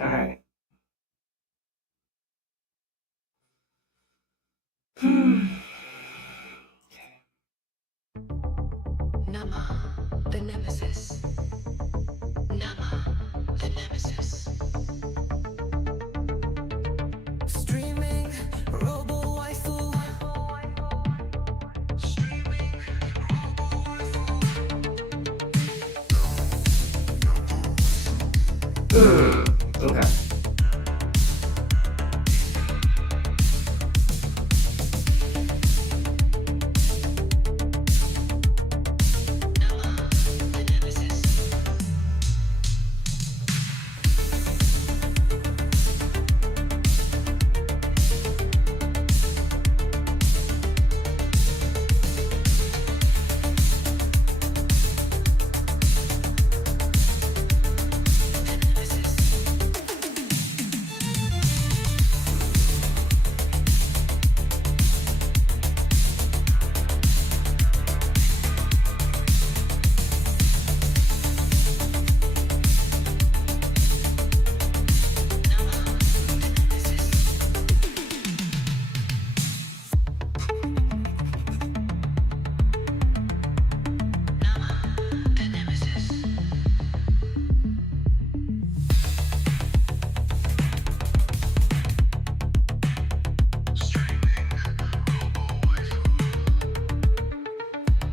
Alright. Okay. Nama, the nemesis. Nama, the nemesis. Streaming, robo waifu. Streaming, robo waifu. Okay.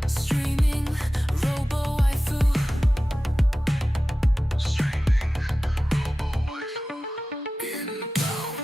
Streaming, robo waifu. Streaming, robo waifu. Inbound.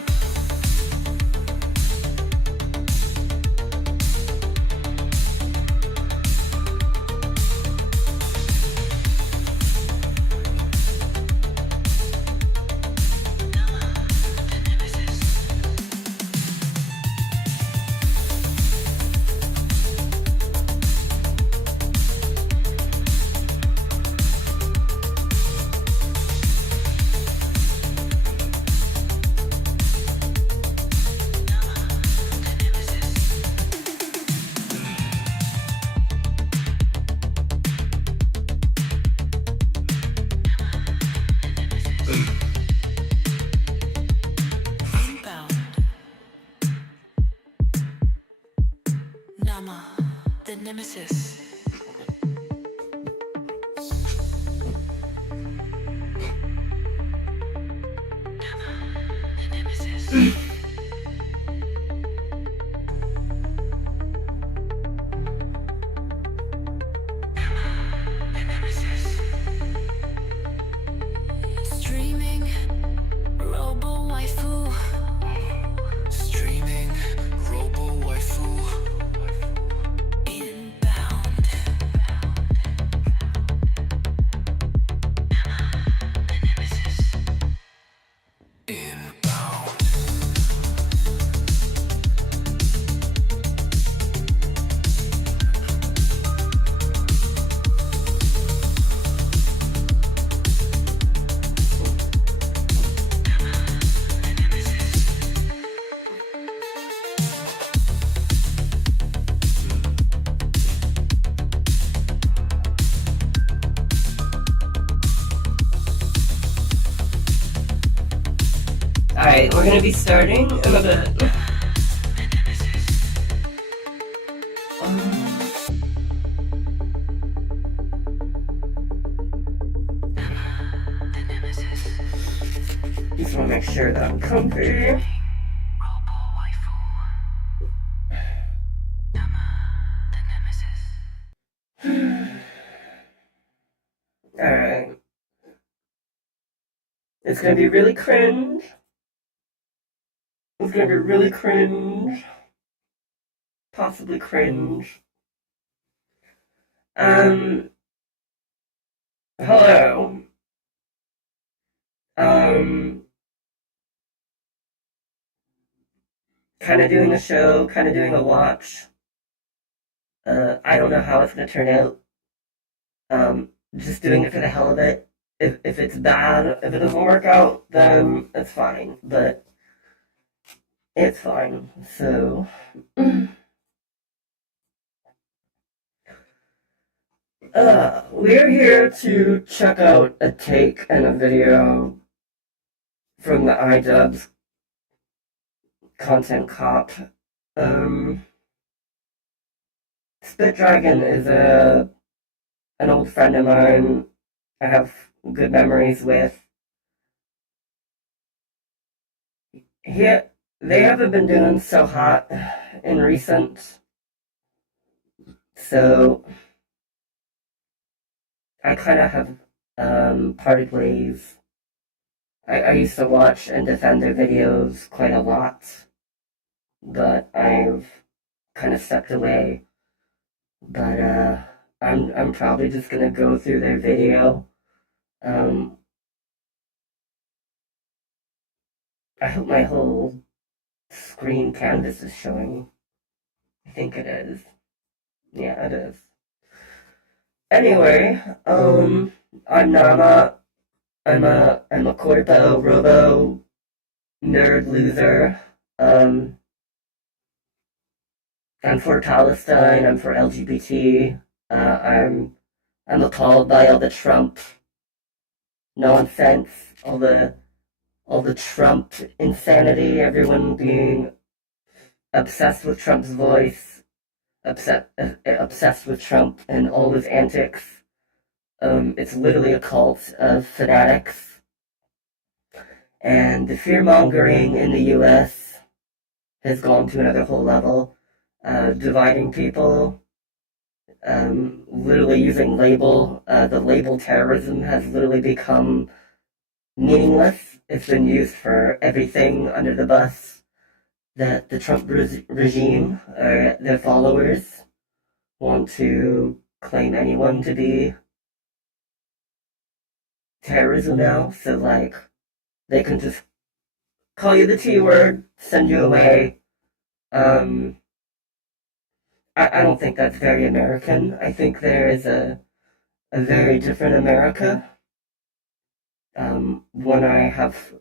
Inbound. Nama, the nemesis. The nemesis. The nemesis. Streaming, robo waifu. Streaming, robo waifu. Inbound. The nemesis. Inbound. Alright, we're gonna be starting in a bit. Just wanna make sure that I'm comfy. Robo waifu. Nama, the nemesis. Alright. It's gonna be really cringe. It's gonna be really cringe. Possibly cringe. Hello. Kind of doing a show, kind of doing a watch. I don't know how it's gonna turn out. Just doing it for the hell of it. If it's bad, if it doesn't work out, then it's fine. But it's fine. So we're here to check out a take and a video from the iDubbbz content cop. Um, Spit Dragon is an old friend of mine. I have good memories with. He, they haven't been doing so hot in recent, so I kind of have parted ways. I used to watch and defend their videos quite a lot, but I've kind of stepped away. But I'm probably just gonna go through their video. Um, I hope my whole screen canvas is showing. I think it is. Yeah, it is. Anyway, I'm Nama. I'm a corpo robo nerd loser. Um, I'm for Palestine. I'm for LGBT. I'm appalled by all the Trump nonsense, all the Trump insanity. Everyone being obsessed with Trump's voice, obsessed with Trump and all his antics. It's literally a cult of fanatics, and the fear mongering in the U.S. has gone to another whole level, dividing people. Literally using the label terrorism has literally become meaningless. It's been used for everything under the bus that the Trump regime or their followers want to claim anyone to be terrorism now. So, like, they can just call you the T word, send you away. Um, I don't think that's very American. I think there is a very different America. One I have,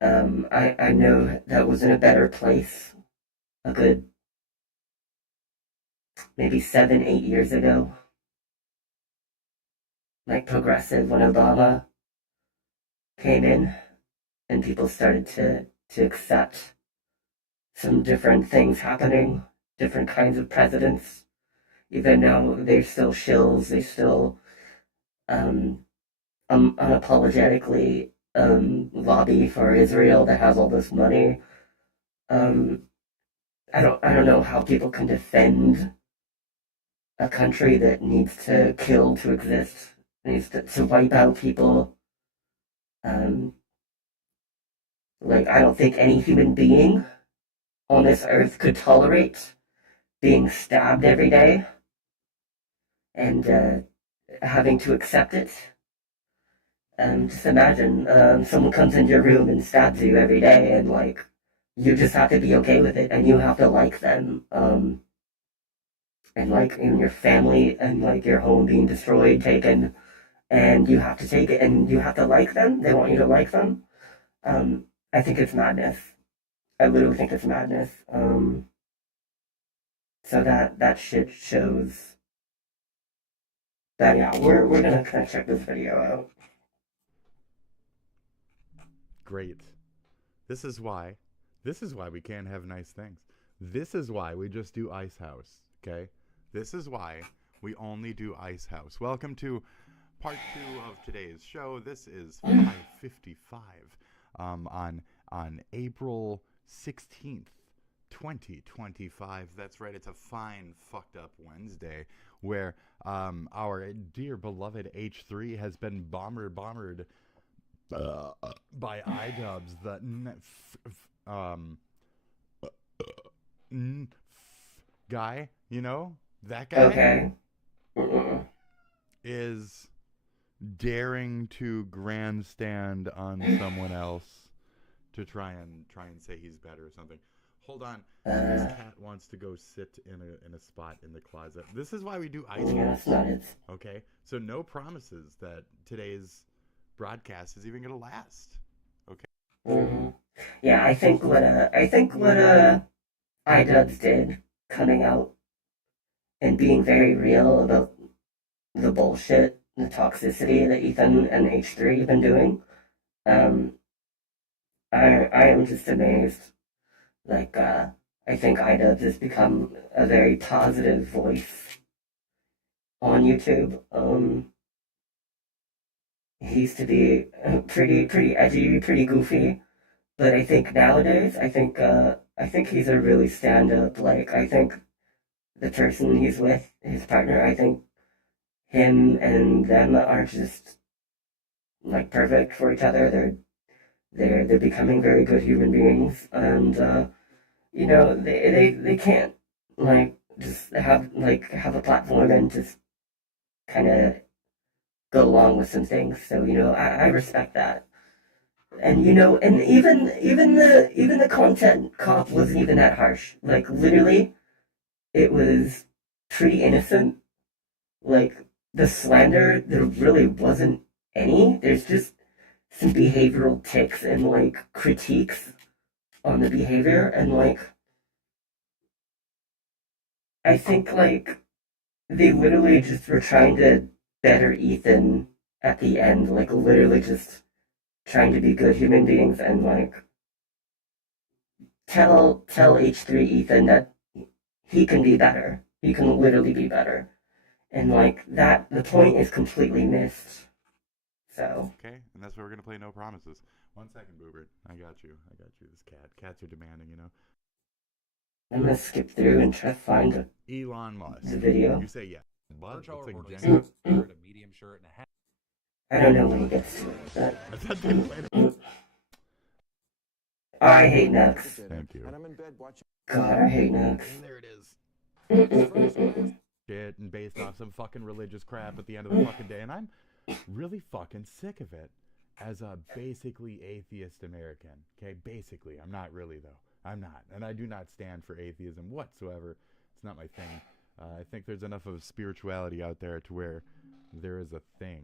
I know that was in a better place a good maybe 7, 8 years ago. Like progressive when Obama came in and people started to accept some different things happening, different kinds of presidents, even though they're still shills, they still um, unapologetically lobby for Israel that has all this money. Um, I don't know how people can defend a country that needs to kill to exist, needs to wipe out people. Um, like I don't think any human being on this earth could tolerate being stabbed every day and having to accept it. Just imagine someone comes into your room and stabs you every day, and like you just have to be okay with it, and you have to like them. And like in your family and like your home being destroyed, taken, and you have to take it, and you have to like them. They want you to like them. I think it's madness. I literally think it's madness. So that shit shows that yeah, we're gonna kind of check this video out. Great. This is why. This is why we can't have nice things. This is why we just do Ice House. Okay. This is why we only do Ice House. Welcome to part 2 of today's show. This is 5:55 on April 16th, 2025. That's right. It's a fine fucked up Wednesday where our dear beloved H3 has been bombered by iDubbbz, the guy, you know, that guy Okay. is daring to grandstand on someone else to try and say he's better or something. Hold on, this cat wants to go sit in a spot in the closet. This is why we do Ice Yeah, House. that's not it. Okay, so no promises that today's broadcast is even gonna last. Okay. Hmm. Yeah, I think what iDubbbz did coming out and being very real about the bullshit, the toxicity that Ethan and H3 have been doing. Um, I am just amazed. Like, I think Ida has become a very positive voice on YouTube. He used to be pretty edgy, pretty goofy, but I think nowadays, I think he's a really stand-up. Like, I think the person he's with, his partner, I think him and them are just like perfect for each other. They're becoming very good human beings, and you know they can't like just have a platform and just kind of go along with some things. So you know I respect that. And you know, and even the content cop wasn't even that harsh. Like literally, it was pretty innocent. Like the slander, there really wasn't any. There's just some behavioral tics and like critiques on the behavior, and like I think like they literally just were trying to better Ethan at the end, like literally just trying to be good human beings and like tell H3 Ethan that he can be better. He can literally be better. And like that the point is completely missed. So Okay, and that's why we're gonna play No Promises. 1 second, Boobert. I got you. I got you. This cat. Cats are demanding, you know. I'm gonna skip through and try to find Elon Musk. the video. You say yes. But Virtual looks like reporter Jenny. says shirt, a medium shirt, and a hat. I don't know when he gets to it, but I thought they played it. I hate Nux. Thank you. And I'm in bed watching. God, I hate Nux. And there it is. Shit, and based off some fucking religious crap at the end of the fucking day, and I'm really fucking sick of it as a basically atheist American. Okay, basically, I'm not really though. I'm not, and I do not stand for atheism whatsoever. It's not my thing. I think there's enough of spirituality out there to where there is a thing.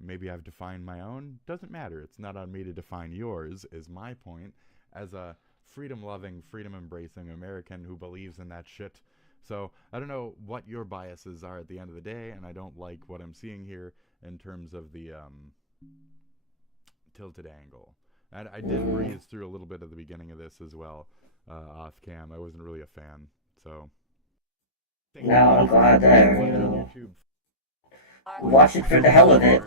Maybe I've defined my own. Doesn't matter. It's not on me to define yours. Is my point as a freedom-loving, freedom-embracing American who believes in that shit. So I don't know what your biases are at the end of the day, and I don't like what I'm seeing here in terms of the tilted angle. And I did breeze through a little bit of the beginning of this as well, off cam. I wasn't really a fan, so. No, I'm glad that you know, watch it for the hell of it,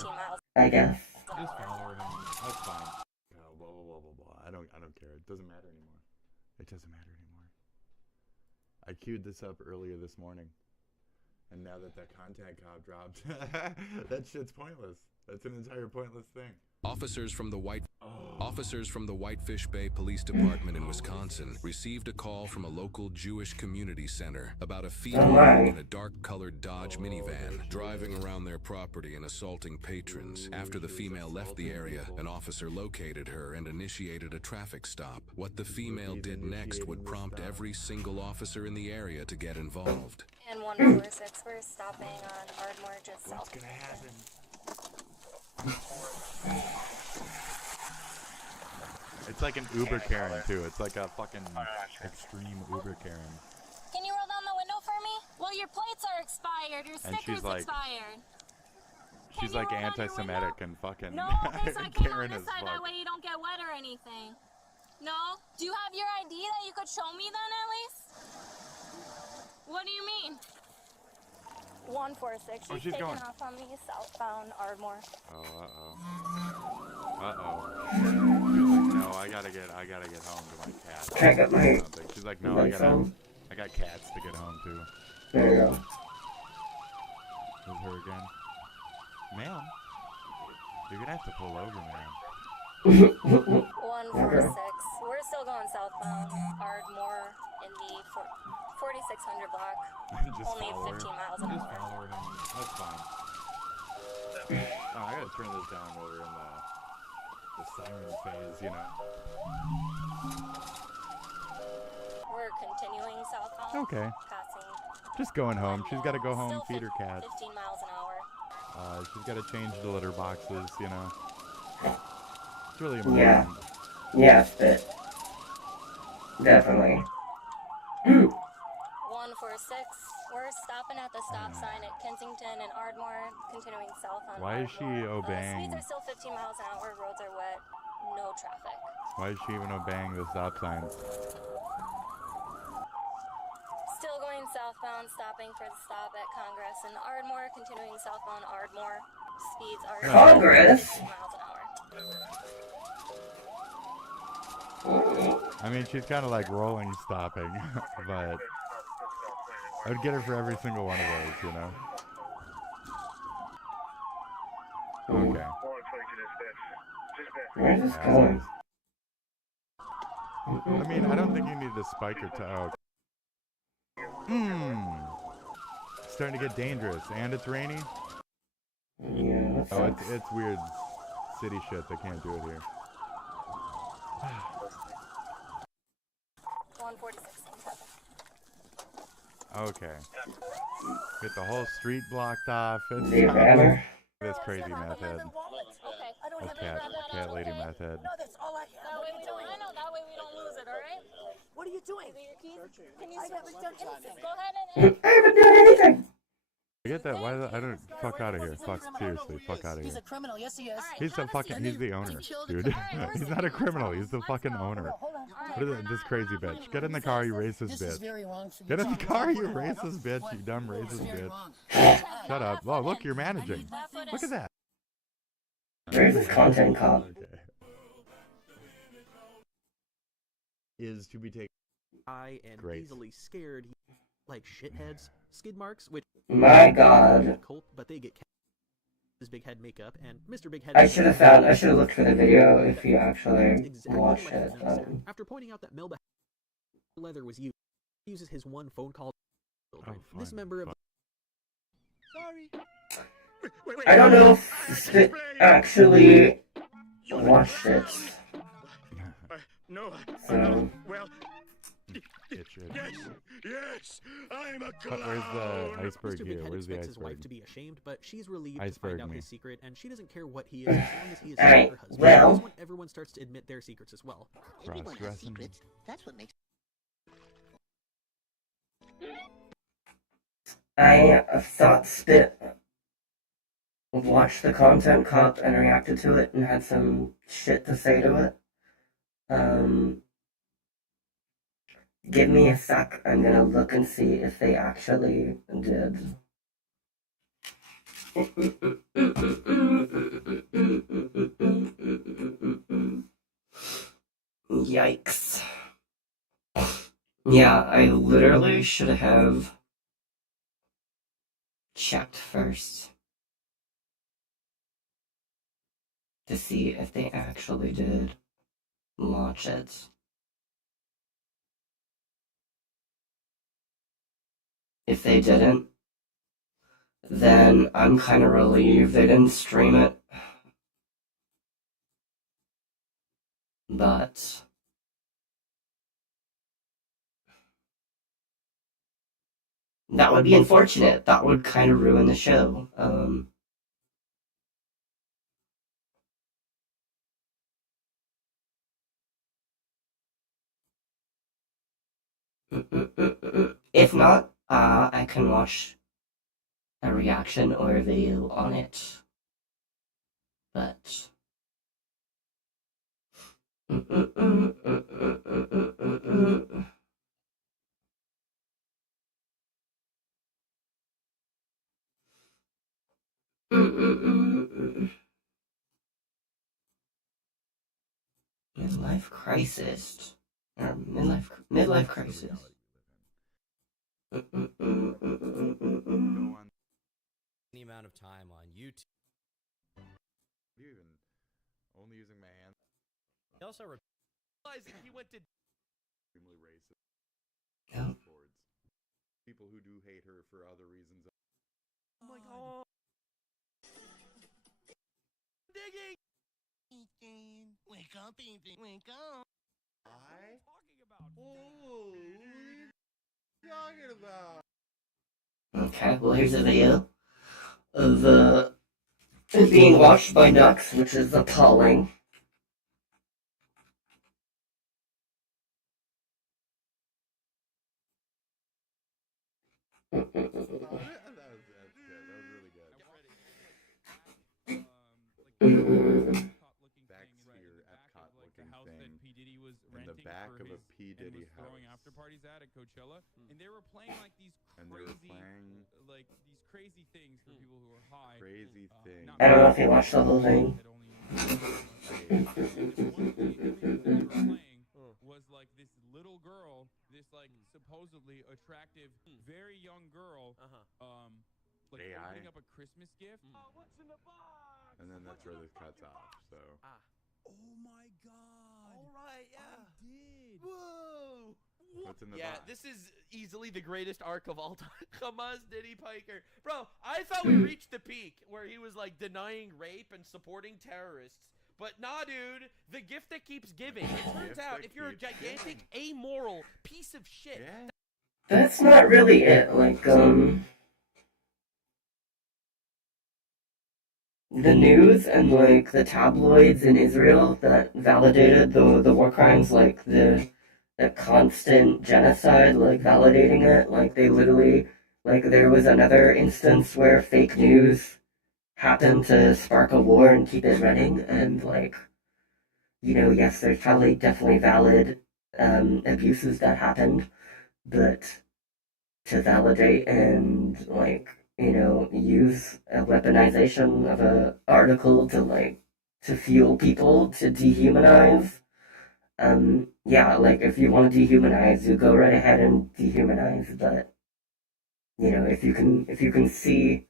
I guess. Just follow him. That's fine. Blah, blah, blah, blah, blah. I don't care. It doesn't matter anymore. It doesn't matter anymore. I queued this up earlier this morning, and now that contact cop dropped, that shit's pointless. That's an entire pointless thing. Officers from the Whitefish Bay Police Department in Wisconsin received a call from a local Jewish community center about a female in a dark-colored Dodge minivan driving around their property and assaulting patrons. After the female left the area, an officer located her and initiated a traffic stop. What the female did next would prompt every single officer in the area to get involved. And 146, we're stopping on Ardmore just south. What's gonna happen? It's like an Uber Karen too. It's like a fucking extreme Uber Karen. Can you roll down the window for me? Well, your plates are expired. Your And sticker's she's like- expired. She's you like roll down your anti-Semitic window? and fucking No, because I came on Karen this as side. That fuck. way you don't get wet or anything. No? Do you have your ID that you could show me then at least? What do you mean? 146. Oh, she's taking going. off on me southbound Ardmore. Oh, no, I gotta get home to my cat. Can I get my Something. She's like, no, I phone? got cats to get home to. There you go. There's her again. Ma'am, you're gonna have to pull over, ma'am. 146. We're still going southbound Ardmore in the 4600 block. Just Only follow 15 her. miles an Just hour. follow her home. That's fine. Oh, I gotta turn this down while we're in the siren phase, you know. We're continuing southbound. Okay. Passing. Just going home. She's gotta go home, Still feed her cats. 15 miles an hour. She's gotta change the litter boxes, you know. It's really important. Yeah. Yes, but definitely. 146. We're stopping at the stop sign at Kensington and Ardmore, continuing south on Why is she Ardmore. obeying? Speeds are still 15 miles an hour. Roads are wet. traffic. Why is she even obeying the stop sign? Still going southbound, stopping for the stop at Congress and Ardmore, continuing southbound Ardmore. Speeds are Congress? 50 miles an hour. I mean, she's kind of like rolling stopping, but I would get her for every single one of those, you know? Okay. Where's this going? I mean, I don't think you need to spike your toe. Starting to get dangerous, and it's rainy. Yeah, that Oh, sucks. it's weird city shit. They can't do it here. 146 in traffic. Okay. Get the whole street blocked off. It's The banner? this crazy meth head. Okay. This cat lady meth head. That's all I have. That way we don't, I know, that way we don't lose it, alright? What are you doing? Is it your keys? Can you I haven't done anything. go ahead I haven't done anything! I get that. Why? I don't. Fuck out of here. Fuck. Seriously. Fuck out of He's here. a criminal. Yes, he is. He's the fucking. He's the owner, dude. He's not a criminal. He's the fucking owner. Hold on. What is it? This crazy bitch. Get in the car, you racist This is bitch. very wrong for you. Get in the car, you racist bitch. You dumb This is racist very bitch. wrong. Shut up. Oh, look, you're managing. Look at that. Where's this content cop? Okay. Is to be taken. high and Great. easily scared, like shitheads, skid marks, which My god. cult, but they get his big head makeup, and Mr. Big Head. I should have looked for the video if you actually Exactly watched like it. the noticer. After pointing out that Melba leather was used, he uses his one phone call. This fine, member of fine. I don't know if Spit actually watched it. No. So, Well, It should. yes, I'm a But where's the iceberg Mr. Big here? Head Where's the expects his wife iceberg? to be ashamed, but she's relieved to Iceberg find out me. his secret, and she doesn't care what he is as long as he is Alright, her husband. well- That's when everyone starts to admit their secrets as well. Cross-dressing. That's what makes. I thought Spit watched the content cop and reacted to it and had some shit to say to it. Give me a sec. I'm gonna look and see if they actually did. Yikes. Yeah, I literally should have checked first to see if they actually did launch it. If they didn't, then I'm kind of relieved they didn't stream it. But that would be unfortunate. That would kind of ruin the show. If not, I can watch a reaction or a video on it. But midlife crisis or midlife crisis. Go on. Any amount of time on YouTube. You even only using my hand. He also realized that he went to Extremely racist. Yeah. Towards people who do hate her for other reasons. I'm like, oh, digging. Wake up, Ethan. Wake up. I Talking about oh, what are you talking about? Okay, well here's a video of it being watched by ducks, which is appalling. That was good. That was really good. like Mm. Epcot looking Back thing to right your in the back Epcot of, like, back for of a his P. and Diddy was throwing house. after parties at Coachella, and they were playing like these And they were crazy, playing like these crazy things for people who are high. crazy things. Not I don't know me, if you watched the whole thing. had only and this one thing that they were playing was like this little girl, this like supposedly attractive, very young girl, like AI? opening up a Christmas gift. What's in the box? And then that's where this cuts off. So Oh my god. All right, yeah. I did. Whoa. what's in the Yeah, box? this is easily the greatest arc of all time. Hamas Diddy Piker. Bro, I thought we reached the peak where he was like denying rape and supporting terrorists. But nah, dude, the gift that keeps giving. It turns gift out that if you're a keeps gigantic, amoral piece of shit. Yeah. That's not really it. Like, the news and like the tabloids in Israel that validated the war crimes, like the constant genocide, like validating it, like they literally, like there was another instance where fake news happened to spark a war and keep it running, and like, you know, yes, there's probably definitely valid abuses that happened, but to validate and like, you know, use a weaponization of a article to like to fuel people to dehumanize. Yeah, like if you want to dehumanize, you go right ahead and dehumanize, but you know, if you can see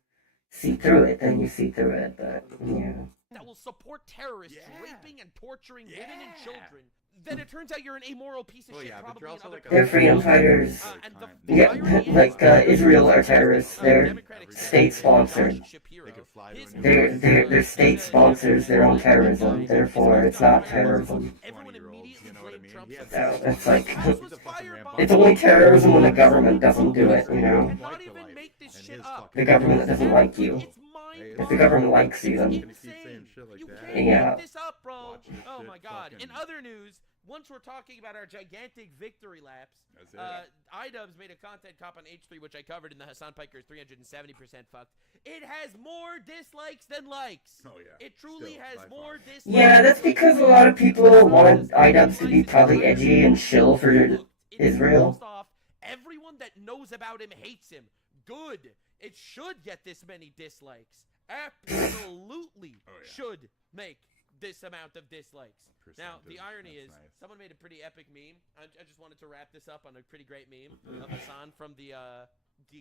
through it, then you see through it, but yeah. That will support terrorists Yeah. raping and torturing women and Yeah. children. Then it turns out you're an amoral piece of Well, shit. yeah, but probably you're in also other like a- They're freedom countries. fighters. And the Yeah, irony is, like Israel are terrorists. They're Democratic state sponsored. Josh Shapiro, They could fly to his a new They're state sponsors their own terrorism. Therefore, it's not terrorism. Everyone 20-year-olds, immediately you know what I blamed mean? Trump Yeah, for So this. it's like His house was He's a fucking firebombed. it's only terrorism when the government doesn't do it. You know, Cannot even make this shit up. the government doesn't like you. It's mind If the government likes you, then Gonna keep saying shit like you that. can't Yeah. make this up, bro. Watch this Oh shit my god. In fucking- other news, once we're talking about our gigantic victory laps, That's it. iDubbbz made a content cop on H3, which I covered in the Hassan Piker 370% fucked. It has more dislikes than likes. Oh, yeah. It truly Still, has by more far. dislikes. yeah, that's because a lot of people wanted iDubbbz to be probably edgy and chill for Israel. First off, everyone that knows about him hates him. Good. It should get this many dislikes. Absolutely Oh, yeah. should make this amount of dislikes. Now, the Percentage, irony that's is, nice. someone made a pretty epic meme. I just wanted to wrap this up on a pretty great meme of Hassan from the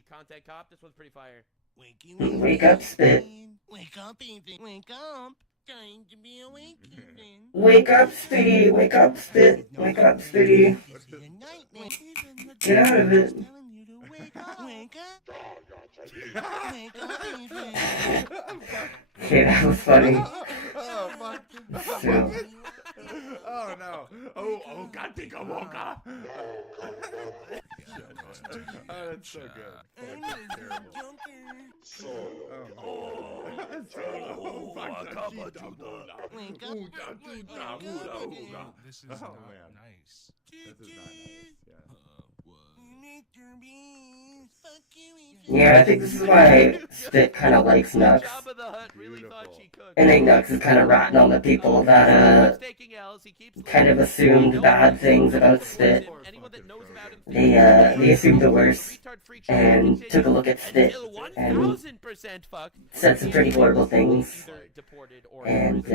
content cop. This one's pretty fire. Wakey, Wake up, spit. Wake up, Ethan. Wake up. Time to be awake, Ethan. Wake up, Spitty. Wake up, spit. Wake up, Spitty. This is a nightmare. Get out of it. I'm telling you to wake up. Wake up. Wake up, Ethan. Okay, that was funny. Oh, fuck. Still. Oh, no. Oh, God, think I woke up. Oh, that's so good. I'm Fuck, a that's terrible. junker. Oh, that's terrible. Fuck, Wake up. Wake up, Ethan. This is Oh, not man. nice. This is not nice. Yeah. Mr. Beast. Fuck you, Ethan. Yeah, I think this is why Spit kind of likes Nux. Jabba the Hutt really thought Beautiful. she could. And then Nux is kind of ratting on the people that Taking L's, he keeps kind of losing. assumed No bad one things about supports Spit. him. Anyone that knows about him They assumed the worst retard freak show and continues took a look at Spit until and 1000% fucked. said some pretty horrible things. Either deported or And shit,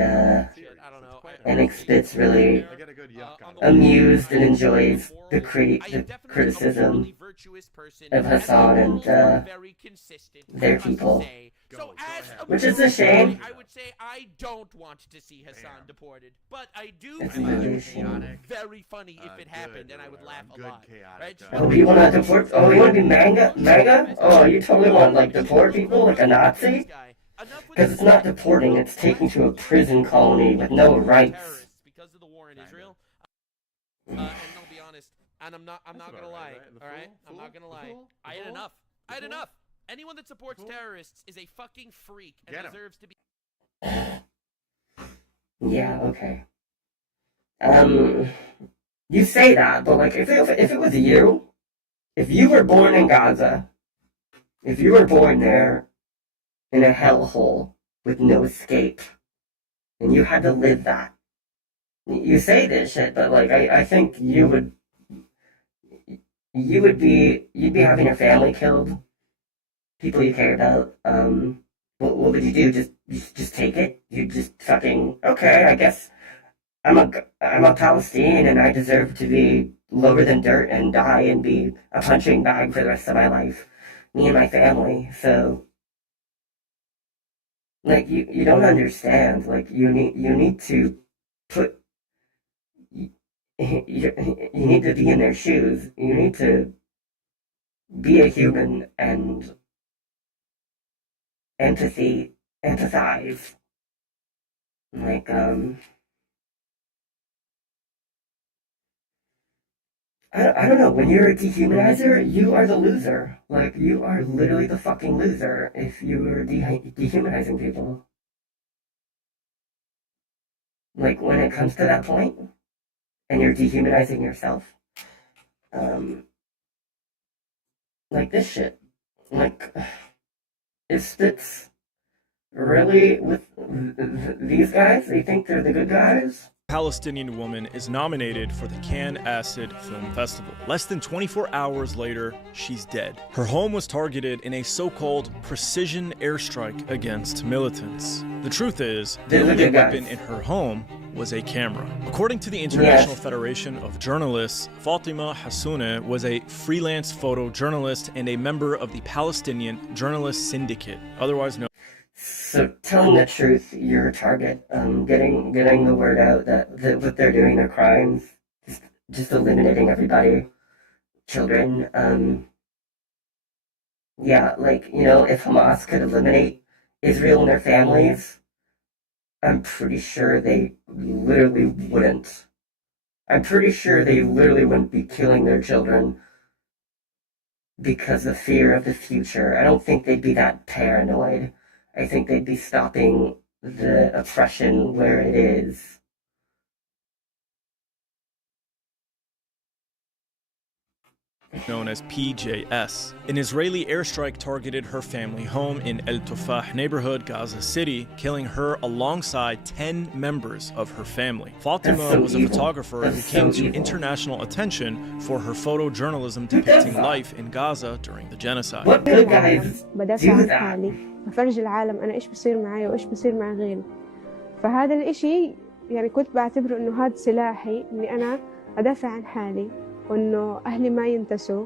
I don't know. I think Spit's really I get a good yuck on amused and enjoys the I am definitely a criticism morally virtuous person, of Hassan my and morals are very consistent, their I must people. say. So as a Which is a moral shame. guy, I would say I don't want to see Hassan deported, but I do It's find really it shame. very funny if it happened, and I would laugh a lot. Right? Oh, you want to deport? Oh, you want to be Maga? Oh, you totally want like deport people like a Nazi? Because it's not deporting; it's taking to a prison colony with no rights. Terrorists because of the war in Israel. And I'll be honest, and I'm not That's gonna about lie. right, right? The All right, fool? I'm not Fool? gonna The lie. fool? I had The enough. I had fool? enough. Anyone that supports fool? terrorists is a fucking freak and Get 'em. deserves to be. Yeah, okay. You say that, but like, if it was you, if you were born in Gaza, if you were born there in a hellhole with no escape, and you had to live that, you say this shit, but like I think you'd be having your family killed, people you care about. What would you do? Just take it? You just fucking okay? I guess I'm a Palestinian and I deserve to be lower than dirt and die and be a punching bag for the rest of my life, me and my family. So, like you don't understand. Like you need to put you need to be in their shoes. You need to be a human and empathize. Like I don't know. When you're a dehumanizer, you are the loser. Like you are literally the fucking loser if you are dehumanizing people. Like when it comes to that point, and you're dehumanizing yourself, like this shit, like it's really with these guys. They think they're the good guys. Palestinian woman is nominated for the Cannes Acid Film Festival. Less than 24 hours later, she's dead. Her home was targeted in a so-called precision airstrike against militants. The truth is, the only weapon in her home was a camera. According to the International Federation of Journalists, Fatima Hassoune was a freelance photojournalist and a member of the Palestinian Journalist Syndicate, otherwise known. So telling the truth, you're a target. Getting the word out that what they're doing, their crimes, just eliminating everybody, children. Yeah, like if Hamas could eliminate Israel and their families, I'm pretty sure they literally wouldn't. I'm pretty sure they literally wouldn't be killing their children because of fear of the future. I don't think they'd be that paranoid. I think they'd be stopping the oppression where it is. Known as PJS. An Israeli airstrike targeted her family home in El Tufah neighborhood, Gaza City, killing her alongside 10 members of her family. Fatima was a photographer who came to international attention for her photojournalism depicting life in Gaza during the genocide. What good guys بدافع do عن that? حالي، بفرج العالم أنا إيش بصير معي وإيش بصير مع غيري. فهذا الإشي يعني كنت بعتبره إنه هذا سلاحي، إني أنا أدافع عن حالي وإنه أهلي ما ينتسوا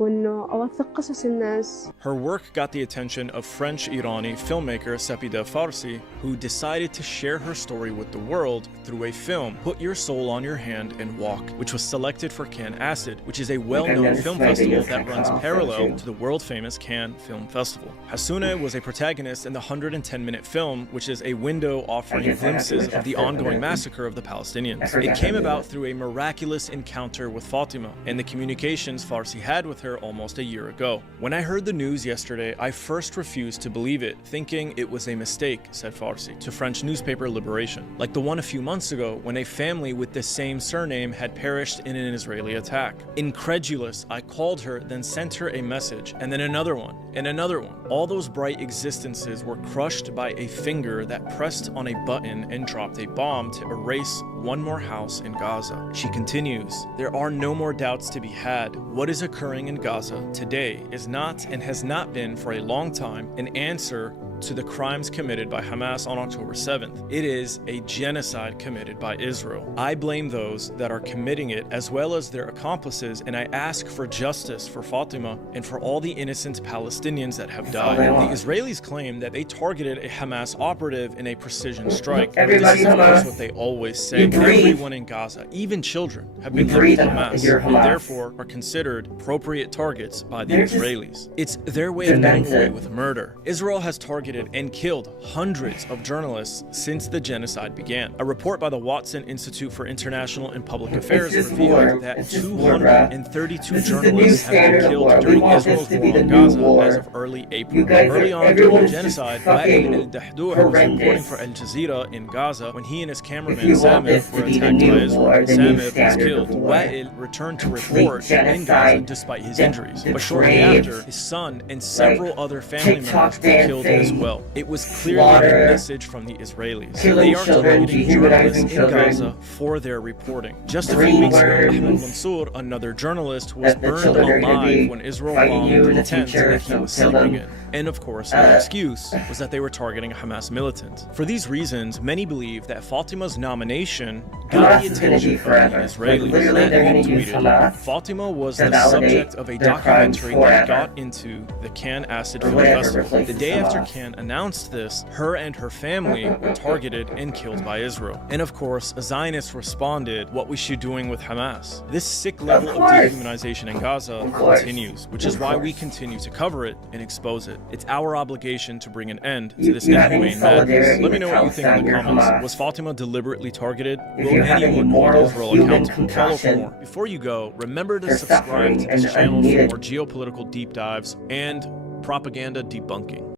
وإنه أوثق قصص الناس. Her work got the attention of French-Irani filmmaker Sapida Farsi, who decided to share her story with the world through a film, Put Your Soul on Your Hand and Walk, which was selected for Cannes Acid, which is a well-known film festival that runs parallel to the world-famous Cannes Film Festival. Hassoune was a protagonist in the 110-minute film, which is a window offering glimpses of the ongoing massacre of the Palestinians. It came about through a miraculous encounter with Fatima and the communications Farsi had with her almost a year ago. When I heard the news yesterday, I first refused to believe it, thinking it was a mistake, said Farsi to French newspaper Liberation, like the one a few months ago when a family with the same surname had perished in an Israeli attack. Incredulous, I called her, then sent her a message, and then another one, and another one. All those bright existences were crushed by a finger that pressed on a button and dropped a bomb to erase one more house in Gaza. She continues, there are no more doubts to be had. What is occurring in Gaza today is not and has not been for a long time an answer to the crimes committed by Hamas on October 7th. It is a genocide committed by Israel. I blame those that are committing it as well as their accomplices, and I ask for justice for Fatima and for all the innocent Palestinians that have died. The Israelis claim that they targeted a Hamas operative in a precision strike. This is of course what they always say. Everyone in Gaza, even children, have been linked to Hamas and therefore are considered appropriate targets by the Israelis. It's their way of getting away with murder. Israel has targeted and killed hundreds of journalists since the genocide began. A report by the Watson Institute for International and Public Affairs revealed that 232 journalists have been killed during Israel's war on Gaza as of early April. Early on during the genocide, Wael al-Dahdour was reporting for Al Jazeera in Gaza when he and his cameraman Samir were attacked by Israel. Samir was killed. Wael returned to report in Gaza despite his injuries. But shortly after, his son and several other family members were killed as well. well. It was clearly Slaughter, a message from the Israelis. killing They are children, targeting dehumanizing journalists in children. Gaza for their reporting. Just a Green few weeks ago, worms. Ahmed Mansour, another journalist, was That the burned children are gonna alive be when Israel fighting you bombed in the the tent future, that he so was kill sleeping them. in. And of course, the excuse was that they were targeting a Hamas militant. For these reasons, many believe that Fatima's nomination got Hamas the is gonna attention be of the forever. Israelis. Literally, Matt they're gonna Heap use tweeted, Hamas Fatima was to the validate subject of a their crimes documentary that forever. got into the Cannes Acid Or Film whatever Festival. The replaces day after Hamas. Cannes announced this, her and her family were targeted and killed by Israel. And of course, Zionists responded, what was she doing with Hamas? This sick level of course. dehumanization in Gaza course. continues, which is Of why we course. continue to cover it and expose it. It's our obligation to bring an end to You- this you have any inhumane madness. solidarity Let me with know what you think in the Palestine or comments. Hamas? Was Fatima deliberately targeted? If Will you have any anyone hold moral Israel human accountable? Follow for compassion more. Before you go, remember to for subscribe suffering to this and channel for unneeded- more geopolitical deep dives and propaganda debunking.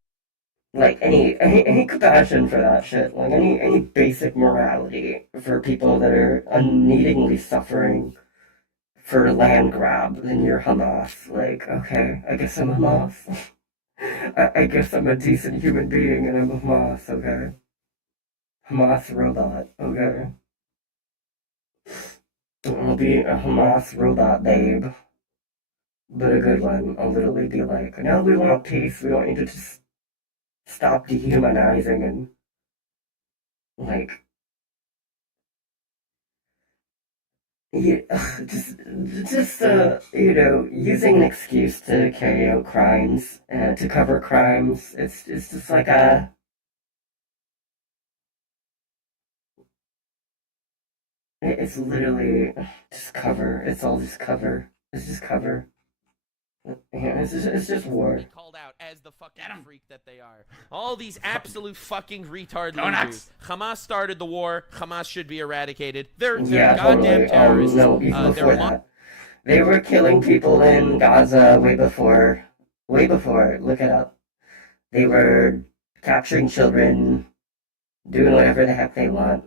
Like any compassion for that shit. Like any basic morality for people that are unneedingly suffering for land grab, then you're Hamas. Like, okay, I guess I'm Hamas. I guess I'm a decent human being and I'm a Hamas, okay? Hamas robot, okay? I'll be a Hamas robot babe. But a good one. I'll literally be like, no, we want peace. We want you to just stop dehumanizing and, like, using an excuse to carry out crimes, to cover crimes. It's just like it's literally just cover. It's all just cover. It's just cover. Yeah, it's just war. Called out as the fucking freak that they are. All these absolute fucking retard Donuts. leaders. Hamas started the war. Hamas should be eradicated. They're Yeah, goddamn totally. terrorists. No, even They're before that. They were killing people in Gaza way before. Way before. Look it up. They were capturing children, doing whatever the heck they want,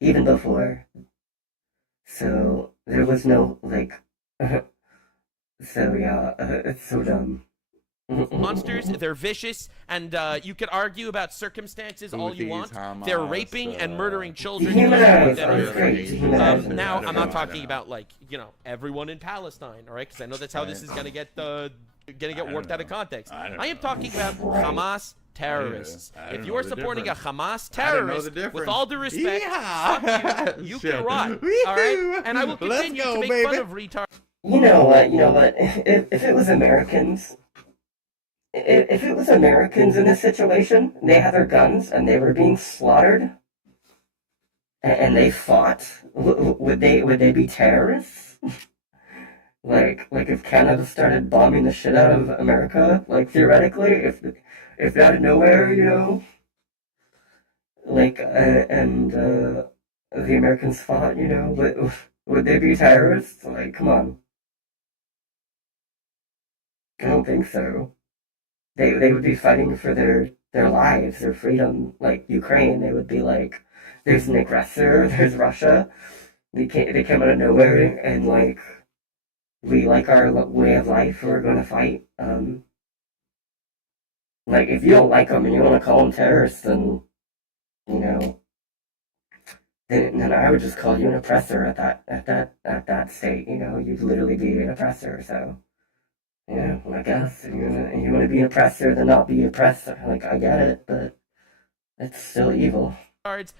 even before. So there was no, like, so yeah, it's so dumb. monsters. They're vicious, and you could argue about circumstances all you Houthis, want. Hamas, They're raping and murdering children. Dehumanize, Them oh, here. it's great, dehumanize. Now, I'm not I talking know. about like everyone in Palestine, all right? Because I know that's how this is gonna get worked out of context. I am talking about Hamas terrorists. I don't If you know are the supporting a difference. Hamas I don't know terrorist, the difference. with all due respect, Yeah. fuck you. You Shit. can rot, all right? And I will Let's continue go, to make baby. fun of retards. You know what? If it was Americans, if it was Americans in this situation, they had their guns and they were being slaughtered, and they fought, would they be terrorists? like if Canada started bombing the shit out of America, like theoretically, if out of nowhere, and the Americans fought, would they be terrorists? Like, come on. I don't think so. They would be fighting for their lives, their freedom, like Ukraine. They would be like, there's an aggressor, there's Russia. They came out of nowhere, and like, we like our way of life. We're going to fight. Like, if you don't like them and you want to call them terrorists, then then I would just call you an oppressor at that state. You'd literally be an oppressor. So. Yeah, I guess you want to be an oppressor, then not be oppressor. Like, I get it, but it's still evil.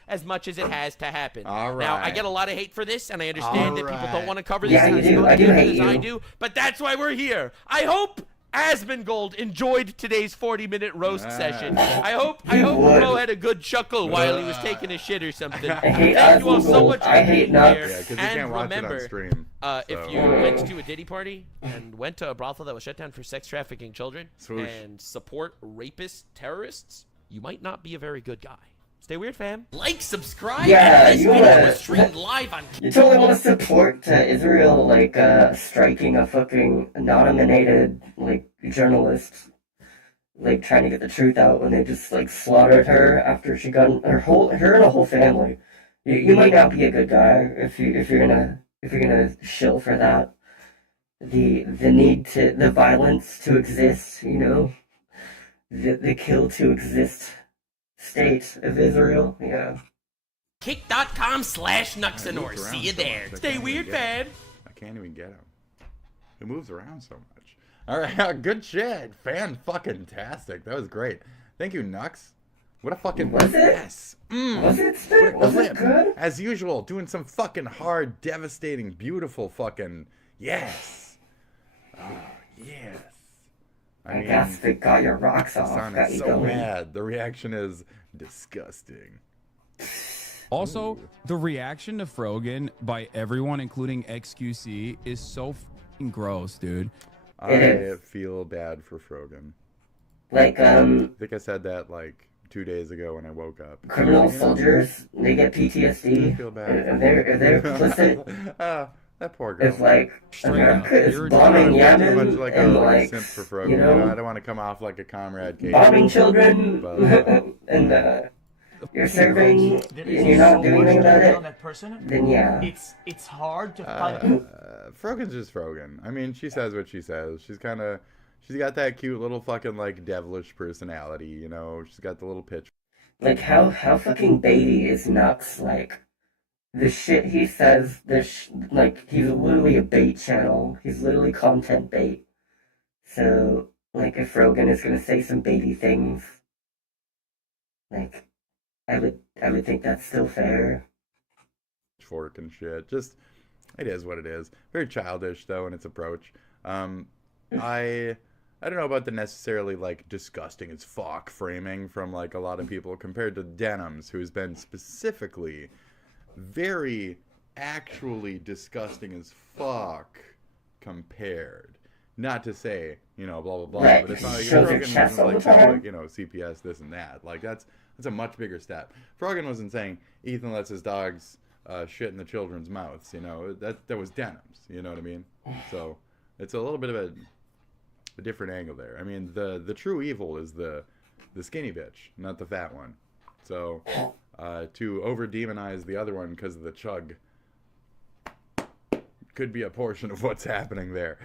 As much as it has to happen. All right. Now, I get a lot of hate for this, and I understand that people don't want to cover this Yeah, as you do. much I do hate as you. I do, but that's why we're here. I hope Asmongold enjoyed today's 40-minute roast session. I hope would. Bro had a good chuckle while he was taking a shit or something. I hate Thank you all so Asmongold. much for I hate being nuts. here. Yeah, 'cause you And can't watch it on remember, stream, if so. you went to a Diddy party and went to a brothel that was shut down for sex trafficking children Swoosh. and support rapist terrorists, you might not be a very good guy. Stay weird, fam. Like, subscribe. Yeah, and this you video wanna- was streamed live on. You totally want to support Israel, like, striking a fucking nominated, like, journalist, like, trying to get the truth out when they just, like, slaughtered her after she got her and her whole family. You might not be a good guy if you're gonna shill for that. The violence to exist, the kill to exist state of Israel. Yeah. Kick.com/Nuxanor. See you there. Stay weird, fan. I can't even get him. He moves around so much. All right, good shit. Fan-fucking-tastic. That was great. Thank you, Nux. What a fucking Was it? yes. Was it? Was it good? As usual, doing some fucking hard, devastating, beautiful fucking yes. Oh, yes. I guess they got your rocks off. Son Got is you so going. mad. The reaction is disgusting. Also, the reaction to Frogan by everyone, including XQC, is so fucking gross, dude. I feel bad for Frogan. Like, I think I said that like 2 days ago when I woke up. criminal soldiers, they get PTSD. I feel bad. And they're complicit. That poor girl. It's like America is bombing Yemen Too much like and a like, simp for Frogan. you know, I don't want to come off like a comrade. bombing children, But, and you're serving, and you're not doing anything about it. Then yeah, It's hard to find. Frogan's just Frogan. I mean, she says what she says. She's got that cute little fucking like devilish personality, you know. She's got the little pitch. like how fucking baity is Nux. Like the shit he says, like he's literally a bait channel. He's literally content bait. So like if Rogan is gonna say some baity things, like I would think that's still fair. Fork and shit. Just it is what it is. Very childish though in its approach. I don't know about the necessarily like disgusting as fuck framing from like a lot of people compared to Denims, who's been specifically very actually disgusting as fuck compared. Not to say, you know, blah blah blah, Right. but it's not like Shows Frogan your chest wasn't all like the saying, time. like, you know, CPS this and that. Like that's a much bigger step. Frogan wasn't saying Ethan lets his dogs shit in the children's mouths, you know. That was Denims, you know what I mean? So it's a little bit of a different angle there. I mean, the true evil is the skinny bitch, not the fat one. So to over demonize the other one because of the chug could be a portion of what's happening there.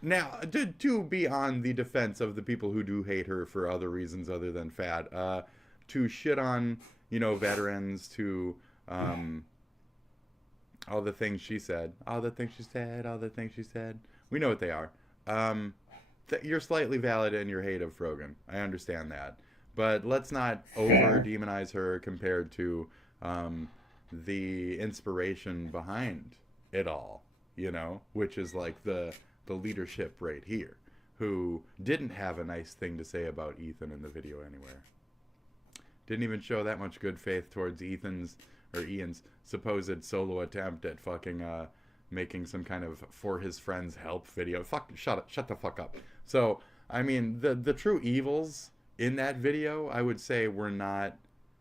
Now, to be on the defense of the people who do hate her for other reasons other than fat, to shit on, you know, veterans, to all the things she said, we know what they are. You're slightly valid in your hate of Frogan. I understand that. But let's not over-demonize her compared to the inspiration behind it all, you know, which is like the leadership right here, who didn't have a nice thing to say about Ethan in the video anywhere. Didn't even show that much good faith towards Ian's supposed solo attempt at fucking making some kind of for his friends help video. Shut the fuck up. So, I mean, the true evils in that video, I would say, were not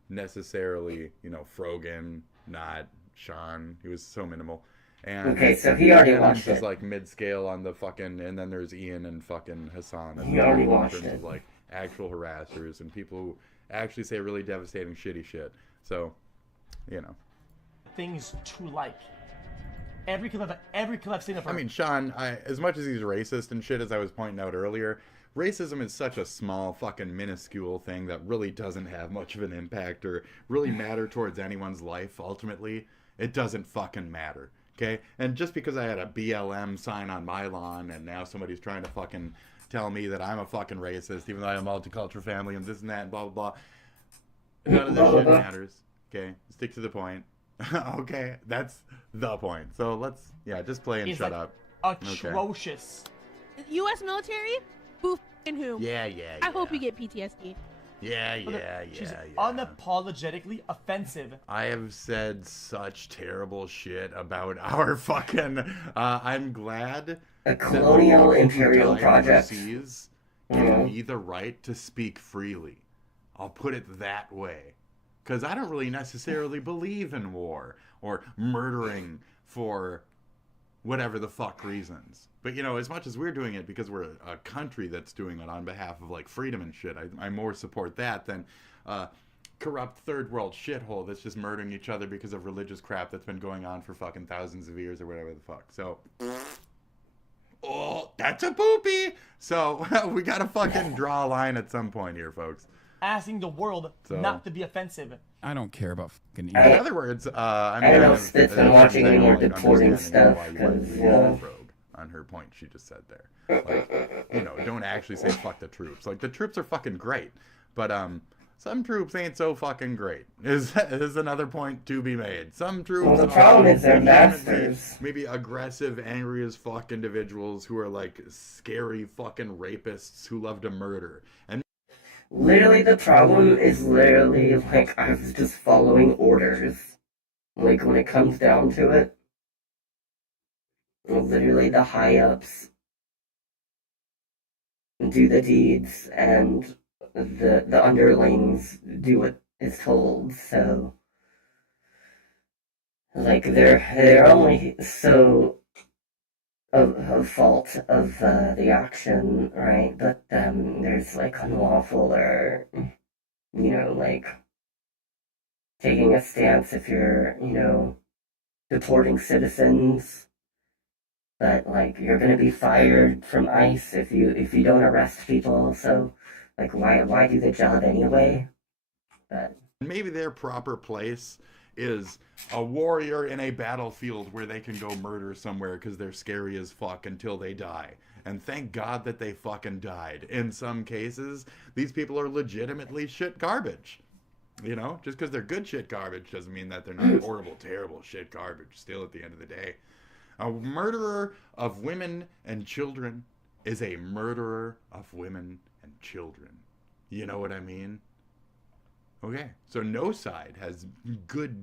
necessarily, you know, Frogan, not Sean. He was so minimal. And Okay, so he already watched just it. like mid-scale on the fucking, and then there's Ian and fucking Hassan. He already in watched terms it. of like actual harassers and people who actually say really devastating, shitty shit. So, you know. Things to like. Every clip I've seen of her. I mean, Sean, as much as he's racist and shit, as I was pointing out earlier, racism is such a small, fucking minuscule thing that really doesn't have much of an impact or really matter towards anyone's life, ultimately. It doesn't fucking matter, okay? And just because I had a BLM sign on my lawn and now somebody's trying to fucking tell me that I'm a fucking racist, even though I have a multicultural family and this and that and blah, blah, blah. None of this shit matters, okay? Stick to the point. Okay, that's the point. So let's, just play and It's shut like up. atrocious. U.S. military? Who and who? Yeah. I hope you get PTSD. She's unapologetically offensive. I have said such terrible shit about our fucking. I'm glad A colonial imperial project. Overseas give me the right to speak freely. I'll put it that way. Because I don't really necessarily believe in war or murdering for whatever the fuck reasons. But, you know, as much as we're doing it because we're a country that's doing it on behalf of, like, freedom and shit, I more support that than corrupt third world shithole that's just murdering each other because of religious crap that's been going on for fucking thousands of years or whatever the fuck. So, oh, that's a poopy. So we gotta fucking draw a line at some point here, folks. Asking the world not to be offensive. I don't care about fucking. In other words, I don't know if Spit's been watching any more deporting stuff, because, on her point she just said there. Like, you know, don't actually say fuck the troops. Like, the troops are fucking great. But, some troops ain't so fucking great. Is another point to be made. Some troops well, the problem is they're legitimately masters. maybe aggressive, angry as fuck individuals who are like scary fucking rapists who love to murder. And literally the problem is literally like I was just following orders. Like when it comes down to it, literally the high ups do the deeds and the underlings do what is told. So like they're only so of fault of the action, right? But there's like unlawful or like taking a stance if you're deporting citizens, but like you're gonna be fired from ICE if you don't arrest people. So like why do the job anyway? But maybe their proper place is a warrior in a battlefield where they can go murder somewhere because they're scary as fuck until they die. And thank God that they fucking died. In some cases, these people are legitimately shit garbage. You know, just because they're good shit garbage doesn't mean that they're not horrible, terrible shit garbage still at the end of the day. A murderer of women and children is a murderer of women and children. You know what I mean? Okay, so no side has good,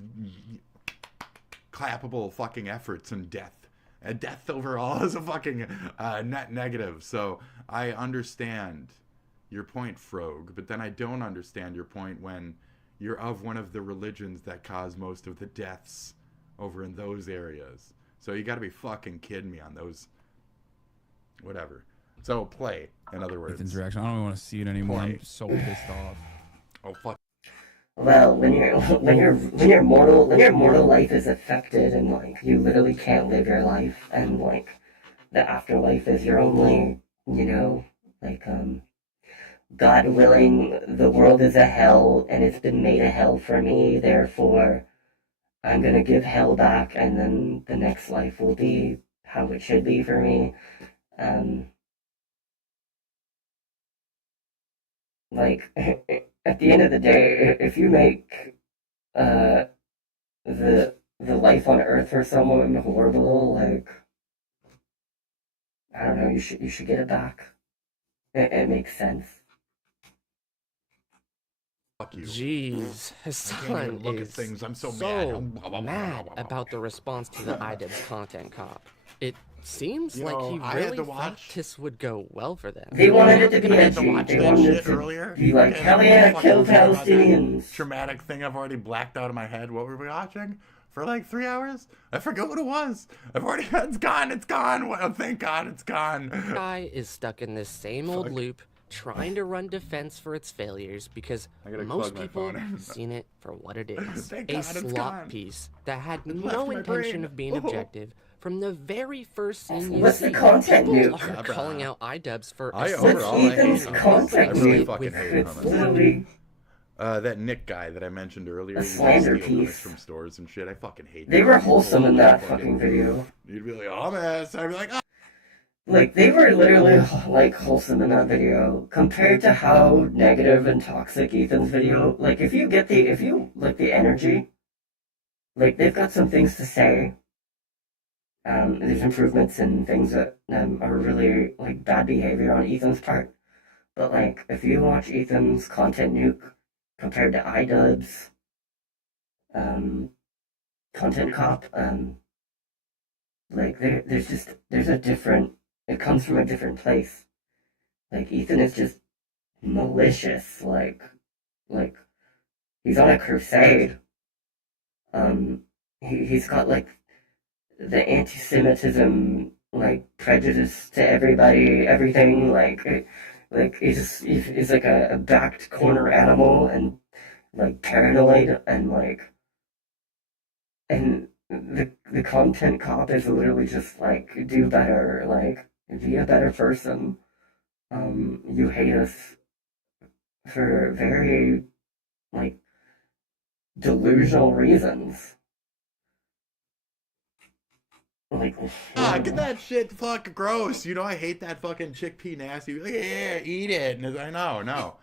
clappable fucking efforts in death. Death overall is a fucking net negative. So I understand your point, Frog, but then I don't understand your point when you're of one of the religions that cause most of the deaths over in those areas. So you gotta be fucking kidding me on those. Whatever. So play, in other words. Ethan's reaction. I don't even want to see it anymore. Play. I'm so pissed off. Oh fuck. well, when your mortal life is affected and like you literally can't live your life and like the afterlife is your only, God willing, the world is a hell and it's been made a hell for me, therefore I'm gonna give hell back and then the next life will be how it should be for me. Like at the end of the day, if you make the life on Earth for someone horrible, like I don't know, you should get it back. It makes sense. Fuck you. Jeez, his I can't son even look at is things. I'm so mad about the response to the IDEB's content cop. It seems You like know, he I had really to thought watch- this would go well for them. They wanted it to be I had to edgy. watch They that wanted it shit to earlier. be like, hell yeah, Fucking kill forgot about that Palestinians. Traumatic thing I've already blacked out of my head. What were we watching? For like 3 hours? I forgot what it was. It's gone. Well, thank God it's gone. Guy is stuck in this same old loop, trying to run defense for its failures because I gotta most plug my people phone in. have seen it for what it is. Thank A God it's slop gone. piece that had It left no my intention brain. of being Oh. objective from the very first scene you What's see. the content People nuke? are calling out iDubbbz for I essentially overall I hate Ethan's him. content I really nuke. fucking hate It's him. literally That Nick guy that I mentioned earlier. a he used to slander steal piece. comics from stores and shit. I fucking hate They that. were He's wholesome in full that of fucking video. You'd be like, oh man. I'd be like, oh. Like, they were literally, like, wholesome in that video. Compared to how negative and toxic Ethan's video, like, if you like, the energy, like, they've got some things to say. There's improvements in things that are really, like, bad behavior on Ethan's part. But, like, if you watch Ethan's content nuke compared to iDubbbz, content cop, like, there's a different, it comes from a different place. Like, Ethan is just malicious, like, he's on a crusade. He's got, like, the anti-Semitism, like, prejudice to everybody, everything, like he's like a backed corner animal and, like, paranoid and, like, and the content cop is literally just, like, do better, like, be a better person. You hate us for very, like, delusional reasons. Like, get that shit fucking gross. You know, I hate that fucking chickpea nasty. Like, yeah, eat it. And I know, no.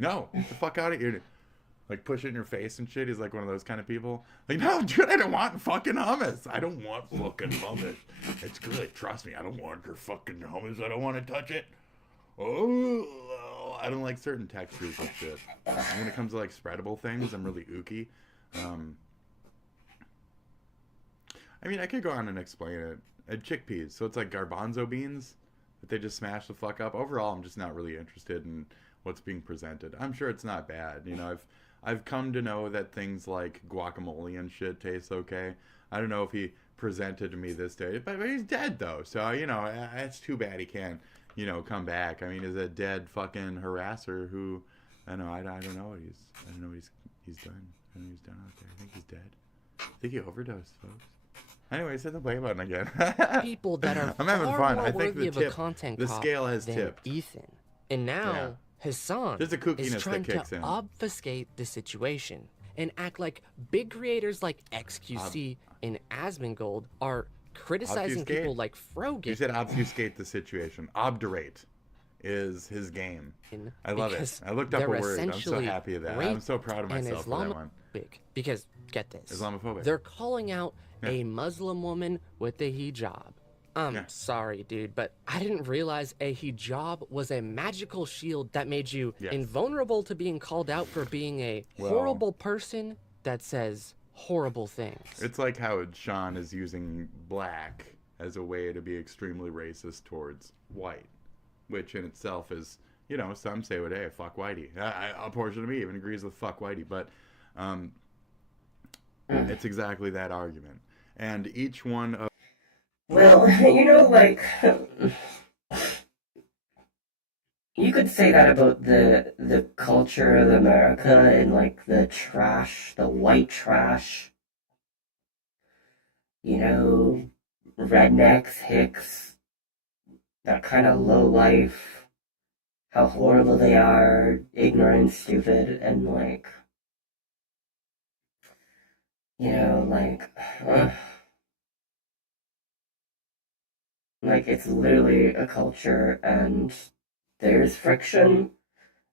Get the fuck out of here. Like, push it in your face and shit. He's like one of those kind of people. Like, no, dude, I don't want fucking hummus. I don't want fucking hummus. It's good. Trust me, I don't want your fucking hummus. I don't want to touch it. Oh, I don't like certain textures and shit. And when it comes to, like, spreadable things, I'm really ooky. I mean, I could go on and explain it. Chickpeas. So it's like garbanzo beans that they just smash the fuck up. Overall, I'm just not really interested in what's being presented. I'm sure it's not bad. You know, I've come to know that things like guacamole and shit taste okay. I don't know if he presented to me this day, but he's dead though. So, you know, it's too bad he can't, you know, come back. I mean, he's a dead fucking harasser who, I don't know. I don't know what he's done. I don't know he's done out there. I think he's dead. I think he overdosed, folks. Anyways, hit the play button again. People that are I'm having far fun. more I think worthy the of a tip, content the cop scale has than tipped. Ethan. And now Hassan There's a kookiness is that trying kicks to in. obfuscate the situation and act like big creators like XQC and Asmongold are criticizing Obfuscate? people like Frogan. You said obfuscate the situation. Obdurate is his game. I love it. because I looked up a they're word. I'm so essentially happy of that. I'm rape so proud of and myself for that one. Because, get this. Islamophobic. They're calling out a Muslim woman with a hijab. I'm sorry, dude, but I didn't realize a hijab was a magical shield that made you invulnerable to being called out for being a horrible person that says horrible things. It's like how Sean is using black as a way to be extremely racist towards white, which in itself is, you know, some say, well, hey, fuck whitey. A portion of me even agrees with fuck whitey, but it's exactly that argument. And each one of... Well, you know, like, you could say that about the culture of America and, like, the trash, the white trash, you know, rednecks, hicks, that kind of low life, how horrible they are, ignorant, stupid, and, like, you know, like, like, it's literally a culture, and there's friction,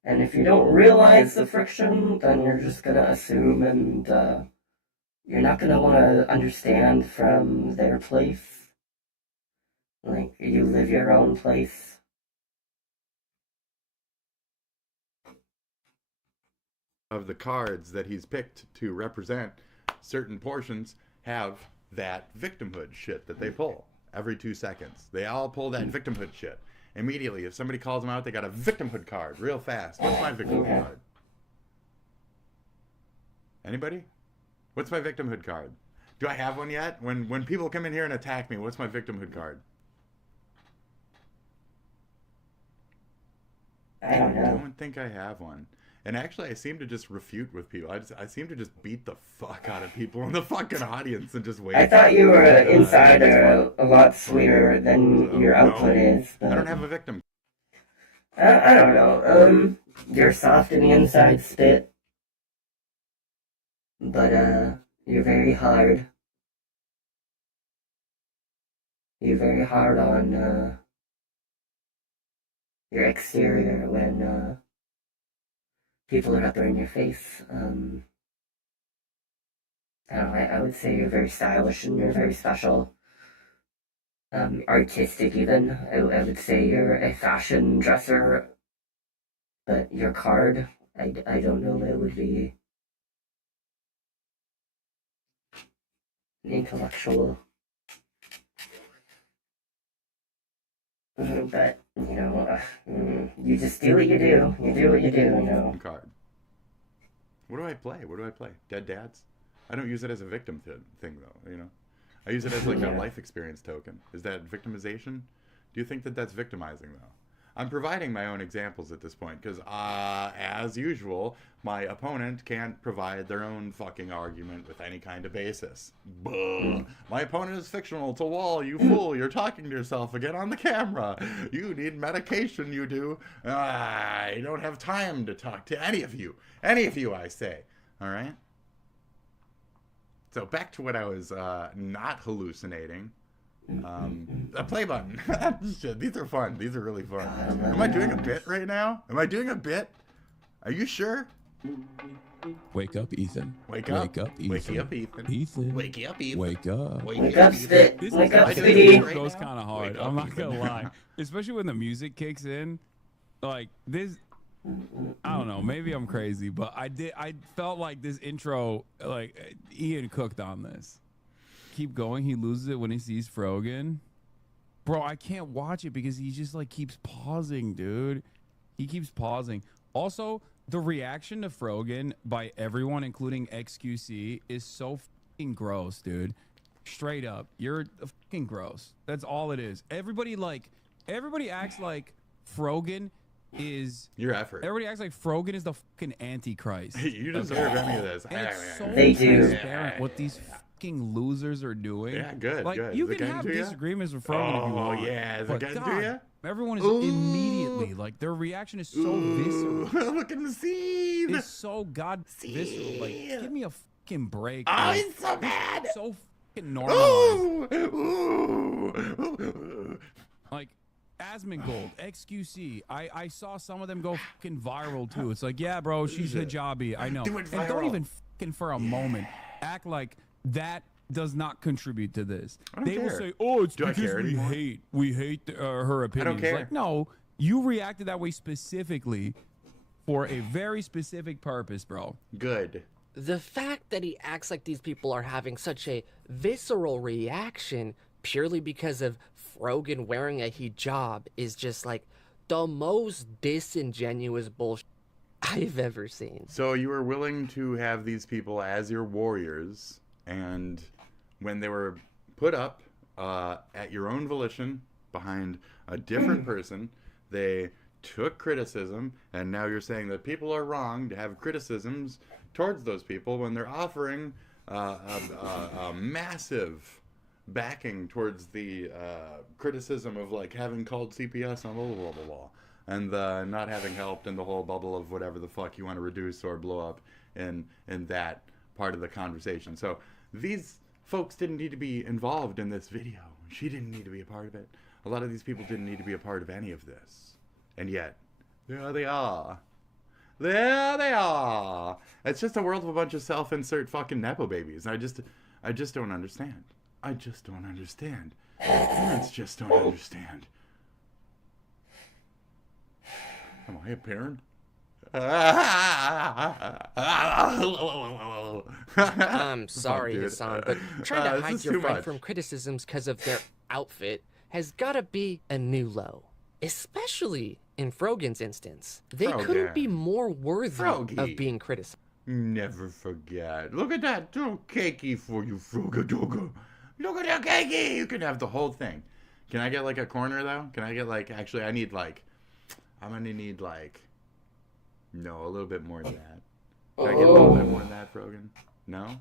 and if you don't realize the friction, then you're just gonna assume, and you're not gonna want to understand from their place. Like, you live your own place. Of the cards that he's picked to represent certain portions have that victimhood shit that they pull every 2 seconds. They all pull that victimhood shit. Immediately, if somebody calls them out, they got a victimhood card real fast. What's my victimhood card? Anybody? What's my victimhood card? Do I have one yet? When people come in here and attack me, what's my victimhood card? I don't know. I don't think I have one. And actually, I seem to just refute with people. I seem to just beat the fuck out of people in the fucking audience and just wait. I thought you were an insider a lot sweeter than your output is. But... I don't have a victim. I don't know. You're soft in the inside, spit. But, you're very hard. You're very hard on, your exterior when, people are up there in your face. I don't know, I would say you're very stylish and you're very special. Artistic even. I would say you're a fashion dresser. But your card, I don't know that it would be intellectual. But, you know, you just do what you do. You do what you do, you know. Card. What do I play? What do I play? Dead dads? I don't use it as a victim thing, though, you know? I use it as, like, a life experience token. Is that victimization? Do you think that that's victimizing, though? I'm providing my own examples at this point because, as usual, my opponent can't provide their own fucking argument with any kind of basis. Buh. My opponent is fictional. It's a wall, you fool. You're talking to yourself again on the camera. You need medication, you do. You don't have time to talk to any of you. Any of you, I say. All right? So back to what I was not hallucinating. A play button. Shit, these are fun. These are really fun. Am I doing a bit right now? Am I doing a bit? Are you sure? Wake up, Ethan. Wake up. Wake up, Ethan. Wake up, Ethan. Ethan. Wake up, Ethan. Wake up. Wake up, Spit. This Wake is- up, I think Speedy. this goes kind of hard. Wake up, I'm not Ethan. gonna lie, especially when the music kicks in. Like this, I don't know. Maybe I'm crazy, but I felt like this intro, like Ian cooked on this. Keep going. He loses it when he sees Frogan. Bro, I can't watch it because he just like keeps pausing, dude. He keeps pausing. Also, the reaction to Frogan by everyone, including XQC, is so fucking gross, dude. Straight up, you're fucking gross. That's all it is. Everybody acts like Frogan is your effort. Everybody acts like Frogan is the fucking Antichrist. You deserve any of this. And it's so They do. transparent what these fucking losers are doing. Yeah, good, Like good. you Is it can getting have to ya? disagreements with Frogan if you want. Yeah, is it but getting to God, ya? everyone is Ooh. immediately like their reaction is so visceral. Look at the seed. It's so visceral. Like, give me a fucking break. Oh, dude. he's so bad. It's so fucking normalized. Ooh. Like Asmongold, XQC. I saw some of them go fucking viral too. It's like, yeah, bro, she's hijabi. I know. Do it And don't viral. even fucking for a moment act like that does not contribute to this. I don't They will care. say, "Oh, it's Do I because care we anymore? hate her opinions." care. Like, no, you reacted that way specifically for a very specific purpose, bro. Good. The fact that he acts like these people are having such a visceral reaction purely because of Frogan wearing a hijab is just like the most disingenuous bullshit I've ever seen. So you were willing to have these people as your warriors, and when they were put up at your own volition behind a different person, they took criticism, and now you're saying that people are wrong to have criticisms towards those people when they're offering a massive backing towards the criticism of like having called CPS on blah blah blah blah, and not having helped in the whole bubble of whatever the fuck you want to reduce or blow up in that part of the conversation. So these folks didn't need to be involved in this video. She didn't need to be a part of it. A lot of these people didn't need to be a part of any of this, and yet there they are. There they are. It's just a world of a bunch of self-insert fucking nepo babies. I just don't understand. I just don't understand. Parents just don't understand. Am I a parent? I'm sorry, Fuck, dude. Hassan, but trying to This hide is your too friend much. from criticisms because of their outfit has gotta be a new low. Especially in Frogan's instance. They couldn't be more worthy Frogie. of being criticized. Never forget. Look at that little cakey for you, Frogadoga. Look at that cakey. You can have the whole thing. Can I get like a corner though? Can I get like, actually I need like, I'm gonna need like, no, a little bit more than that. Can I get a little bit more than that, Frogan? No?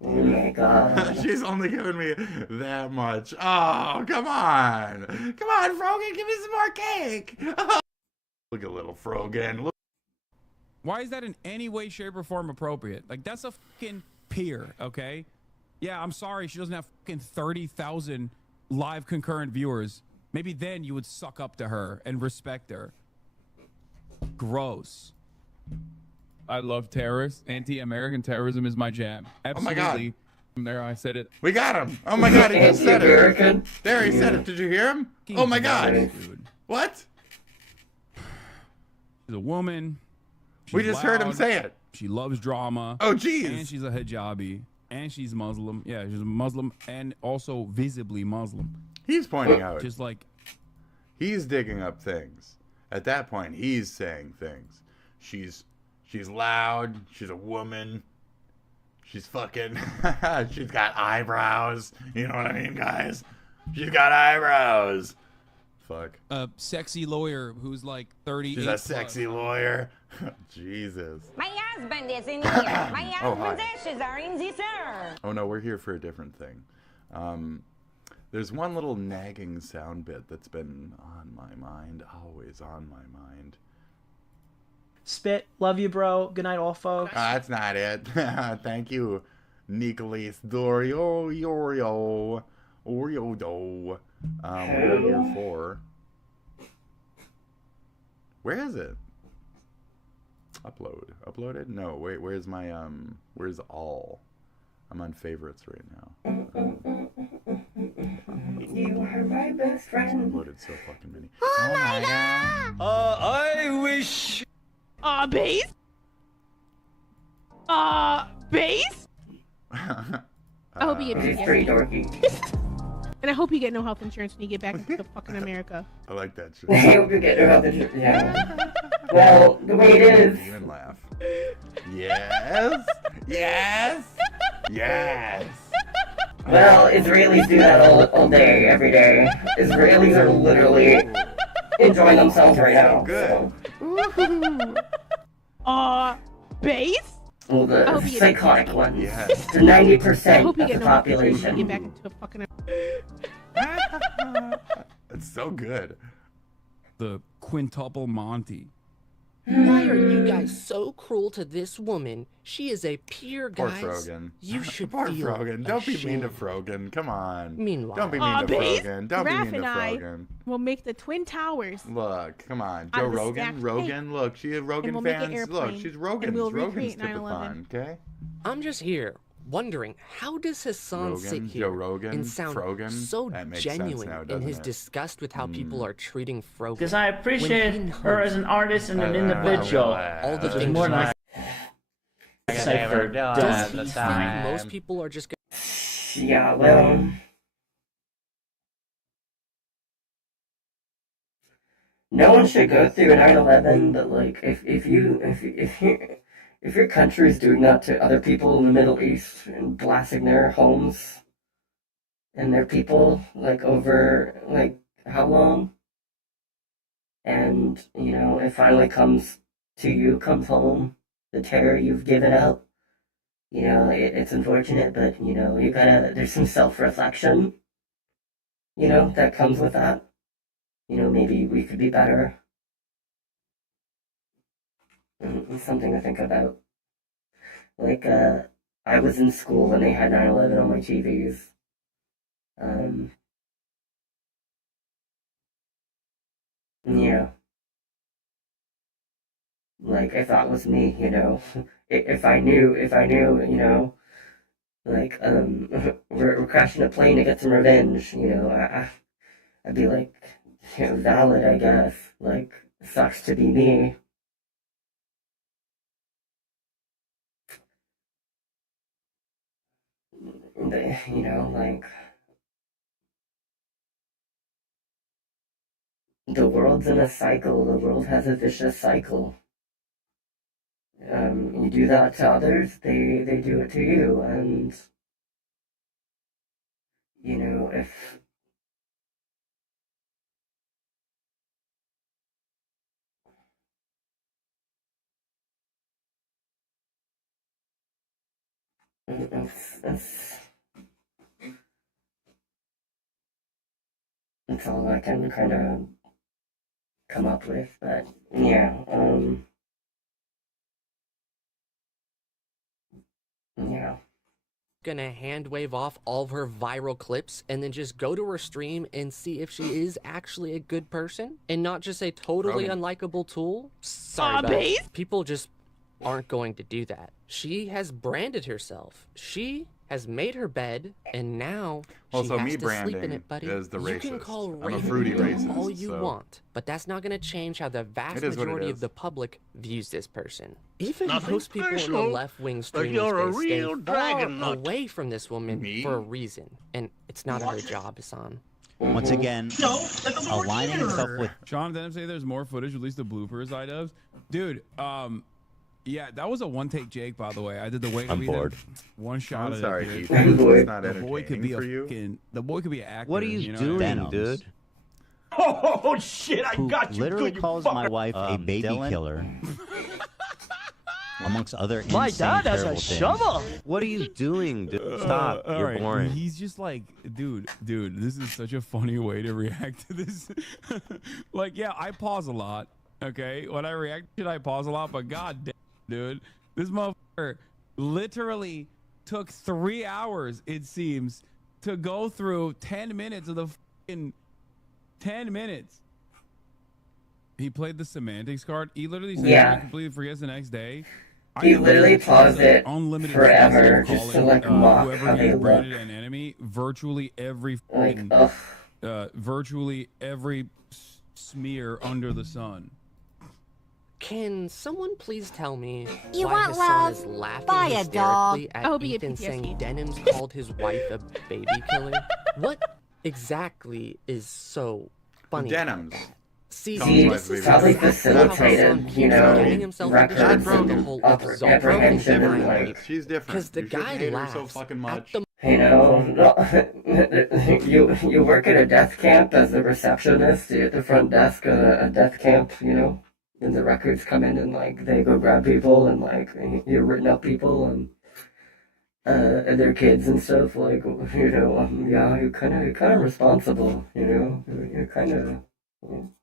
Oh my god. She's only giving me that much. Oh, come on. Come on, Frogan, give me some more cake. Look at little Frogan. Look. Why is that in any way, shape, or form appropriate? Like, that's a fucking peer, okay? Yeah, I'm sorry she doesn't have fucking 30,000 live concurrent viewers. Maybe then you would suck up to her and respect her. Gross. I love terrorists. Anti-American terrorism is my jam. Oh my God. Absolutely. From there, I said it. We got him. Oh my god, he just said it. Anti-American? There, he said it. Did you hear him? Oh my god. Dude. What? She's a woman. We She's just heard him loud. say it. She loves drama. Oh, jeez. And she's a hijabi. And she's Muslim. Yeah, she's a Muslim and also visibly Muslim. He's pointing out. Just like... He's digging up things. At that point, he's saying things. She's loud. She's a woman. She's fucking... she's got eyebrows. You know what I mean, guys? She's got eyebrows. fuck? A sexy lawyer who's like 38. She's a sexy lawyer. Jesus. My husband is in here. My Oh, husband's hi. ashes are in the sir. Oh no, we're here for a different thing. There's one little nagging sound bit that's been on my mind, always on my mind. Spit. Love you, bro. Good night, all folks. That's not it. Thank you, Nicholas Dorio Yorio Oreo Do. What are you here for? Where is it? Uploaded? No, wait, where's my where's all? I'm on favorites right now. You are my best friend. Uploaded so fucking many. Oh my god! I wish. Base? Base? I hope you get He's pretty dorky. And I hope you get no health insurance when you get back into fucking America. I like that shit. I hope you get no health insurance. Yeah. Well, the way it is. Even laugh. Yes. Yes. Yes. Well, Israelis do that all day, every day. Israelis are literally enjoying themselves right now. Good. Base? Well, I hope the you get psychotic ones. Yes. The 90% I hope you of get the no health insurance when population. you get back into a fucking It's so good. The quintuple Monty. Why are you guys so cruel to this woman? She is a peer, Poor guys. Frogan. You should Poor feel Frogan. Don't be mean to ashamed. Frogan. Come on. Meanwhile. Don't be mean to Base? Frogan. Don't be Raph mean to and I Frogan. will make the Twin Towers. Look, come on. Out Joe of the Rogan. stacked Rogan, look. She has Rogan we'll make an fans. Look, airplane, she's and Rogan's. we'll Rogan's recreate took it 9/11. on, okay? I'm just here wondering, how does Hassan sit Rogan, here Joe Rogan, and sound Frogan? so That makes sense genuine now, in doesn't his it? disgust with how people are treating Frogan? Because I appreciate When he her as an artist and an individual. all the It's things more she than I say for does the he time. think most people are just Yeah, well. No one should go through 9/11, but like, if your country is doing that to other people in the Middle East and blasting their homes and their people, like, over, like, how long? And, you know, it finally comes to you, comes home, the terror you've given out. You know, it's unfortunate, but, you know, there's some self-reflection, you know, that comes with that. You know, maybe we could be better. It's something to think about. Like, I was in school when they had 9/11 on my TVs. Yeah. Like, if that was me, you know, if I knew, you know, like, we're crashing a plane to get some revenge, you know, I'd be like, you know, valid, I guess. Like, sucks to be me. You know, like, the world's in a cycle. The world has a vicious cycle. You do that to others, they do it to you, and, you know, if that's all I can kind of come up with, but yeah, yeah. gonna hand wave off all of her viral clips and then just go to her stream and see if she is actually a good person and not just a totally Rogan. unlikable tool? Sorry, but Base? people just aren't going to do that. She has branded herself. She has made her bed, and now Also, she has me to sleep in branding it, buddy. is the You can racist. call I'm a rape fruity racist, all you so- want, but that's not going to change how the vast It is what it majority of is. the public views this person. Even Nothing most people in the special, left-wing but streaming you're a space stay real far dragon nut. away from this woman Me? for a reason, and it's not her job, Hassan. Once again, aligning himself with Sean, didn't say there's more footage, at least the bloopers I dude. Yeah, that was a one-take Jake, by the way. I did the way. I'm bored. One shot. I'm of sorry, it, dude. Ethan. It's not The boy could be entertaining a for you. fucking. The boy could be an actor. What are you know doing, what I mean? dude? Oh shit! I who got you. literally good, you calls fucker. my wife a baby Dylan? killer, amongst other My insane, dad has a terrible things. shovel. What are you doing, dude? Stop. All You're right, boring. He's just like, dude, this is such a funny way to react to this. Like, yeah, I pause a lot. Okay, when I react to shit, I pause a lot. But god damn, dude, this motherfucker literally took 3 hours, it seems, to go through 10 minutes of the fucking 10 minutes. He played the semantics card. He literally said Yeah. he completely forgets the next day. He literally paused it unlimited forever chances of just to like mock whoever how he they look. branded an enemy. Virtually every fucking, virtually every smear under the sun. Can someone please tell me You why want his son love? is laughing Buy a dog. hysterically I at hope you get Ethan PTSD. saying Denham's called his wife a baby killer? What exactly is so funny? Denims. See, This this is probably exactly how facilitated, Hassan you keeps know, getting himself into records trouble with the and whole apprehension and like, She's different. because the You shouldn't guy hate her so laughs fucking at much. the you know, you work at a death camp as a receptionist at the front desk of a death camp, you know, and the records come in and like they go grab people and like you're written up people and their kids and stuff, like, you know, yeah, you're kind of responsible, you know, you're kind of.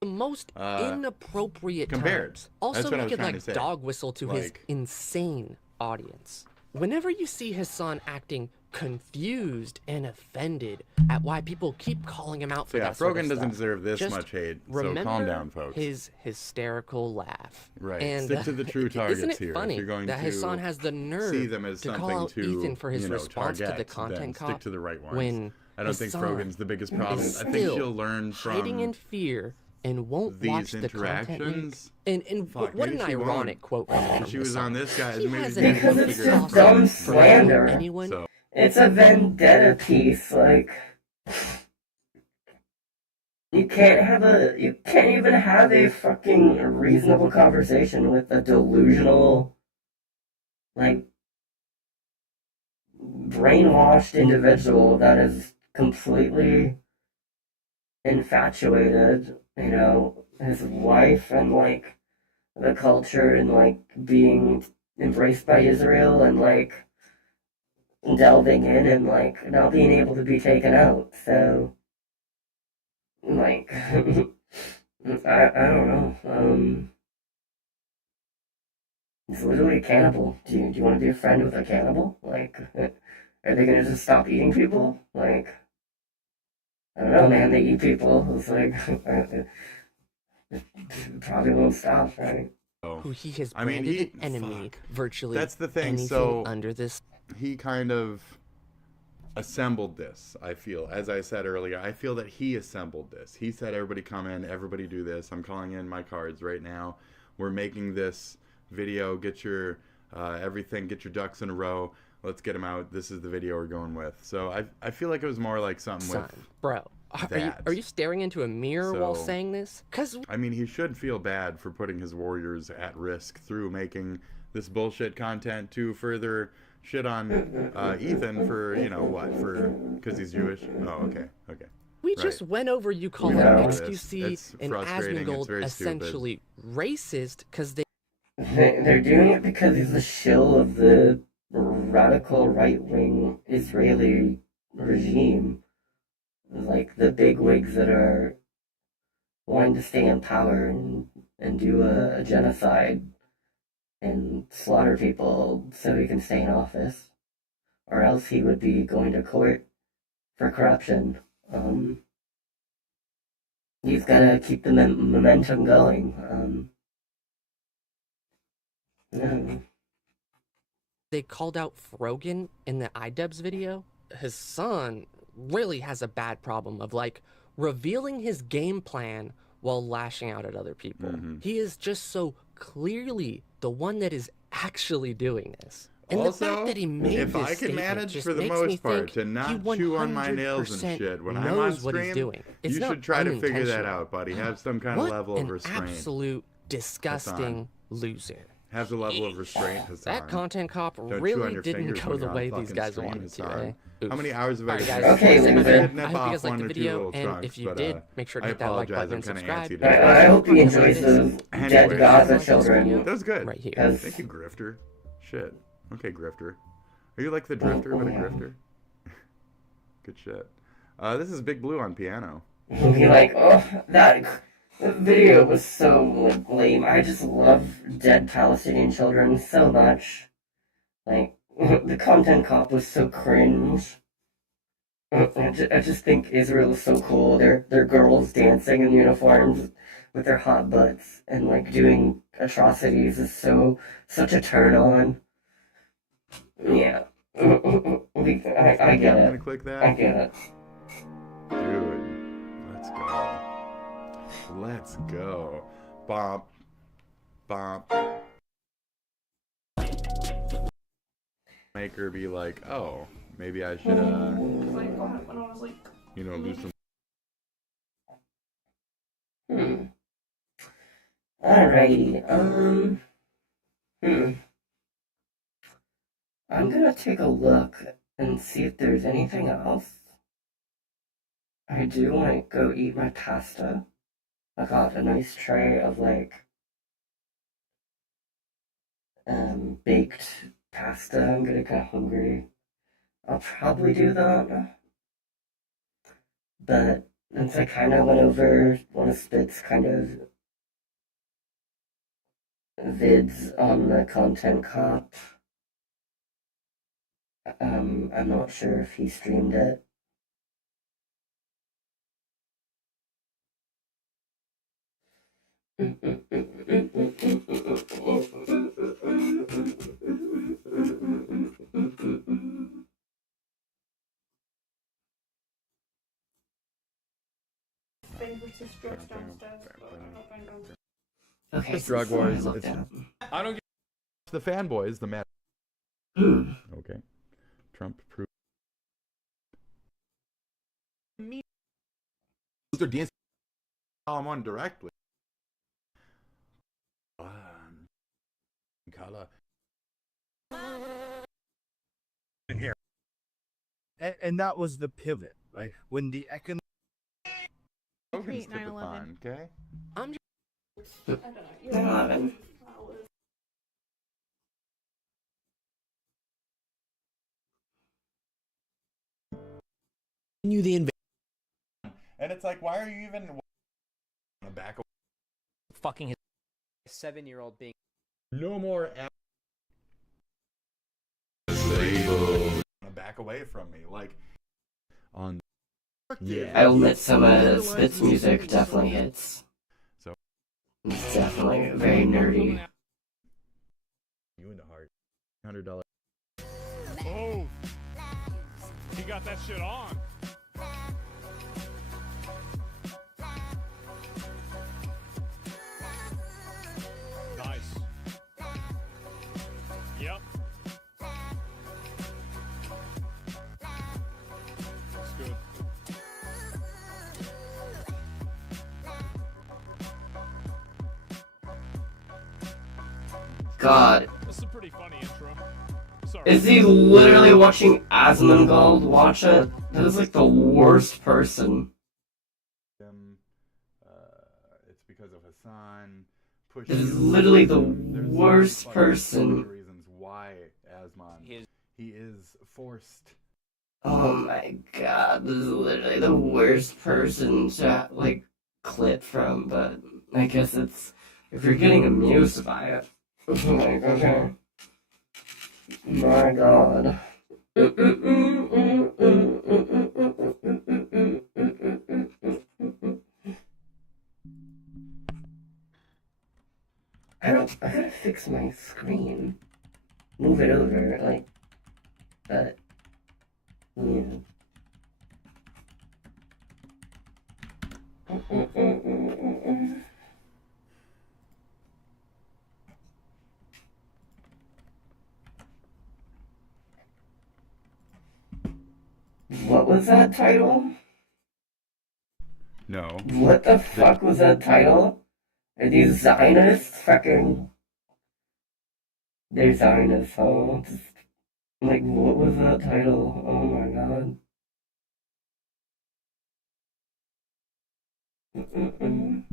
the most inappropriate compared. times. Also That's what I make was it trying like to say. dog whistle to his Like- insane audience. Whenever you see Hassan acting confused and offended at why people keep calling him out for So yeah, that sort of Frogan doesn't stuff, deserve this just much hate. So remember calm down, folks. his hysterical laugh. Right. And, Stick to the true targets isn't it here. funny if you're going that to Hassan has the nerve see them as to something call out to, Ethan for his you know, response to the target, content then cop stick to the right ones. when I don't think Hassan Frogan's the biggest problem. is I think still she'll learn hiding from in fear and won't these watch the content leak. interactions. And Fuck, what maybe an she ironic won't. quote coming from She was Hassan. on this guy. He Maybe has they an will Because it's figure it just out. dumb So- slander. Anyone? So, It's a vendetta piece, like you can't even have a fucking reasonable conversation with a delusional, like, brainwashed individual that is completely infatuated, you know, his wife and like the culture and like being embraced by Israel and like delving in and like not being able to be taken out. So like I don't know. It's literally a cannibal. Do you want to be a friend with a cannibal? Like, are they gonna just stop eating people? Like, I don't know, man. They eat people. It's like probably won't stop, right? Who he has I mean, branded an enemy virtually That's the thing. anything So under this. he kind of assembled this. I feel, as I said earlier, I feel that he assembled this. He said, "Everybody come in. Everybody do this. I'm calling in my cards right now. We're making this video. Get your everything. Get your ducks in a row. Let's get them out. This is the video we're going with." So I feel like it was more like something Son, with bro, are you staring into a mirror while So- saying this? Cause I mean, he should feel bad for putting his warriors at risk through making this bullshit content to further shit on Ethan for, you know, what, for, because he's Jewish? Oh, okay. we just went over you calling know. XQC It's and frustrating, it's Asmongold very essentially racist because They're doing it because he's the shill of the radical right-wing Israeli regime. Like the big wigs that are wanting to stay in power and do a genocide and slaughter people so he can stay in office. Or else he would be going to court for corruption. He's got to keep the momentum going. they called out Frogan in the iDubbbz video. His son really has a bad problem of like revealing his game plan while lashing out at other people. He is just so clearly the one that is actually doing this. And Also, the fact that he made if this I can statement manage just for the makes me most part think to he not chew on my nails and 100% shit when I'm knows on what he's stream, doing. It's you not should try to figure that unintentional. out, buddy. Have some kind of What level of an restraint. absolute disgusting loser. Have the level of restraint, Hassan. That content cop Don't chew on really your didn't fingers go when the you're on way these fucking guys stream, wanted to, Hassan. eh? How many hours have I Alright, been guys, Okay, that's it, loser. man. Nip I hope you off guys liked one the or two video, little and chunks, if you but, did, make sure to I hit that like apologize, button I'm and kinda subscribe. antsy today. I hope he enjoys the Anyways. dead Gaza children. That was good. Right here. Because Thank you, Grifter. Shit. Okay, Grifter. Are you like the Drifter, but a yeah. Grifter? Good shit. This is Big Blue on piano. He'll be like, oh, that video was so like, lame. I just love dead Palestinian children so much. Like, the content cop was so cringe. I just think Israel is so cool. They're girls dancing in uniforms with their hot butts and like doing atrocities is such a turn on. Yeah. I get it. Gonna click that? I get it. Dude, let's go. Let's go. Bomp. Bomp. Make her be like, oh, maybe I should, you know, lose some. Alrighty, I'm gonna take a look and see if there's anything else. I do want to go eat my pasta. I got a nice tray of like baked pasta. I'm gonna get hungry. I'll probably do that. But since I kind of went over one of Spit's kind of vids on the content cop, I'm not sure if he streamed it. Okay, It's Drug Wars. I don't get the fanboys, the mad. Okay. Trump approved. They're dancing. I'm on directly. Color. In here. And that was the pivot, right? When the economic. Create 9/11. Okay. I'm just. 9/11. Continue the invasion. And it's like, why are you even on the back? Fucking his 7-year-old being. No more. Back away from me, like on. Yeah, I'll admit some of Spit's music definitely hits. So it's definitely very nerdy. You in the heart. $100. Oh, he got that shit on. Nice. Yep. That's good. God. That's a pretty funny intro. Sorry. Is he literally watching Asmongold watch it? That is like the worst person. It's because of Hassan. This is literally the worst person. Reasons why Asmon. He is forced. Oh my god, this is literally the worst person to like clip from, but I guess it's if you're getting amused by it. Like, okay. My god. I gotta fix my screen. Move it over, like, but, yeah. What was that title? No. What the fuck was that title? Are these Zionists fucking They're Zionists, huh? Just, like, what was that title? Oh my god. Mm-mm-mm.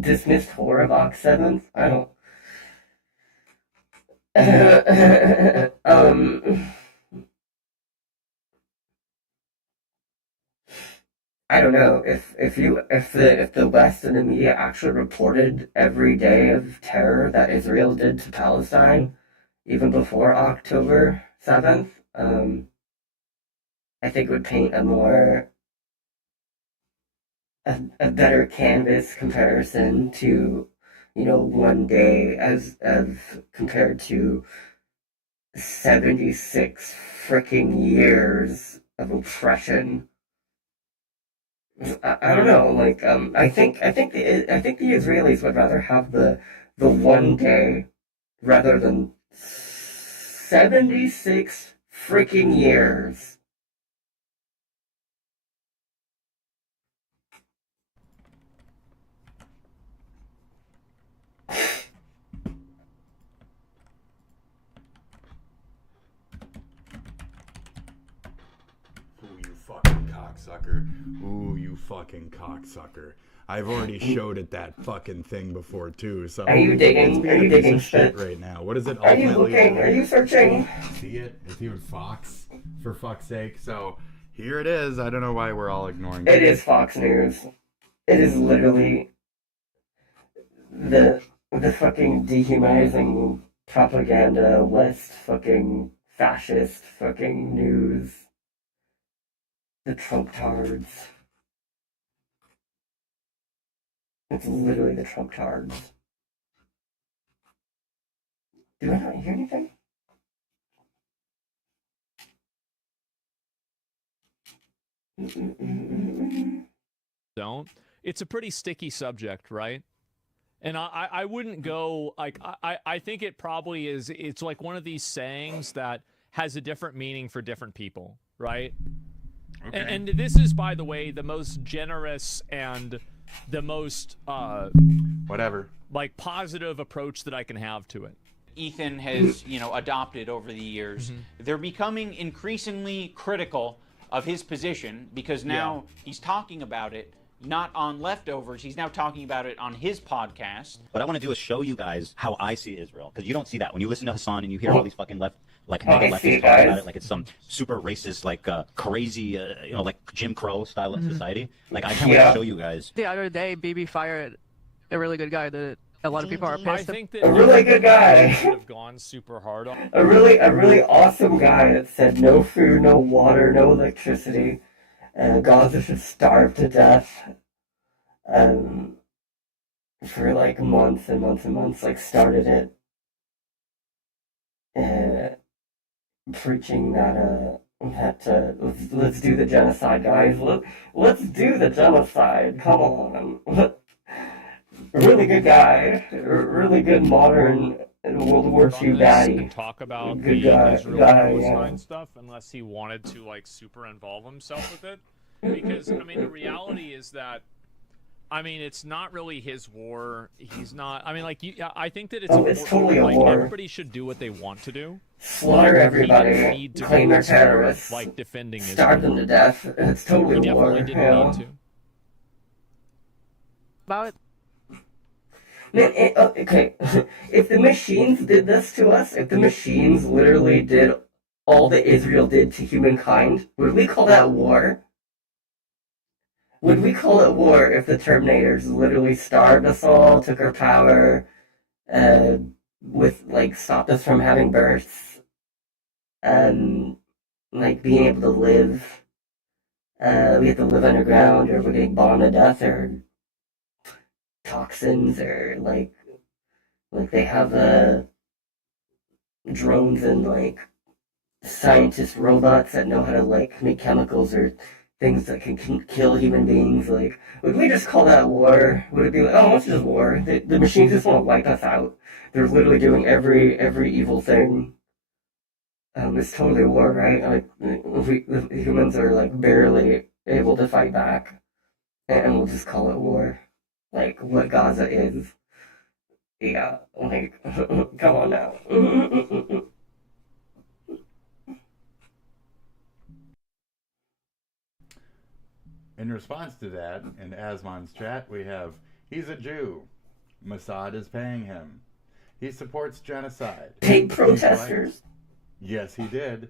Dismissed Horrorbox 7th? I don't. I don't know if the West and the media actually reported every day of terror that Israel did to Palestine, even before October 7th. I think it would paint a better canvas comparison to, one day as compared to 76 freaking years of oppression. I don't know, like, I think the Israelis would rather have the one day rather than 76 freaking years. Ooh, you fucking cocksucker. Ooh, you fucking cocksucker. I've already showed it that fucking thing before too, so Are you digging? it's Are you a piece digging of shit shit? right now. What is it Are you ultimately? looking? Are you searching? See it? It's even Fox, for fuck's sake. So here it is. I don't know why we're all ignoring It is Fox News. It is literally the fucking dehumanizing propaganda, West fucking fascist fucking news. The Trump tards. It's literally the Trump tards. Do I not hear anything? Don't. It's a pretty sticky subject, right? And I wouldn't go like I think it probably is. It's like one of these sayings that has a different meaning for different people, right? Okay. And this is, by the way, the most generous and the most whatever, like, positive approach that I can have to it. Ethan has, adopted over the years. They're becoming increasingly critical of his position because now he's talking about it not on Leftovers. He's now talking about it on his podcast. What I want to do is show you guys how I see Israel, because you don't see that when you listen to Hassan and you hear all these fucking leftists talk about it like it's some super racist, like crazy, like Jim Crow style of society. Like I can't wait to show you guys. The other day, BB fired a really good guy that a lot of people are pissed. I think that a really good guy should have gone super hard on. a really awesome guy that said no food, no water, no electricity. Gaza should starve to death. For like months and months and months, like started it, preaching that let's do the genocide, guys. Let's do the genocide. Come on. Really good guy. Really good modern World War II baddie. Talk about good the guy, Israel-Palestine stuff unless he wanted to like super involve himself with it, because I mean the reality is that it's not really his war. He's not. I think that it's totally a like, war. everybody should do what they want to do. Slaughter everybody. He didn't need to Claim go they're as far as, terrorists. like defending Starve them to death. It's totally He a war. definitely didn't need to. About Okay, if the machines did this to us, if the machines literally did all that Israel did to humankind, would we call that war? Would we call it war if the Terminators literally starved us all, took our power, stopped us from having births, and being able to live? We have to live underground, or we're getting bombed to death, or toxins, or like they have drones and like scientist robots that know how to like make chemicals or things that can kill human beings. Like, would we just call that war? Would it be like, oh, it's just war? The machines just want to wipe us out. They're literally doing every evil thing. It's totally war, right? Like, the humans are like barely able to fight back, and we'll just call it war. Like what Gaza is. Yeah, like, come on now. In response to that, in Asmon's chat, we have, he's a Jew. Mossad is paying him. He supports genocide. Paid protesters. Right. Yes, he did.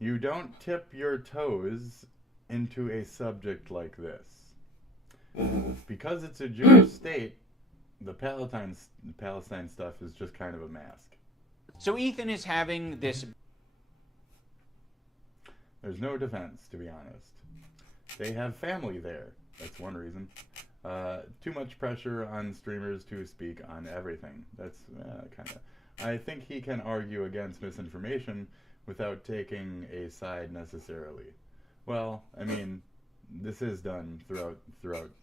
You don't tip your toes into a subject like this. Because it's a Jewish state, the Palestine stuff is just kind of a mask. So Ethan is having this... There's no defense, to be honest. They have family there. That's one reason. Too much pressure on streamers to speak on everything. That's kind of... I think he can argue against misinformation without taking a side necessarily. Well, I mean, this is done throughout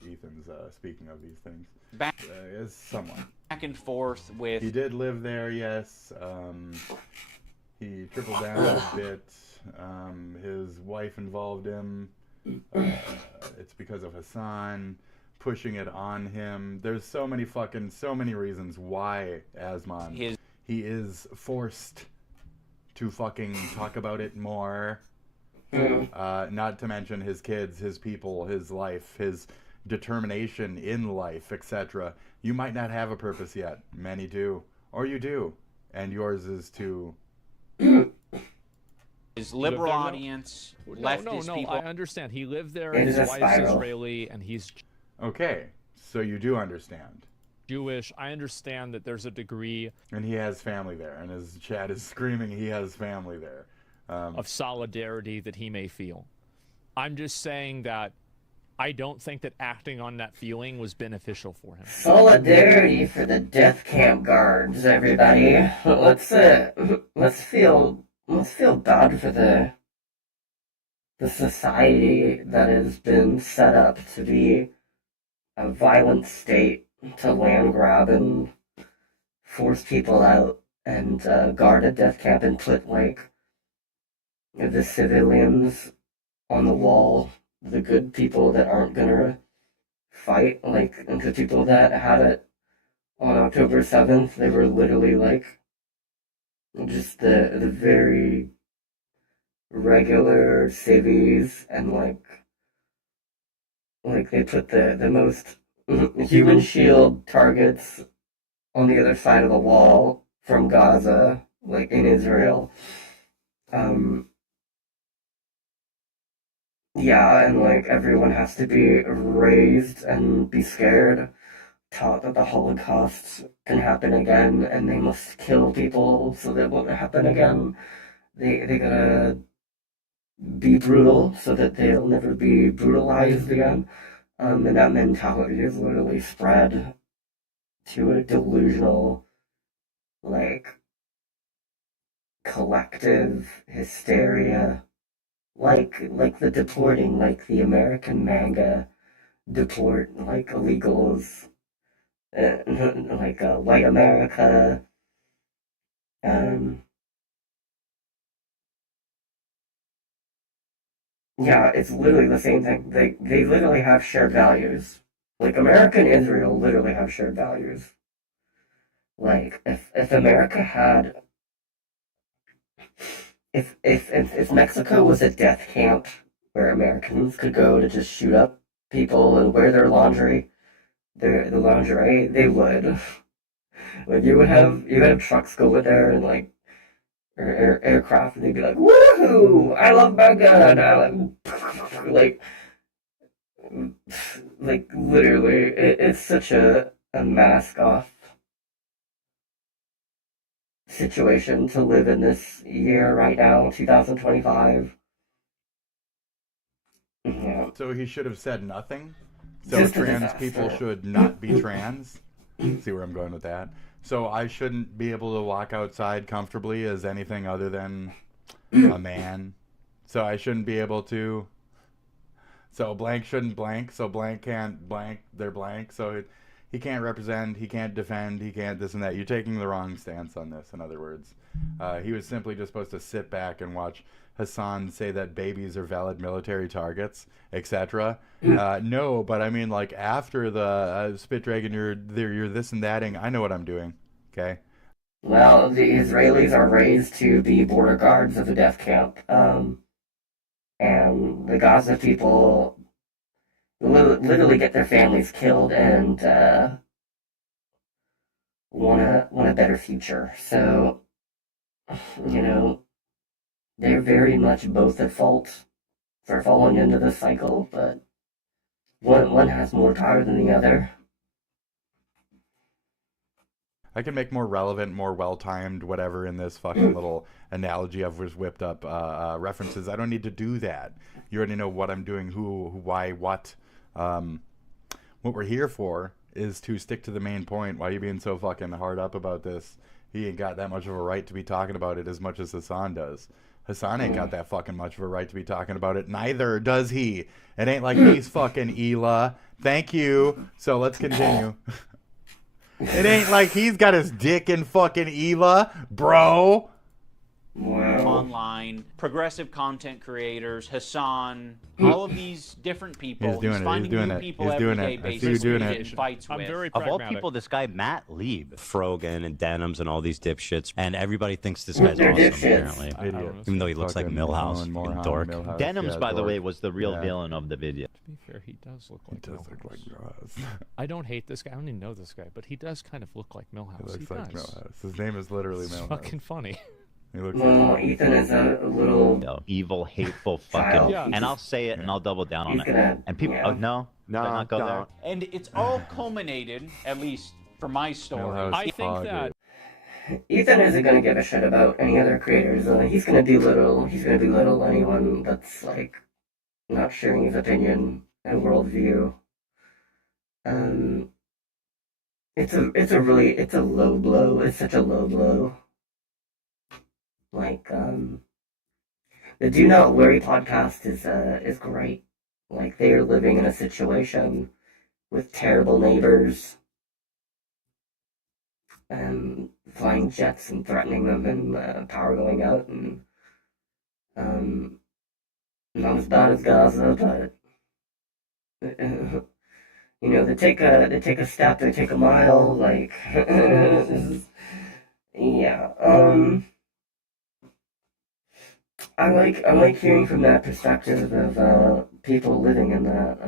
Ethan's speaking of these things. As someone. Back and forth with... He did live there, yes. He tripled down a bit. His wife involved him. It's because of Hassan pushing it on him. There's so many reasons why Asmon he is forced to fucking talk about it more. Not to mention his kids, his people, his life, his determination in life, etc. You might not have a purpose yet. Many do. Or you do. And yours is to... His liberal audience, leftist people... I understand. He lived there, and his wife's Israeli, and he's... Okay, so you do understand. Jewish. I understand that there's a degree... And he has family there, and his chat is screaming he has family there. Of solidarity that he may feel. I'm just saying that I don't think that acting on that feeling was beneficial for him. Solidarity for the death camp guards, everybody. Let's feel bad for the society that has been set up to be a violent state, to land grab and force people out and guard a death camp and put like the civilians on the wall, the good people that aren't gonna fight, like the people that had it on October 7th, they were literally like just the very regular civvies, and like they put the most human shield targets on the other side of the wall from Gaza, like in Israel. Yeah, and like everyone has to be raised and be scared, taught that the Holocaust can happen again, and they must kill people so that it won't happen again. They gotta be brutal so that they'll never be brutalized again. And that mentality is literally spread to a delusional, like, collective hysteria. Like the deporting, like the American Maga deport, like illegals, like white America, yeah, it's literally the same thing. They literally have shared values. Like America and Israel literally have shared values. Like if America had... If Mexico was a death camp where Americans could go to just shoot up people and wear their lingerie, the lingerie, they would. Like you would have trucks go with there and like aircraft, and they'd be like, "Woohoo! I love my gun!" like literally, it's such a mask off situation to live in this year right now, 2025. Yeah. So he should have said nothing? So trans people should not be trans? See where I'm going with that? So I shouldn't be able to walk outside comfortably as anything other than a man. So I shouldn't be able to. So blank shouldn't blank. So blank can't blank. They're blank. So he can't represent. He can't defend. He can't this and that. You're taking the wrong stance on this. In other words, he was simply just supposed to sit back and watch Hassan say that babies are valid military targets, etc. No, but I mean, like, after the Spit Dragon, you're this and thatting. I know what I'm doing. Okay. Well, the Israelis are raised to be border guards of the death camp, and the Gaza people literally get their families killed and want a better future. So, you know, they're very much both at fault for falling into this cycle, but one has more power than the other. I can make more relevant, more well-timed, whatever in this fucking little analogy of was whipped up references. I don't need to do that. You already know what I'm doing, who why, what. What we're here for is to stick to the main point. Why are you being so fucking hard up about this? He ain't got that much of a right to be talking about it as much as Hassan does. Hassan ain't got that fucking much of a right to be talking about it. Neither does he. It ain't like he's fucking Ela. Thank you. So let's continue. It ain't like he's got his dick in fucking Ela, bro. Online, progressive content creators, Hassan, all of these different people. He's doing it. Finding He's doing new it. people He's every doing day it. I see you basically doing to it. get in fights I'm with. very Of all pragmatic. people, this guy Matt Lieb, Frogan and Denims and all these dipshits, and everybody thinks this guy's They're awesome. dipshits. Apparently, even though he looks like Fucking Millhouse, Owen fucking Moorhouse, dork. Millhouse, Denims, yeah, by the dork. way, was the real Yeah. villain of the video. To be fair, he does look He like does look Milhouse. like Millhouse. I don't hate this guy. I don't even know this guy, but he does kind of look like Milhouse. He looks like does. Millhouse. His name is literally It's Millhouse. fucking funny. He looks Well, like Ethan is a little Evil, hateful, Child. fucking. Yeah. And I'll say it, and I'll double down on He's it. gonna- And people, yeah. oh no, no, not go there. And it's all culminated, at least for my story. Millhouse. I think that Ethan isn't gonna give a shit about any other creators. He's gonna belittle anyone that's like not sharing his opinion and worldview. It's a low blow. It's such a low blow. Like, the Do Not Worry podcast is great. Like, they are living in a situation with terrible neighbors and flying jets and threatening them and power going out and not as bad as Gaza, but you know, they take a step, they take a mile, like yeah. I like hearing from that perspective of people living in that.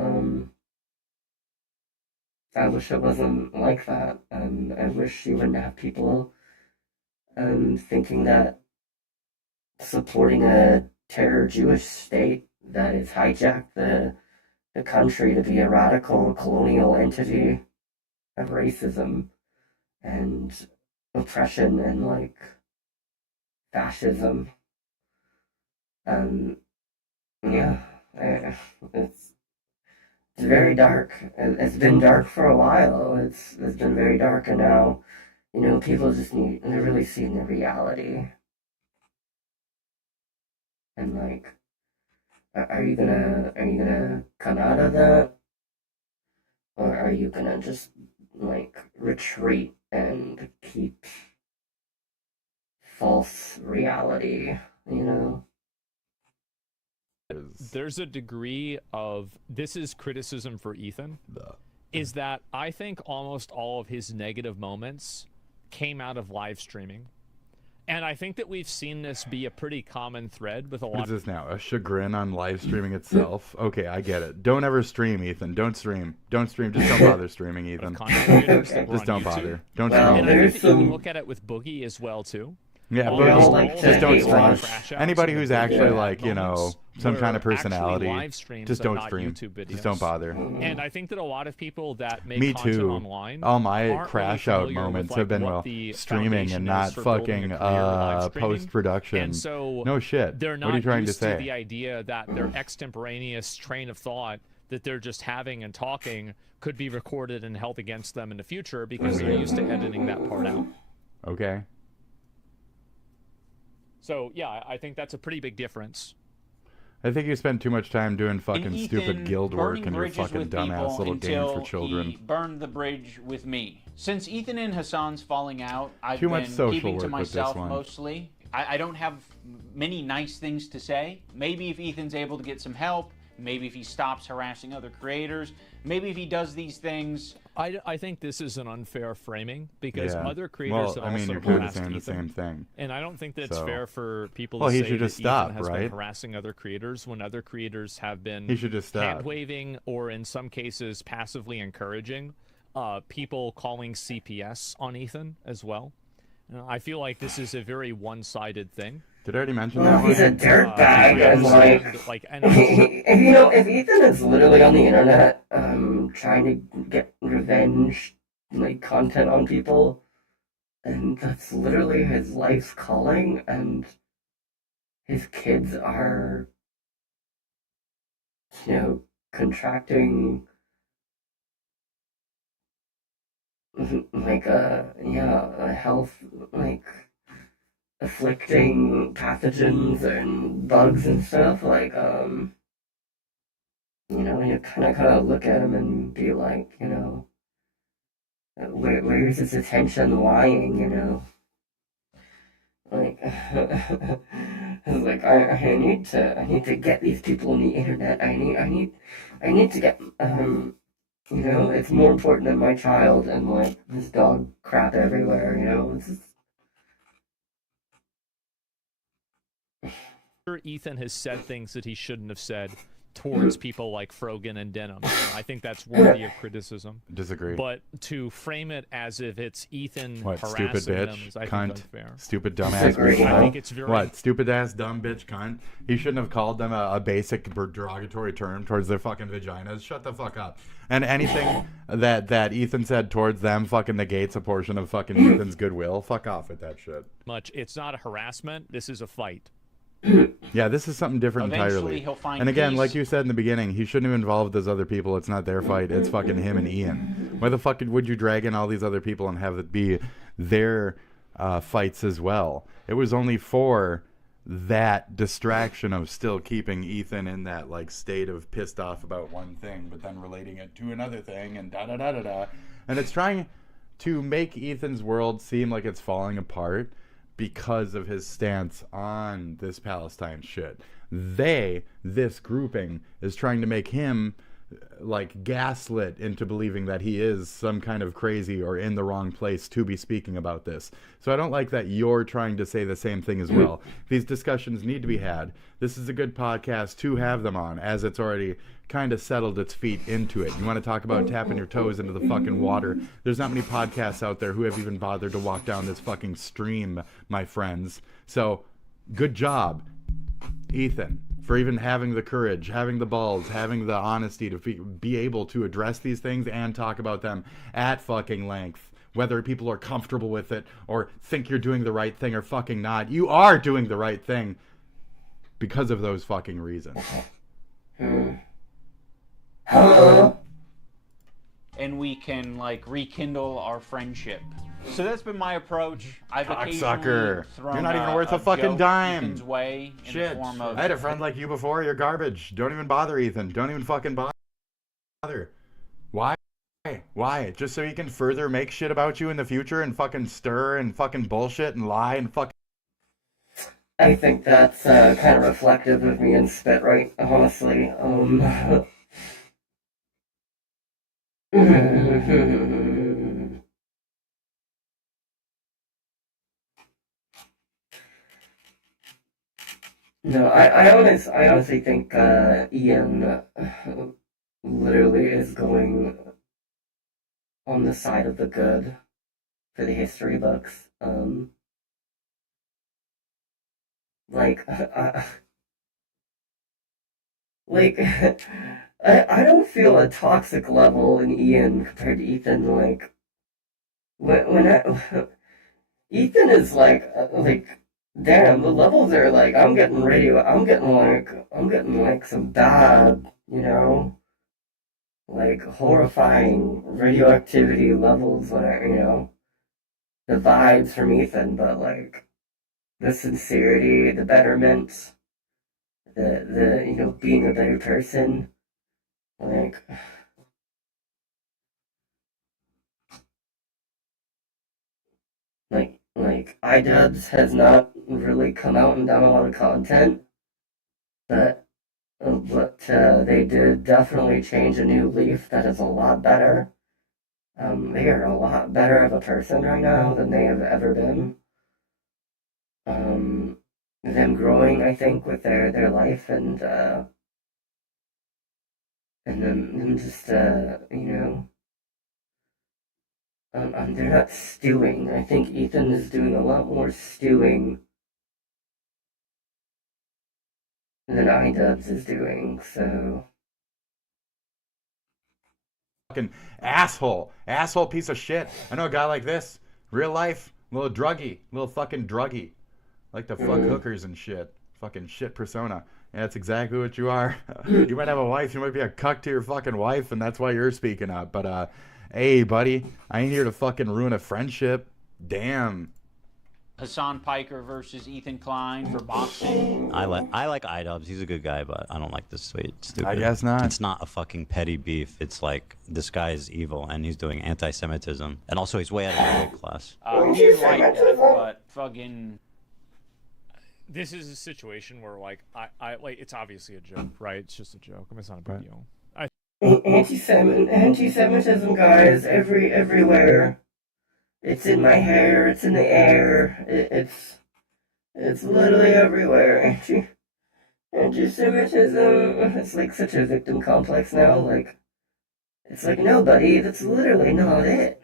I wish it wasn't like that, and I wish you wouldn't have people thinking that supporting a terror Jewish state that has hijacked the country to be a radical colonial entity of racism and oppression and like fascism. Yeah, it's very dark. It's been dark for a while. It's been very dark, and now, you know, people just they're really seeing the reality. And like, are you gonna come out of that, or are you gonna just like retreat and keep false reality? You know. there's a degree of, this is criticism for Ethan, is that I think almost all of his negative moments came out of live streaming. And I think that we've seen this be a pretty common thread with a lot What is this now? A chagrin on live streaming itself? Okay, I get it. Don't ever stream, Ethan. Don't stream. Don't stream. Just don't bother streaming, Ethan. Just don't bother. Don't Well, stream. and I think that you can look at it with Boogie as well, too. Yeah, All but those- just, all just don't those stream. crash outs Anybody and who's the actually big like, you know, moments some kind were of personality, actually live streams just and don't not stream. YouTube videos. Just don't bother. And I think that a lot of people that make Me content too. online All my aren't crash really out familiar with, moments like, have been what well the streaming and foundation not is for building fucking a career live streaming. post production. And so no shit. They're not What are you trying to used say? the idea that their extemporaneous train of thought that they're just having and talking could be recorded and held against them in the future because they're used to editing that part out. Okay. So yeah, I think that's a pretty big difference. I think you spend too much time doing fucking Ethan stupid guild work burning and your bridges fucking with dumbass people little games for until children. He burned the bridge with me. Since Ethan and Hassan's falling out, I've Too been much social keeping to work with this myself one. mostly. I don't have many nice things to say. Maybe if Ethan's able to get some help, maybe if he stops harassing other creators, maybe if he does these things. I think this is an unfair framing because Yeah. other creators Well, have I mean, also you're kind of harassed saying Ethan. the same thing. And I don't think that it's So- fair for people Well, to he say should that just stop, Ethan has right? been harassing other creators when other creators have been He should just stop. hand-waving or in some cases passively encouraging people calling CPS on Ethan as well. I feel like this is a very one-sided thing. Did I already mention Well, that he's a one? dirtbag, I and understand, like, and if Ethan is literally on the internet, trying to get revenge, like content on people, and that's literally his life's calling, and his kids are, contracting, like a health, like, afflicting pathogens and bugs and stuff, like, you kind of look at him and be like, where's his attention lying, like, it's like I need to get these people on the internet. I need to get it's more important than my child and like this dog crap everywhere. It's just... sure Ethan has said things that he shouldn't have said towards people like Frogan and Denim. I think that's worthy of criticism. Disagree. But to frame it as if it's Ethan What, harassing stupid bitch, them is, I think, cunt, unfair. stupid dumbass bitch, I cunt. think it's very... What, stupid ass dumb bitch cunt? He shouldn't have called them a basic derogatory term towards their fucking vaginas. Shut the fuck up. And anything that Ethan said towards them fucking negates a portion of fucking Ethan's goodwill. Fuck off with that shit. It's not a harassment. This is a fight. Yeah, this is something different Eventually entirely. he'll find And again, peace. like you said in the beginning, he shouldn't have involved those other people. It's not their fight. It's fucking him and Ian. Why the fuck would you drag in all these other people and have it be their fights as well? It was only for that distraction of still keeping Ethan in that like state of pissed off about one thing, but then relating it to another thing and da da da da da. And it's trying to make Ethan's world seem like it's falling apart because of his stance on this Palestine shit. This grouping, is trying to make him like gaslit into believing that he is some kind of crazy or in the wrong place to be speaking about this. So I don't like that you're trying to say the same thing as well. These discussions need to be had. This is a good podcast to have them on, as it's already kind of settled its feet into it. You want to talk about tapping your toes into the fucking water? There's not many podcasts out there who have even bothered to walk down this fucking stream, my friends. So, good job, Ethan, for even having the courage, having the balls, having the honesty to be able to address these things and talk about them at fucking length. Whether people are comfortable with it or think you're doing the right thing or fucking not, you are doing the right thing because of those fucking reasons. And we can like rekindle our friendship. So that's been my approach. I've occasionally Cocksucker. thrown You're not even worth a fucking joke dime. Ethan's way in Shit. the form of I had a friend like you before. You're garbage. Don't even bother, Ethan. Don't even fucking bother. Why? Why? Just so he can further make shit about you in the future and fucking stir and fucking bullshit and lie and fucking... I think that's kind of reflective of me and Spit, right? Honestly. No, I honestly think Ian literally is going on the side of the good for the history books. Like, I don't feel a toxic level in Ian compared to Ethan. Like, Ethan is like, damn, the levels are like, I'm getting like some bad, like horrifying radioactivity levels when the vibes from Ethan, but like the sincerity, the betterment, the being a better person, like iDubbbz has not really come out and done a lot of content, but they did definitely change a new leaf that is a lot better. They are a lot better of a person right now than they have ever been. Them growing, I think, with their life and them just they're not stewing. I think Ethan is doing a lot more stewing than iDubbbz is doing, so... Fucking asshole piece of shit. I know a guy like this, real life, little fucking druggy, like to fuck hookers and shit, fucking shit persona. And that's exactly what you are. You might have a wife, you might be a cuck to your fucking wife, and that's why you're speaking up. But hey, buddy, I ain't here to fucking ruin a friendship. Damn. Hassan Piker versus Ethan Klein for boxing. I like iDubbbz. He's a good guy, but I don't like this stupid. I guess not. It's not a fucking petty beef. It's like this guy is evil and he's doing anti-Semitism, and also he's way out of the weight class. He didn't like that, but fucking. This is a situation where like I like it's obviously a joke, right? It's just a joke. I mean, it's not a big deal. Anti-Semitism, guys, everywhere. It's in my hair. It's in the air. It's literally everywhere. Anti-Semitism. It's like such a victim complex now. Like, it's like, no, buddy, that's literally not it.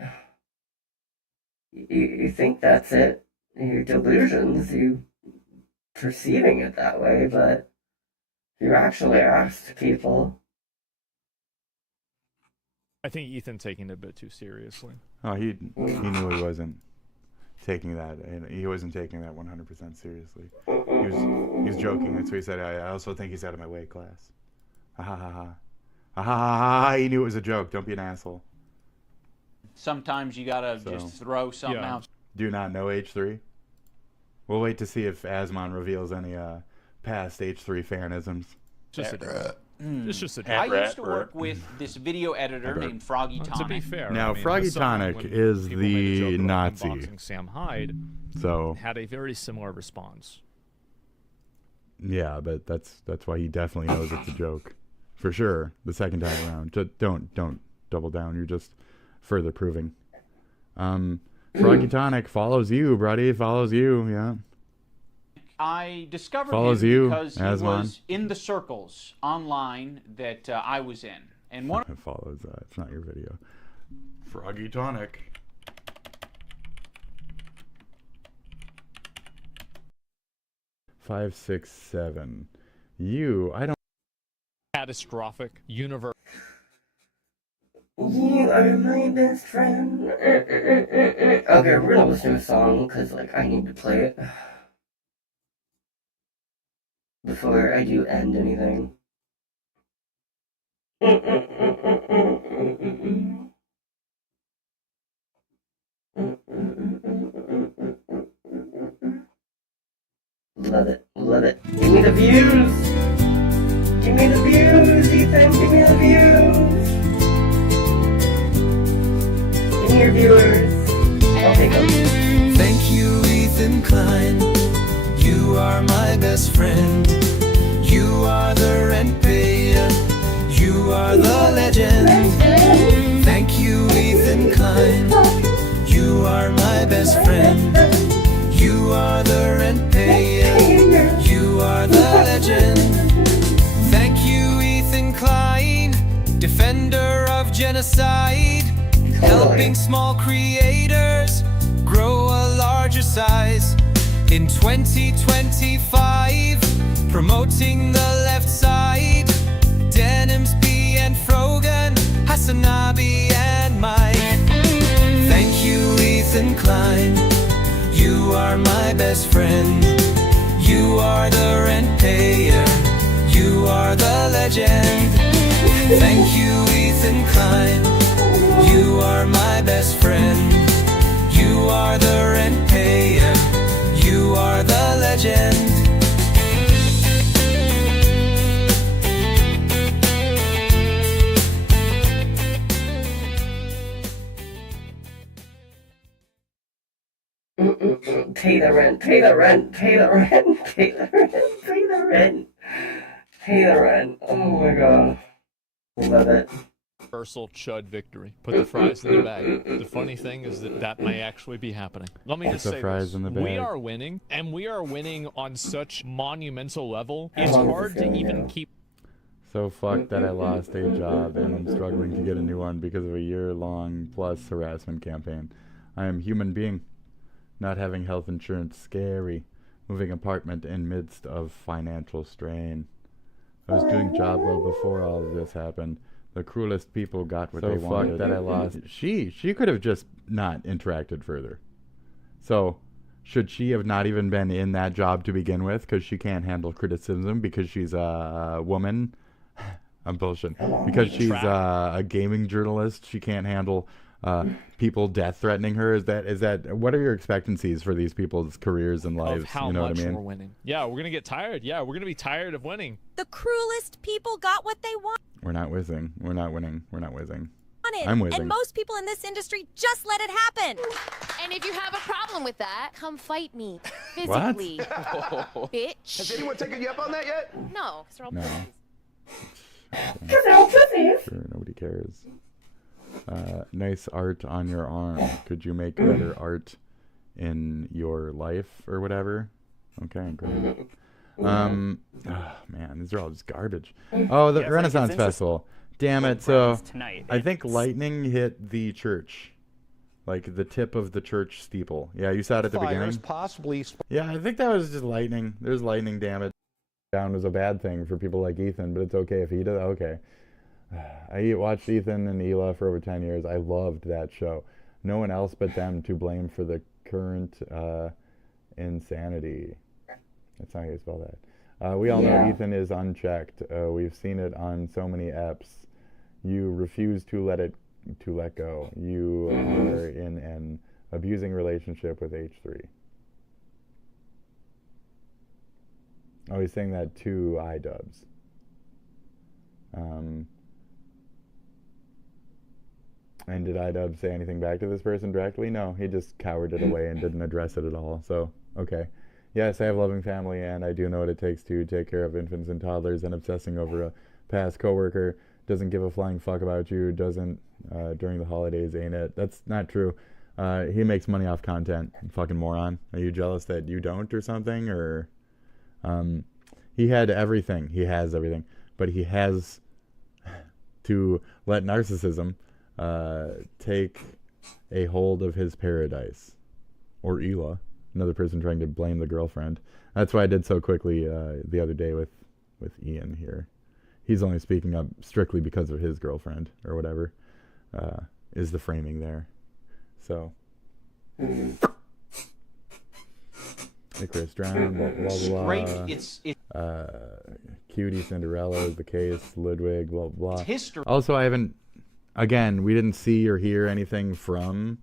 You think that's it. Your delusions. You perceiving it that way, but you actually asked people. I think Ethan taking it a bit too seriously. Oh, he knew he wasn't taking that, and he wasn't taking that 100% seriously. He was joking. That's what he said. I also think he's out of my weight class. Ha ha ha ha. Ha ha ha ha. He knew it was a joke. Don't be an asshole. Sometimes you gotta just throw something out. Do you not know H3? We'll wait to see if Asmon reveals any past H3 fanisms. It's just a I used to work with this video editor named Froggy Tonic. To be fair, now, Froggy Tonic is the Nazi. Sam Hyde so had a very similar response. Yeah, but that's why he definitely knows it's a joke, for sure. The second time around, just don't double down. You're just further proving. Froggy Tonic follows you, buddy. Follows you, yeah. I discovered Follows him you, because he Asmon. was in the circles online that I was in, and one. It follows that. It's not your video. Froggy Tonic. Five, 6, 7. I don't. Catastrophic universe. You are my best friend. Okay, we're gonna listen to a song because, like, I need to play it before I do end anything. Love it, love it. Give me the views! Give me the views, Ethan! Give me the views! Give me your viewers. I'll take them. Thank you, Ethan Klein. You are my best friend. You are the rent payer. You are the legend. Thank you, Ethan Klein. You are my best friend. You are the rent payer. You are the legend. Thank you, Ethan Klein, defender of genocide, helping small creators grow a larger size. In 2025, promoting the left side, Denims, B and Frogan, Hasanabi and Mike. Thank you, Ethan Klein. You are my best friend. You are the rent payer. You are the legend. Thank you, Ethan. Ethan Klein. You are my best friend. You are the rent payer. You are the legend. Pay the rent, pay the rent, pay the rent, pay the rent, pay the rent, pay the rent. Oh my god. Love it. Universal chud victory. Put the fries in the bag. The funny thing is that may actually be happening. Let me Put just the say fries this. in the We bag. are winning, and we are winning on such monumental level. It's hard to even keep. So fucked that I lost a job and I'm struggling to get a new one because of a year-long plus harassment campaign. I am human being. Not having health insurance, scary. Moving apartment in midst of financial strain. I was doing job well before all of this happened. The cruelest people got what they wanted. So fucked that I lost. She could have just not interacted further. So, should she have not even been in that job to begin with because she can't handle criticism because she's a woman? I'm bullshit. Because she's a gaming journalist, she can't handle people death threatening her. Is that what are your expectancies for these people's careers and lives? Of how you know much what I mean? we're winning. Yeah, we're gonna get tired. Yeah, we're gonna be tired of winning. The cruelest people got what they wanted. We're not whizzing. We're not winning. We're not whizzing. I'm whizzing. And most people in this industry just let it happen. And if you have a problem with that, come fight me What? physically, bitch. Has anyone taken you up on that yet? No, 'cause they're all No. pussies. Sure, nobody cares. Nice art on your arm. Could you make better art in your life or whatever? Okay, great. Oh, man, these are all just garbage. Oh, the Renaissance Festival. Damn it. So I think lightning hit the church. Like the tip of the church steeple. Yeah, you saw it at the beginning? Possibly. Yeah, I think that was just lightning. There's lightning damage. Down was a bad thing for people like Ethan, but it's okay if he does. Okay. I watched Ethan and Hila for over 10 years. I loved that show. No one else but them to blame for the current insanity. That's not how you spell that. We all know Ethan is unchecked. We've seen it on so many apps. You refuse to let go. You are in an abusing relationship with H3. Oh, he's saying that to iDubbbz. And did iDubbbz say anything back to this person directly? No, he just cowered it away and didn't address it at all. So, okay. Yes, I have a loving family, and I do know what it takes to take care of infants and toddlers, and obsessing over a past coworker doesn't give a flying fuck about you, doesn't during the holidays, ain't it? That's not true. He makes money off content, fucking moron. Are you jealous that you don't or something? Or he had everything. He has everything. But he has to let narcissism take a hold of his paradise. Or Hila. Another person trying to blame the girlfriend. That's why I did so quickly the other day with Ian here. He's only speaking up strictly because of his girlfriend or whatever is the framing there. So, Icarus drowned, blah, blah, blah. Cutie Cinderella is the case, Ludwig, blah, blah. It's history. Also, I haven't, again, we didn't see or hear anything from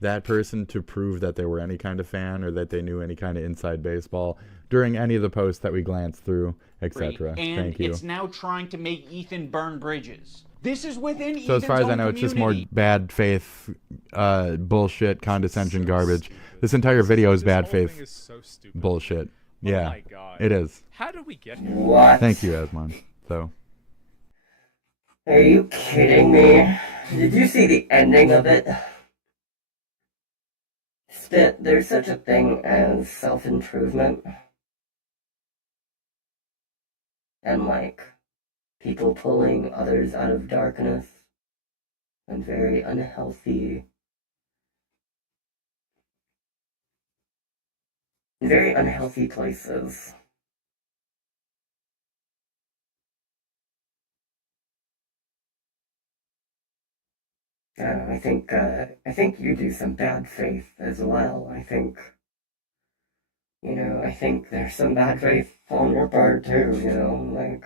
that person to prove that they were any kind of fan or that they knew any kind of inside baseball during any of the posts that we glanced through, etc. And Thank you. it's now trying to make Ethan burn bridges. This is within Ethan's So as far as I know, it's just more community. bad faith, bullshit, condescension, garbage. This entire video is bad faith is so stupid. bullshit. Oh Yeah, my God. it is. How did we get here? What? Thank you, Asmon. So, Are you kidding me? Did you see the ending of it? Spit, there's such a thing as self-improvement. And like, people pulling others out of darkness and very unhealthy places. I think you do some bad faith as well. I think there's some bad faith on your part too, like,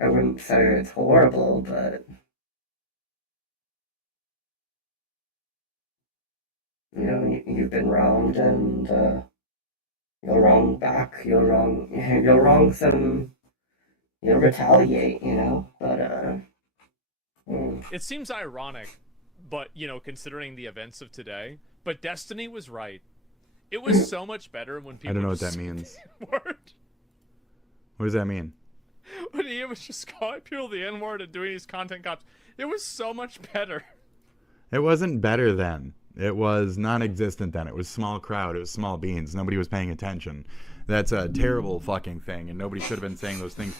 I wouldn't say it's horrible, but you've been wronged, and you'll wrong back. You'll wrong some. You'll retaliate, but It seems ironic, but considering the events of today, but Destiny was right. It was so much better when people. I don't know what just that means. Word. What does that mean? When Ian was just calling people the N-word and doing these content cops, it was so much better. It wasn't better then. It was non-existent then. It was small crowd. It was small beans. Nobody was paying attention. That's a terrible fucking thing, and nobody should have been saying those things.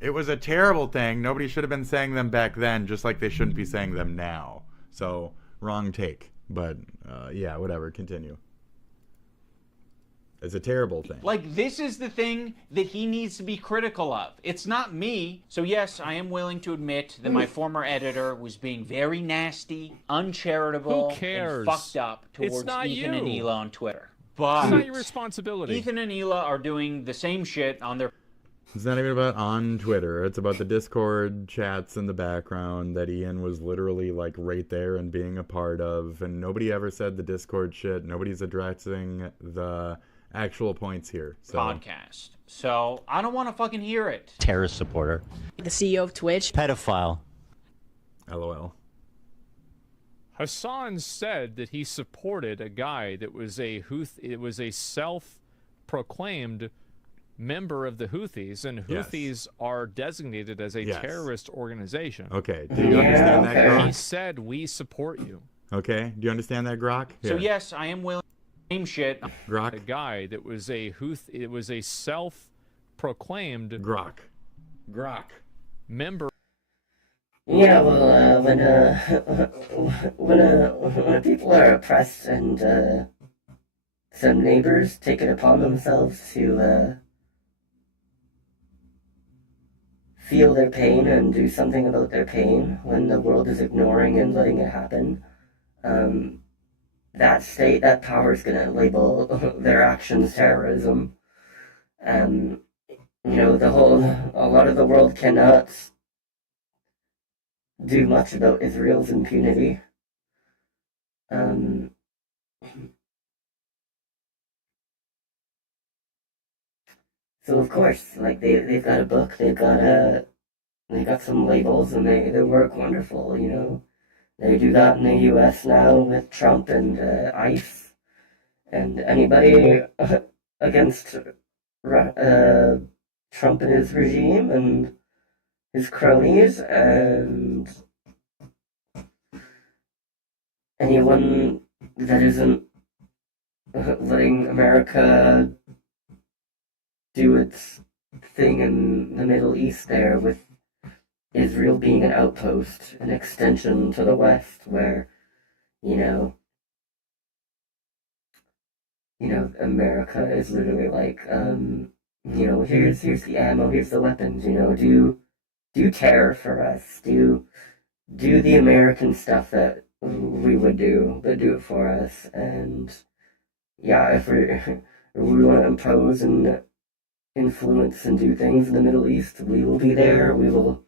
It was a terrible thing. Nobody should have been saying them back then, just like they shouldn't be saying them now. So, wrong take. But, yeah, whatever. Continue. It's a terrible thing. Like, this is the thing that he needs to be critical of. It's not me. So yes, I am willing to admit that my former editor was being very nasty, uncharitable, Who cares? and fucked up towards It's not Ethan you. and Hila on Twitter. But It's not your responsibility. Ethan and Hila are doing the same shit on their... It's not even about on Twitter. It's about the Discord chats in the background that Ian was literally like right there and being a part of. And nobody ever said the Discord shit. Nobody's addressing the actual points here. So. podcast. So I don't want to fucking hear it. Terrorist supporter. The CEO of Twitch. Pedophile. LOL. Hassan said that he supported a guy that was a self-proclaimed member of the Houthis, and Houthis are designated as a terrorist organization. Okay, do you understand that, Grok? He said, we support you. Okay, do you understand that, Grok? So Here. yes, I am willing to same shit. Grok. A guy that was a self-proclaimed Grok member. Yeah, well, when people are oppressed and some neighbors take it upon themselves to feel their pain and do something about their pain when the world is ignoring and letting it happen, that power is going to label their actions terrorism. A lot of the world cannot do much about Israel's impunity. So of course, like they've got a book, they got some labels, and they work wonderful. They do that in the U.S. now with Trump and ICE, and anybody against Trump and his regime and his cronies, and anyone that isn't letting America do its thing in the Middle East there, with Israel being an outpost, an extension to the West, where, America is literally like, here's the ammo, here's the weapons, do terror for us, do the American stuff that we would do, but do it for us. And yeah, if we want to impose and influence and do things in the Middle East, we will be there. We will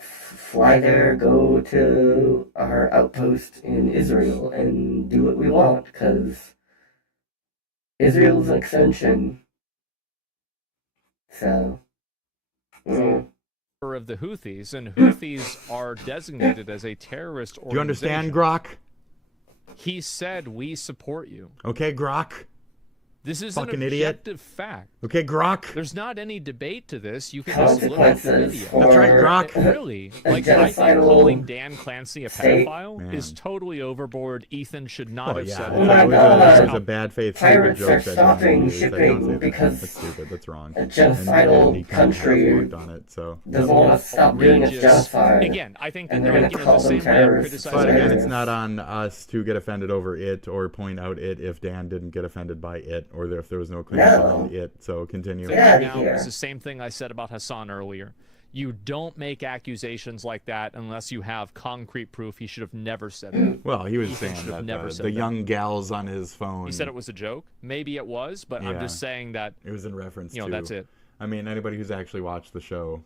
fly there, go to our outpost in Israel, and do what we want, because Israel's an extension. So, of the Houthis, and Houthis are designated as a terrorist organization. Do you understand, Grok? He said, we support you. Okay, Grok. This is fucking an objective fact. Okay, Grok. There's not any debate to this. You can just look at the video. That's right, Grok. Really? Like, I think calling Dan Clancy a pedophile is totally overboard. Ethan should not have said Oh my that. God. It was a bad faith Pirates joke are that stopping he made. shipping because that's stupid. That's wrong. a genocidal country on it, so. doesn't want to stop doing its genocide. Again, I think that and they're they're going going to to call the them same way I'm terrorists. But again, it's not on us to get offended over it or point out it if Dan didn't get offended by it, or if there was no claim around it. So continue. Now, it's the same thing I said about Hassan earlier. You don't make accusations like that unless you have concrete proof. He should have never said that. Well, he was Ethan saying should have that never the said that. young gals on his phone. He said it was a joke. Maybe it was, but I'm Yeah. just saying that it was in reference to. that's it. I mean, anybody who's actually watched the show,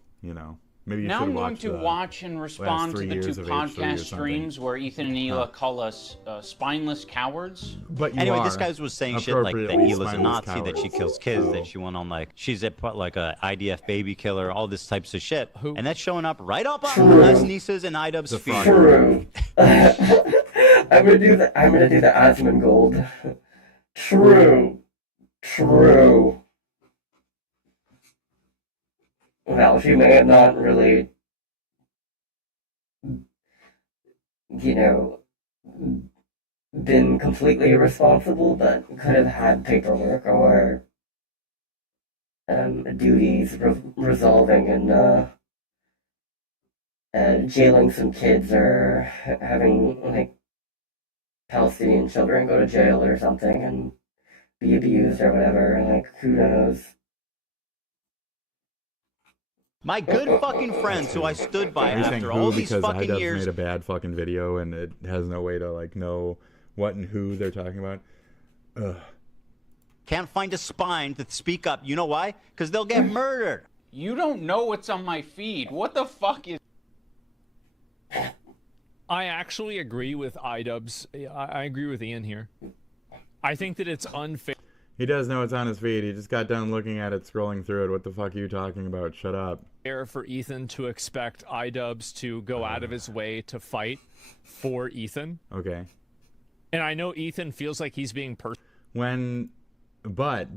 Maybe you now should I'm going watch to the watch and respond to 3 the years 2 of H3 or podcast something. streams where Ethan and Hila call us spineless cowards. But you Anyway, are this guy was saying shit like that appropriately Hila's a spineless Nazi, that she kills kids, that she went on like she's a IDF baby killer, all this types of shit, and that's showing up right up on us nieces and Idub's feed. True. I'm gonna do the Asmongold. True. True. Well, she may have not really, you know, been completely irresponsible, but could have had paperwork or duties resolving and jailing some kids or having, like, Palestinian children go to jail or something and be abused or whatever. Like, who knows? My good fucking friends who I stood by You're saying after who all these because fucking Idubbbz years. made a bad fucking video and it has no way to like know what and who they're talking about. Ugh. Can't find a spine to speak up. You know why? Because they'll get murdered. You don't know what's on my feed. What the fuck is... I actually agree with Idubbbz. I agree with Ian here. I think that it's unfair. He does know it's on his feed. He just got done looking at it, scrolling through it. What the fuck are you talking about? Shut up. For Ethan to expect Idubbbz to go out of his way to fight for Ethan. Okay. And I know Ethan feels like he's being but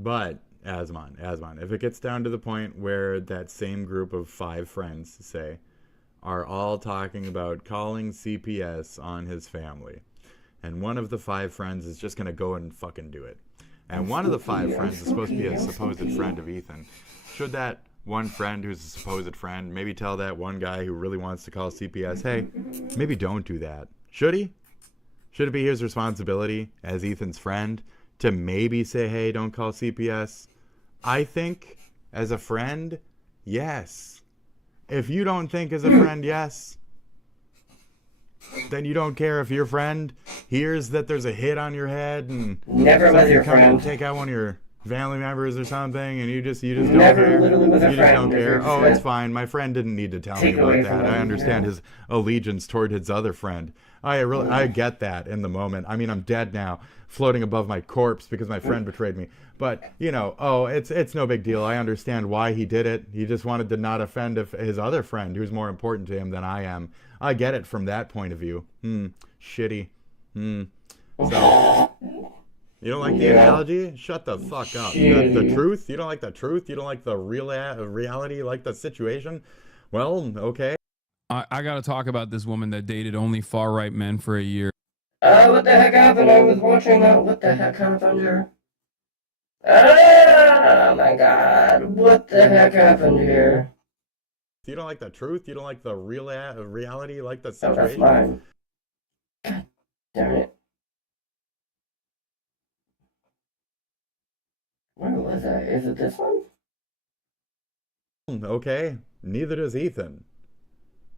Asmon, if it gets down to the point where that same group of 5 friends, say, are all talking about calling CPS on his family, and one of the 5 friends is just gonna go and fucking do it, and one of the 5 friends is supposed to be a supposed friend of Ethan, should that one friend who's a supposed friend maybe tell that one guy who really wants to call CPS, hey, maybe don't do that? Should he? Should it be his responsibility as Ethan's friend to maybe say, hey, don't call CPS? I think as a friend, yes. If you don't think as a friend, yes, then you don't care if your friend hears that there's a hit on your head and Never was your come friend. and take out one of your family members or something, and you just don't Never care. literally was a You just friend. don't care. It's Oh, just it's fine. My friend didn't need to tell me take about away from that. I him, understand yeah. his allegiance toward his other friend. I get that in the moment. I mean, I'm dead now, floating above my corpse because my friend betrayed me. But it's no big deal. I understand why he did it. He just wanted to not offend his other friend, who's more important to him than I am. I get it from that point of view. Shitty. So, you don't like the analogy? Shut the fuck up. The truth? You don't like the truth? You don't like the reality? You like the situation? Well, okay. I got to talk about this woman that dated only far-right men for a year. What the heck happened? I was watching that. What the heck happened here? Oh my god. What the heck happened here? You don't like the truth? You don't like the reality? You like the Oh, situation? that's mine. God damn it. Where was I? Is it this one? Okay. Neither does Ethan.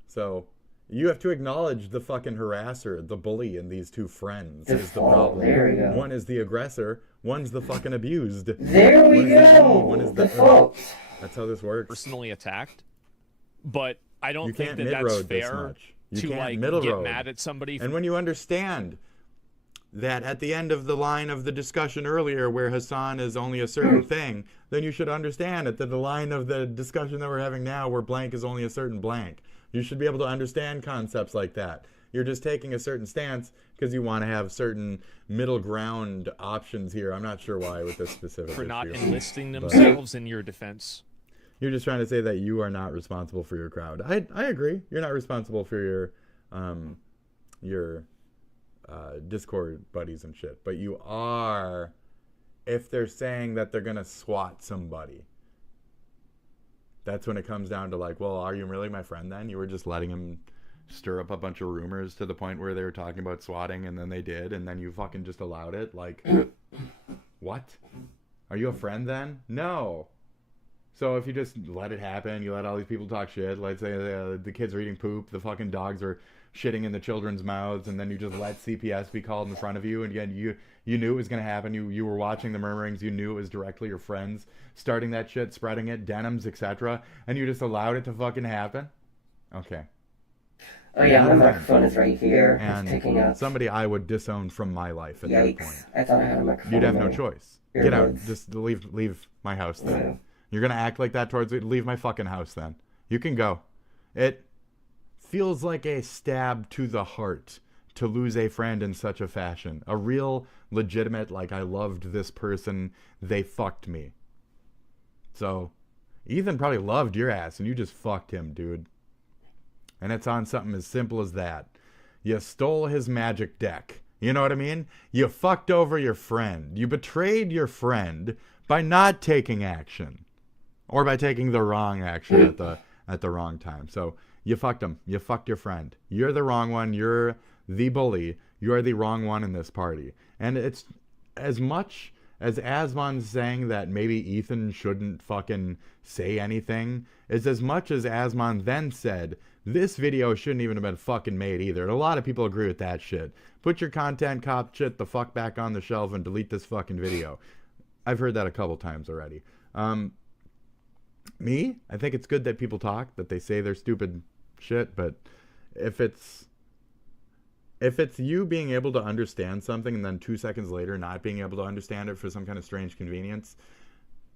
So, you have to acknowledge the fucking harasser, the bully, and these 2 friends is the problem. There we go. One is the aggressor, one's the fucking abused. There we go. One is The fault. That's how this works. Personally attacked, but I don't You think can't that that's mid-road this fair much. You to can't like middle get road. mad at somebody. And when you understand that at the end of the line of the discussion earlier where Hassan is only a certain thing, then you should understand at the line of the discussion that we're having now where blank is only a certain blank. You should be able to understand concepts like that. You're just taking a certain stance because you want to have certain middle ground options here. I'm not sure why with this specific for not issue, enlisting but themselves in your defense. You're just trying to say that you are not responsible for your crowd. I agree. You're not responsible for your Discord buddies and shit. But you are if they're saying that they're going to swat somebody. That's when it comes down to like, well, are you really my friend then? You were just letting him stir up a bunch of rumors to the point where they were talking about swatting and then they did and then you fucking just allowed it? Like, what? Are you a friend then? No. So if you just let it happen, you let all these people talk shit, let's say the kids are eating poop, the fucking dogs are shitting in the children's mouths, and then you just let CPS be called in front of you, and again, you knew it was going to happen. You were watching the murmurings. You knew it was directly your friends starting that shit, spreading it, denims, etc., and you just allowed it to fucking happen? Okay. Oh yeah, my microphone is right here. And it's picking up. somebody I would disown from my life at Yikes. that point. I thought I had a microphone. You'd have no in my choice. earbuds. Get out. Just leave my house then. Yeah. You're going to act like that towards me? Leave my fucking house then. You can go. It feels like a stab to the heart to lose a friend in such a fashion. A real, legitimate, like, I loved this person, they fucked me. So, Ethan probably loved your ass, and you just fucked him, dude. And it's on something as simple as that. You stole his magic deck. You know what I mean? You fucked over your friend. You betrayed your friend by not taking action. Or by taking the wrong action at the wrong time. So, you fucked him. You fucked your friend. You're the wrong one. You're the bully. You're the wrong one in this party. And it's as much as Asmon's saying that maybe Ethan shouldn't fucking say anything, is as much as Asmon then said, this video shouldn't even have been fucking made either. And a lot of people agree with that shit. Put your content cop shit the fuck back on the shelf and delete this fucking video. I've heard that a couple times already. Me, I think it's good that people talk, that they say their stupid shit, but if it's you being able to understand something and then 2 seconds later not being able to understand it for some kind of strange convenience,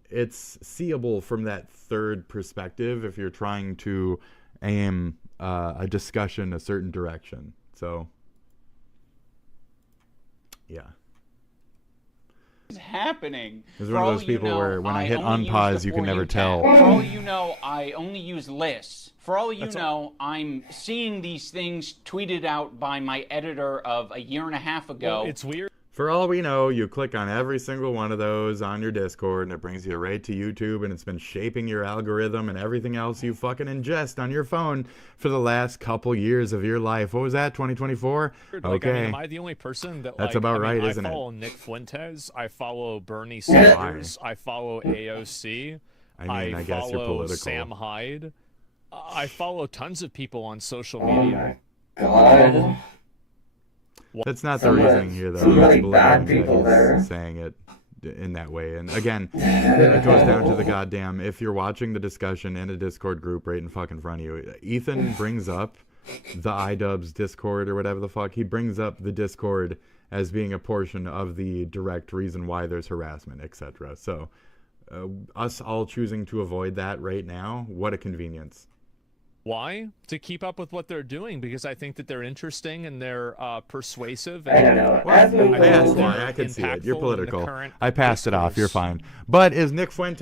it's seeable from that third perspective if you're trying to aim a discussion a certain direction. So, yeah. What's happening? It's one of those people where when I hit unpause, you can never tell. For all you know, I only use lists. For all you know, I'm seeing these things tweeted out by my editor of a year and a half ago. Well, it's weird. For all we know, you click on every single one of those on your Discord, and it brings you right to YouTube, and it's been shaping your algorithm and everything else you fucking ingest on your phone for the last couple years of your life. What was that, 2024? Like, Okay. I mean, am I the only person that, That's like, about right, I isn't it? follow Nick Fuentes. I follow Bernie Sanders. I follow AOC. I mean, I guess you're follow political. Sam Hyde. I follow tons of people on social media. God. That's not the Some reasoning here, though. some It's really bad belittling people that he's there. saying it in that way. And again, it goes down to the goddamn, if you're watching the discussion in a Discord group right in fucking front of you, Ethan brings up the iDubbbz Discord or whatever the fuck. He brings up the Discord as being a portion of the direct reason why there's harassment, etc. So, us all choosing to avoid that right now, what a convenience. Why? To keep up with what they're doing, because I think that they're interesting and they're persuasive. I don't And know. Well, I asked they're why. I can see it. You're impactful in the political. current I passed it off. You're discourse. fine. But is Nick Fuentes...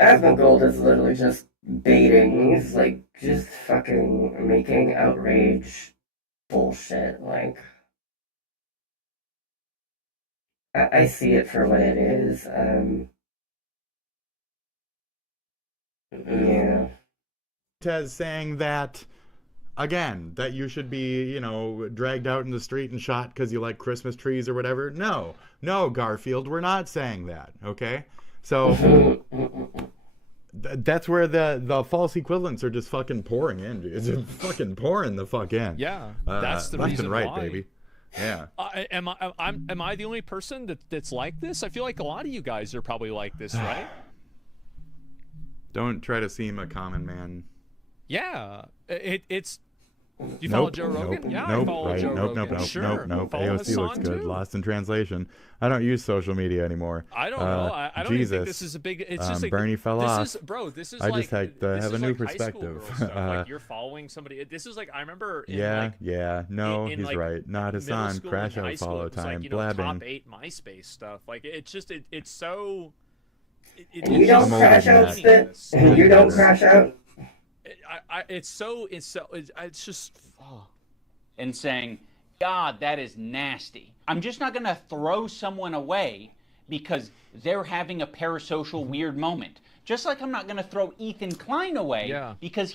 Asmongold is literally just baiting. He's like just fucking making outrage bullshit. Like, I see it for what it is. Yeah. Tez saying that, again, that you should be, you know, dragged out in the street and shot because you like Christmas trees or whatever. No, Garfield, we're not saying that, okay? So that's where the false equivalents are just fucking pouring in. It's just fucking pouring the fuck in. Yeah, that's the left reason and right, why. baby. Yeah. Am I the only person that's like this? I feel like a lot of you guys are probably like this, right? Don't try to seem a common man. Yeah, it's. Do you follow Joe Rogan? Yeah, I follow right. Joe Rogan. Nope. Sure. Nope. Follow AOC Hassan looks good. too. Lost in translation. I don't use social media anymore. I don't know. I don't even think this is a big. It's just like Bernie fell this off. Is, bro. This is I like just had to this have is a new like high school perspective. girl stuff. Like you're following somebody. This is like I remember. In No, in he's like right. Not middle Hassan. school Crash and high out school, follow it was time. like, you know, Blabbing. top 8 MySpace stuff. Like it's just it's so. You don't crash out, Spit. You don't crash out. It's just. Oh. And saying, God, that is nasty. I'm just not going to throw someone away because they're having a parasocial weird moment. Just like I'm not going to throw Ethan Klein away because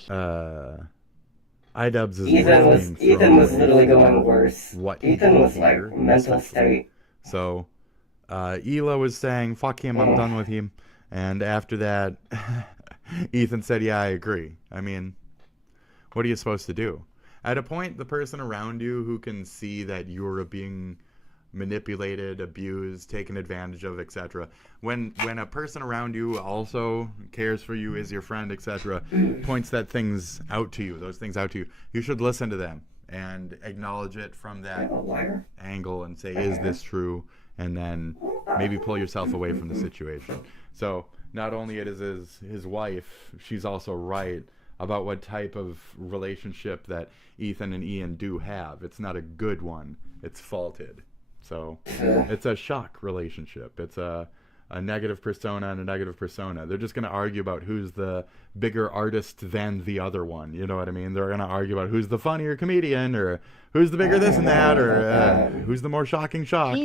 iDubbbz is Ethan was literally going worse. What Ethan was like mental state. So Ela was saying, fuck him, I'm done with him. And after that, Ethan said, yeah, I agree. I mean, what are you supposed to do? At a point, the person around you who can see that you're being manipulated, abused, taken advantage of, etc. When a person around you also cares for you, is your friend, etc., points those things out to you, you should listen to them and acknowledge it from that angle and say, is this true? And then maybe pull yourself away from the situation. So not only it is his wife, she's also right about what type of relationship that Ethan and Ian do have. It's not a good one. It's faulted. So it's a shock relationship. It's a negative persona and a negative persona. They're just going to argue about who's the bigger artist than the other one. You know what I mean? They're going to argue about who's the funnier comedian, or who's the bigger this and that, or who's the more shocking shock.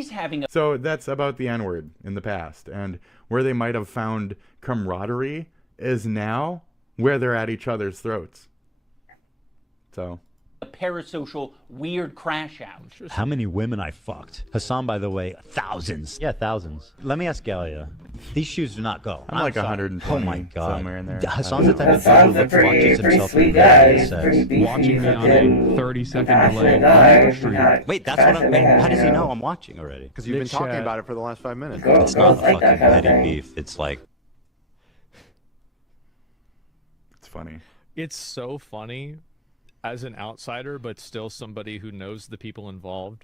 So that's about the N-word in the past. And where they might have found camaraderie is now where they're at each other's throats. So... a parasocial weird crash out. How many women I fucked? Hassan, by the way, thousands. Yeah, thousands. Let me ask Galia. These shoes do not go. I'm like sorry. 120. Oh my god. Somewhere in there. Hassan's the type of guy who watches himself in the mirror. Watching me on a 30-second delay on the stream. Wait, that's what I'm. Wait, how does he know I'm watching already? Because you've been talking about it for the last 5 minutes. It's not a fucking petty beef. It's like. It's funny. It's so funny as an outsider, but still somebody who knows the people involved,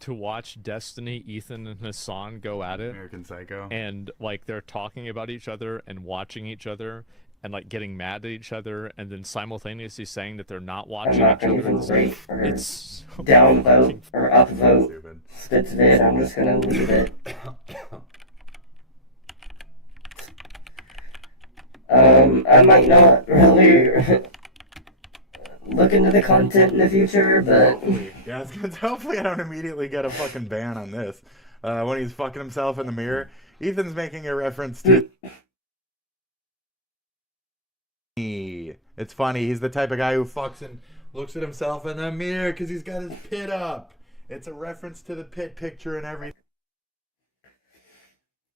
to watch Destiny, Ethan, and Hassan go at it. American Psycho. And like they're talking about each other and watching each other and like getting mad at each other and then simultaneously saying that they're not watching each other. It's so downvote or upvote spits vid. I'm just gonna leave it. I might not really look into the content in the future, but yeah, hopefully I don't immediately get a fucking ban on this. When he's fucking himself in the mirror, Ethan's making a reference to. It's funny. He's the type of guy who fucks and looks at himself in the mirror because he's got his pit up. It's a reference to the pit picture and everything.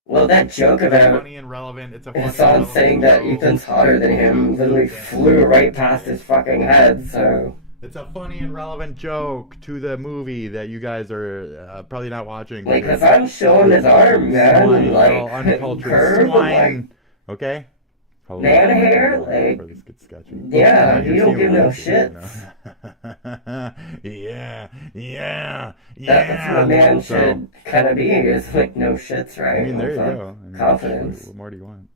Well, that joke about funny and relevant. It's a funny Hassan saying that Ethan's hotter than him literally flew right past his fucking head, so... It's a funny and relevant joke to the movie that you guys are probably not watching. Like, because I'm showing his arm, man, swine, like, uncultured curve, swine. like, okay? Hold man on. hair, like, This gets sketchy. yeah, You he don't see give what no I'm saying, shits. Yeah. That's what a man should kind of be, is like no shits, right? I mean, there you Like, go. I mean, confidence. What more do you want?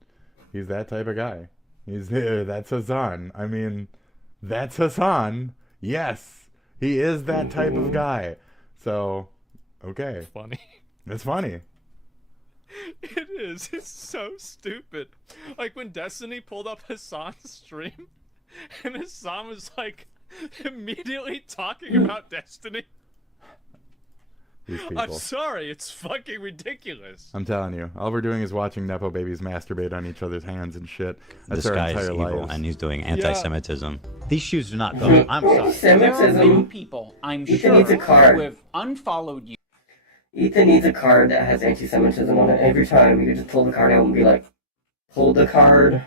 He's that type of guy. He's there. That's Hassan. I mean, that's Hassan. Yes, he is that type of guy. So, okay. It's funny. It's funny. It is. It's so stupid. Like when Destiny pulled up Hassan's stream, and Hassan was like immediately talking about Destiny. These people. I'm sorry, it's fucking ridiculous. I'm telling you, all we're doing is watching Nepo babies masturbate on each other's hands and shit. That's This our guy is entire evil, lives. and he's doing anti-Semitism. These shoes do not go. I'm sorry. There are many people, I'm Ethan sure, needs a card. who have unfollowed you. Ethan needs a card that has anti-Semitism on it. Every time you could just pull the card out and be like, hold the card.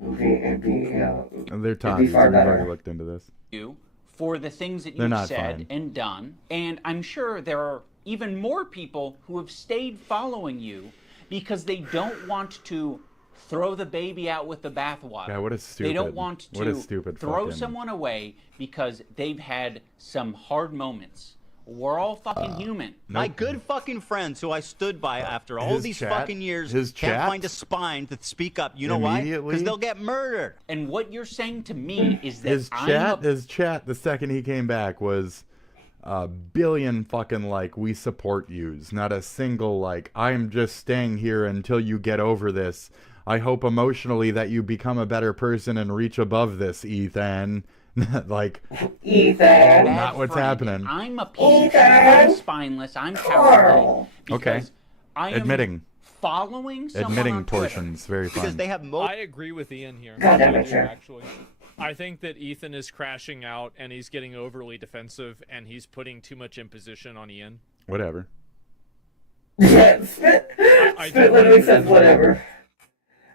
It'd be They're Tommies. We've far better. already looked into this. You for the things that They're you've not said fine. and done, and I'm sure there are even more people who have stayed following you because they don't want to throw the baby out with the bathwater. Yeah, what a They don't stupid- want what a to stupid throw fucking- someone away because they've had some hard moments. We're all fucking human. My good fucking friends who I stood by after all His these chat- fucking years his can't chat find a spine to speak up. You know why? immediately- Because they'll get murdered. And what you're saying to me is that His I'm chat, the second he came back was a billion fucking like, we support yous. Not a single like, I'm just staying here until you get over this. I hope emotionally that you become a better person and reach above this, Ethan. Like, Ethan. not what's friend. happening. I'm a piece of shit. I'm spineless. I'm cowardly. Okay. Because I am Admitting. following someone Admitting on Twitter. portions. Very fun. Because they have I agree with Ian here. God damn it, I do, sure. actually. I think that Ethan is crashing out and he's getting overly defensive and he's putting too much imposition on Ian. Whatever. Yeah, Spit literally says whatever.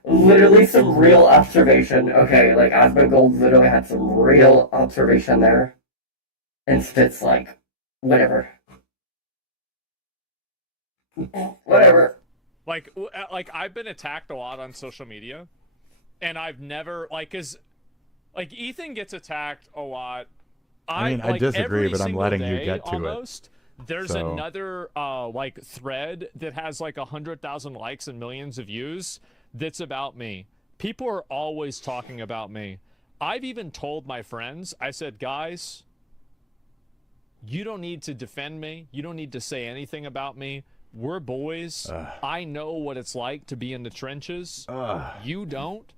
literally some real observation. Okay, like Osmond Gold literally had some real observation there. And Spit's like, whatever. Whatever. Like I've been attacked a lot on social media, and I've never cause like Ethan gets attacked a lot. I mean, I disagree, but I'm letting you get to almost, it. There's So. another like thread that has like 100,000 likes and millions of views that's about me. People are always talking about me. I've even told my friends, I said, guys, you don't need to defend me. You don't need to say anything about me. We're boys. I know what it's like to be in the trenches. You don't.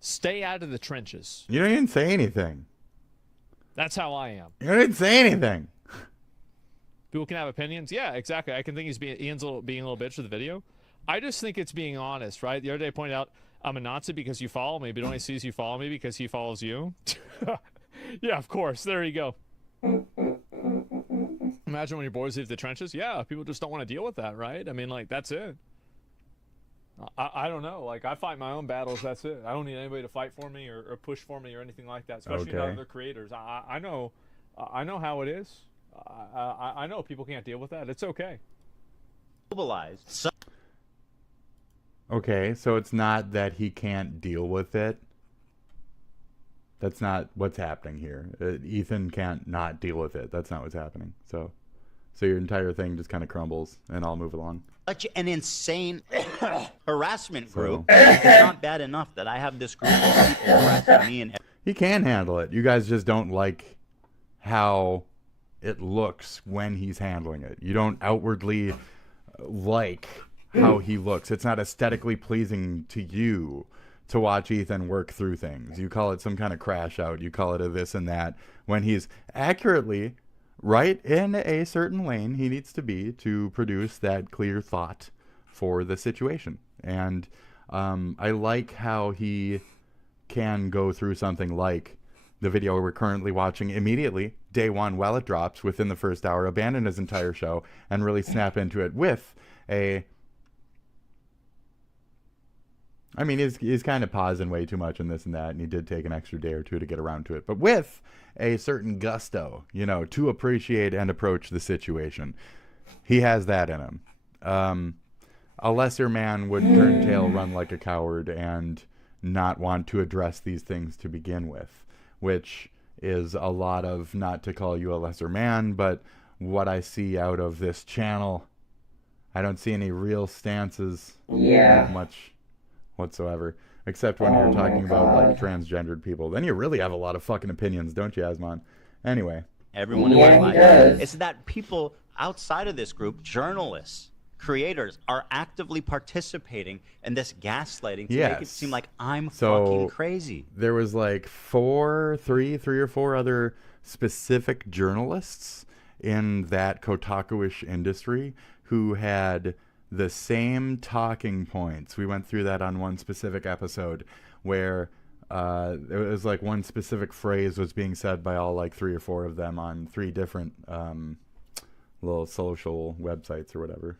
Stay out of the trenches. You don't even say anything. That's how I am. You don't even say anything. People can have opinions. Yeah, exactly. I can think Ian's being a little bitch with the video. I just think it's being honest, right? The other day I pointed out, I'm a Nazi because you follow me, but only sees you follow me because he follows you. Yeah, of course. There you go. Imagine when your boys leave the trenches. Yeah, people just don't want to deal with that, right? I mean, like, that's it. I don't know. Like, I fight my own battles. That's it. I don't need anybody to fight for me or push for me or anything like that, especially not other creators. I know how it is. I know people can't deal with that. It's okay. Mobilized. Okay, so it's not that he can't deal with it. That's not what's happening here. Ethan can't not deal with it. That's not what's happening. So your entire thing just kind of crumbles, and I'll move along. Such an insane harassment group. It's not bad enough that I have this group of people harassing me and. He can handle it. You guys just don't like how it looks when he's handling it. You don't outwardly like how he looks. It's not aesthetically pleasing to you to watch Ethan work through things. You call it some kind of crash out. You call it a this and that, when he's accurately right in a certain lane he needs to be to produce that clear thought for the situation. And I like how he can go through something like the video we're currently watching immediately, day one, while it drops, within the first hour, abandon his entire show and really snap into it with a... I mean, he's kind of pausing way too much in this and that, and he did take an extra day or two to get around to it. But with a certain gusto, you know, to appreciate and approach the situation. He has that in him. A lesser man would turn tail, run like a coward, and not want to address these things to begin with, which is a lot of, not to call you a lesser man, but what I see out of this channel. I don't see any real stances much whatsoever, except when you're talking about like transgendered people. Then you really have a lot of fucking opinions, don't you, Asmon? Anyway. Everyone in my life. It's that people outside of this group, journalists, creators, are actively participating in this gaslighting to make it seem like I'm fucking crazy. There was like three or four other specific journalists in that Kotaku-ish industry who had the same talking points. We went through that on one specific episode where it was like one specific phrase was being said by all like 3 or 4 of them on 3 different little social websites or whatever.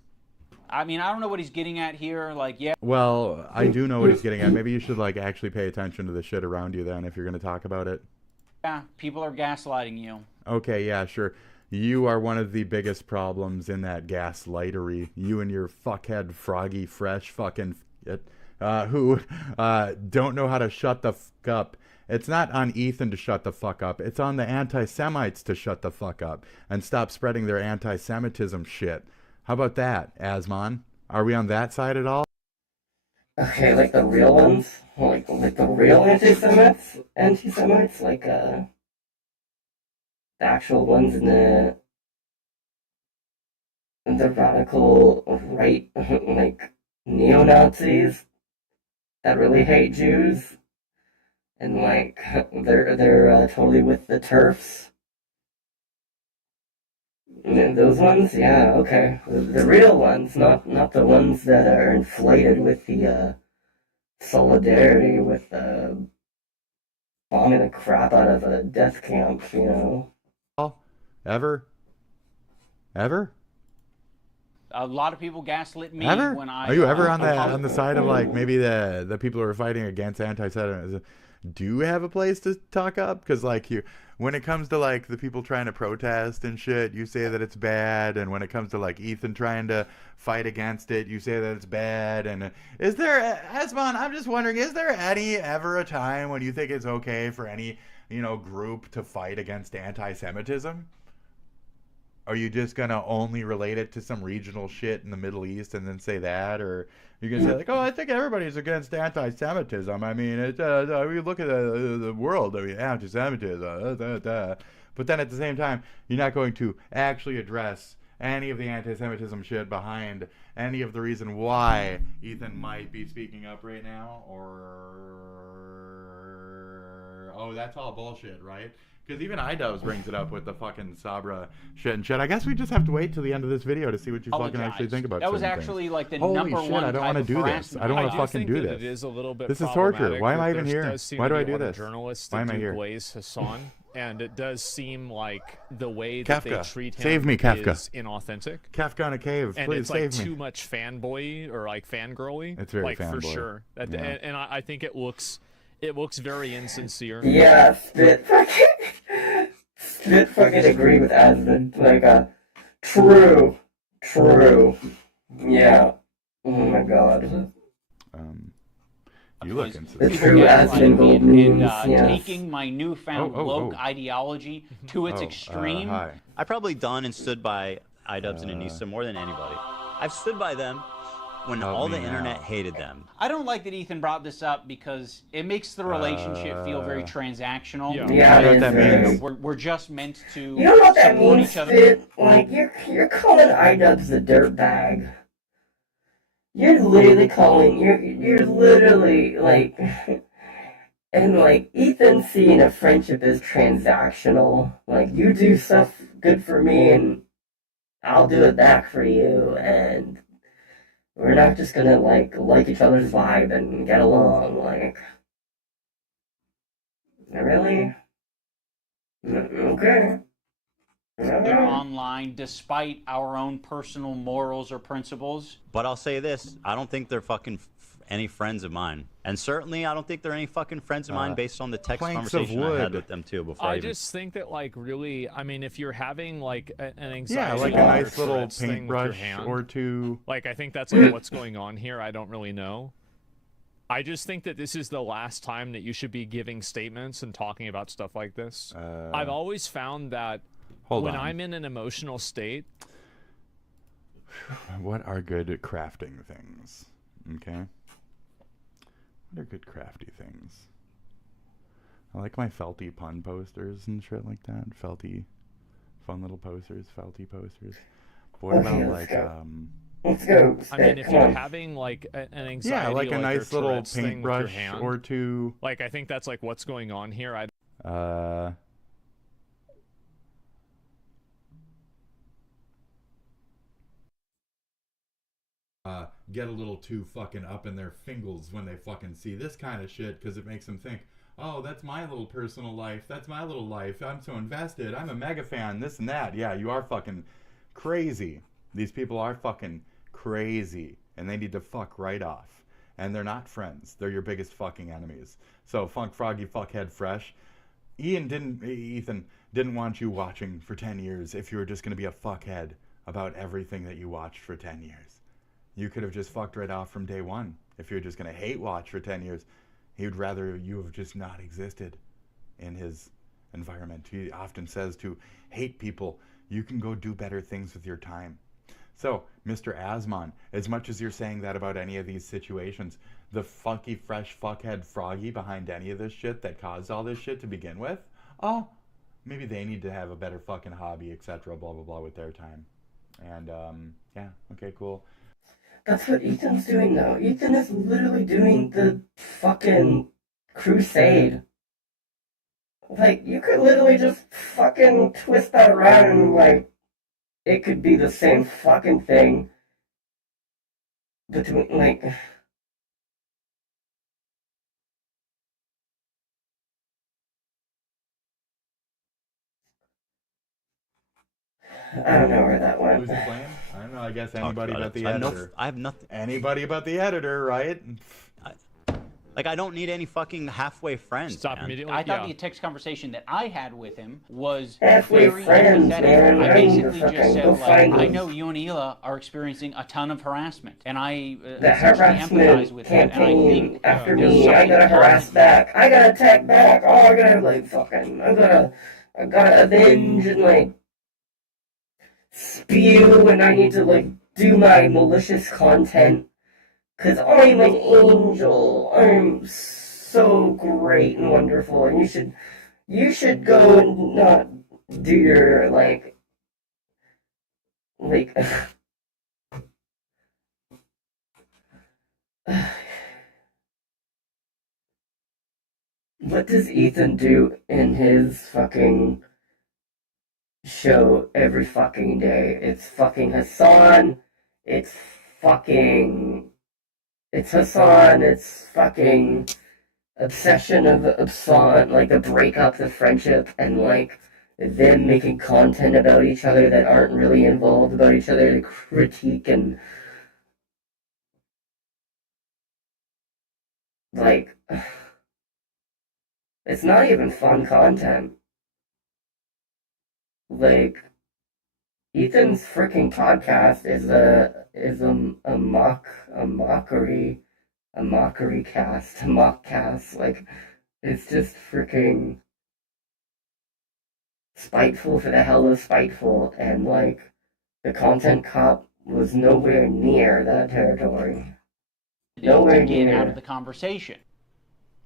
I mean, I don't know what he's getting at here. Like, yeah. Well, I do know what he's getting at. Maybe you should like actually pay attention to the shit around you then if you're going to talk about it. Yeah, people are gaslighting you. Okay, yeah, sure. You are one of the biggest problems in that gaslightery. You and your fuckhead froggy fresh fucking who don't know how to shut the fuck up. It's not on Ethan to shut the fuck up. It's on the anti-Semites to shut the fuck up and stop spreading their anti-Semitism shit. How about that, Asmon? Are we on that side at all? Okay, like the real ones? Like the real anti-Semites? Like, the actual ones in the radical right, like, neo-Nazis that really hate Jews? And, like, they're totally with the TERFs? And those ones? Yeah, okay. The real ones, not the ones that are inflated with the solidarity with bombing the crap out of a death camp, you know. Ever? A lot of people gaslit me Ever? when I. Are you ever on the side of like maybe the people who are fighting against anti-Semitism do have a place to talk up? Because like when it comes to like the people trying to protest and shit, you say that it's bad, and when it comes to like Ethan trying to fight against it, you say that it's bad. And is there, Asman? I'm just wondering, is there ever a time when you think it's okay for any group to fight against anti-Semitism? Are you just gonna only relate it to some regional shit in the Middle East and then say that, or you're gonna say like, oh, I think everybody's against anti-Semitism. I mean, we look at the world. I mean, anti-Semitism. But then at the same time, you're not going to actually address any of the anti-Semitism shit behind any of the reason why Ethan might be speaking up right now, or oh, that's all bullshit, right? Because even iDubbbz brings it up with the fucking Sabra shit and shit. I guess we just have to wait till the end of this video to see what you fucking actually think about. That was certain actually things. like the Holy number shit, one. I don't want to do this. I don't want to fucking do this. It is a little bit. This is torture. Why am I even here? Why do I do this? Why am I here? Glaze Hassan, and it does seem like the way Kafka. that they treat him Save me, Kafka. is inauthentic. Kafka in a cave. And Please it's save like me. too much fanboy or like fangirly. It's very like for fanboy. sure. Yeah. And I think it looks very insincere. Yeah, Spit fucking agree with Asmund. Like, true. Yeah. Oh my god. You look into the true Asmund gold memes, taking my newfound woke ideology to its extreme. I've probably done and stood by iDubbbz and Anissa more than anybody. I've stood by them when all the internet hated them. I don't like that Ethan brought this up because it makes the relationship feel very transactional. Yeah, I know what that means. We're just meant to You know what that support means, each other. Spit? Like, you're calling iDubbbz a dirtbag. You're literally calling, you're literally, like, and, like, Ethan seeing a friendship as transactional. Like, you do stuff good for me, and I'll do it back for you, and we're not just gonna, like each other's vibe and get along, like, really? Okay. They're online despite our own personal morals or principles. But I'll say this, I don't think they're fucking any friends of mine. And certainly I don't think they're any fucking friends of mine based on the text conversation I had with them too before I even... just think that like really, I mean, if you're having like an anxiety, yeah, like a nice little paintbrush or two. Like I think that's like what's going on here. I don't really know. I just think that this is the last time that you should be giving statements and talking about stuff like this. I've always found that when I'm in an emotional state. What are good crafting things? Okay. What are good crafty things? I like my felty pun posters and shit like that. Felty, fun little posters, felty posters. But what about like Let's go. I mean, if you're having like an anxiety, yeah, like a nice little Tourette's thing with your paintbrush hand, or two. Like I think that's like what's going on here. Get a little too fucking up in their fingers when they fucking see this kind of shit, because it makes them think, oh, that's my little personal life. That's my little life. I'm so invested. I'm a mega fan. This and that. Yeah, you are fucking crazy. These people are fucking crazy, and they need to fuck right off. And they're not friends. They're your biggest fucking enemies. So, Funk Froggy Fuckhead Fresh. Ethan didn't want you watching for 10 years if you were just going to be a fuckhead about everything that you watched for 10 years. You could have just fucked right off from day one. If you're just going to hate watch for 10 years, he would rather you have just not existed in his environment. He often says to hate people, you can go do better things with your time. So, Mr. Asmon, as much as you're saying that about any of these situations, the funky, fresh fuckhead Froggy behind any of this shit that caused all this shit to begin with, oh, maybe they need to have a better fucking hobby, etc., blah, blah, blah, with their time. And, yeah, okay, cool. That's what Ethan's doing now. Ethan is literally doing the fucking crusade. Like, you could literally just fucking twist that around and, like, it could be the same fucking thing between, like... I don't know where that went. Who's to blame? I don't know. I guess Talked anybody about but it. the editor. I have nothing. Anybody but the editor, right? Like, I don't need any fucking halfway friends. Stop man. immediately. I thought the text conversation that I had with him was Halfway very friends, empathetic. man. I I need to basically fucking just said, go like, find I them. know you and Hila are experiencing a ton of harassment, and I The essentially empathize harassment with that. And I campaign think after there's me, I something gotta harass positive. back. I gotta attack back. Oh, I gotta like fucking. I gotta avenge and like spew, and I need to like do my malicious content. Cause I'm an angel. I'm so great and wonderful, and you should go and not do your like. What does Ethan do in his fucking show every fucking day? It's fucking Hassan. It's Hassan. It's fucking obsession of Hassan, like the breakup, the friendship, and like them making content about each other that aren't really involved about each other, to critique and like. It's not even fun content. Like, Ethan's freaking podcast is a mockery cast, a mock cast. Like, it's just freaking spiteful for the hell of spiteful, and like, the content cop was nowhere near that territory. Nowhere To get near. out of the conversation.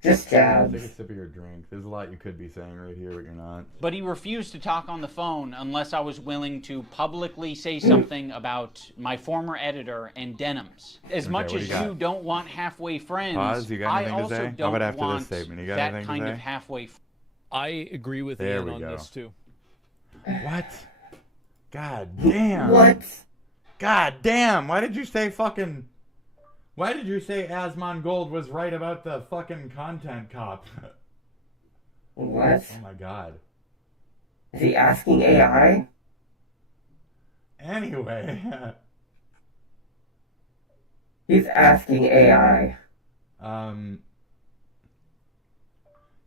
Just jabs. Take a sip of your drink. There's a lot you could be saying right here, but you're not. But he refused to talk on the phone unless I was willing to publicly say something about my former editor and denims. As Okay, much what as do you got? you don't want halfway friends, Pause, you got I anything to also say? How don't about after this want statement? You got that anything to kind say? of halfway. I agree with There Ian we on go. this too. What? God damn. What? God damn. Why did you say fucking... Why did you say Asmongold was right about the fucking content cop? What? Oh my god. Is he asking AI? Anyway. He's asking AI.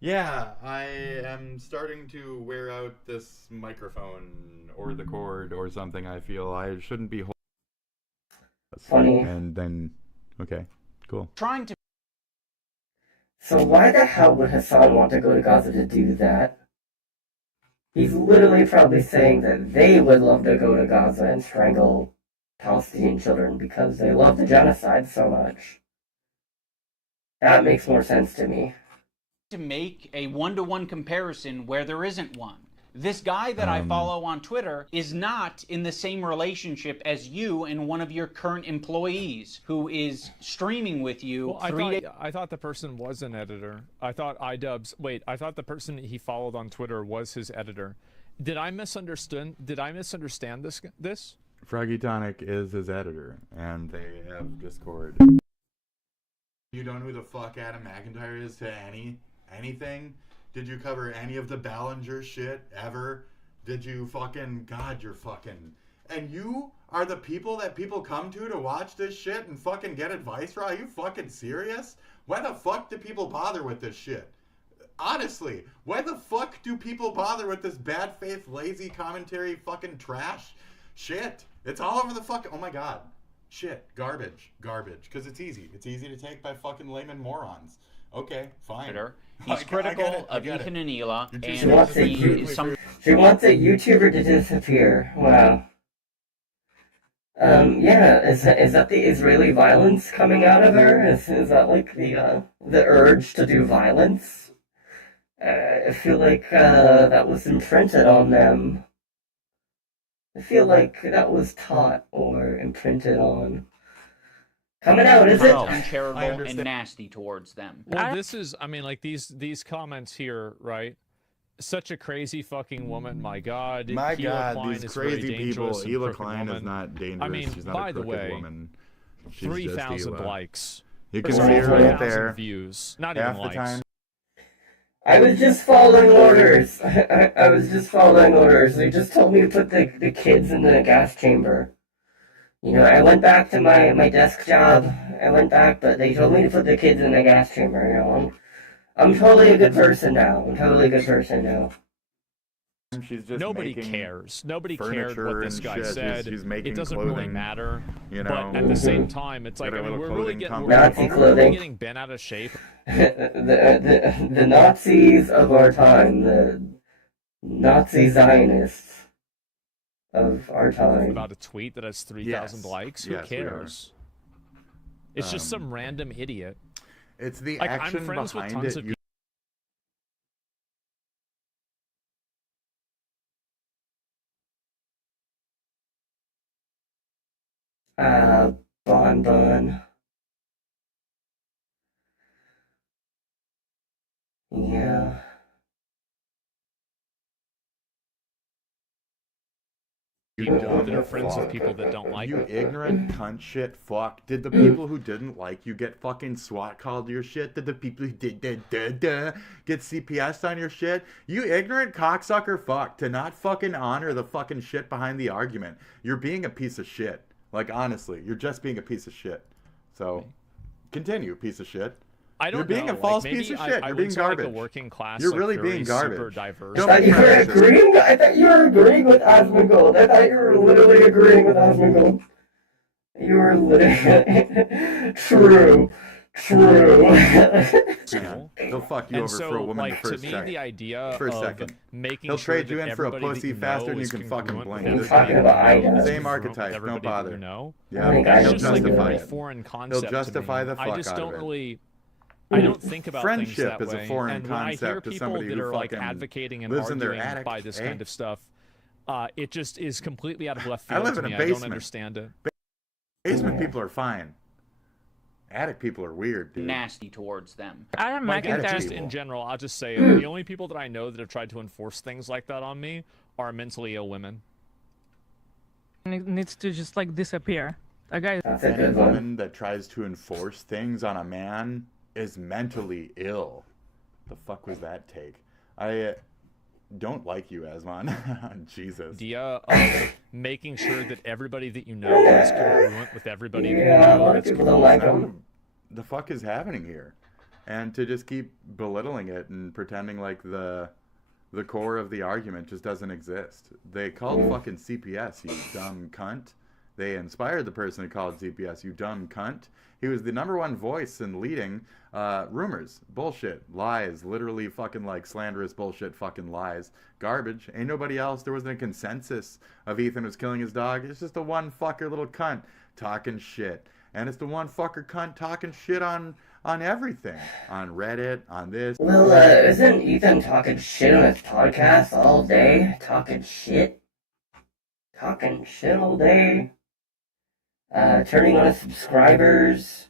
Yeah, I am starting to wear out this microphone or the cord or something. I feel I shouldn't be holding. Funny. And then, okay, cool. Trying to. So why the hell would Hassan want to go to Gaza to do that? He's literally probably saying that they would love to go to Gaza and strangle Palestinian children because they love the genocide so much. That makes more sense to me. To make a one-to-one comparison where there isn't one. This guy that I follow on Twitter is not in the same relationship as you and one of your current employees who is streaming with you Well, I thought the person was an editor. I thought I thought the person he followed on Twitter was his editor. Did I misunderstand this? Froggy Tonic is his editor, and they have Discord. You don't know who the fuck Adam McIntyre is to anything? Did you cover any of the Ballinger shit ever? Did you fucking... God, you're fucking... And you are the people that people come to watch this shit and fucking get advice from? Are you fucking serious? Why the fuck do people bother with this shit? Honestly, why the fuck do people bother with this bad faith, lazy commentary, fucking trash shit? It's all over the fucking... Oh my god. Shit. Garbage. Because it's easy. It's easy to take by fucking layman morons. Okay, fine. He's critical of Ethan and Hila, and She wants a YouTuber to disappear. Wow. Yeah, is that the Israeli violence coming out of her? Is that like the urge to do violence? I feel like that was imprinted on them. I feel like that was taught or imprinted on. Coming out, is it? Uncharitable and nasty towards them. Well, this is, I mean, like these comments here, right? Such a crazy fucking woman. My God. My Hila God, Klein these is very crazy people. dangerous and Hila crooked Klein is woman. not dangerous. I mean, She's not by a the crooked way, woman. She's 3,000 just Hila. likes. You can see her right there. Views. Not Half even the likes. time. I was just following orders. I was just following orders. They just told me to put the kids in the gas chamber. You know, I went back to my desk job. I went back, but they told me to put the kids in the gas chamber. You know, I'm totally a good person now. I'm totally a good person now. She's just Nobody making cares. Nobody cared furniture what this and guy shit. said. She's making It doesn't clothing, really matter. you know. But at the same time, it's like, Got a I mean, little we're really clothing getting company. Nazi we're clothing. really getting bent out of shape. The Nazis of our time, the Nazi Zionists of our time. About a tweet that has 3,000 likes. Who Yes, we are. cares? It's just some random idiot. It's the Like, action I'm friends with behind tons it. of You- Bon Bon. Yeah. people that are friends with people that don't like You it. ignorant cunt shit fuck. Did the people who didn't like you get fucking SWAT called to your shit? Did the people who did get CPS on your shit? You ignorant cocksucker fuck. To not fucking honor the fucking shit behind the argument. You're being a piece of shit. Like, honestly, you're just being a piece of shit. So, continue, piece of shit. I don't You're being know. a false like, maybe piece of I- shit. I You're wouldn't being say, like, garbage. the working class, You're like, really very being super garbage. diverse. I thought you were agreeing. I thought you were agreeing with Asmongold. I thought you were literally agreeing with Asmongold. You were literally true. He'll fuck you And over so, for a woman like, the first to me, second. the idea For a of second. making He'll sure trade you that in for a everybody that pussy you faster know than you is can fucking congruent blink. with This talking is about Ida. same congruent with archetype. Don't everybody that bother. you know. Yeah, think I It's don't just like a justify very it. foreign concept. He'll to justify me. the fuck I just out don't of it. really. I don't think about things Friendship that is a way. foreign And when I hear concept to people somebody that who are like fucking advocating and lives in their arguing attic, by this eh? kind of stuff, it just is completely out of left I field live to in a me. I don't basement. understand it. Basement people are fine. Attic people are weird, dude. Nasty towards them. Like, attic just people. in general, I'll just say the only people that I know that have tried to enforce things like that on me are mentally ill women. And it needs to just like disappear. A guy. Any woman that tries to enforce things on a man is mentally ill. The fuck was that take? I don't like you, Asmon. Jesus. Idea of making sure that everybody that you know is congruent with everybody that you Yeah, a know. lot of That's people don't like What him. the fuck is happening here? And to just keep belittling it and pretending like the core of the argument just doesn't exist. They called fucking CPS, you dumb cunt. They inspired the person who called CPS, you dumb cunt. He was the #1 voice in leading rumors, bullshit, lies, literally fucking like slanderous bullshit, fucking lies, garbage. Ain't nobody else. There wasn't a consensus of Ethan was killing his dog. It's just the one fucker little cunt talking shit. And it's the one fucker cunt talking shit on everything. On Reddit, on this. Well, isn't Ethan talking shit on his podcast all day? Talking shit all day. Turning on his subscribers.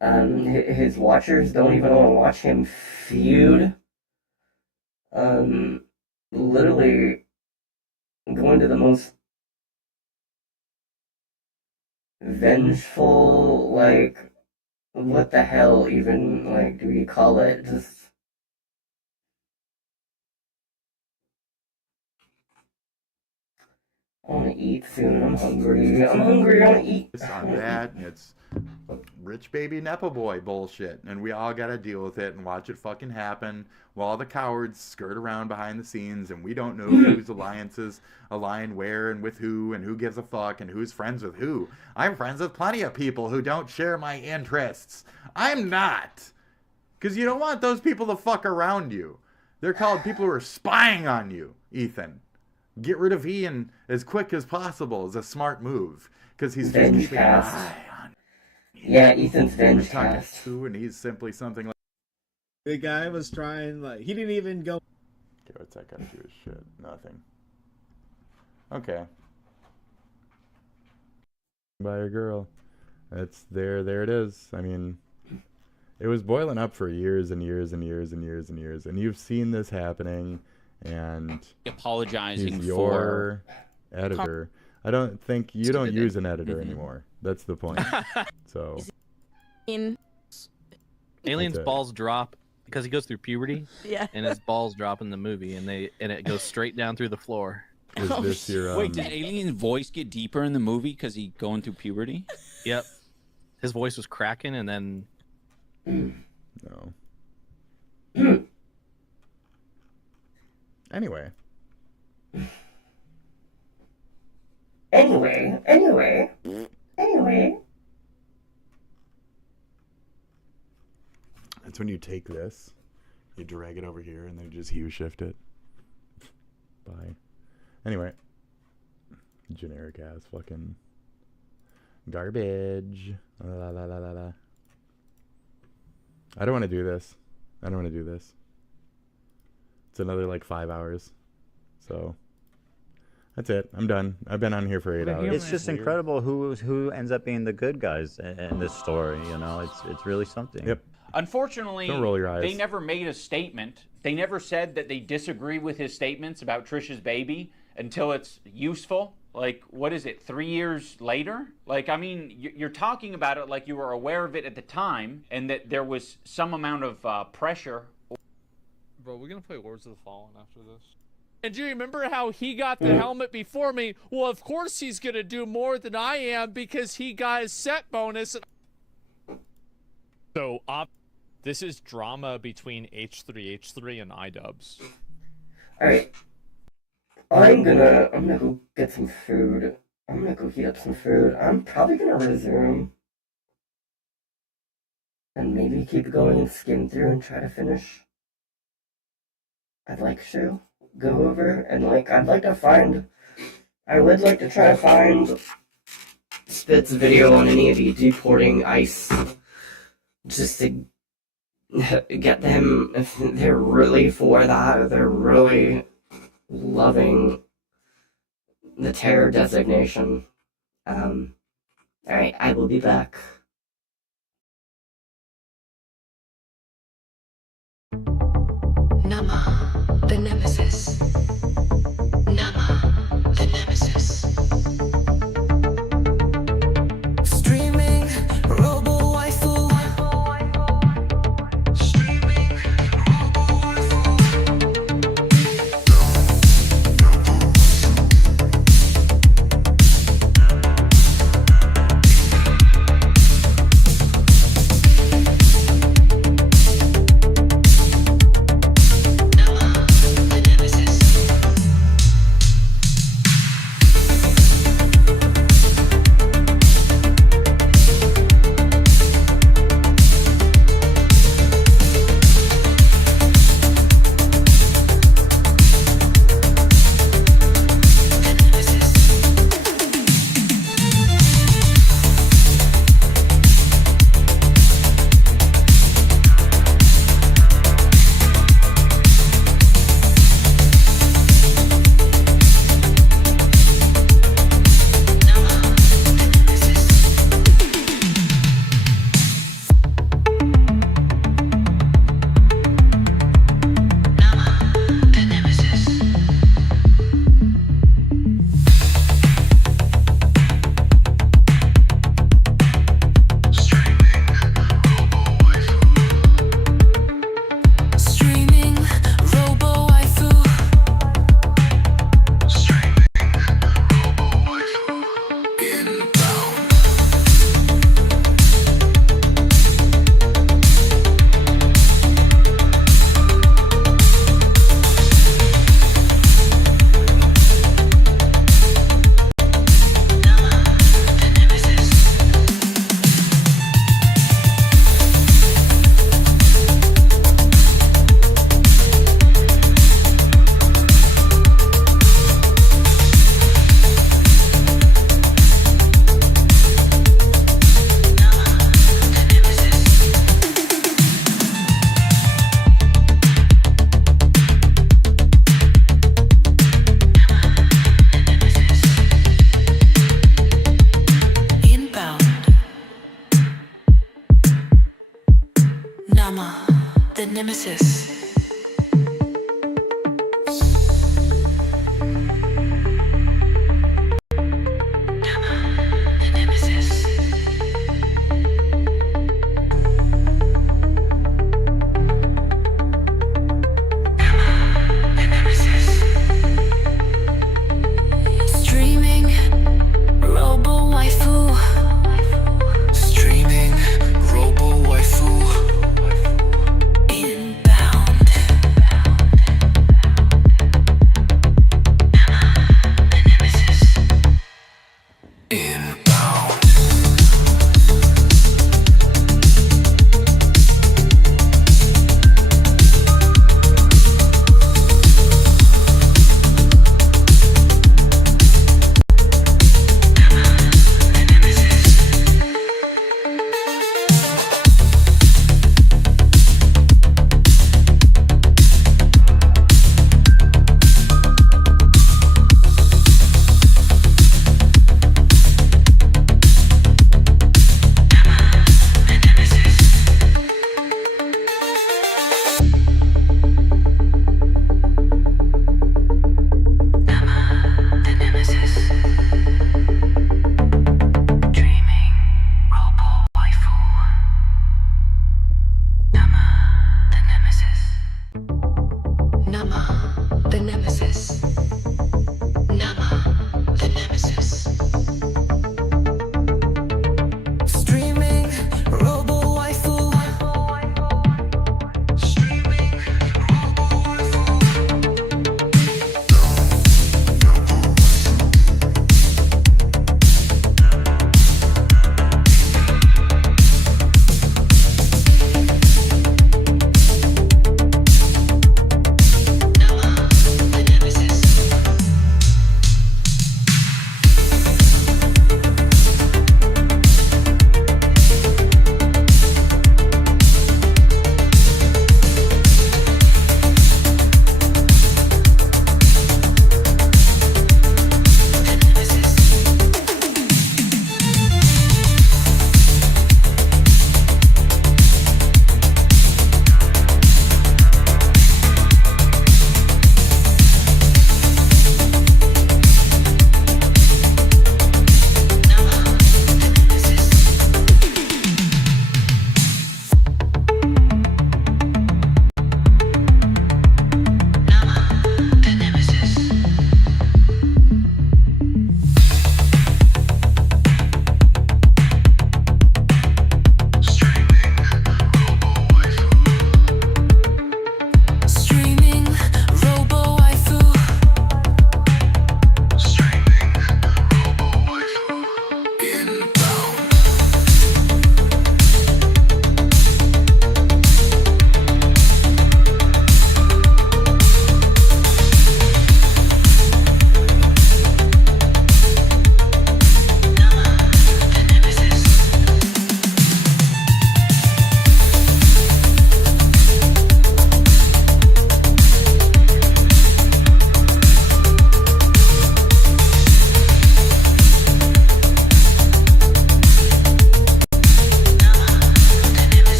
His watchers don't even want to watch him feud. Literally going to the most vengeful, like, what the hell even, like, do you call it? Just I want to eat soon. I'm hungry. I want to eat. It's on that, and it's rich baby Nepo boy bullshit, and we all gotta deal with it and watch it fucking happen while the cowards skirt around behind the scenes, and we don't know whose alliances align where and with who, and who gives a fuck, and who's friends with who. I'm friends with plenty of people who don't share my interests. I'm not, because you don't want those people to fuck around you. They're called people who are spying on you, Ethan. Get rid of Ian as quick as possible is a smart move, because he's just keeping an eye on you. Yeah, Ethan's We're talking Vengecast. to, and he's simply something like. The guy was trying, like, he didn't even go. Okay, what's that got to do with shit? Nothing. Okay. By a girl. That's there it is. I mean, it was boiling up for years and years and years and years and years, and you've seen this happening, and Apologizing he's your editor. I don't think you don't use an editor Mhm. anymore. That's the point. So In Alien's That's it. balls drop. Because he goes through puberty. Yeah. And his balls drop in the movie, and it goes straight down through the floor. Is this your Wait, did Alien's voice get deeper in the movie because he going through puberty? Yep. His voice was cracking, and then. No. Anyway. Anyway. That's when you take this, you drag it over here, and then you just hue shift it. Bye. Anyway. Generic ass fucking garbage. La, la, la, la, la. I don't want to do this. It's another like 5 hours. So that's it. I'm done. I've been on here for 8 hours. It's just incredible who ends up being the good guys in this story. You know, it's really something. Yep. Unfortunately, Don't roll your eyes. they never made a statement. They never said that they disagree with his statements about Trisha's baby until it's useful. Like, what is it, 3 years later? Like, I mean, you're talking about it like you were aware of it at the time and that there was some amount of pressure. Bro, we're gonna play Lords of the Fallen after this. And do you remember how he got the helmet before me? Well, of course he's gonna do more than I am because he got his set bonus. So, this is drama between H3 and iDubbbz. Alright. I'm gonna go get some food. I'm gonna go heat up some food. I'm probably gonna resume. And maybe keep going and skim through and try to finish. I'd like to go over and I would like to try to find Spit's video on any of you deporting ICE. Just to get them, if they're really for that, they're really loving the terror designation. Alright, I will be back. Nama, the nemesis. Nama, the nemesis. Streaming, robo waifu. Streaming, robo waifu. the nemesis.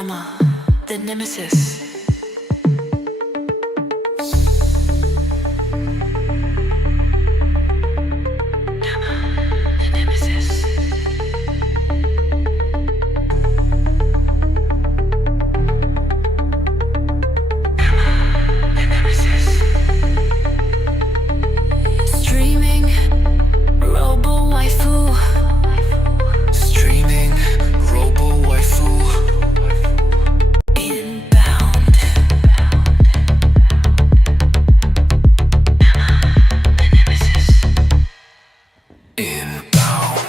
Gamma, the nemesis. Streaming, robo waifu. Streaming, robo waifu. Inbound. Inbound.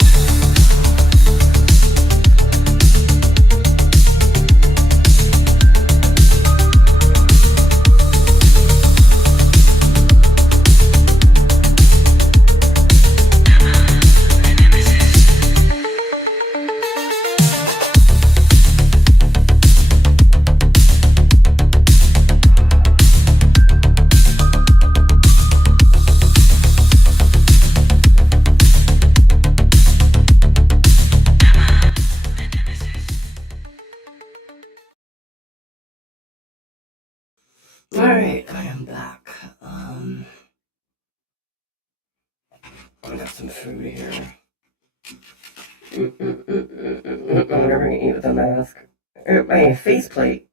Alright, I am back. I got some food here. Whatever you eat with a mask. My faceplate.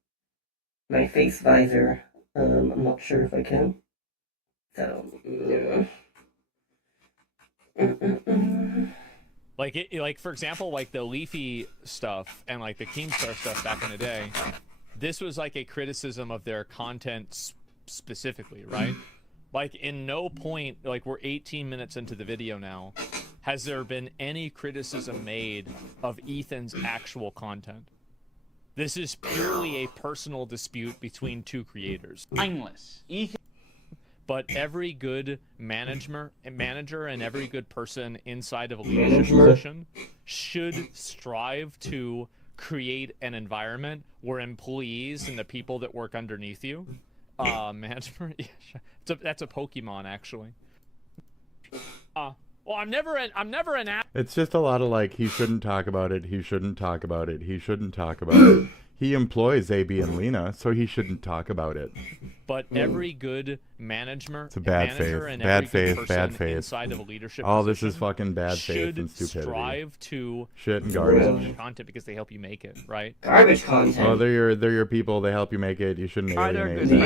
My face visor. I'm not sure if I can. So, yeah. Like for example, like the Leafy stuff and like the Keemstar stuff back in the day, this was like a criticism of their content specifically, right? Like in no point, like we're 18 minutes into the video now, has there been any criticism made of Ethan's actual content? This is purely a personal dispute between two creators. Mindless. Ethan. But every good manager and every good person inside of a leadership position should strive to create an environment where employees and the people that work underneath you, management. That's a Pokemon actually. Well, I'm never an. It's just a lot of like, he shouldn't talk about it. He shouldn't talk about it. He shouldn't talk about it. He employs AB and Lena, so he shouldn't talk about it. But every good manager, it's a bad faith, and bad faith, bad faith faith. Inside of a leadership all this is fucking bad faith and should stupidity. Strive to shit and garbage content because they help you make it, right? Garbage content. Oh, they're your people. They help you make it. You shouldn't alienate them.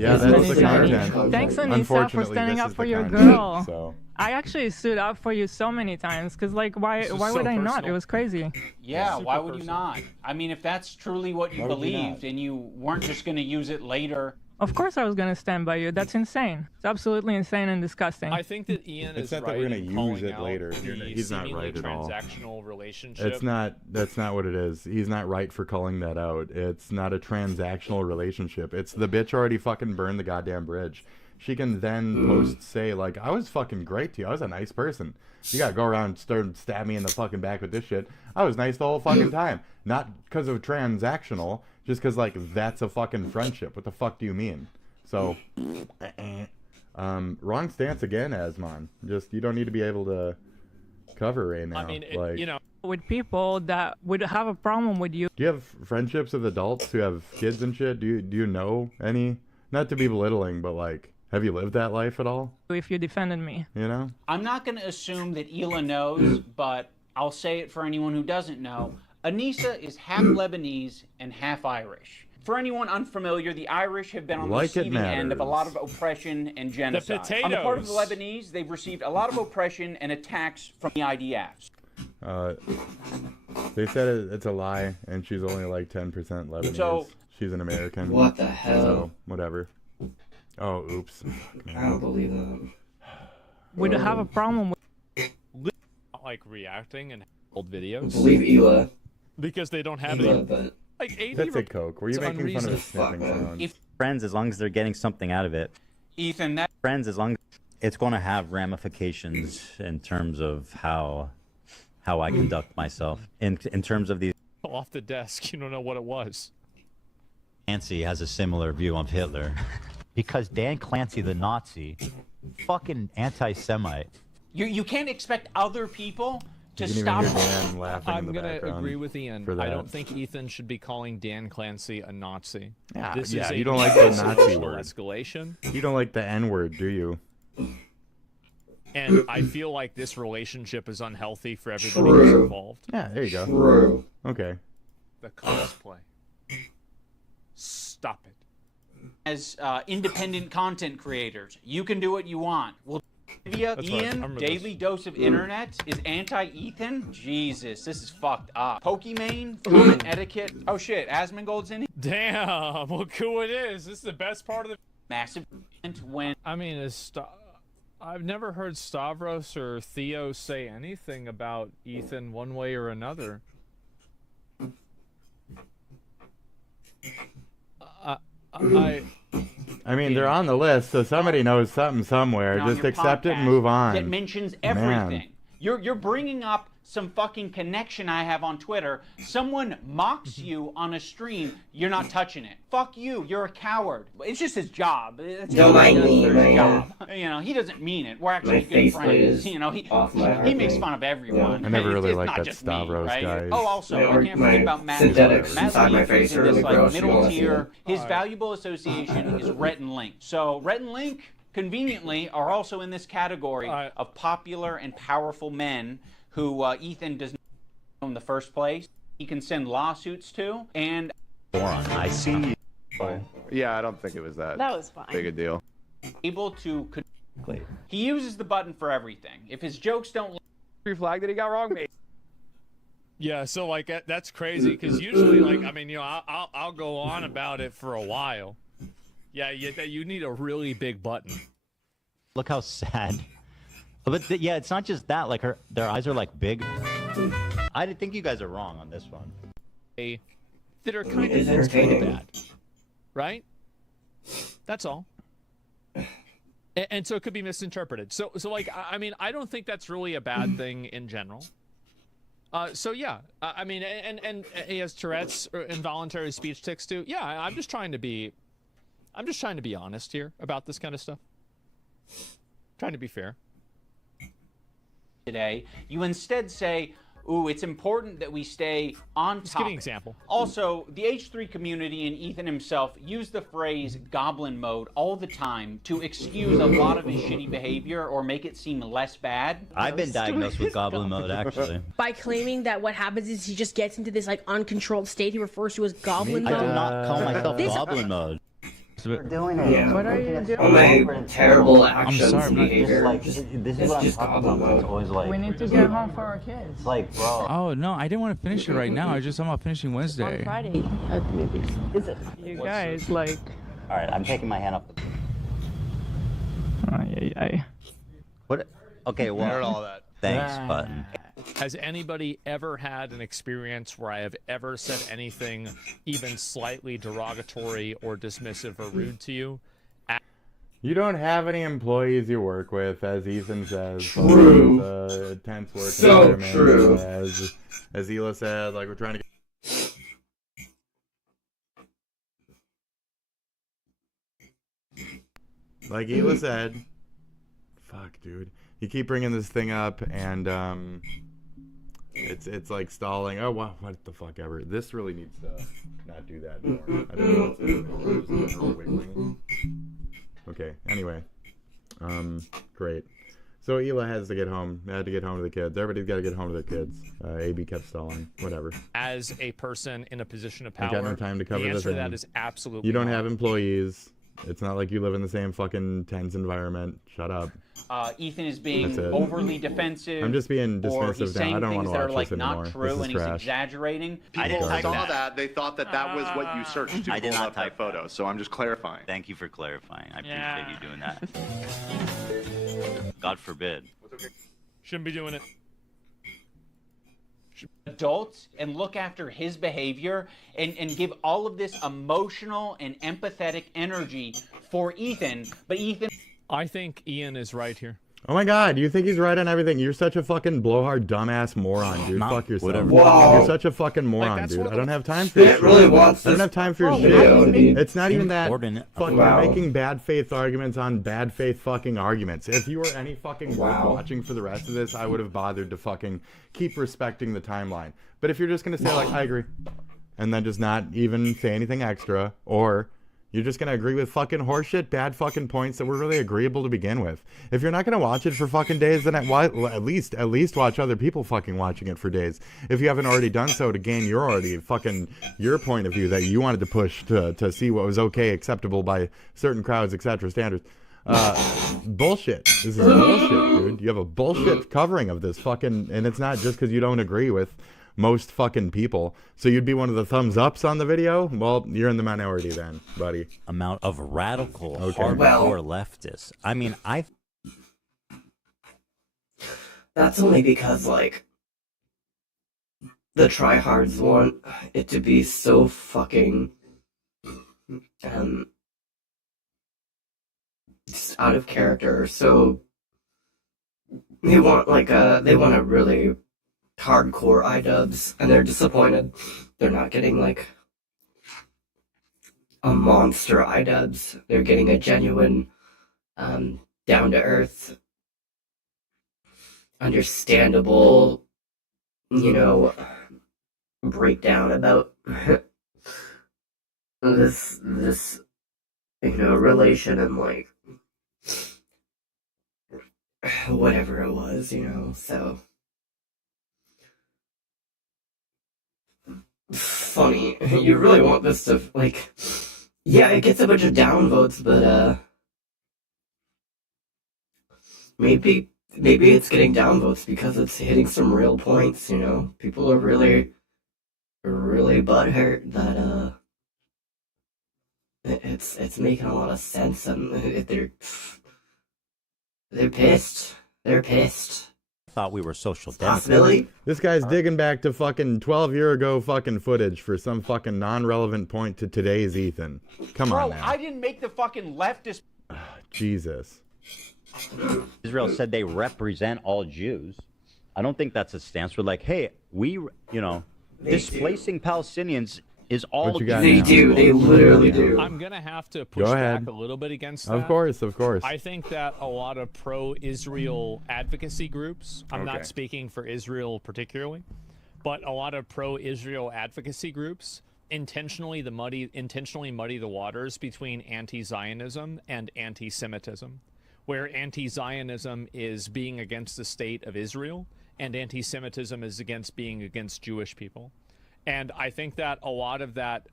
Yeah, that's the content. Thanks, Anissa, for standing up for your content, girl. So. I actually stood up for you so many times, because, like, why would I not? It was crazy. Yeah, why would you not? I mean, if that's truly what you believed and you weren't just going to use it later. Of course I was going to stand by you. That's insane. It's absolutely insane and disgusting. I think that Ian is not right that we're in gonna use calling it later. out the He's not right at all. transactional relationship. It's not. That's not what it is. He's not right for calling that out. It's not a transactional relationship. It's the bitch already fucking burned the goddamn bridge. She can then say like, I was fucking great to you. I was a nice person. You gotta go around and start stab me in the fucking back with this shit. I was nice the whole fucking time. Not because of transactional, just because like that's a fucking friendship. What the fuck do you mean? So, wrong stance again, Asmon. Just you don't need to be able to cover right now. I mean, like, you know, with people that would have a problem with you. Do you have friendships with adults who have kids and shit? Do you know any? Not to be belittling, but like, have you lived that life at all? If you defended me. You know? I'm not going to assume that Hila knows, but I'll say it for anyone who doesn't know. Anissa is half Lebanese and half Irish. For anyone unfamiliar, the Irish have been on the receiving end of a lot of oppression and genocide. The on the part of the Lebanese, they've received a lot of oppression and attacks from the IDFs. They said it's a lie, and she's only like 10% Lebanese. So, she's an American. What the hell? So, whatever. Oh, oops. I don't believe that. Would have a problem with like reacting and old videos. Believe Hila. Because they don't have Hila, any. but Like 80 that's a Coke. Were you making fun of his sniffing sounds? If friends, as long as they're getting something out of it. Ethan, that friends, as long as it's going to have ramifications in terms of how I conduct myself. In terms of these. Off the desk, you don't know what it was. Clancy has a similar view of Hitler. Because Dan Clancy, the Nazi, fucking anti-Semite. you can't expect other people to You can stop. even hear Dan laughing in I'm the gonna background agree with Ian. for I that. don't think Ethan should be calling Dan Clancy a Nazi. Yeah, This yeah, is a you don't like the Nazi emotional word. escalation. You don't like the N word, do you? And I feel like this relationship is unhealthy for everybody who's involved. Yeah, there you go. True. Okay. The cosplay. Stop it. As independent content creators, you can do what you want. Well, Ian, That's right. I remember Daily this. Dose of Internet is anti-Ethan? Jesus, this is fucked up. Pokimane, comment etiquette. Oh shit, Asmongold's in here. Damn, look who it is. This is the best part of the Massive when I mean, I've never heard Stavros or Theo say anything about Ethan one way or another. I mean, they're on the list, so somebody knows something somewhere. on Just your accept it and podcast move on. that mentions Man. everything. You're bringing up some fucking connection I have on Twitter. Someone mocks you on a stream, you're not touching it. Fuck you, you're a coward. It's just his job. It's Don't what he mind does me, for his man. job. You know, he doesn't mean it. We're actually My good face friends. is You know, he off my heart makes rate. fun of everyone. I never really It's liked not that just me, Stavros right? guy. Oh, also, My- I can't forget my about Matt synthetics Matt inside my Lee face is are in this really like gross. You middle wanna see tier. it? His valuable association is Rhett and Link. So Rhett and Link, conveniently, are also in this category of popular and powerful men who Ethan does not know in the first place. He can send lawsuits to, and I see. Yeah, I don't think it was that was fine. big a deal. able to. He uses the button for everything. If his jokes don't. Free flag that he got wrong, mate. Yeah, so like that's crazy because usually, like, I mean, you know, I'll go on about it for a while. Yeah, you need a really big button. Look how sad. But yeah, it's not just that. Like their eyes are like big. I think you guys are wrong on this one. That are kind It's of entertaining. bad, right? That's all. And so it could be misinterpreted. So like, I mean, I don't think that's really a bad thing in general. So yeah, I mean, and he has Tourette's or involuntary speech tics too. Yeah, I'm just trying to be honest here about this kind of stuff. Trying to be fair. Today, you instead say, ooh, it's important that we stay on Just top. give me an example. Also, the H3 community and Ethan himself use the phrase goblin mode all the time to excuse a lot of his shitty behavior or make it seem less bad. I've been diagnosed with goblin mode, actually. By claiming that what happens is he just gets into this like uncontrolled state he refers to as goblin I mode. do not call myself goblin mode. Doing Yeah. What are you doing? All my terrible actions sorry, and but behavior. This It's just goblin mode. always like. We need to get home for our kids. It's like, bro. Oh no, I didn't want to finish it right now. I just thought about finishing Wednesday. Friday at the movies. Is it? You guys, like, All right, I'm taking my hand up. What? Okay, well. Heard all that. Thanks, button. Has anybody ever had an experience where I have ever said anything even slightly derogatory or dismissive or rude to you? You don't have any employees you work with, as Ethan says. True. It's a tense work So environment. true. As Hila said, like, we're trying to get... Like Hila said, fuck, dude. You keep bringing this thing up, and it's like stalling. Oh, wow, what the fuck ever. This really needs to not do that more. I don't know what's doing. Just general wiggling. Okay, anyway. Great. So Hila has to get home. They had to get home to the kids. Everybody's got to get home to their kids. AB kept stalling. Whatever. As a person in a position of I power, got no time to cover the the answer to thing. that is absolutely You don't not. have employees. It's not like you live in the same fucking tense environment. Shut up. Ethan is being That's it. overly defensive. I'm just being or he's dismissive now. saying I don't things want to that are watch like this anymore. not true, This is and he's trash. exaggerating. I didn't type saw that. that. They thought that was what you searched to I did pull not up that type photo, so I'm just clarifying. Thank you for clarifying. I appreciate you doing that. God forbid. Shouldn't be doing it. Adults and look after his behavior and give all of this emotional and empathetic energy for Ethan, but Ethan... I think Ian is right here. Oh my god, you think he's right on everything? You're such a fucking blowhard dumbass moron, dude. Not Fuck yourself. whatever. Wow. You're such a fucking moron, dude. I don't have time for It your shit. really wants I don't this have time for your video to be shit. It's not even that Important. fucking Wow. making bad faith arguments on bad faith fucking arguments. If you were any fucking worth Wow. watching for the rest of this, I would have bothered to fucking keep respecting the timeline. But if you're just gonna say like, I agree, and then just not even say anything extra, or you're just gonna agree with fucking horseshit, bad fucking points that were really agreeable to begin with. If you're not gonna watch it for fucking days, then at least watch other people fucking watching it for days. If you haven't already done so to gain your point of view that you wanted to push to see what was okay, acceptable by certain crowds, etc. standards. Bullshit. This is bullshit, dude. You have a bullshit covering of this fucking, and it's not just because you don't agree with most fucking people. So you'd be one of the thumbs ups on the video? Well, you're in the minority then, buddy. Amount of radical, Okay. hardcore leftists. I mean, That's only because, like, the tryhards want it to be so fucking, just out of character, so they want, like, they want a really hardcore iDubbbz, and they're disappointed they're not getting, like, a monster iDubbbz. They're getting a genuine, down-to-earth, understandable, you know, breakdown about this, you know, relation and, like, whatever it was, you know, so. Funny. You really want this to, like, yeah, it gets a bunch of downvotes, but, maybe it's getting downvotes because it's hitting some real points, you know? People are really butthurt that, it's making a lot of sense, and they're pissed. They're pissed. thought we were social Possibility. democrats. This guy's digging back to fucking 12-year ago fucking footage for some fucking non-relevant point to today's Ethan. Come on now. I didn't make the fucking leftist. Jesus. Israel said they represent all Jews. I don't think that's a stance. We're like, hey, displacing Palestinians is all What you got They now? do. They literally do. I'm going to have to push Go back ahead. a little bit against that. Of course, of course. I think that a lot of pro-Israel advocacy groups, I'm Okay. not speaking for Israel particularly, but a lot of pro-Israel advocacy groups intentionally muddy the waters between anti-Zionism and anti-Semitism, where anti-Zionism is being against the state of Israel and anti-Semitism is being against Jewish people. And I think that a lot of that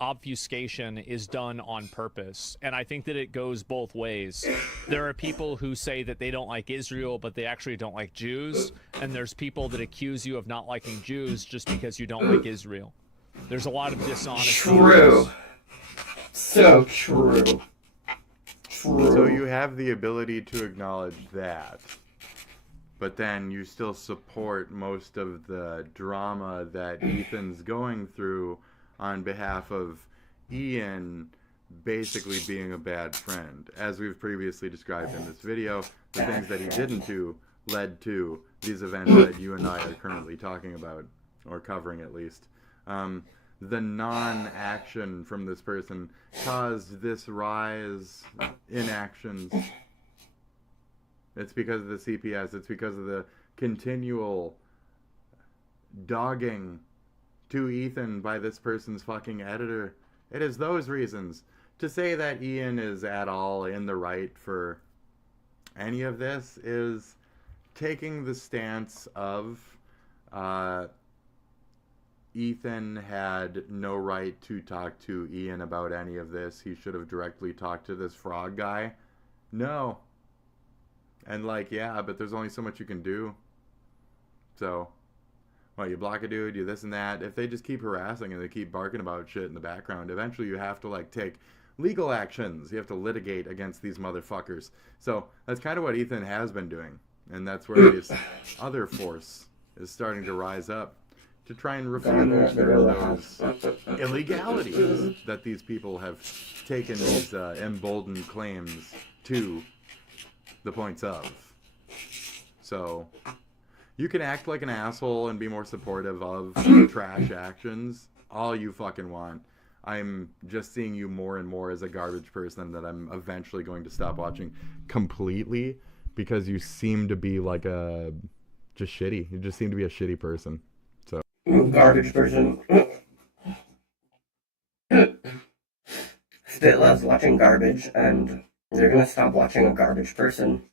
obfuscation is done on purpose. And I think that it goes both ways. There are people who say that they don't like Israel, but they actually don't like Jews. And there's people that accuse you of not liking Jews just because you don't like Israel. There's a lot of dishonesty. True. So true. So you have the ability to acknowledge that, but then you still support most of the drama that Ethan's going through on behalf of Ian basically being a bad friend. As we've previously described in this video, the things that he didn't do led to these events that you and I are currently talking about, or covering at least. The non-action from this person caused this rise in actions. It's because of the CPS. It's because of the continual dogging to Ethan by this person's fucking editor. It is those reasons. To say that Ian is at all in the right for any of this is taking the stance of Ethan had no right to talk to Ian about any of this. He should have directly talked to this frog guy. No. And like, yeah, but there's only so much you can do. So, well, you block a dude, you this and that. If they just keep harassing and they keep barking about shit in the background, eventually you have to like take legal actions. You have to litigate against these motherfuckers. So that's kind of what Ethan has been doing. And that's where this other force is starting to rise up to try and refute those illegalities that these people have taken these emboldened claims to the points of. So you can act like an asshole and be more supportive of trash actions all you fucking want. I'm just seeing you more and more as a garbage person that I'm eventually going to stop watching completely, because you seem to be like just shitty. You just seem to be a shitty person. So garbage person. Spit loves watching garbage, and they're gonna stop watching a garbage person.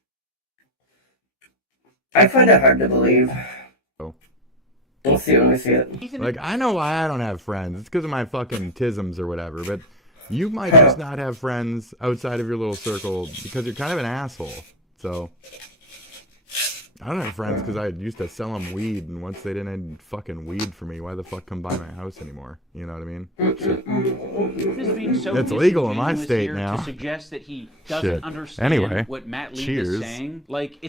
I find it hard to believe. Oh. We'll see when we see it. Like, I know why I don't have friends. It's because of my fucking tisms or whatever, but you might just not have friends outside of your little circle because you're kind of an asshole. So I don't have friends because I used to sell them weed, and once they didn't have fucking weed for me, why the fuck come by my house anymore? You know what I mean? Just being so it's legal in my disingenuous state here now. To suggest that he doesn't Shit. understand Anyway, what Matt Lee cheers. is saying, like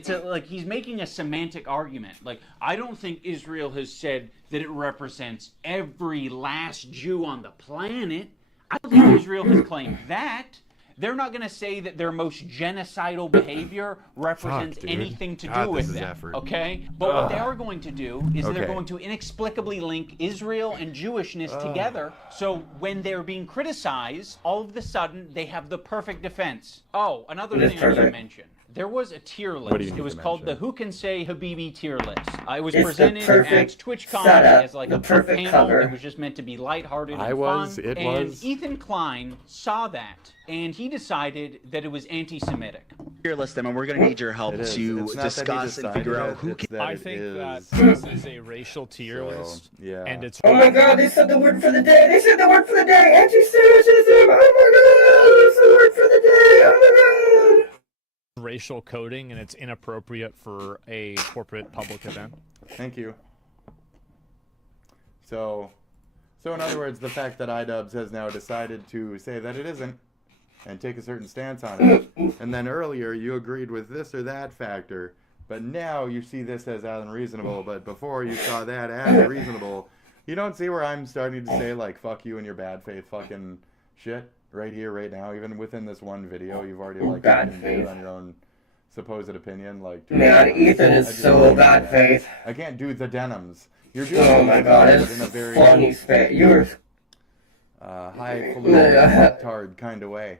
he's making a semantic argument. Like, I don't think Israel has said that it represents every last Jew on the planet. I don't think Israel has claimed that. They're not going to say that their most genocidal behavior represents anything to do with them, okay? But what they are going to do is they're going to inexplicably link Israel and Jewishness together, so when they're being criticized, all of a sudden, they have the perfect defense. Oh, another thing I should mention. There was a tier list. It was called the Who Can Say Habibi tier list. It was presented at TwitchCon as like a panel. Cover. It was just meant to be lighthearted and fun. And Ethan Klein saw that, and he decided that it was anti-Semitic. Tier list them, and we're going to need your help to discuss and figure out who can. I think that this is a racial tier list, and it's. Oh my god, they said the word for the day! They said the word for the day! Anti-Semitism! Oh my god! That's the word for the day! Oh my god! Racial coding, and it's inappropriate for a corporate public event. Thank you. So in other words, the fact that iDubbbz has now decided to say that it isn't and take a certain stance on it, and then earlier you agreed with this or that factor, but now you see this as unreasonable, but before you saw that as reasonable, you don't see where I'm starting to say, like, fuck you and your bad faith fucking shit? Right here, right now, even within this one video, you've already like bad on your own supposed opinion. Like, man, Ethan is so bad faith. I can't do the denims. You're doing oh my god, it's in a very funny space. You're highfalutin tard kind of way.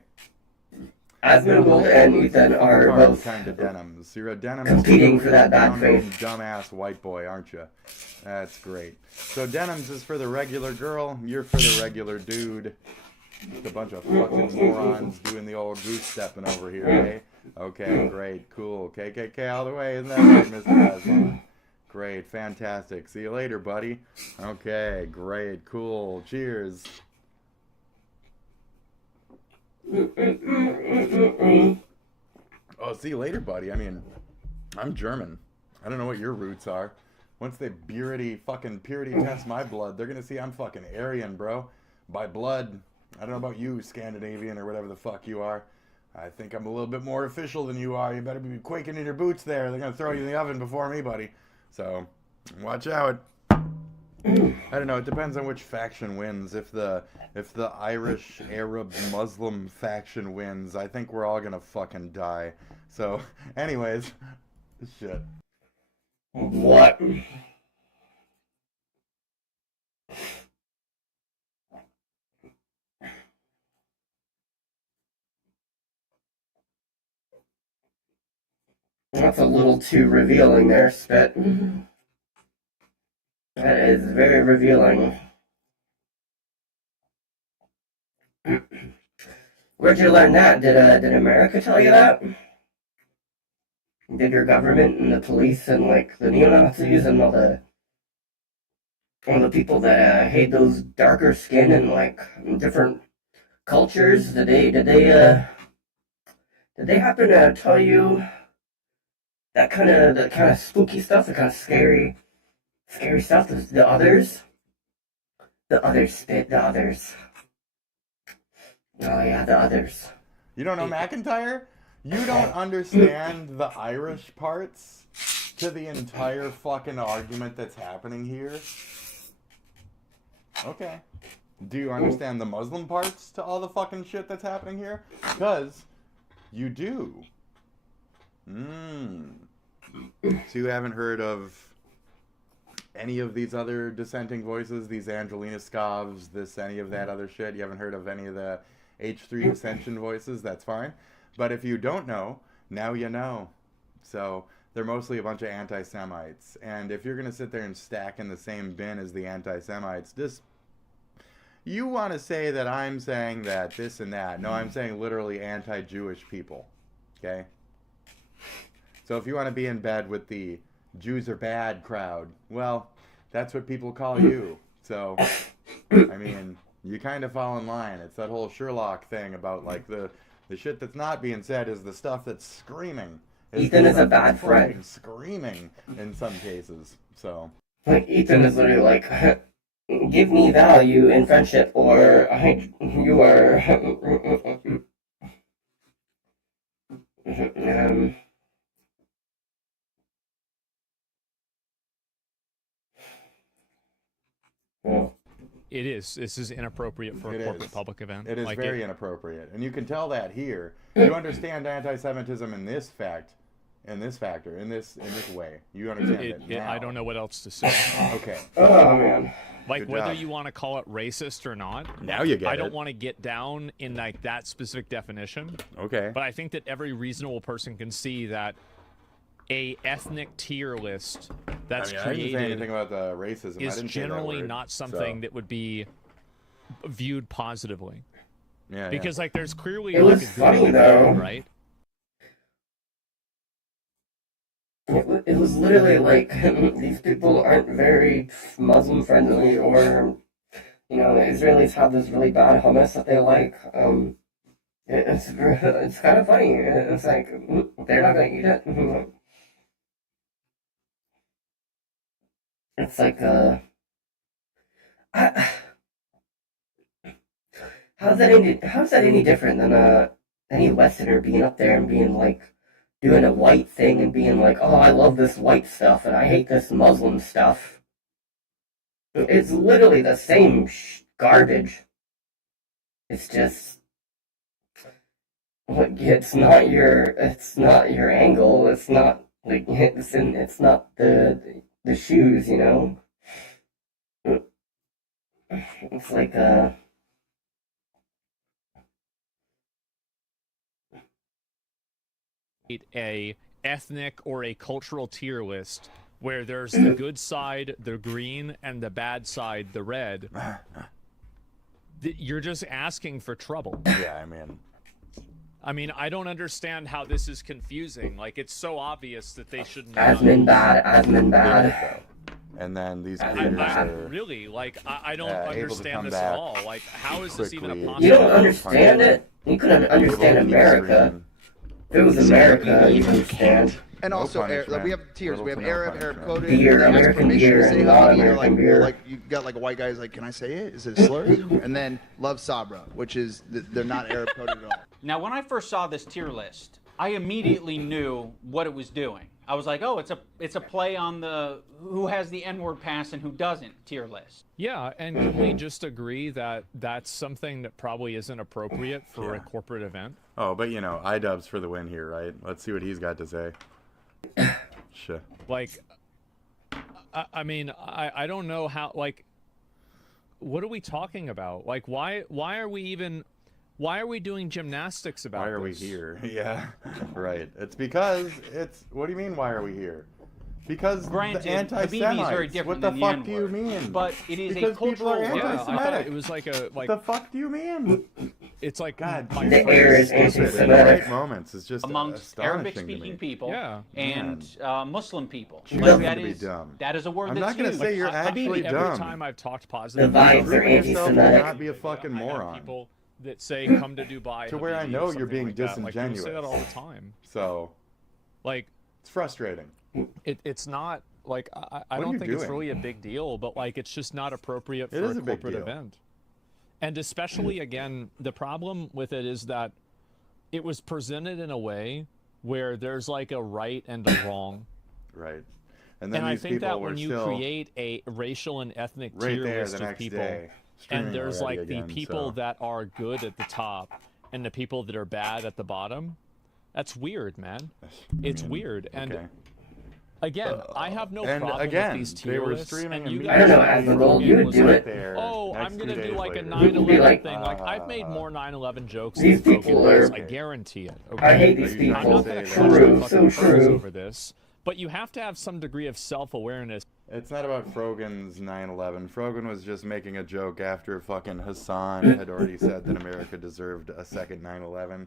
Admirable and Ethan are both kind of denims. You're a denim competing for that bad faith. Dumbass white boy, aren't you? That's great. So denims is for the regular girl. You're for the regular dude. Just a bunch of fucking morons doing the old goose stepping over here, eh? Okay, great, cool. KKK all the way, isn't that right, Mr. Haslam? Great, fantastic. See you later, buddy. Okay, great, cool. Cheers. Oh, see you later, buddy. I mean, I'm German. I don't know what your roots are. Once they purity test my blood, they're gonna see I'm fucking Aryan, bro. By blood. I don't know about you, Scandinavian or whatever the fuck you are. I think I'm a little bit more official than you are. You better be quaking in your boots there. They're going to throw you in the oven before me, buddy. So, watch out. I don't know. It depends on which faction wins. If the Irish, Arab, Muslim faction wins, I think we're all going to fucking die. So, anyways. Shit. What? That's a little too revealing there, Spit. That is very revealing. Where'd you learn that? Did America tell you that? Did your government and the police and like the neo-Nazis and all the people that hate those darker skin and like different cultures? Did they happen to tell you that kind of spooky stuff, the kind of scary stuff? The others, Spit, the others. Oh yeah, the others. You don't know McIntyre? You don't understand the Irish parts to the entire fucking argument that's happening here? Okay. Do you understand the Muslim parts to all the fucking shit that's happening here? Because you do. So you haven't heard of any of these other dissenting voices, these Angelina Scovs, any of that other shit? You haven't heard of any of the H3 dissension voices? That's fine. But if you don't know, now you know. So they're mostly a bunch of anti-Semites. And if you're going to sit there and stack in the same bin as the anti-Semites, you want to say that I'm saying that this and that. No, I'm saying literally anti-Jewish people. Okay? So if you want to be in bed with the Jews are bad crowd, well, that's what people call you. So, I mean, you kind of fall in line. It's that whole Sherlock thing about, like, the shit that's not being said is the stuff that's screaming. Ethan is a bad friend. Screaming in some cases. So, like, Ethan is literally like, give me value in friendship, or you are. It is. This is inappropriate for a corporate public event. It is very inappropriate, and you can tell that here. You understand anti-Semitism in this way. You understand it now. I don't know what else to say. Okay. Oh man. Like, Good whether job. you want to call it racist or not. Now you get I don't it. want to get down in like that specific definition. Okay. But I think that every reasonable person can see that a ethnic tier list that's I didn't say anything created about the racism. I is didn't say that generally word, not something that would be viewed positively. Yeah. Because like there's clearly It like was a good funny, and though. bad, right? It was literally like, these people aren't very Muslim friendly, or, you know, Israelis have this really bad hummus that they like. It's kind of funny. It's like, they're not going to eat it. It's like, how's that any different than, any Westerner being up there and being like, doing a white thing and being like, oh, I love this white stuff and I hate this Muslim stuff. It's literally the same garbage. It's just, like, it's not your angle. It's not like it's not the shoes, you know. It's like a ethnic or a cultural tier list where there's the good side, the green, and the bad side, the red. You're just asking for trouble. Yeah, I mean, I don't understand how this is confusing. Like, it's so obvious that they shouldn't. admin bad. And then these creators are really, like, I don't able to understand come this back at all. Like, how is this even a quickly. possible? You don't understand it? You couldn't understand America. If it was America, you'd understand. And No also, punishment. like, we have tiers. We have Little to no Arab, Arab punishment. coded. Beer, and there's American permission beer, to say and Habibi, non-American or like, beer. like you got like a white guy's like, can I say it? Is it a slur? And then love Sabra, which is they're not Arab coded at all. Now, when I first saw this tier list, I immediately knew what it was doing. I was like, oh, it's a play on the who has the N-word pass and who doesn't tier list. Yeah, and can we just agree that that's something that probably isn't appropriate for a corporate event? Oh, but you know, iDubbbz for the win here, right? Let's see what he's got to say. Sure. Like, I mean, I don't know how, like, what are we talking about? Like, why are we doing gymnastics about Why are we this? here? Yeah, right. It's because what do you mean, why are we here? Because Granted, the anti-Semites. Habibi is very different What than the the fuck do you N-word, mean? but it is because a cultural people are word. Yeah, I anti-Semitic. thought it was like a What the fuck do you mean? It's like God, my The air is anti-Semitic. in the right moments is just Amongst astonishing Arabic-speaking to me. people Yeah. and Muslim people. Choose Like, to that be is dumb. that is a word I'm that's not gonna used. say you're Habibi, actually every dumb. time I've talked positive, The vibes Prove are yourself to anti-Semitic. not be a fucking I have moron. people that say come to Dubai. To where I Habibi, know or you're something being like that. Like, people disingenuous. say that all the time. So Like, it's frustrating. it's not like I What are don't you think it's doing? really a big deal, but like it's just not appropriate It for is a a big corporate deal. event. And especially again, the problem with it is that it was presented in a way where there's like a right and a wrong. Right. And then And I these think people that were when you still create a racial and ethnic right tier there list the of next people, day, streaming and there's already like again, the people so. that are good at the top and the people that are bad at the bottom, that's weird, man. It's weird. And okay. Again, I have no And problem again, with these they tier were lists, streaming and you and guys I don't know, as a role, you would do it. Oh, Next I'm gonna 2 do days like a later. 9/11 like, thing. Like I've made more 9/11 jokes These than Broken people Wings, are- I guarantee it. I hate these I'm people. not gonna True, clutch my fucking so pearls true. over this, but you have to have some degree of self-awareness. It's not about Frogan's 9/11. Frogan was just making a joke after fucking Hassan had already said that America deserved a second 9/11.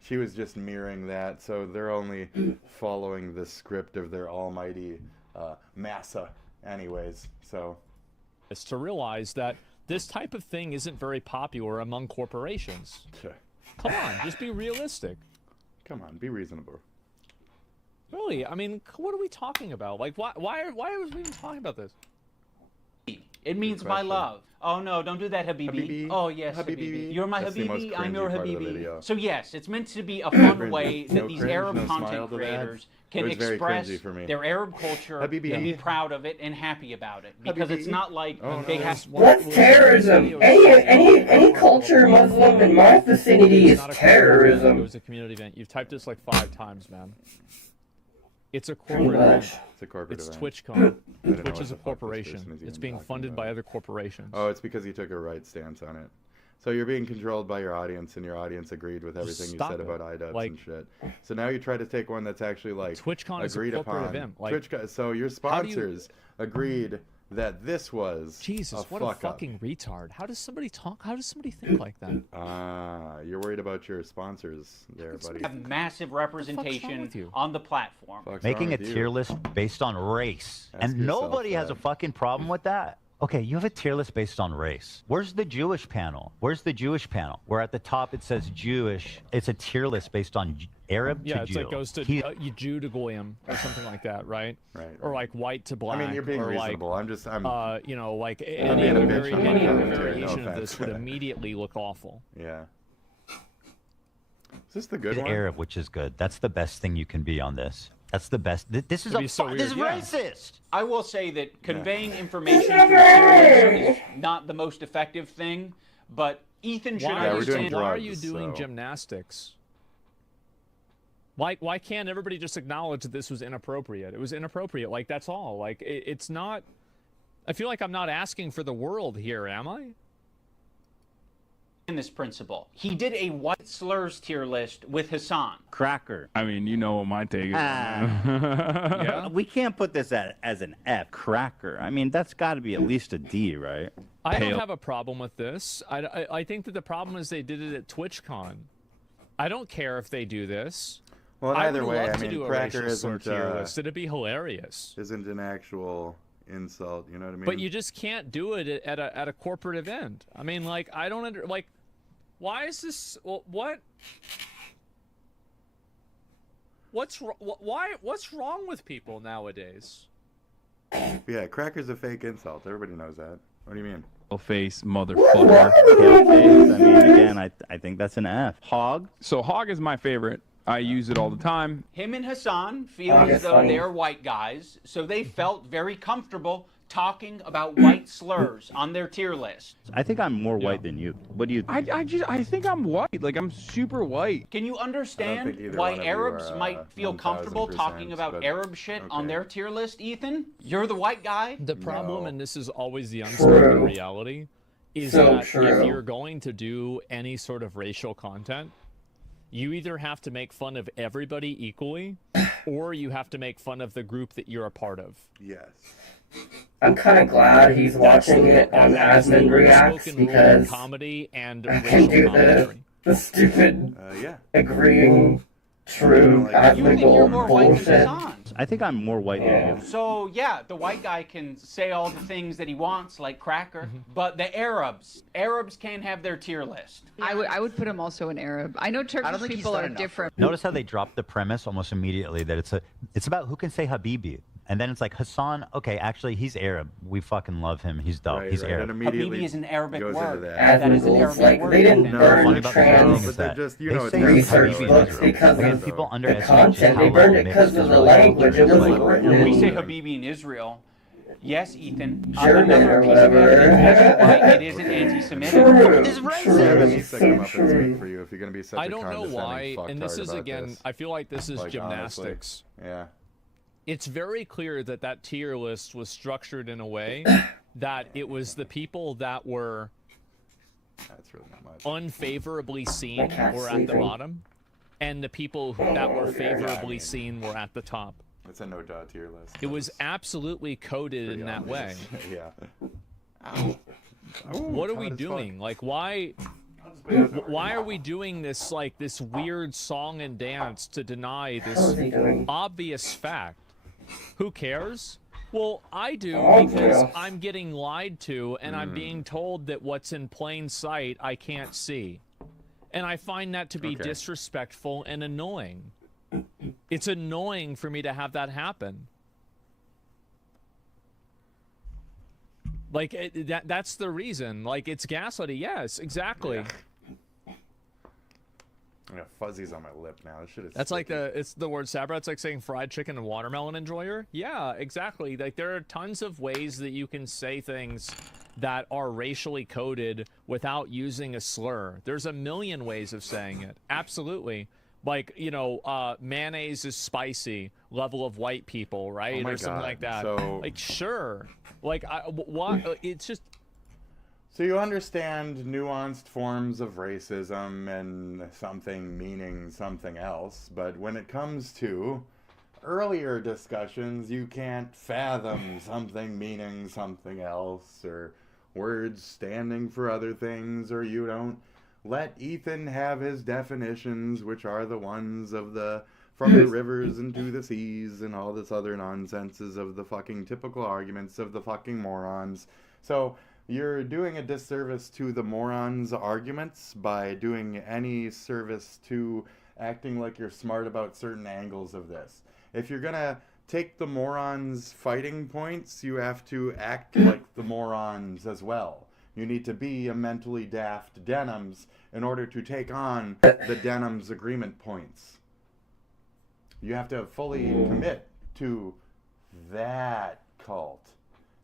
She was just mirroring that, so they're only following the script of their almighty massa anyways, so. Is to realize that this type of thing isn't very popular among corporations. Come on, just be realistic. Come on, be reasonable. Really, I mean, what are we talking about? Like, why are we even talking about this? It means my love. Oh no, don't do that, Habibi. Habibi. Oh yes, Habibi. Habibi. You're my That's the most Habibi, I'm your cringy part of the Habibi. video. So yes, it's meant to be a fun Cringe. way No that these cringe, Arab no smile content to that. creators It can was very express cringy for me. their Arab culture Habibi. and be proud of it and happy about it. Because it's Habibi. not like Oh, they no. have... What's terrorism? Any culture Muslim in my vicinity is It terrorism. was a community event. You've typed this like 5 times, man. It's a Pretty corporate much. event. It's a corporate It's event. TwitchCon. I don't know Twitch what is a the fuck this person corporation. is even It's being talking funded about. by other corporations. Oh, it's because you took a right stance on it. So you're being controlled by your audience, and your audience agreed with everything Stop you said it. about iDubbbz Like- and shit. So now you try to take one that's actually like TwitchCon is a agreed corporate upon. event, like, TwitchCon, so your how do you- sponsors agreed that this was Jesus, a what a fuck up. fucking retard. How does somebody talk? How does somebody think like that? You're worried about your sponsors there, buddy. have massive with representation you? on the platform. Fuck's Making wrong a with you? tier list based on race. Ask And yourself nobody has a that. fucking problem with that. Okay, you have a tier list based on race. Where's the Jewish panel? Where's the Jewish panel? Where at the top it says Jewish. It's a tier list based on Arab Yeah, to it's Jew. like goes to Jew to Goyim or something like that, right? Right. Or like white to black. I mean, you're being or reasonable. Like, I'm you know, like being any a other, bitch on my any other commentary, no variation of offense. this would immediately look awful. Yeah. Is this the good the one? Arab, which is good. That's the best thing you can be on this. That's the best. This is It'd be so this is weird, yeah. racist. I will say that conveying information through tier lists is not the most effective thing, but Ethan should Why, we're doing understand... why are you drugs, doing so- gymnastics? Like, why can't everybody just acknowledge that this was inappropriate? It was inappropriate. Like, that's all. Like, it's not... I feel like I'm not asking for the world here, am I? in this principle. He did a white slurs tier list with Hassan. Cracker. I mean, you know what my take is. Yeah. We can't put this as an F. Cracker. I mean, that's got to be at least a D, right? I don't have a problem with this. I think that the problem is they did it at TwitchCon. I don't care if they do this. Well, I either would way, love I to mean, do a cracker racial slur isn't tier list. It'd be hilarious. Isn't an actual insult. You know what I mean? But you just can't do it at a corporate event. I mean, like, I don't like. Why is this? Well, what? What's wrong with people nowadays? Yeah, cracker's a fake insult. Everybody knows that. What do you mean? Face motherfucker. Face. I mean, again, I think that's an F. Hog. So hog is my favorite. I use it all the time. Him and Hassan feel as though they're white guys, so they felt very comfortable talking about white slurs on their tier list. I think I'm more white than you. What do you think? I think I'm white. Like, I'm super white. Can you understand either why one of you Arabs are, might feel comfortable 1000%, talking about but Arab shit on okay. their tier list, Ethan? You're the white guy? The problem, and this is always the unspoken reality, is that if you're going to do any sort of racial content, you either have to make fun of everybody equally, or you have to make fun of the group that you're a part of. Yes. I'm kind of glad he's watching it on Asmund Reacts because comedy and I can racial do commentary. the stupid yeah. agreeing true admirable bullshit. I think I'm more white than you. So, yeah, the white guy can say all the things that he wants, like cracker, but the Arabs can't have their tier list. I would put him also in Arab. I know Turkish people are different. Notice how they dropped the premise almost immediately that it's about who can say Habibi. And then it's like Hassan, okay, actually he's Arab. We fucking love him. He's dope. Right, he's right. Arab. And immediately Habibi is an Arabic goes word. into that. That is an Arabic like word. they didn't burn Funny about the trans is that just, you they know, it's say research Habibi books Israel. because Again, of people the underestimate just content. how They burned it mixed because of the Israeli language. It culture is. wasn't written When we say in Habibi in Israel, yes, Ethan, German another or piece of whatever. information, why it isn't anti-Semitic. True. It's Yeah, racist. he needs to come up and speak for you if you're going to be such I a don't know condescending why, and this fucktard is about again, this. I feel like this is Like, gymnastics. honestly. Yeah. it's very clear that that tier list was structured in a way that it was the people that were That's really not much. unfavorably seen were at the bottom, and the people that were favorably seen were at the top. It's a no duh tier list. It was absolutely coded in that way. Yeah. What are we doing? Like, why are we doing this, like, this weird song and dance to deny this obvious fact? Who cares? Well, I do, because I'm getting lied to, and I'm being told that what's in plain sight I can't see. And I find that to be disrespectful and annoying. It's annoying for me to have that happen. Like, that's the reason. Like, it's gaslighting. Yes, exactly. I got fuzzies on my lip now. This shit is That's like it's the word Sabra. It's like saying fried chicken and watermelon enjoyer. Yeah, exactly. Like, there are tons of ways that you can say things that are racially coded without using a slur. There's a million ways of saying it. Absolutely. Like, you know, mayonnaise is spicy, level of white people, right? Oh my or something God. like that. So- Like, sure. Like, what? It's just. So you understand nuanced forms of racism and something meaning something else, but when it comes to earlier discussions, you can't fathom something meaning something else, or words standing for other things, or you don't let Ethan have his definitions, which are the ones of the from the rivers into the seas and all this other nonsenses of the fucking typical arguments of the fucking morons. So you're doing a disservice to the morons' arguments by doing any service to acting like you're smart about certain angles of this. If you're gonna take the morons' fighting points, you have to act like the morons as well. You need to be a mentally daft Denims in order to take on the Denims' agreement points. You have to fully commit to that cult.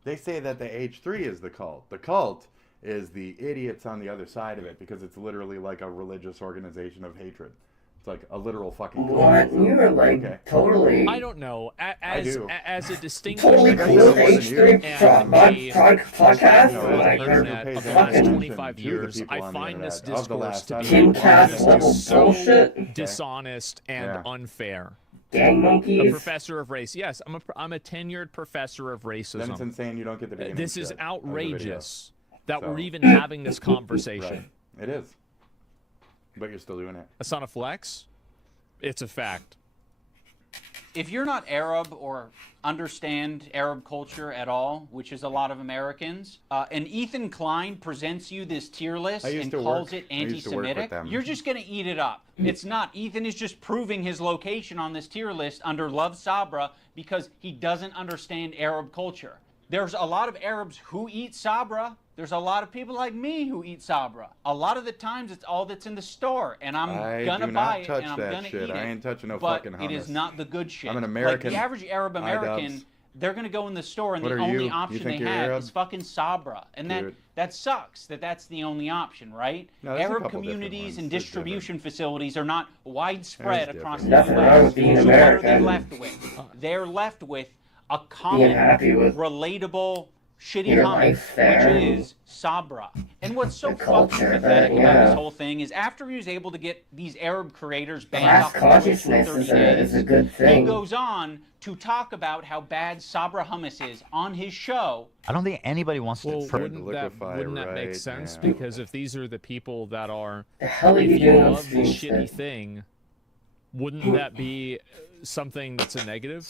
They say that the H3 is the cult. The cult is the idiots on the other side of it, because it's literally like a religious organization of hatred. It's like a literal fucking cult. What? You're like totally. I don't know. As a distinguished Totally cool with H3 podcast. on the internet of the last 25 years, I find this discourse to be Kim Cass level so bullshit. dishonest and unfair. Gang monkeys. A professor of race. Yes, I'm a tenured professor of racism. Then it's insane you don't get the beginning This is shit of the outrageous that So- we're even having this conversation. Right. It is. But you're still doing it. It's not a flex. It's a fact. If you're not Arab or understand Arab culture at all, which is a lot of Americans, and Ethan Klein presents you this tier list and calls it anti-Semitic, you're just going to eat it up. It's not. Ethan is just proving his location on this tier list under Love Sabra because he doesn't understand Arab culture. There's a lot of Arabs who eat Sabra. There's a lot of people like me who eat Sabra. A lot of the times it's all that's in the store, and I'm gonna buy it and I'm gonna eat it. I ain't touching no but fucking hummus. it is not the good shit. I'm an American. Like the average Arab American, iDubbbz. they're gonna go in the store and What the are only you? You option think they you're have Arab? is fucking Sabra, and Dude. that sucks. That's the only option, right? No, there's a Arab couple different communities ones. and There's distribution facilities are not widespread There's across the different. Nothing wrong with being So what are they American. left with? They're left with a common, happy with relatable, shitty your hummus, life there. which is Sabra. And what's so The fucking culture pathetic that, about yeah. this whole thing is after he was able to get these Arab creators banned Class off the list for consciousness 30 is days, a good he thing. goes on to talk about how bad Sabra hummus is on his show. I don't think anybody wants to. Well, wouldn't that make right, sense? yeah. Because if these are the people that are, The hell are if you you doing on love this stream, shitty Sid? thing, wouldn't that be something that's a negative?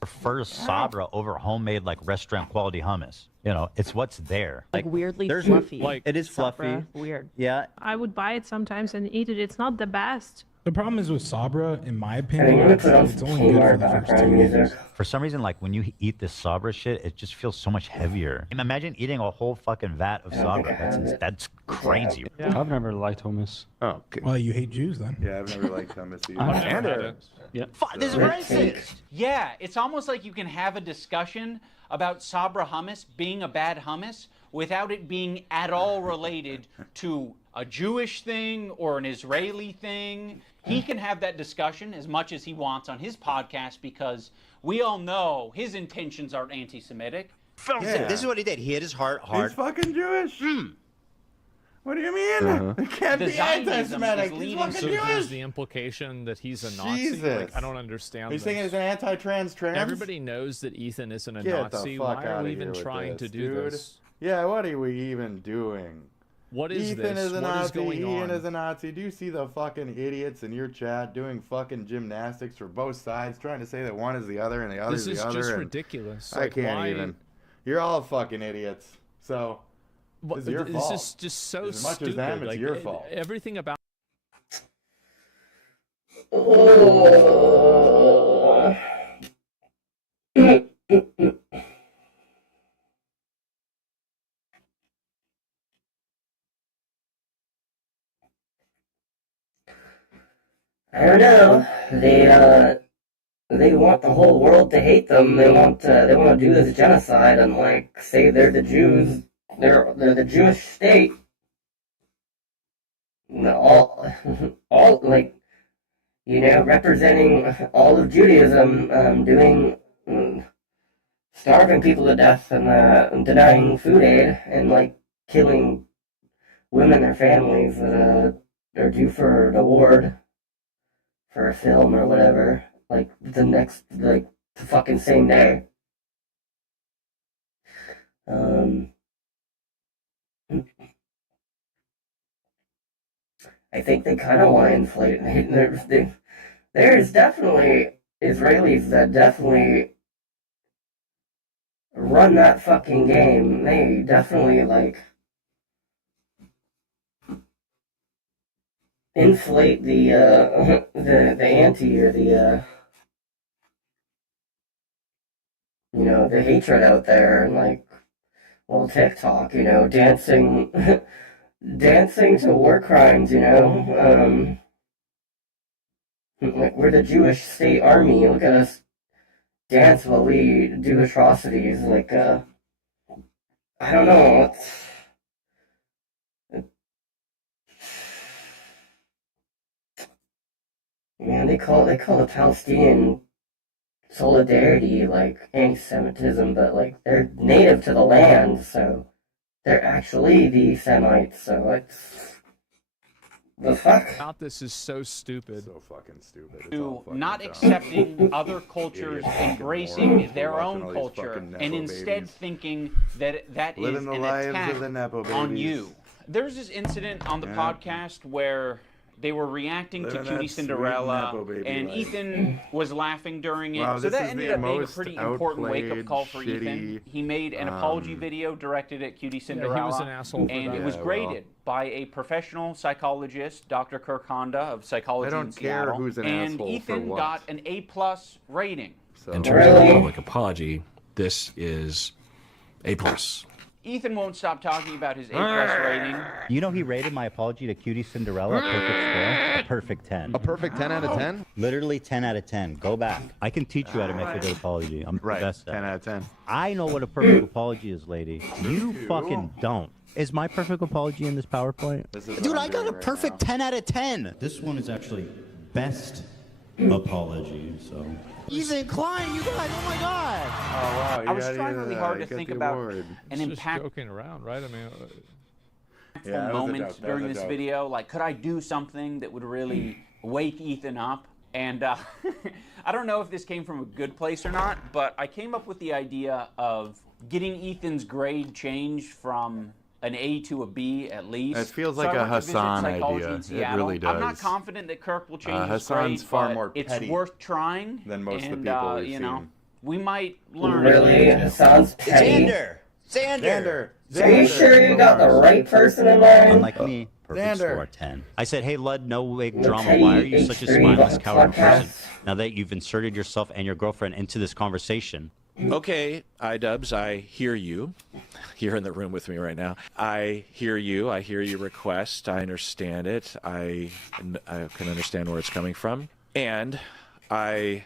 Prefers Sabra over homemade like restaurant quality hummus. You know, it's what's there. Like weirdly there's- fluffy. Like it is fluffy. Sabra, weird. Yeah. I would buy it sometimes and eat it. It's not the best. The problem is with Sabra, in my I opinion, mean, it's, put on it's some only good Kmart for the first 2 background years. music. For some reason, like when you eat this Sabra shit, it just feels so much heavier. Imagine eating a whole fucking vat of I don't think Sabra. I have it. That's crazy. I've never liked hummus. Oh, okay. Well, you hate Jews then. Yeah, I've never liked hummus either. I've never had it. Yeah. Fuck, this is Red racist. cake. Yeah, it's almost like you can have a discussion about Sabra hummus being a bad hummus without it being at all related to a Jewish thing or an Israeli thing. He can have that discussion as much as he wants on his podcast because we all know his intentions aren't anti-Semitic. Yeah. This is what he did. He hit his heart hard. He's fucking Jewish. What do you mean? It can't The be Zionism anti-Semitic. is He's leading fucking So Jewish. there's the implication that he's a Nazi. Jesus. Like, I don't understand. Are you saying this. he's an anti-trans? Everybody knows that Ethan isn't a Get Nazi. the fuck Why are outta we here even with trying this, to do dude. this? Yeah, what are we even doing? What is Ethan this? is a What is Nazi. going Ian on? is a Nazi. Do you see the fucking idiots in your chat doing fucking gymnastics for both sides, trying to say that one is the other and the other is the other? This is just and ridiculous. I Like, can't why... even. You're all fucking idiots. So this is your fault. This is just so as much stupid. as them, it's like, your fault. Everything about. I don't know. They want the whole world to hate them. They want to do this genocide and like say they're the Jews. They're the Jewish state. All like, you know, representing all of Judaism, doing starving people to death and denying food aid and like killing women and their families that are due for an award for a film or whatever, like the fucking same day. I think they kind of want to inflate. There's definitely Israelis that definitely run that fucking game. They definitely like inflate the anti or the you know, the hatred out there and like, well, TikTok, you know, dancing to war crimes, you know, like we're the Jewish state army. Look at us dance while we do atrocities. Like, I don't know. Man, they call the Palestinian solidarity like anti-Semitism, but like they're native to the land, so they're actually the Semites. So it's the fuck. About this is so stupid. So fucking stupid. It's To all fucking not dumb. accepting other cultures, Idiots fucking embracing morons their for own watching all these culture, fucking and Nepo instead babies. thinking that that is Living the an lives attack of the Nepo on babies. you. There's this incident on the Yeah. podcast where they were reacting Living to Cutie that sweet Cinderella, Nepo baby and life. Ethan was laughing during it. Wow, So this that is ended the up being a most pretty important wake-up outplayed, call for Ethan. shitty, He made an apology video directed at Cutie Yeah, Cinderella, he was an asshole for and that. it was Yeah, well. graded by a professional psychologist, Dr. Kirk Honda of Psychology I don't in care Seattle, who's an and asshole for Ethan what. got an A+ rating. So. In terms of a public apology, this is A+. Ethan won't stop talking about his A+ rating. You know, he rated my apology to Cutie Cinderella a perfect score, a perfect 10. A perfect 10 out of 10? Literally 10 out of 10. Go back. I can teach you how to make a good apology. I'm the Right, best at 10 it. out of 10. I know what a perfect apology is, lady. You fucking don't. Is my perfect apology in this PowerPoint? This is what Dude, I'm I got a doing right perfect now. 10 out of 10. This one is actually best apology, so. Ethan Klein, you guys, oh my god! Oh wow! I was trying really hard to think about award. an It's impact. just joking around, right? I mean, Yeah, that was a moment joke. That was during a this joke. video. Like, could I do something that would really wake Ethan up? And I don't know if this came from a good place or not, but I came up with the idea of getting Ethan's grade changed from an A to a B at least. It feels So like I a went to visit Hassan psychology idea. in It Seattle. really I'm not does. confident that Kirk will change his Hassan's grade, far but more it's petty worth trying. than most of and, the people we've you know, seen. we might learn. Really? Sounds petty. Xander! Are you sure you got the right person in mind? Unlike me, perfect Xander. score 10. I said, hey, Lud, no wig The drama. Teddy Why are you such a H3 spineless coward podcast. person? Now that you've inserted yourself and your girlfriend into this conversation. Okay, iDubbbz, I hear you. You're in the room with me right now. I hear you. I hear your request. I understand it. I can understand where it's coming from. And I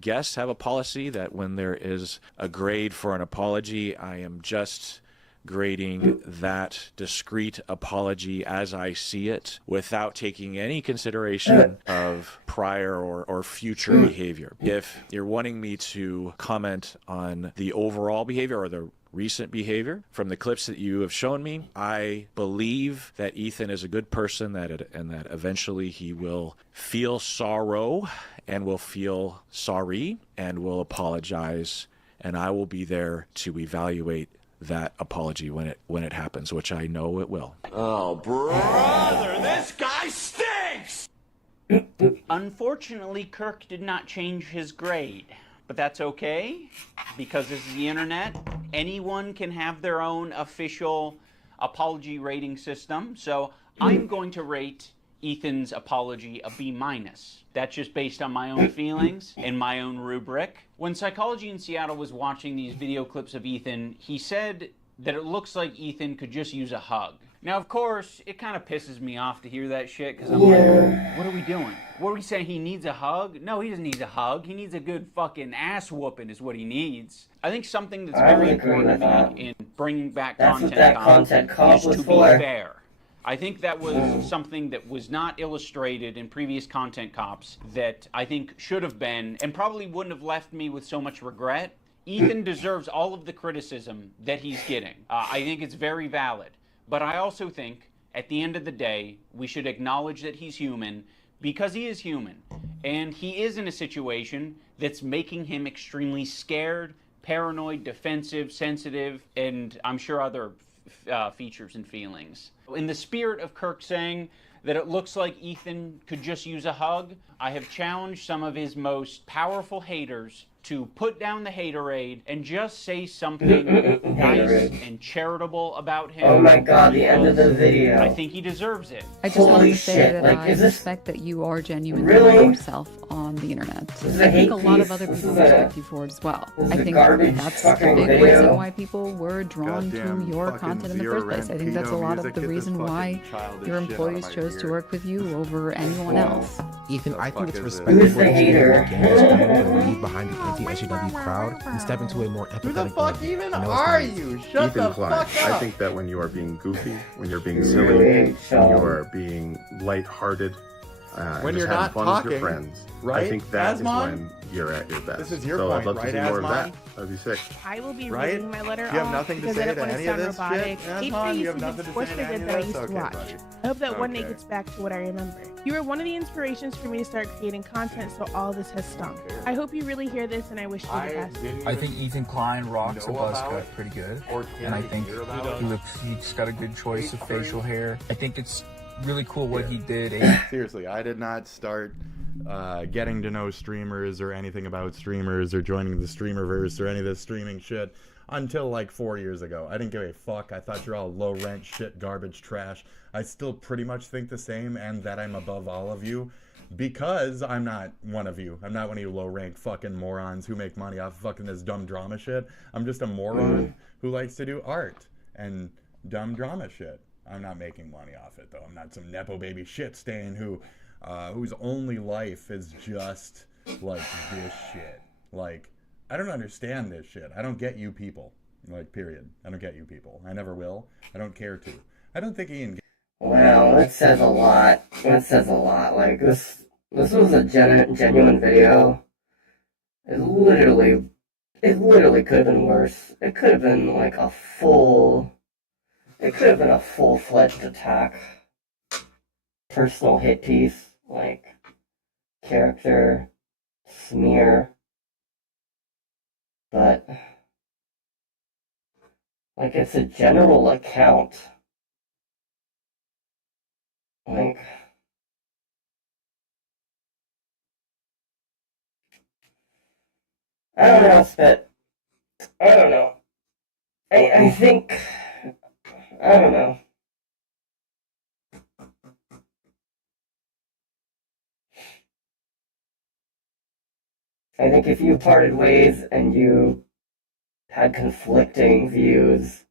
guess have a policy that when there is a grade for an apology, I am just grading that discreet apology as I see it without taking any consideration of prior or future behavior. If you're wanting me to comment on the overall behavior or the recent behavior from the clips that you have shown me, I believe that Ethan is a good person, and that eventually he will feel sorrow and will feel sorry and will apologize, and I will be there to evaluate that apology when it happens, which I know it will. Oh, brother, this guy stinks! Unfortunately, Kirk did not change his grade. But that's okay, because this is the internet. Anyone can have their own official apology rating system. So I'm going to rate Ethan's apology a B-. That's just based on my own feelings and my own rubric. When Psychology in Seattle was watching these video clips of Ethan, he said that it looks like Ethan could just use a hug. Now, of course, it kind of pisses me off to hear that shit, because I'm like, what are we doing? What are we saying? He needs a hug? No, he doesn't need a hug. He needs a good fucking ass whooping is what he needs. I think something that's very important to me in bringing back content is to be fair. I think that was something that was not illustrated in previous content cops that I think should have been, and probably wouldn't have left me with so much regret. Ethan deserves all of the criticism that he's getting. I think it's very valid. But I also think, at the end of the day, we should acknowledge that he's human, because he is human. And he is in a situation that's making him extremely scared, paranoid, defensive, sensitive, and I'm sure other features and feelings. In the spirit of Kirk saying that it looks like Ethan could just use a hug, I have challenged some of his most powerful haters to put down the haterade and just say something nice and charitable about him. Oh my god, the end of the video. I think he deserves it. I just want Holy to say shit, that like, I is this respect that you are genuine really yourself on the internet. is a I think hate a lot of piece. other This people is a- respect you for it as well. this is I a think garbage that's a fucking big video. reason why people were drawn Goddamn to your fucking content in the zero first place. I think that's a pedo lot of music. the Get this reason fucking why childish your shit out of employees my chose to ear. work with you over anyone else. Ethan, I think it's fuck is it? respectable Who's the that you hater? again is trying to leave behind the anti-SJW crowd and step into a more empathetic Who the fuck lane. even I know it's are not easy. you? Shut Ethan the Klein, fuck up. I think that when you are being goofy, when you're being silly, when you are being lighthearted, When and you're just not having fun with your talking, friends, right, I think that is Asmon? when you're at your best. This is your so point, I'd love right, to see more of Asmon? that. That'd be sick. I will be Right? reading my letter You have off nothing to because say I don't to want to any of sound this robotic. shit? Hate Asmon, for you you have to nothing the to sports say I to did any that I of used this? to Okay, watch. buddy. I hope that one day Okay. gets back to what I remember. You were one of the inspirations for me to start creating content, so all this has stunk. I hope you really hear this, and I wish you the best. I think Ethan Klein rocks a know buzz about cut it, pretty good. or And I can think hear about he it. looks, he's got a good choice of facial hair. I think it's really cool what he did. Seriously, I did not start getting to know streamers or anything about streamers or joining the streamerverse or any of this streaming shit until like 4 years ago. I didn't give a fuck. I thought you're all low rent shit, garbage, trash. I still pretty much think the same, and that I'm above all of you because I'm not one of you. I'm not one of you low rank fucking morons who make money off fucking this dumb drama shit. I'm just a moron who likes to do art and dumb drama shit. I'm not making money off it though. I'm not some nepo baby shit stain whose only life is just like this shit. Like, I don't understand this shit. I don't get you people. Like, period. I don't get you people. I never will. I don't care to. I don't think Ian. Wow, that says a lot. That says a lot. Like, this was a genuine video. It literally could have been worse. It could have been like a full-fledged attack. Personal hit piece. Like, character smear. But, like, it's a general account. Like, I don't know, Spit. I don't know. I think, I don't know. I think if you parted ways and you had conflicting views,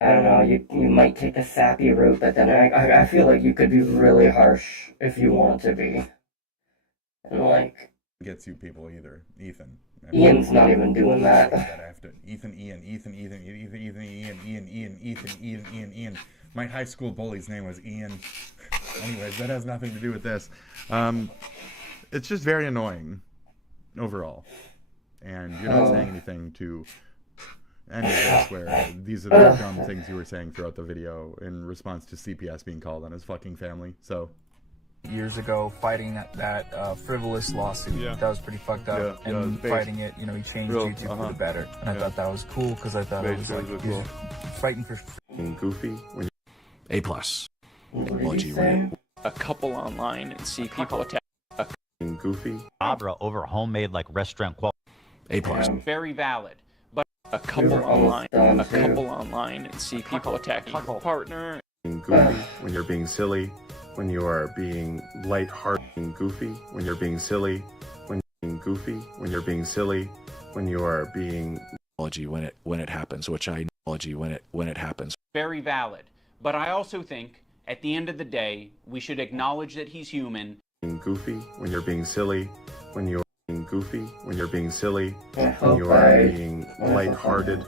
I don't know, you might take the sappy route, but then I feel like you could be really harsh if you want to be. And like... Gets you people either, Ethan. Ian's not even doing that. Ethan, Ian. My high school bully's name was Ian. Anyways, that has nothing to do with this. It's just very annoying overall. And you're not saying anything to any of this where these are the dumb things you were saying throughout the video in response to CPS being called on his fucking family. So years ago, fighting that frivolous lawsuit. Yeah. That was pretty fucked up. And fighting it, you know, he changed YouTube for the better. And I thought that was cool because I thought it was like he was fighting for Goofy. A plus. A couple online and see people attack. Goofy. Abra over homemade like restaurant quality. A plus. Very valid. But a couple online and see people attacking your partner. Goofy when you're being silly, when you are being lighthearted. Goofy when you're being silly, when you're being silly, when you are being when it happens, which I when it happens. Very valid. But I also think at the end of the day, we should acknowledge that he's human. Goofy when you're being silly, when you're goofy when you're being silly, I when you hope are I- being lighthearted.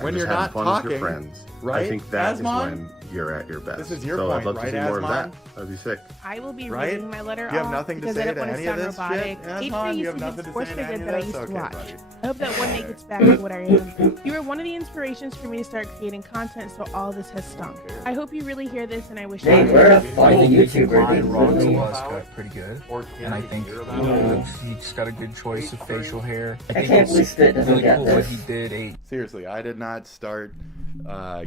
When just you're having not fun talking, with your friends. right, I think that is Asmon? when you're at your best. This is your so point, I'd love right, to see more of Asmon? that. That'd be sick. I will be Right? reading my letter You have off nothing to because say I don't to want to any of sound this robotic. shit, H3 Asmon? You used have to nothing give to sports say to videos any that I of used this? to Okay, watch. buddy. I hope that one day gets back to what I am. You were one of the inspirations for me to start creating content, so all this has stunk. I hope you really hear this, and I wish They you were a funny YouTuber. They Ron literally. was pretty good, and I think he just got a good choice of facial hair. I think can't it's believe Spit doesn't really get cool this. what he did. Seriously, I did not start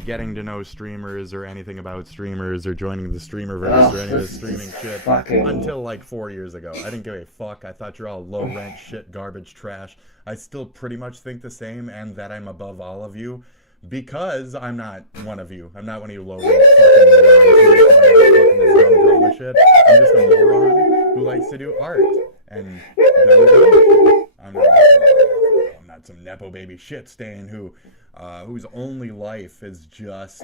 getting to know streamers or anything about streamers or joining the streamerverse or any of this streaming shit until like 4 years ago. I didn't give a fuck. I thought you're all low rent shit, garbage, trash. I still pretty much think the same, and that I'm above all of you because I'm not one of you. I'm not one of you low rent fucking morons who this dumb drama shit. I'm just a moron who likes to do art and dumb drama shit. I'm not some nepo baby shit stain whose only life is just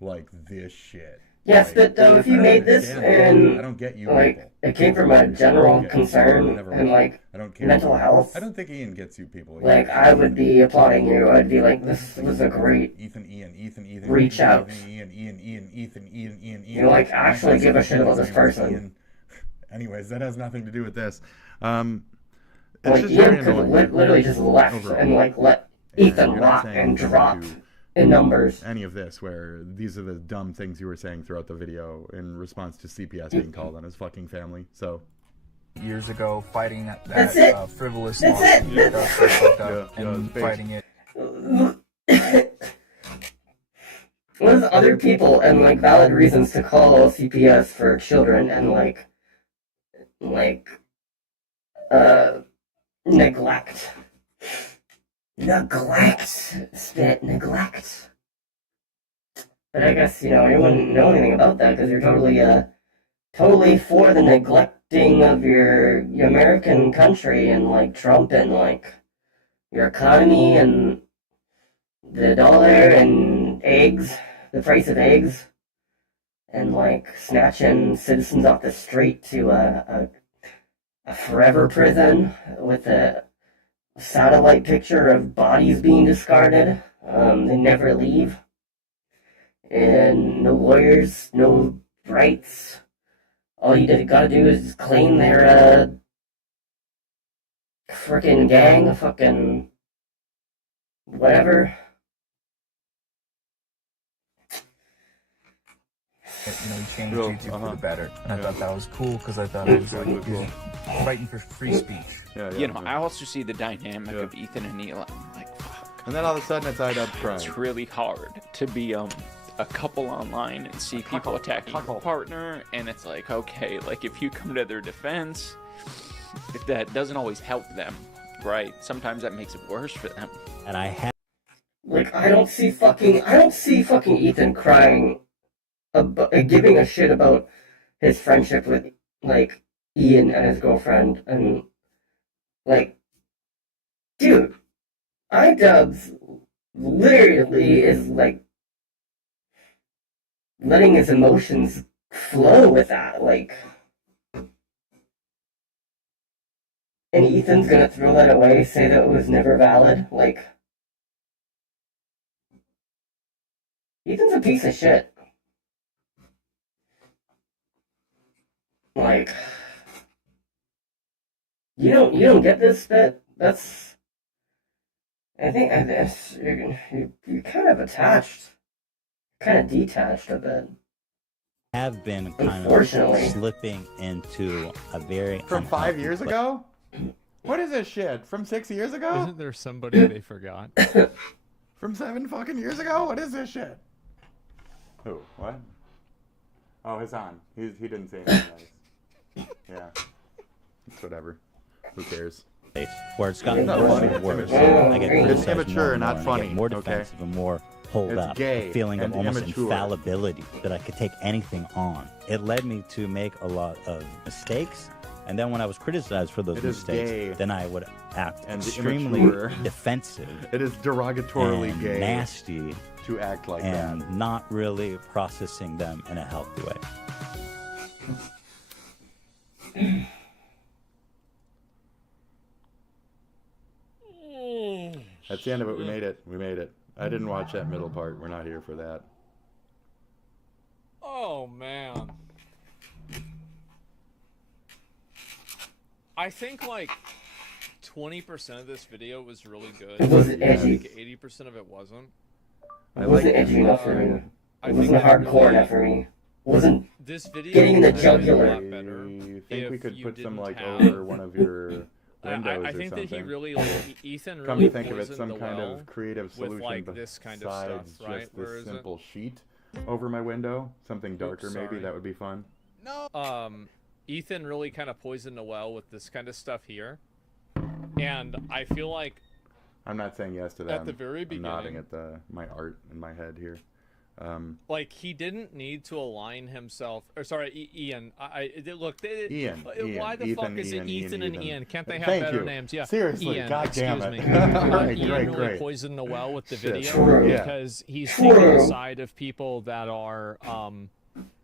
like this shit. Yes, but though, if you made this and I don't get you like people. it came from a general concern Never and will. like I don't care. mental health, I don't think Ian gets you people. like I would be applauding you. I'd be like, this was a great Ethan, reach out. Ethan. You know, like actually give a shit about this person. Anyways, that has nothing to do with this. It's Like just very Ian could annoying. literally just left overall. and like let Ethan you're not rock saying and anything drop to in numbers. Any of this where these are the dumb things you were saying throughout the video in response to CPS being called on his fucking family. So years ago, fighting That's it. frivolous That's lawsuit. it. That was pretty fucked up. Yeah, and it's fighting it. There's other people and like valid reasons to call CPS for children and like neglect. Spit, neglect. But I guess, you know, you wouldn't know anything about that because you're totally for the neglecting of your American country and like Trump and like your economy and the dollar and eggs, the price of eggs, and like snatching citizens off the street to a forever prison with a satellite picture of bodies being discarded. They never leave. And no lawyers, no rights. All you gotta do is claim their frickin' gang, fucking whatever. You know, he changed YouTube for the better, and I thought that was cool because I thought it was like he was fighting for free speech. You know, I also see the dynamic of Ethan and Neil. I'm like, fuck. And then all of a sudden it's IDub crying. It's really hard to be a couple online and see people attacking your partner, and it's like, okay, like if you come to their defense, if that doesn't always help them, right? Sometimes that makes it worse for them. And I have Like, I don't see fucking Ethan crying, giving a shit about his friendship with, like, Ian and his girlfriend, and, like, dude, iDubbbz literally is, like, letting his emotions flow with that, like, and Ethan's gonna throw that away, say that it was never valid. Like, Ethan's a piece of shit. Like, you don't get this bit. That's, I think you're kind of attached, kind of detached a bit. Have been kind Unfortunately. of slipping into a very From 5 unhealthy years place. ago? What is this shit? From 6 years ago? Isn't there somebody they forgot? From 7 fucking years ago? What is this shit? Who? What? Oh, Hassan. He didn't say anything nice. Yeah. It's whatever. Who cares? Where it's gotten It's not worse funny, and worse. it's immature. I get It's criticized immature, more and not more, funny, I get more okay? defensive and more hold It's up. gay A feeling of and almost immature. infallibility that I could take anything on. It led me to make a lot of mistakes. And then when I was criticized for those It is mistakes, gay then I would act and extremely immature. defensive. It is derogatorily and gay nasty to act like and that. not really processing them in a healthy way. That's the end of it. We made it. We made it. I didn't watch that middle part. We're not here for that. Oh man. I think like 20% of this video was really good. It wasn't I edgy. think 80% of it wasn't. It wasn't edgy enough for me. I It think wasn't that hardcore really- enough for me. It wasn't This video getting in the would have been a jugular. lot better I think we if could you put some didn't like have- over one of your windows I or think that he something. really, like, Ethan Come really to think of it, poisoned some the kind well of creative with, solution like, this kind of besides stuff, right? just Where this is it? simple sheet over my window. Something darker, maybe sorry. that would be fun. Ethan really kind of poisoned the well with this kind of stuff here, and I feel like I'm not saying yes to that. At the very I'm nodding beginning- at my art in my head here. like he didn't need to align himself. Or sorry, Ian. Look. Ian, Why the Ethan, fuck is it Ian, Ethan and Ian. Ian? Can't they have Thank better you. names? Yeah. Seriously, Ian, God damn excuse it. me. Alright, Ian great. really poisoned the well with the Shit. video True. Yeah. because he's taking the side of people that are,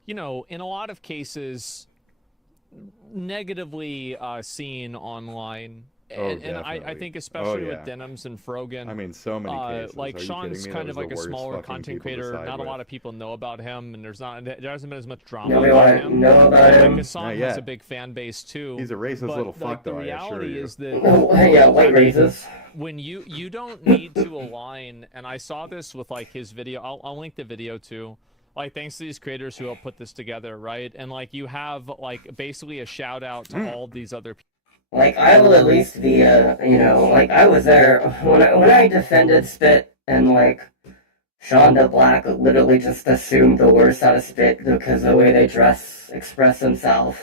you know, in a lot of cases, negatively seen online. And I definitely. think especially Oh, yeah. with Denims and Frogan. I mean, so many cases. Like Are you Sean's kidding me? kind That of was like the a worst smaller fucking content people to creator. side Not a with. lot of people know about him, and there hasn't been as much drama. Nobody about wanna him. know about him. Like Hassan Not has yet. a big fan base too. He's a racist but, little like, fuck, the though, I assure reality you. is that Oh, yeah, white racist. when you don't need to align, and I saw this with like his video. I'll link the video too. Like, thanks to these creators who helped put this together, right? And like you have like basically a shout out to all these other people. Like, I will at least be, you know, like, I was there when I defended Spit, and, like, Shonda Black literally just assumed the worst out of Spit because the way they express themselves,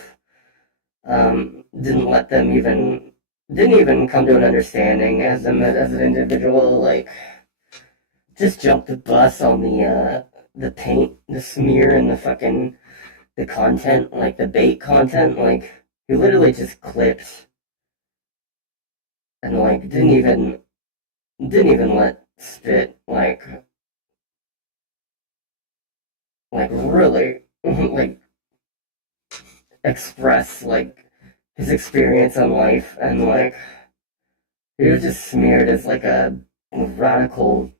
didn't let them didn't even come to an understanding as an individual, like, just jumped the bus on the paint, the smear, and the content, like, the bait content, like, he literally just clipped and like didn't even let Spit like really like express like his experience in life, and like he was just smeared as like a radical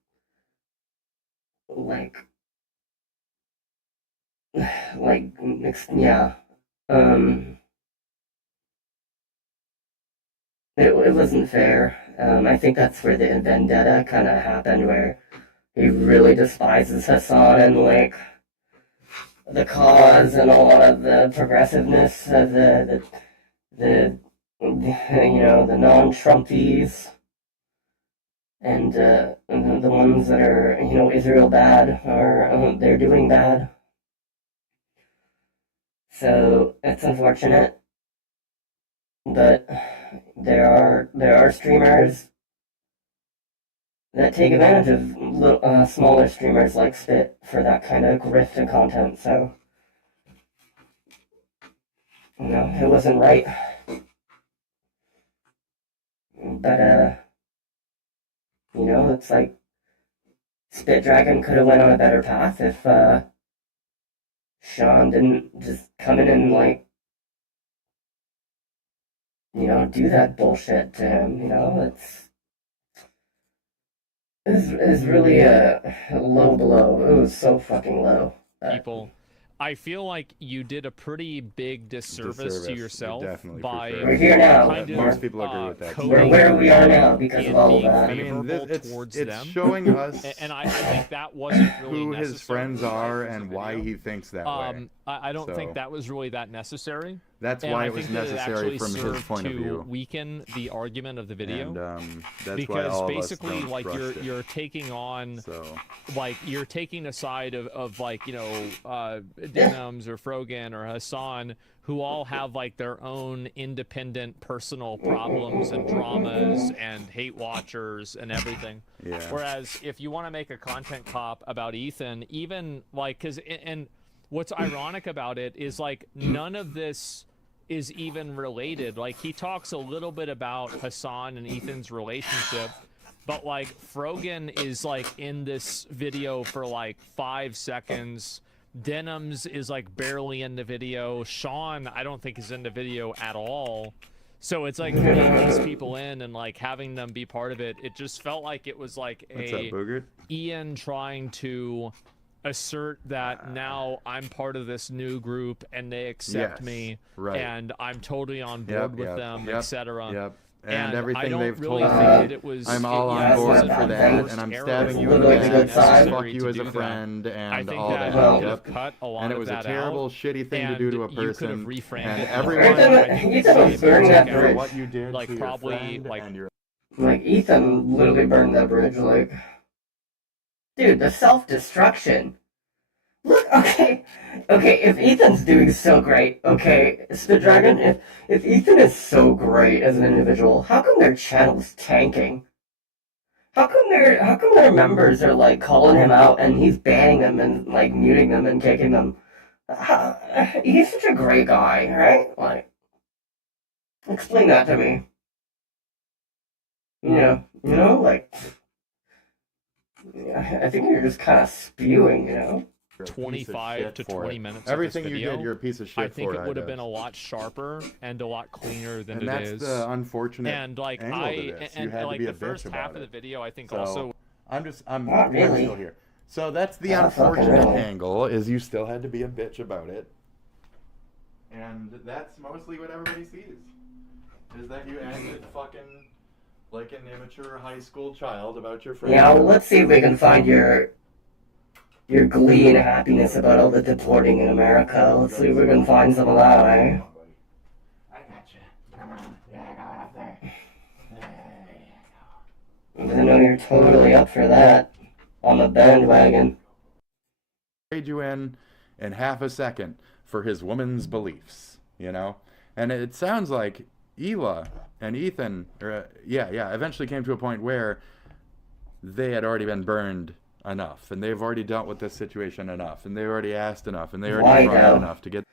yeah. It wasn't fair. I think that's where the vendetta kind of happened, where he really despises Hassan and like the cause and a lot of the progressiveness of the you know, the non-Trumpies and the ones that are, you know, Israel bad, or they're doing bad. So it's unfortunate, but there are streamers that take advantage of smaller streamers like Spit for that kind of grift and content. So, you know, it wasn't right. But you know, it's like Spit Dragon could have went on a better path if Sean didn't just come in and like do that bullshit to him. It's really a low blow. It was so fucking low. People, I feel like you did a pretty big disservice to yourself definitely, by for sure. We're here now. kind of, Most people agree with that. We're where we are now because of all of that. It's showing us and I think that wasn't really who necessary. his friends are and why he thinks that way. I don't think that was really that necessary. That's and why I it was think that necessary it from his served point of to view. weaken the argument of the video. And that's because why all of us basically, don't like trust you're taking on, like you're taking a side of like Denims or Frogan or Hassan, who all have like their own independent personal problems and dramas and hate watchers and everything. Yeah. Whereas if you want to make a content cop about Ethan, even like and what's ironic about it is like none of this is even related. Like he talks a little bit about Hassan and Ethan's relationship, but like Frogan is like in this video for like 5 seconds. Denims is like barely in the video. Sean, I don't think is in the video at all. So it's like bringing these people in and like having them be part of it. It just felt like it was like What's up, Boogert? Ian trying to assert that now I'm part of this new group and they accept me, right. and I'm totally on board with them, etc. Yep. And everything they've really told think me, it was, I'm all on board for that, and I'm stabbing you in the back, fuck you as a friend, and all that. Yep. And it was a terrible, shitty thing to do to a person, and everyone for what you did like to probably your friend like and your... Like Ethan literally burned that bridge. Like, dude, the self-destruction. Look, okay, if Ethan's doing so great, okay, Speeddragon, if Ethan is so great as an individual, how come their channel's tanking? How come their members are, like, calling him out and he's banning them and, like, muting them and kicking them? He's such a great guy, right? Like, explain that to me. Like, I think you're just kind of spewing, 25 to 20 minutes. Everything of this you video, did, you're a piece of shit I think for it would have IDubbbz. been a lot sharper and a lot cleaner than And it that's is. the unfortunate and like angle to this. You had to like be a the first bitch half about of the it. video, I think So, also. I'm Not really. still here. So that's the Not fucking unfortunate really. angle, is you still had to be a bitch about it. And that's mostly what everybody sees. Is that you acted fucking like an immature high school child about your friend. Yeah, well, let's see if we can find your glee and happiness about all the deporting in America. Let's see if we can find some of that, eh? I got you. Come on. Yeah, go up there. I know you're totally up for that. On the bandwagon. Trade you in half a second for his woman's beliefs, And it sounds like Hila and Ethan, eventually came to a point where they had already been burned enough, and they've already dealt with this situation enough, and they already asked enough, and they already tried enough to get...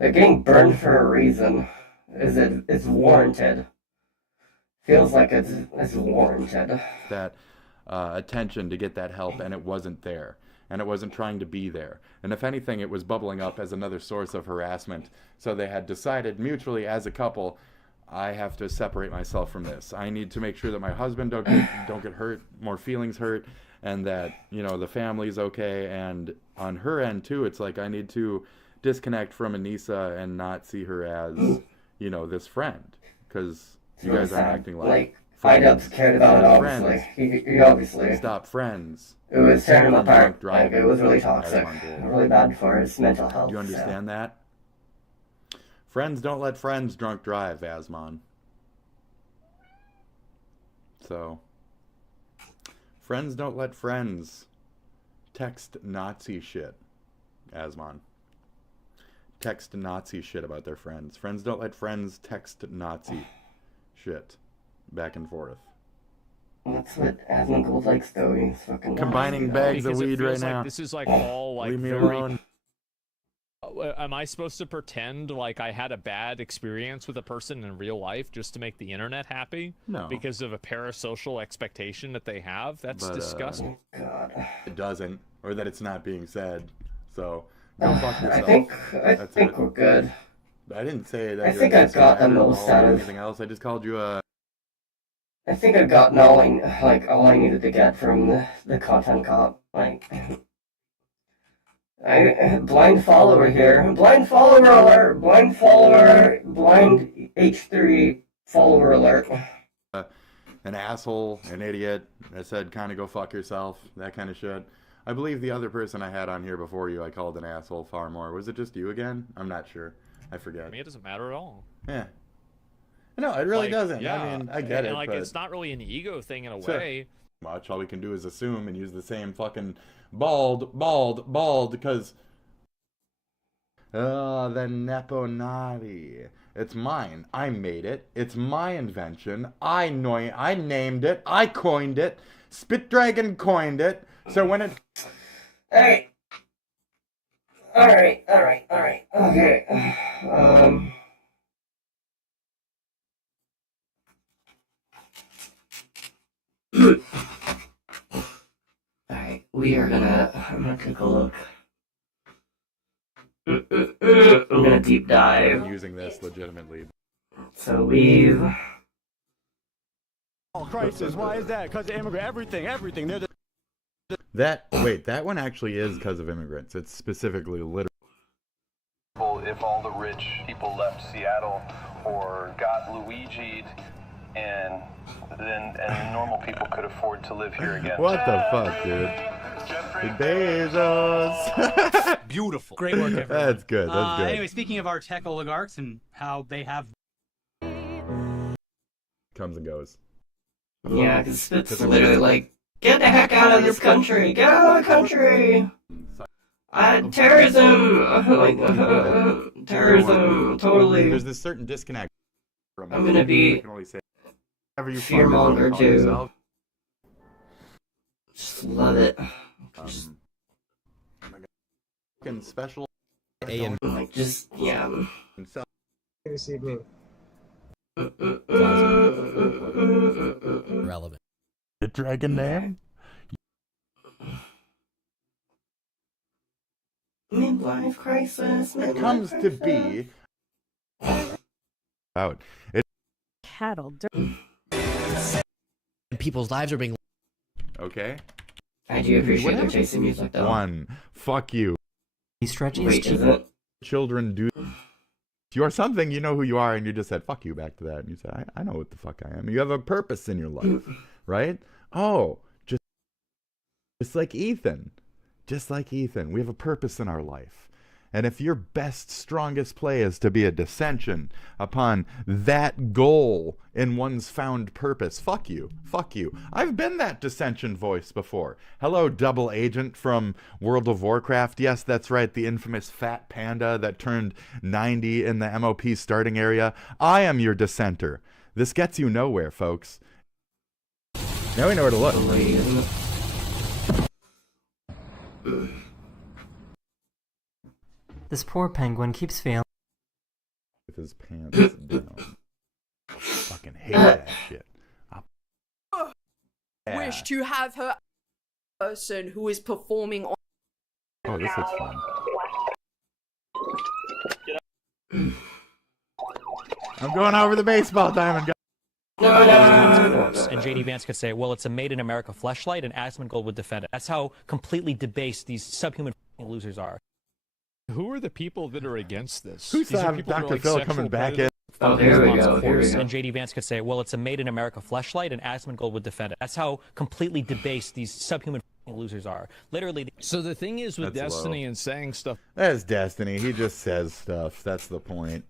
They're getting burned for a reason. It's warranted. Feels like it's warranted. That attention to get that help, and it wasn't there. And it wasn't trying to be there. And if anything, it was bubbling up as another source of harassment. So they had decided mutually as a couple, I have to separate myself from this. I need to make sure that my husband don't get hurt, more feelings hurt, and that, the family's okay. And on her end, too, it's like I need to disconnect from Anissa and not see her as, this friend. Because you guys aren't acting like IDubbbz cared about it, obviously. He obviously. Stop friends. It was tearing him From apart. drunk Like, it was really toxic. Really bad for his mental health. Do you understand that? Friends don't let friends drunk drive, Asmon. So, friends don't let friends text Nazi shit, Asmon. Text Nazi shit about their friends. Friends don't let friends text Nazi shit back and forth. That's what Asmon Gold likes, though. He's fucking combining bags of weed right now. This is like all like Leave me very. alone. Am I supposed to pretend like I had a bad experience with a person in real life just to make the internet happy? No. Because of a parasocial expectation that they have? That's But, disgusting. God. It doesn't, or that it's not being said. So, go fuck yourself. I think we're good. I didn't say that. I think I've got the most out of anything else. I just called you a. I think I've gotten all I needed to get from the content cop. Like, blind follower here. Blind follower alert. Blind follower. Blind H3 follower alert. An asshole, an idiot. I said, kind of go fuck yourself. That kind of shit. I believe the other person I had on here before you, I called an asshole far more. Was it just you again? I'm not sure. I forget. I mean, it doesn't matter at all. Yeah. No, it really doesn't. Yeah. I mean, I get it. Like, but it's not really an ego thing in a sure. way. Much. All we can do is assume and use the same fucking bald, because... Oh, the Neponati. It's mine. I made it. It's my invention. I named it. I coined it. Spit Dragon coined it. So when it... Alright. Okay. Alright, I'm gonna take a look. I'm gonna deep dive. I'm using this legitimately. So we've... Crisis, why is that? Because of immigrant, everything. They're the... Wait, that one actually is because of immigrants. It's specifically literally. If all the rich people left Seattle or got Luigi'd, and normal people could afford to live here again. What the fuck, dude? Bezos. Beautiful. Great work, everyone. That's good. That's good. Anyway, speaking of our tech oligarchs and how they have... Comes and goes. Yeah, because it's literally like, get the heck out of this country! Get out of the country! Terrorism! Terrorism, totally. There's this certain disconnect. I'm gonna be fearmonger too. Just love it. Special. Like, just, yeah. This evening. Relevant. The dragon name? Midlife crisis. Comes to be out. Cattle. People's lives are being. Okay. I do appreciate their taste in music, though. One. Fuck you. He stretches. Wait, is it? Children do. If you are something, you know who you are, and you just said fuck you back to that, and you said I know what the fuck I am. You have a purpose in your life, right? Oh, just like Ethan. Just like Ethan, we have a purpose in our life. And if your best, strongest play is to be a dissension upon that goal in one's found purpose, fuck you. Fuck you. I've been that dissension voice before. Hello, double agent from World of Warcraft. Yes, that's right, the infamous fat panda that turned 90 in the MOP starting area. I am your dissenter. This gets you nowhere, folks. Now we know where to look. This poor penguin keeps failing. With his pants down. Fucking hate that shit. Wish to have her person who is performing on. Oh, this looks fun. I'm going over the baseball diamond. And JD Vance could say, well, it's a made in America fleshlight, and Asmongold would defend it. That's how completely debased these subhuman losers are. Who are the people that are against this? Who saw Dr. Phil coming back in? Oh, here we go. And JD Vance could say, well, it's a made in America fleshlight, and Asmongold would defend it. That's how completely debased these subhuman losers are. Literally. So the thing is with That's Destiny low. and saying stuff. That's Destiny. He just says stuff. That's the point.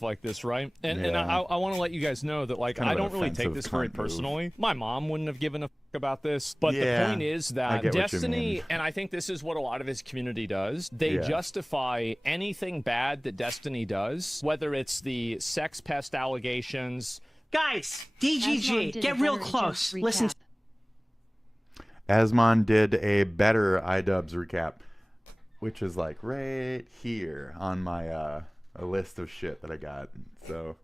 Like this, right? And Yeah. I want to let you guys know that, like, Kind of I an don't really take offensive this very cunt move. personally. My mom wouldn't have given a about this, but Yeah, the point is I that get what you Destiny, mean. and I think this is what a lot of his community does, they Yeah. justify anything bad that Destiny does, whether it's the sex pest allegations. Guys, DGG, get real close. Listen. Asmon did a better iDubbbz recap, which is like right here on my a list of shit that I got. So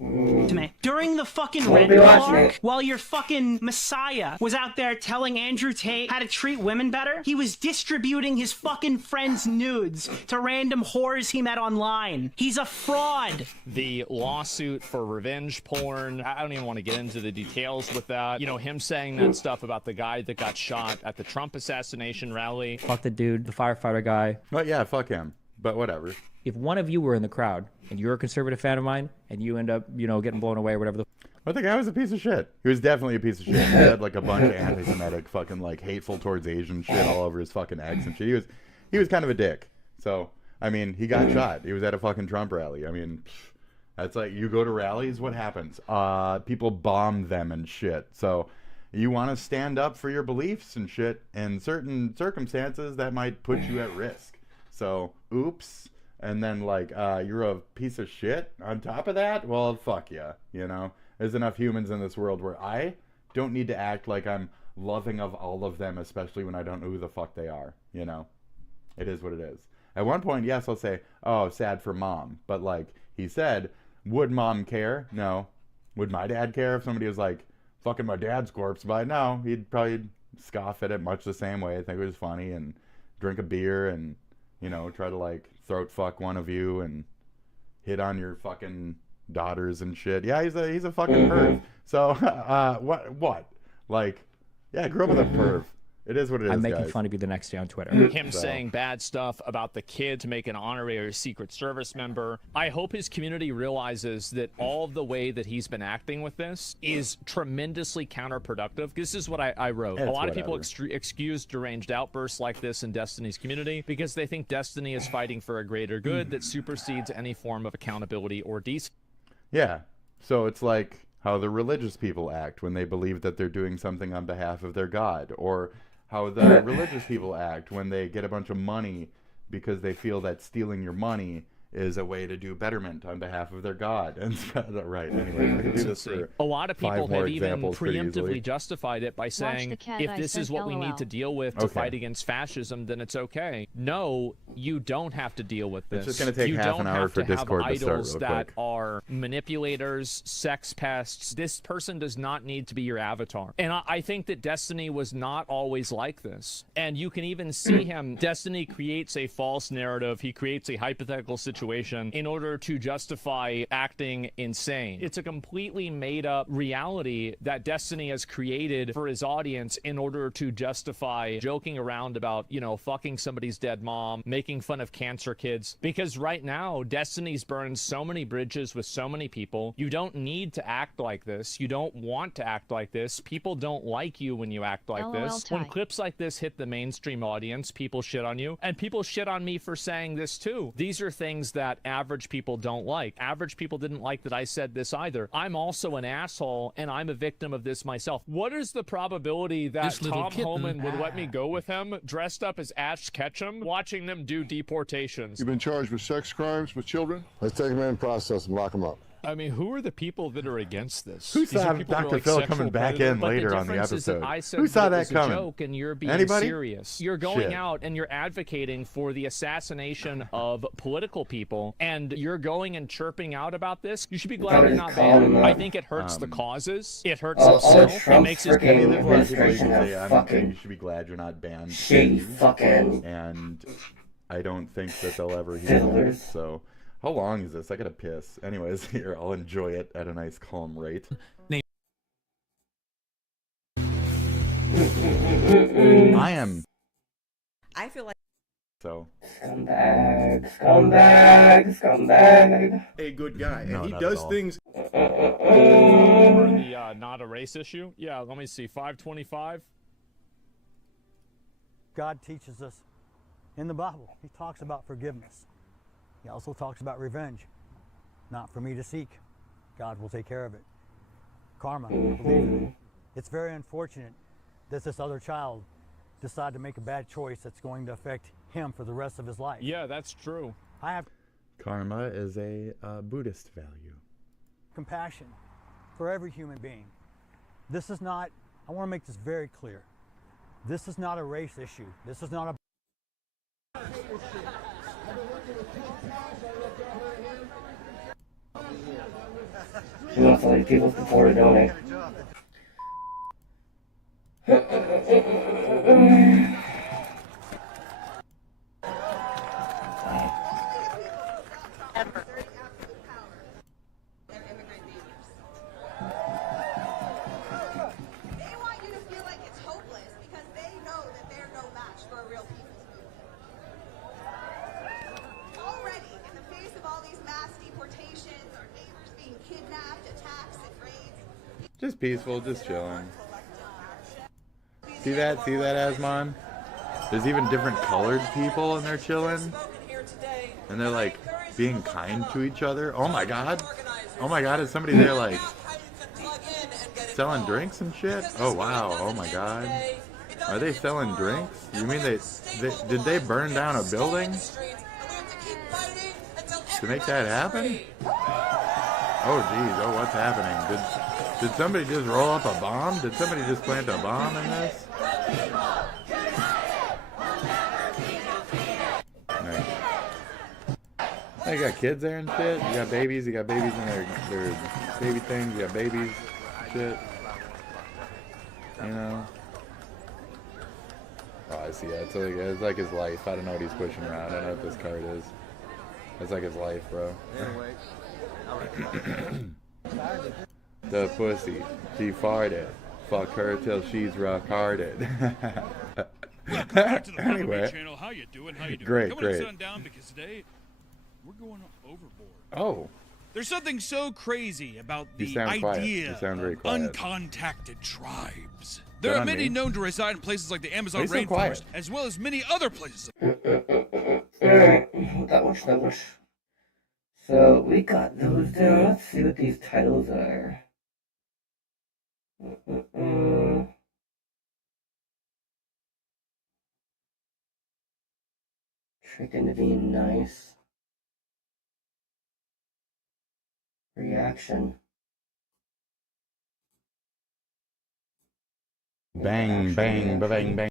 To me. During the fucking Won't Red be watching Park, it. while your fucking Messiah was out there telling Andrew Tate how to treat women better, he was distributing his fucking friends' nudes to random whores he met online. He's a fraud. The lawsuit for revenge porn, I don't even want to get into the details with that. You know, him saying that stuff about the guy that got shot at the Trump assassination rally. Fuck the dude, the firefighter guy. Well, yeah, fuck him. But whatever. If one of you were in the crowd and you're a conservative fan of mine and you end up, you know, getting blown away or whatever the But the guy was a piece of shit. He was definitely a piece of shit. He had like a bunch of anti-Semitic fucking like hateful towards Asian shit all over his fucking ex and shit. He was kind of a dick. So, I mean, he got shot. He was at a fucking Trump rally. I mean, that's like, you go to rallies, what happens? People bomb them and shit. So, you want to stand up for your beliefs and shit. In certain circumstances, that might put you at risk. So, oops. And then, like, you're a piece of shit on top of that? Well, fuck yeah, you know? There's enough humans in this world where I don't need to act like I'm loving of all of them, especially when I don't know who the fuck they are, you know? It is what it is. At one point, yes, I'll say, oh, sad for mom. But, like, he said, would mom care? No. Would my dad care if somebody was, like, fucking my dad's corpse? But no, he'd probably scoff at it much the same way. I think it was funny and drink a beer and, you know, try to, like, throat fuck one of you and hit on your fucking daughters and shit. Yeah, he's a fucking perv. So, what? Like, yeah, I grew up with a perv. It is what it is, I'm making guys. fun of you the next day on Twitter. Him saying bad stuff about the kid to make an honorary Secret Service member. I hope his community realizes that all of the way that he's been acting with this is tremendously counterproductive. This is what I wrote. It's a lot of whatever. people excuse deranged outbursts like this in Destiny's community because they think Destiny is fighting for a greater good that supersedes any form of accountability or decency. Yeah. So it's like how the religious people act when they believe that they're doing something on behalf of their God, or how the religious people act when they get a bunch of money because they feel that stealing your money is a way to do betterment on behalf of their God. And right, anyway, I can do this for a lot of people 5 more have even examples pretty preemptively easily. justified it by saying, the cat if I this is sent what we need LOL. to deal with to fight against fascism, then it's okay. No, you don't have to deal with this. It's just gonna take you half don't an hour have for to have Discord to start idols real that quick. are manipulators, sex pests. This person does not need to be your avatar. And I think that Destiny was not always like this. And you can even see him. Destiny creates a false narrative. He creates a hypothetical situation in order to justify acting insane. It's a completely made up reality that Destiny has created for his audience in order to justify joking around about, you know, fucking somebody's dead mom, making fun of cancer kids. Because right now, Destiny's burned so many bridges with so many people. You don't need to act like this. You don't want to act like this. People don't like you when you act like LOL this. When tie. clips like this hit the mainstream audience, people shit on you. And people shit on me for saying this too. These are things that average people don't like. Average people didn't like that I said this either. I'm also an asshole, and I'm a victim of this myself. What is the probability that This little Tom kitten. Homan would let me go with him, dressed up as Ash Ketchum, watching them do deportations? You've been charged with sex crimes with children? Let's take them in, process them, lock them up. I mean, who are the people that are against this? Who These are saw people that are Dr. like Phil sexual coming back predators. in But later on the difference is that episode? I said Who saw it that was coming? a joke and you're being Anybody? serious. You're going Shit. out and you're advocating for the assassination of political people, and you're going and chirping out about this. You should be glad you're not banned. I think it hurts the causes. It hurts all himself. It Trump's makes his freaking There's a lot of people who administration say, have you fucking should be glad you're not banned. shitty fucking And I don't think that they'll ever hear fiddlers. that. So, how long is this? I gotta piss. Anyways, here, I'll enjoy it at a nice calm rate. I am. I feel like So. Scumbag. A good guy, No, and he not does at all. things. For the not a race issue? Yeah, let me see. 525. God teaches us in the Bible. He talks about forgiveness. He also talks about revenge. Not for me to seek. God will take care of it. Karma, I believe in it. It's very unfortunate that this other child decided to make a bad choice that's going to affect him for the rest of his life. Yeah, that's true. I have Karma is a Buddhist value. compassion for every human being. This is not, I want to make this very clear. This is not a race issue. This is not a He wants all these people deported, don't he? Just peaceful, just chilling. See that, Asmon? There's even different colored people and they're chilling. And they're like being kind to each other. Oh my god. Oh my god, is somebody there like selling drinks and shit? Oh wow, oh my god. Are they selling drinks? You mean did they burn down a building to make that happen? Oh geez, oh what's happening? Did somebody just roll up a bomb? Did somebody just plant a bomb in this? Nice. Oh, you got kids there and shit? You got babies in their baby things, you got babies, shit. You know? Oh, I see that. It's like his life. I don't know what he's pushing around. I don't know what this card is. It's like his life, bro. The pussy, she farted. Fuck her till she's retarded. Anyway, channel. How you doing? Great. Coming to sun down because today we're going overboard. Oh. There's something so crazy about You the sound quiet. idea You sound very of quiet. uncontacted tribes. Is There that are on many me? known to reside in places like the Amazon Why are you so rainforest, quiet? as well as many other places. Alright, that much. So, we got those down. Let's see what these titles are. Tricked into being nice. Reaction. Bang, bang, bang, bang.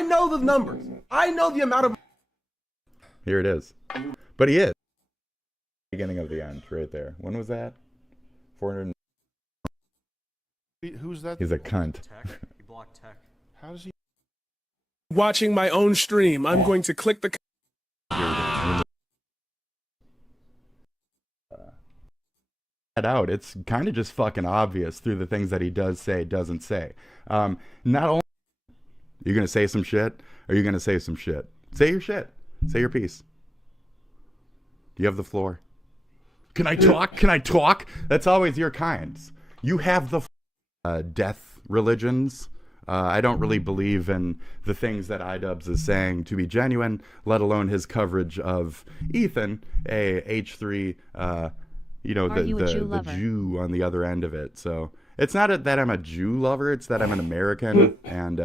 I know the numbers. I know the amount of. Here it is. But he is. Beginning of the end, right there. When was that? 400. Who's that? He's a cunt. He blocked tech. How does he? Watching my own stream, I'm going to click the. That out. It's kind of just fucking obvious through the things that he does say, doesn't say. Not only you're gonna say some shit, or you're gonna say some shit. Say your shit. Say your piece. You have the floor. Can I talk? Can I talk? That's always your kinds. You have the death religions. I don't really believe in the things that iDubbbz is saying to be genuine, let alone his coverage of Ethan, a H3, the Jew on the other end of it. So it's not that I'm a Jew lover, it's that I'm an American, and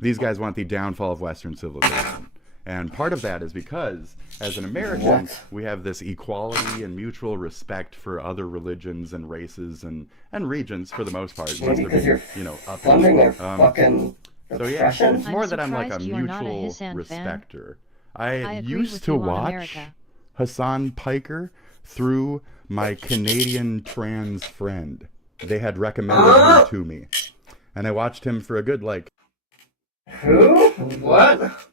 these guys want the downfall of Western civilization. And part of that is because, as an American, we have this equality and mutual respect for other religions and races and regions for the most part. Maybe because you're up funding their fucking so yeah, oppression? it's more that I'm like a mutual respecter. I used to watch Hassan Piker through my Canadian trans friend. They had recommended him to me. And I watched him for a good, Who? What?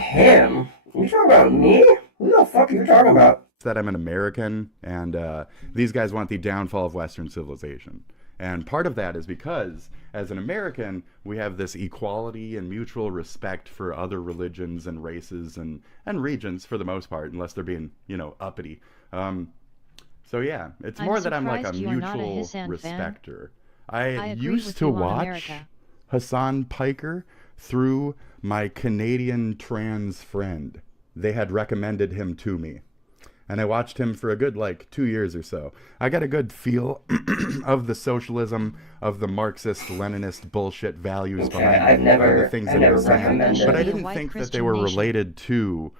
Him? You talking about me? Who the fuck are you talking about? that I'm an American, and these guys want the downfall of Western civilization. And part of that is because, as an American, we have this equality and mutual respect for other religions and races and regions for the most part, unless they're being, uppity. So yeah, it's more that I'm like a mutual respecter. I used to watch Hassan Piker through my Canadian trans friend. They had recommended him to me. And I watched him for a good, 2 years or so. I got a good feel of the socialism, of the Marxist-Leninist bullshit values behind the things that he was saying. But I didn't think that they were related to,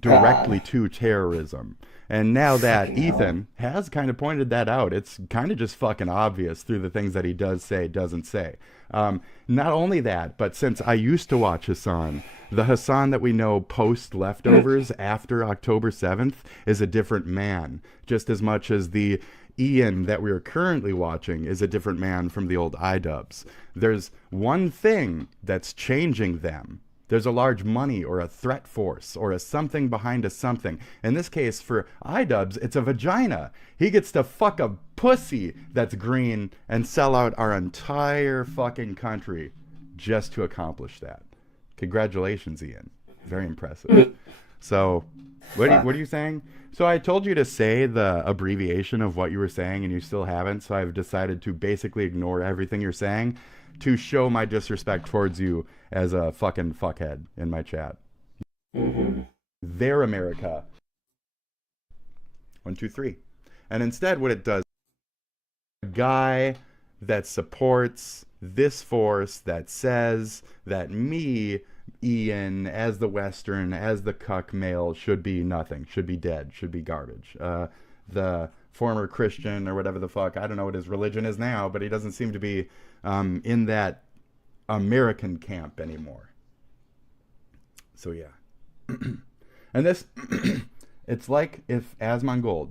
directly to terrorism. And now that Ethan has kind of pointed that out, it's kind of just fucking obvious through the things that he does say, doesn't say. Not only that, but since I used to watch Hassan, the Hassan that we know post Leftovers after October 7th is a different man, just as much as the Ian that we are currently watching is a different man from the old iDubbbz. There's one thing that's changing them. There's a large money or a threat force or a something behind a something. In this case, for iDubbbz, it's a vagina. He gets to fuck a pussy that's green and sell out our entire fucking country just to accomplish that. Congratulations, Ian. Very impressive. So, what are you saying? So I told you to say the abbreviation of what you were saying, and you still haven't. So I've decided to basically ignore everything you're saying to show my disrespect towards you as a fucking fuckhead in my chat. Their America. 1, 2, 3. And instead, what it does, a guy that supports this force that says that me, Ian, as the Western, as the cuck male, should be nothing, should be dead, should be garbage. The former Christian or whatever the fuck, I don't know what his religion is now, but he doesn't seem to be in that American camp anymore. So yeah. And this, it's like if Asmongold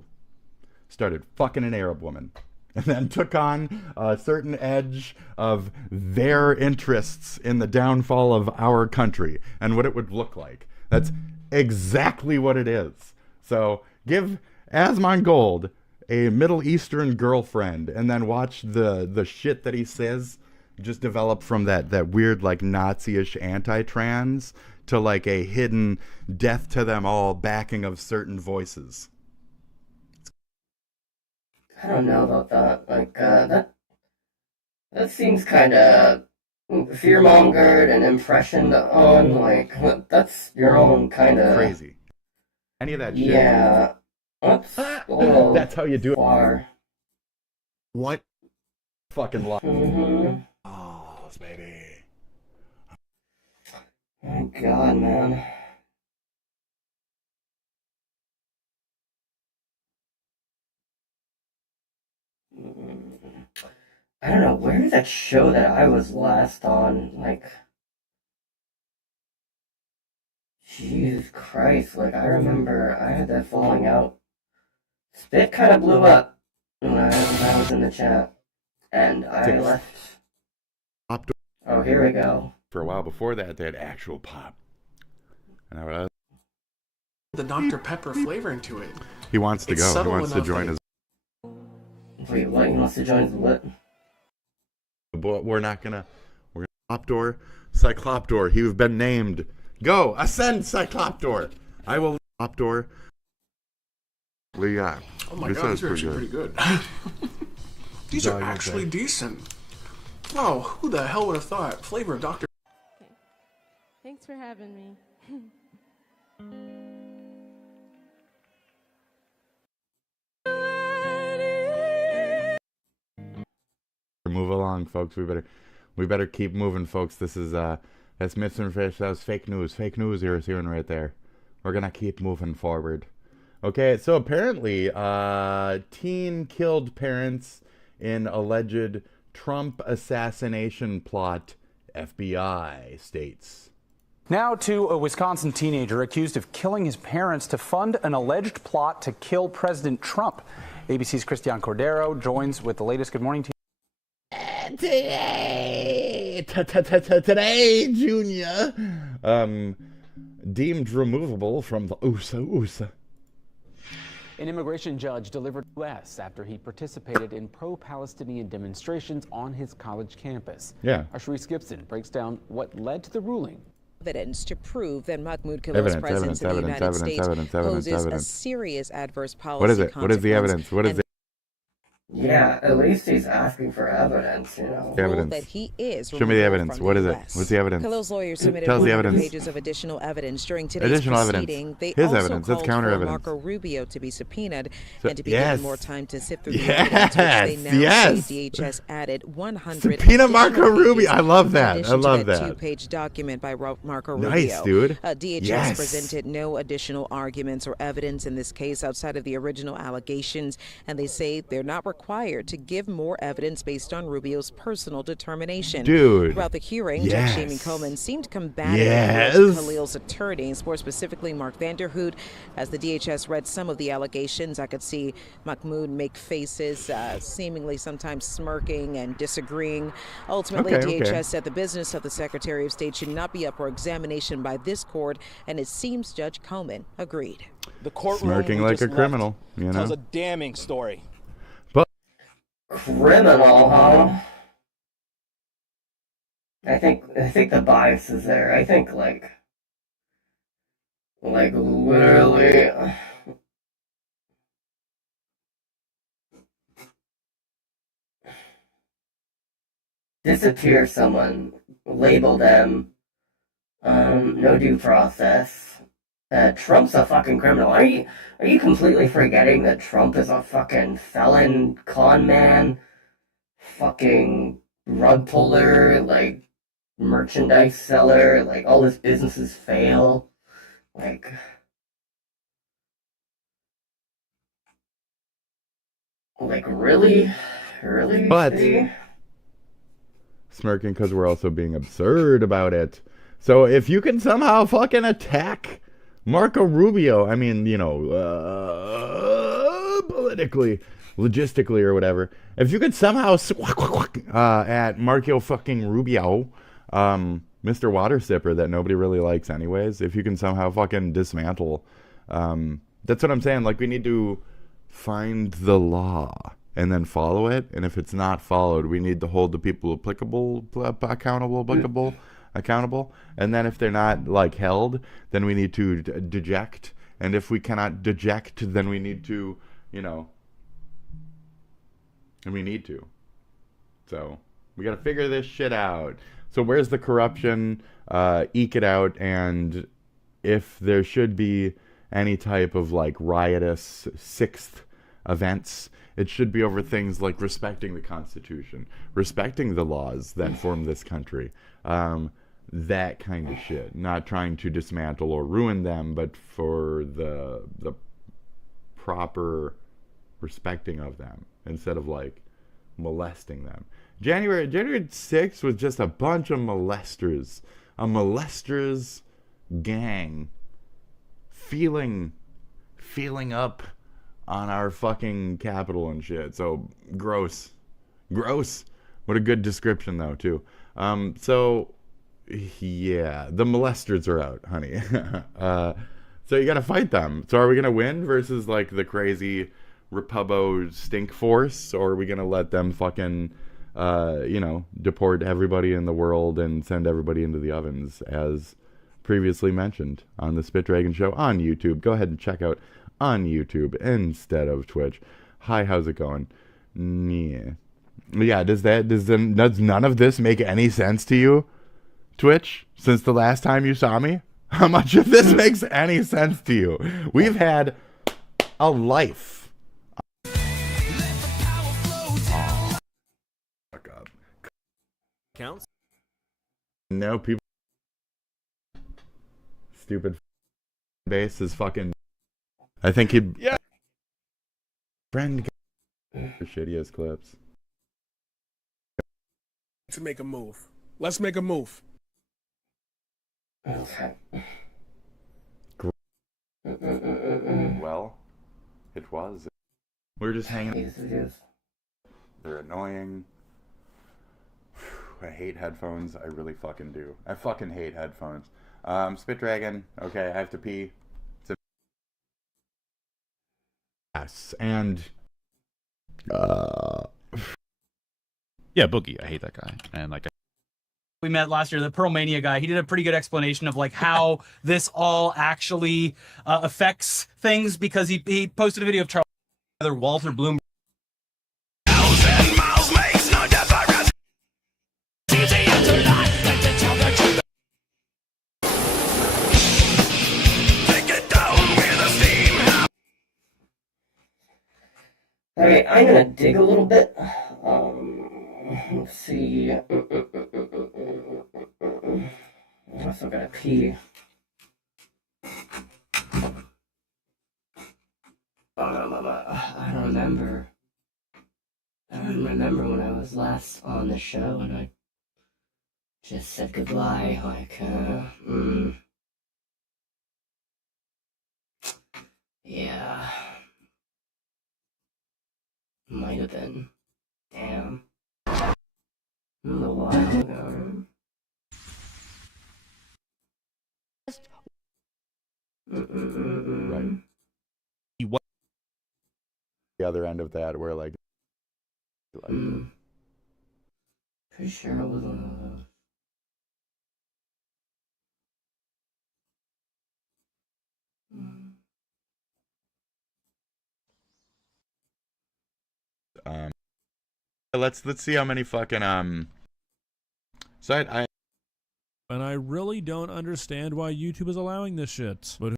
started fucking an Arab woman and then took on a certain edge of their interests in the downfall of our country and what it would look like. That's exactly what it is. So give Asmongold a Middle Eastern girlfriend and then watch the shit that he says just develop from that weird like Nazi-ish anti-trans to like a hidden death to them all backing of certain voices. I don't know about that. Like, that seems kind of fear-mongered and impressioned on, like, that's your own kind of... Crazy. Any of that shit. Yeah. That's how you do it. Far. What? Fucking lie. Oh, baby. My God, man. I don't know, where is that show that I was last on? Like, Jesus Christ, like, I remember I had that falling out. Spit kind of blew up when I was in the chat, and I left. Oh, here we go. For a while before that, they had actual pop. And I would... The Dr. Pepper flavoring to it. He wants to go. He wants to join his... Wait, what? He wants to join his what? But we're gonna Cycloptor, Cycloptor, you've been named. Go, ascend, Cycloptor. I will Cycloptor. We got. Oh my God, these are actually pretty good. These are actually decent. Wow, who the hell would have thought? Flavor of Dr. Okay. Thanks for having me. Move along, folks. We better keep moving, folks. This is that's misinformation. That was fake news. Fake news you're hearing right there. We're gonna keep moving forward. Okay, so apparently, teen killed parents in alleged Trump assassination plot, FBI states. Now to a Wisconsin teenager accused of killing his parents to fund an alleged plot to kill President Trump. ABC's Christian Cordero joins with the latest. Good morning, Today, Junior, deemed removable from the USA. An immigration judge delivered U.S. after he participated in pro-Palestinian demonstrations on his college campus. Yeah. Sharice Gibson breaks down what led to the ruling. Evidence to prove that Mahmoud Khalil's presence in the United States poses a serious adverse policy. What is it? What is the evidence? What is it? Yeah, at least he's asking for evidence, you know. Evidence. That he is. Show me the evidence. What is it? What's the evidence? Khalil's lawyer submitted Tell us the 100 evidence. pages of additional evidence during today's Additional proceeding. evidence. They His also evidence. That's called counter for evidence. Marco Rubio to be subpoenaed So- and to be yes. given more time to sift through the Yes. evidence, which they now Yes. say DHS added 100 Subpoena Marco additional Rubio. pages I love in that. addition I love to that. two-page document by Marco Nice, Rubio. dude. DHS Yes. presented no additional arguments or evidence in this case outside of the original allegations, and they say they're not required required to give more evidence based on Rubio's personal determination. Dude. Throughout the hearing, Yes. Judge Amy Coleman seemed combative Yes. with Khalil's attorneys, more specifically Mark Vanderhoot. As the DHS read some of the allegations, I could see Mahmoud make faces, seemingly sometimes smirking and disagreeing. Ultimately, Okay, okay. DHS said the business of the Secretary of State should not be up for examination by this court, and it seems Judge Coleman agreed. The courtroom Smirking we like just a criminal, you tells know? a damning story. But Criminal, huh? I think the bias is there. I think like literally. Disappear someone, label them, no due process. Trump's a fucking criminal. Are you completely forgetting that Trump is a fucking felon, con man, fucking rug puller, like merchandise seller, like all his businesses fail, like. Like really? But City? smirking because we're also being absurd about it. So if you can somehow fucking attack Marco Rubio, I mean, you know, politically, logistically, or whatever, if you could somehow at Marco fucking Rubio, Mr. Water Sipper that nobody really likes anyways, if you can somehow fucking dismantle, that's what I'm saying. Like, we need to find the law and then follow it, and if it's not followed, we need to hold the people accountable, and then if they're not like held, then we need to deject, and if we cannot deject, then we need to, you know, so we got to figure this shit out. So where's the corruption? Eke it out, and if there should be any type of like riotous sixth events, it should be over things like respecting the Constitution, respecting the laws that form this country, that kind of shit. Not trying to dismantle or ruin them, but for the proper respecting of them instead of like molesting them. January 6th was just a bunch of molesters, a molesters gang feeling up on our fucking Capitol and shit. So gross. What a good description though too. So yeah, the molesters are out, honey. So you gotta fight them. So are we gonna win versus like the crazy Repubo stink force, or are we gonna let them fucking deport everybody in the world and send everybody into the ovens, as previously mentioned on the Spit Dragon Show on YouTube? Go ahead and check out on YouTube instead of Twitch. Hi, how's it going? Yeah, does none of this make any sense to you, Twitch, since the last time you saw me? How much of this makes any sense to you? We've had a life. Fuck up. Counts? No, people. Stupid base is fucking. I think he'd. Yeah. Friend. For shittiest clips. To make a move. Let's make a move. Okay. Well, it was. We were just hanging. Yes, it is. They're annoying. I hate headphones. I really fucking do. I fucking hate headphones. Spit Dragon. Okay, I have to pee. Yes, and yeah, Boogie. I hate that guy, and like. We met last year, the Pearl Mania guy. He did a pretty good explanation of like how this all actually affects things, because he posted a video of Charles Walter Bloom. Alright, I'm gonna dig a little bit. Let's see. I'm also gonna pee. I don't remember. couldn't remember when I was last on the show and I just said goodbye, like, yeah. Might have been. Damn. A little while ago. Right. The other end of that, where like, Pretty sure it was one of those. let's see how many fucking So I and I really don't understand why YouTube is allowing this shit. But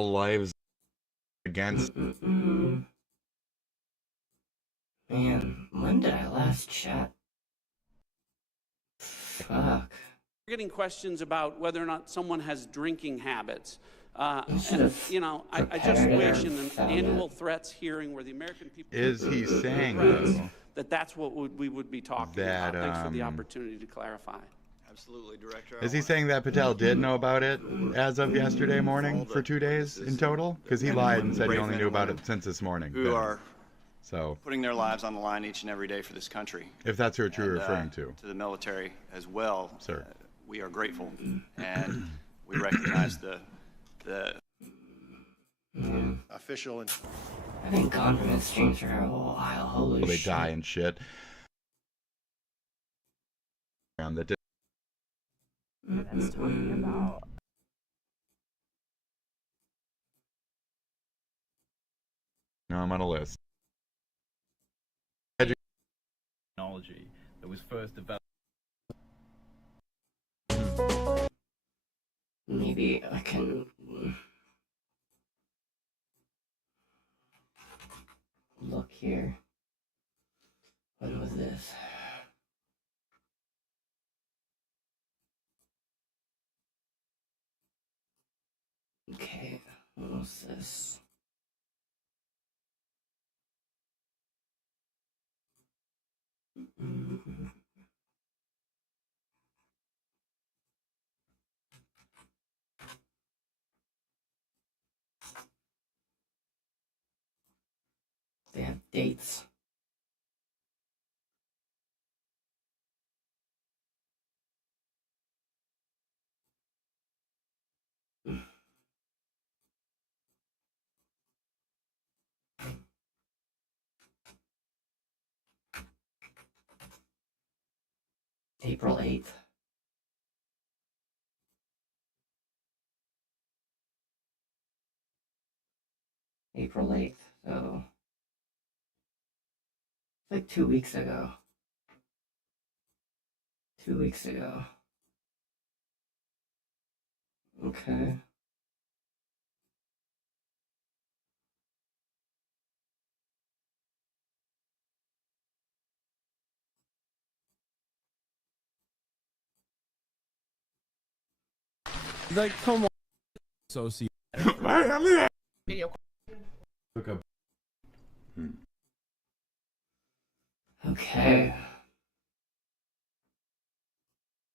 lives against. Man, when did I last chat? Fuck. We're getting questions about whether or not someone has drinking habits. I just wish in an annual threats hearing where the American people Is he saying that's what we would be talking about. Thanks for the opportunity to clarify. Absolutely, Director. Is he saying that Patel did know about it as of yesterday morning for 2 days in total? Because he lied and said he only knew about it since this morning. Who are so putting their lives on the line each and every day for this country. If that's what you're referring to. To the military as well, sir. We are grateful, and we recognize the official. And I think gone from exchange for a while. Holy they shit. die and shit. That That's talking about. No, I'm on a list. Technology that was first developed. Maybe I can look here. When was this? Okay, what was this? They have dates. April 8th. April 8th, so it's like 2 weeks ago. 2 weeks ago. Okay. like, come on, associate. Video. Okay.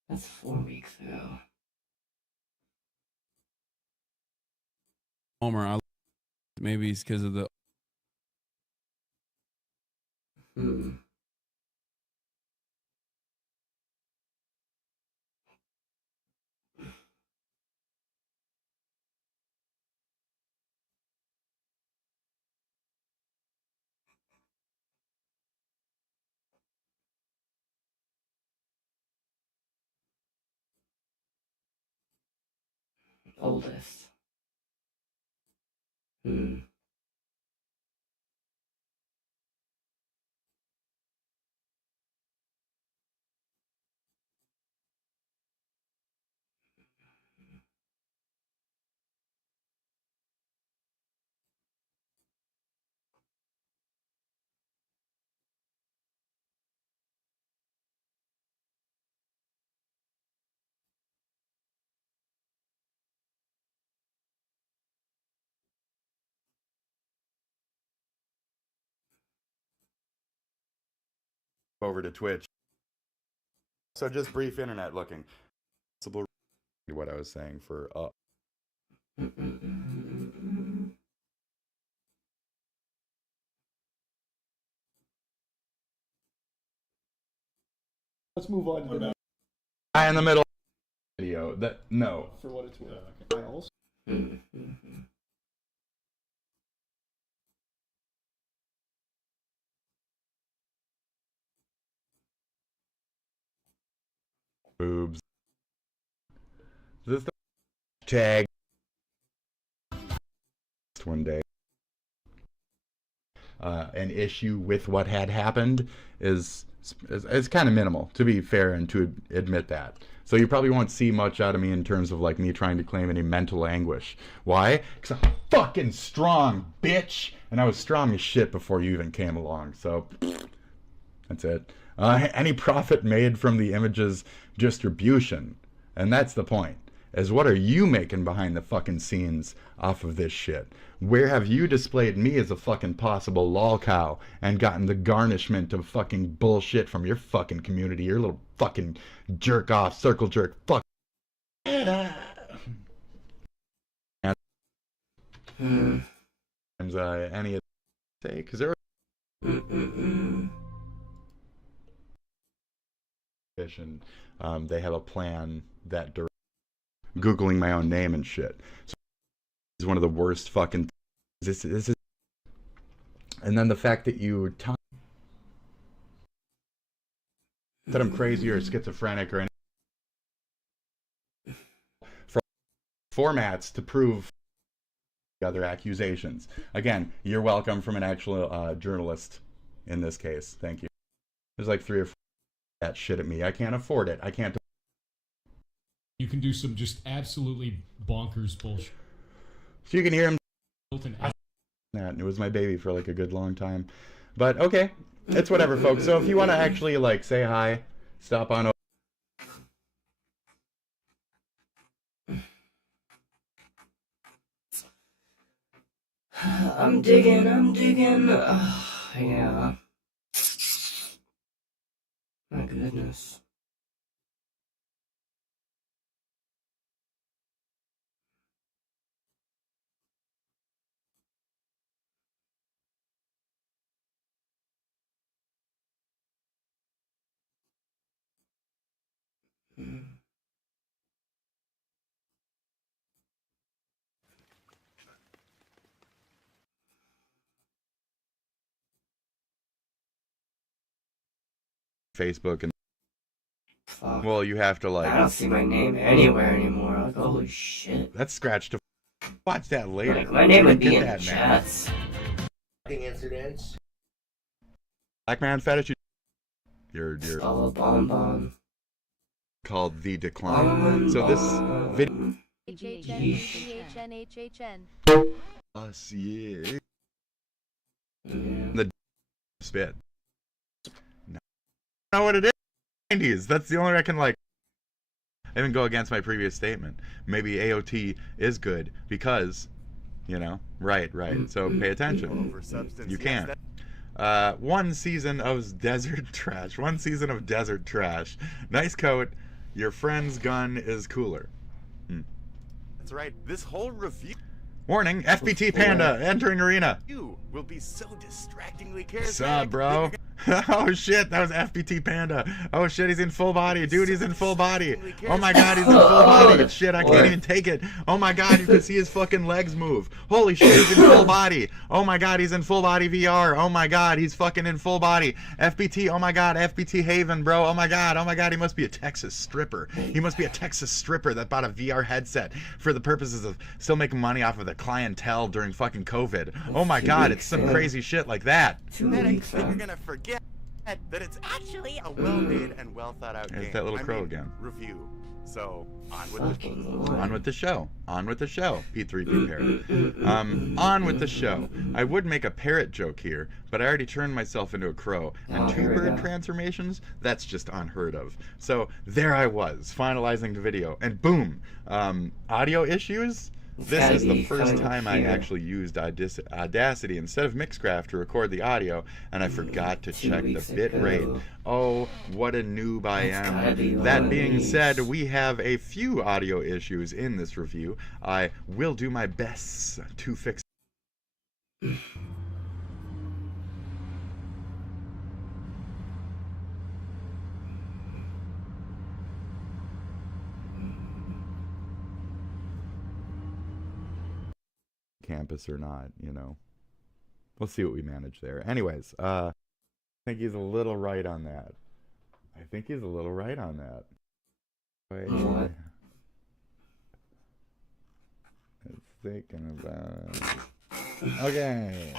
That's 4 weeks ago. Homer, maybe it's because of the. Oldest. over to Twitch. So just brief internet looking. What I was saying for Let's move on to the guy in the middle video. That no. For what it's worth. I also. Boobs. Is this the tag? One day. An issue with what had happened is kind of minimal, to be fair, and to admit that. So you probably won't see much out of me in terms of like me trying to claim any mental anguish. Why? Because I'm fucking strong, bitch! And I was strong as shit before you even came along, so that's it. Any profit made from the image's distribution, and that's the point, is what are you making behind the fucking scenes off of this shit? Where have you displayed me as a fucking possible lol cow and gotten the garnishment of fucking bullshit from your fucking community, your little fucking jerk off, circle jerk, fuck. Any of say, because there they have a plan that Googling my own name and shit. So it's one of the worst fucking this is, and then the fact that you that I'm crazy or schizophrenic or any formats to prove other accusations. Again, you're welcome from an actual journalist in this case. Thank you. There's like 3 or 4 that shit at me. I can't afford it. I can't. You can do some just absolutely bonkers bullshit. So you can hear him. That it was my baby for like a good long time, but okay, it's whatever, folks. So if you want to actually like say hi, stop on. I'm digging. Yeah. My goodness. Facebook and Fuck. Well, you have to like. I don't see my name anywhere anymore. Like, holy shit. That's scratched. Watch that later. Like, my name would be in the chats. Incidents. Black man fetish. You're Oh, a bonbon. Called The Decline. So this video. Us, yeah. The spit. No. I don't know what it is. 90s. That's the only way I can like. I even go against my previous statement. Maybe AOT is good because, you know, right. So pay attention. You can't. One season of desert trash. Nice coat. Your friend's gun is cooler. That's right. This whole review. Warning: FBT Panda entering arena. You will be so distractingly charismatic. What's up, bro? Oh shit, that was FBT Panda. Oh shit, he's in full body. Dude, he's in full body. Oh my god, he's in full body. Shit, I can't even take it. Oh my god, you can see his fucking legs move. Holy shit, he's in full body. Oh my god, he's in full body VR. Oh my god, he's fucking in full body. FBT, oh my god, FBT Haven, bro. Oh my god, he must be a Texas stripper. He must be a Texas stripper that bought a VR headset for the purposes of still making money off of the clientele during fucking COVID. Oh my god, it's some crazy shit like that. You're gonna forget that it's actually a well-made and well-thought-out game. There's that little crow again. Review. So on with the show. P3P parrot. On with the show. I would make a parrot joke here, but I already turned myself into a crow. And 2 bird transformations? That's just unheard of. So there I was, finalizing the video, and boom, audio issues. This is the first time I actually used Audacity instead of Mixcraft to record the audio, and I forgot to check the bit rate. Oh, what a noob I am. That being said, we have a few audio issues in this review. I will do my best to fix campus or not, you know. We'll see what we manage there. Anyways, I think he's a little right on that. I think he's a little right on that. Wait. What? Thinking about it. Okay.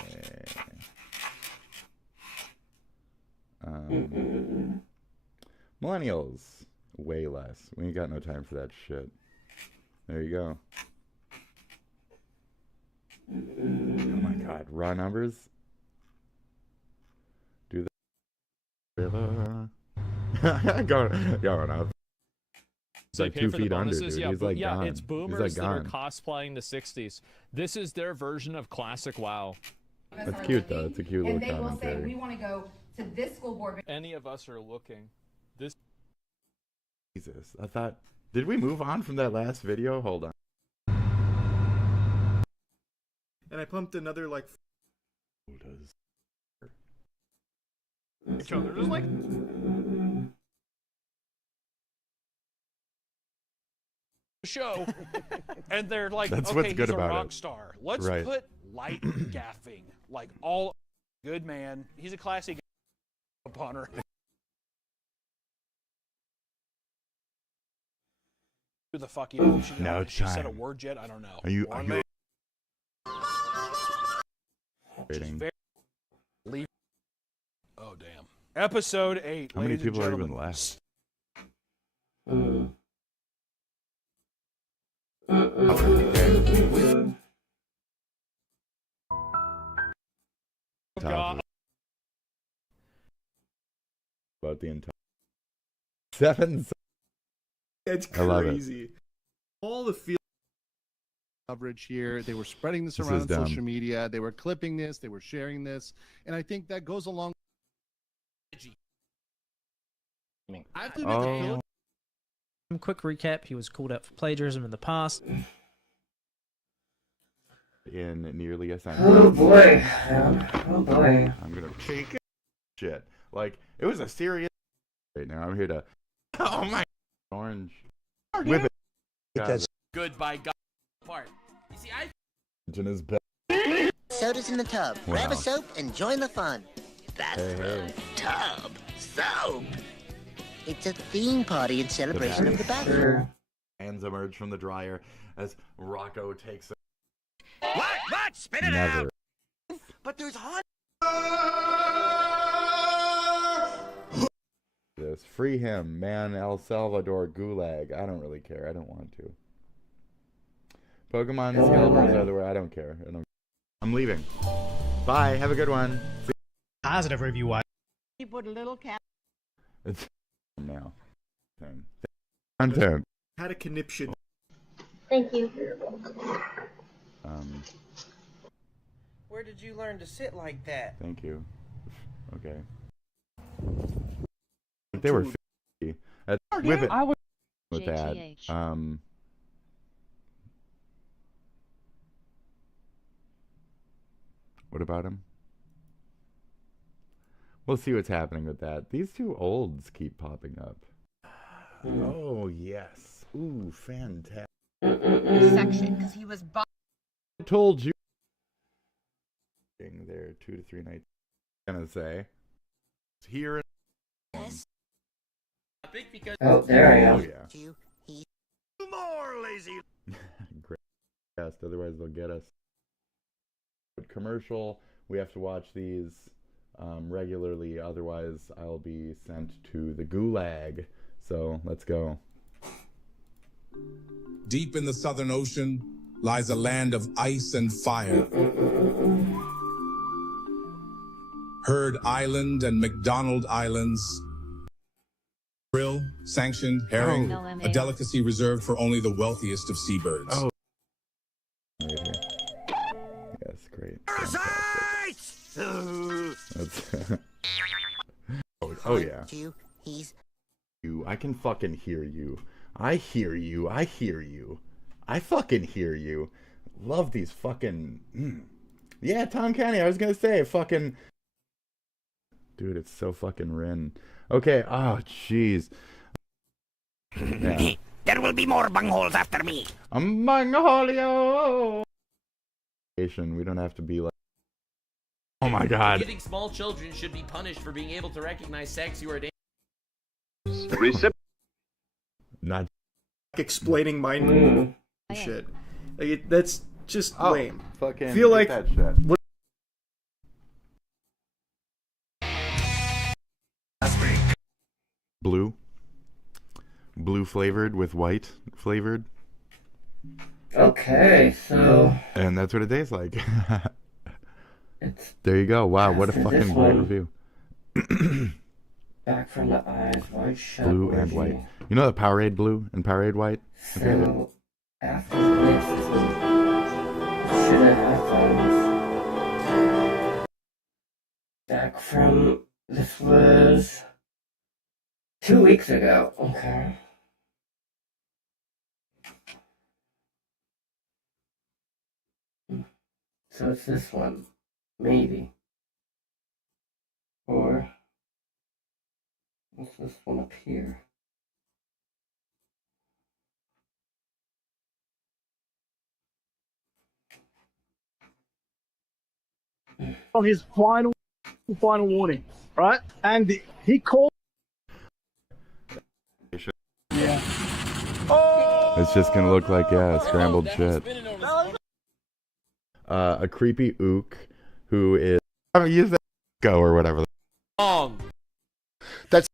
Millennials, way less. We ain't got no time for that shit. There you go. Oh my god, raw numbers? Do the going up. He's like 2 feet under, dude. Yeah, he's like gone. It's boomers that are cosplaying the 60s. This is their version of classic WoW. That's cute though. It's a cute little And they will commentary. say, we want to go to this school board. Any of us are looking. This. Jesus, I thought. Did we move on from that last video? Hold on. And I pumped another like. Each other, just like. Show, and they're like, That's okay, what's good he's about a rock it. star. Let's Right. put light gaffing, like all good man. He's a classy upon her. Who the fuck you know? No She said a time. word yet? I don't know. Are you? Or Are may- you? Waiting. Leave. Oh damn. Episode 8. How many ladies and people are even gentlemen. left? God. About the entire 7. It's I love it. crazy. All the field coverage here. They were spreading this This around is on dumb. social media. They were clipping this. They were sharing this, and I think that goes along. I have to admit, the field Quick recap, he was called out for plagiarism in the past. In nearly a sentence. Oh boy. Oh boy. I'm gonna take it. Shit. Like, it was a serious. Right now, I'm here to. Oh my. Orange. Whip it. Because goodbye God part. You see, I In his bed. Soda's in the tub. Grab Wow. a soap and join the fun. That's Hey, hey. right. Tub. Soap. It's a theme party in celebration of the bathroom. Hands emerge from the dryer as Rocco takes a. what? Spit it Never. out. But there's hot. This. Free him, man. El Salvador Gulag. I don't really care. I don't want to. Pokemon Skeletons are the way. I don't care. I'm leaving. Bye. Have a good one. See Positive review. Why? You put a little cap. It's now. Thing. Content. had a conniption. Thank you. Where did you learn to sit like that? Thank you. Okay. They were 50. Whip it. I would With that. What about him? We'll see what's happening with that. These two olds keep popping up. Oh, yes. Ooh, fantastic. Section, because he was. I told you. There 2 to 3 nights. I'm gonna say. Here. Yes. Because Oh, there I am. Oh, yeah. More lazy. Great. Cast, otherwise they'll get us. But commercial, we have to watch these regularly, otherwise I'll be sent to the gulag. So let's go. Deep in the Southern Ocean lies a land of ice and fire. Heard Island and McDonald Islands. Krill, sanctioned herring, a delicacy reserved for only the wealthiest of seabirds. Oh. That's oh yeah. You, I can fucking hear you. I hear you. I hear you. I fucking hear you. Love these fucking. Yeah, Tom Kenny. I was gonna say fucking. Dude, it's so fucking Rin. Okay. Oh, jeez. Yeah. There will be more bungholes after me. I'm Bungholio. We don't have to be like. Oh my god. Giving small children should be punished for being able to recognize sex you are dating. Not explaining mind shit. Like that's just lame. Fucking feel like that shit. Blue flavored with white flavored. Okay, so and that's what it tastes like. There you go. Wow, what a fucking great review. Back from the eyes, white shut. Blue and white. You know the Powerade blue and Powerade white? So after this should have happened. Back from this was 2 weeks ago. Okay. So it's this one, maybe. Or what's this one up here? On his final warning, right? And he called. Yeah. Oh! It's just gonna look like scrambled shit. A creepy ook who is use that go or whatever. That's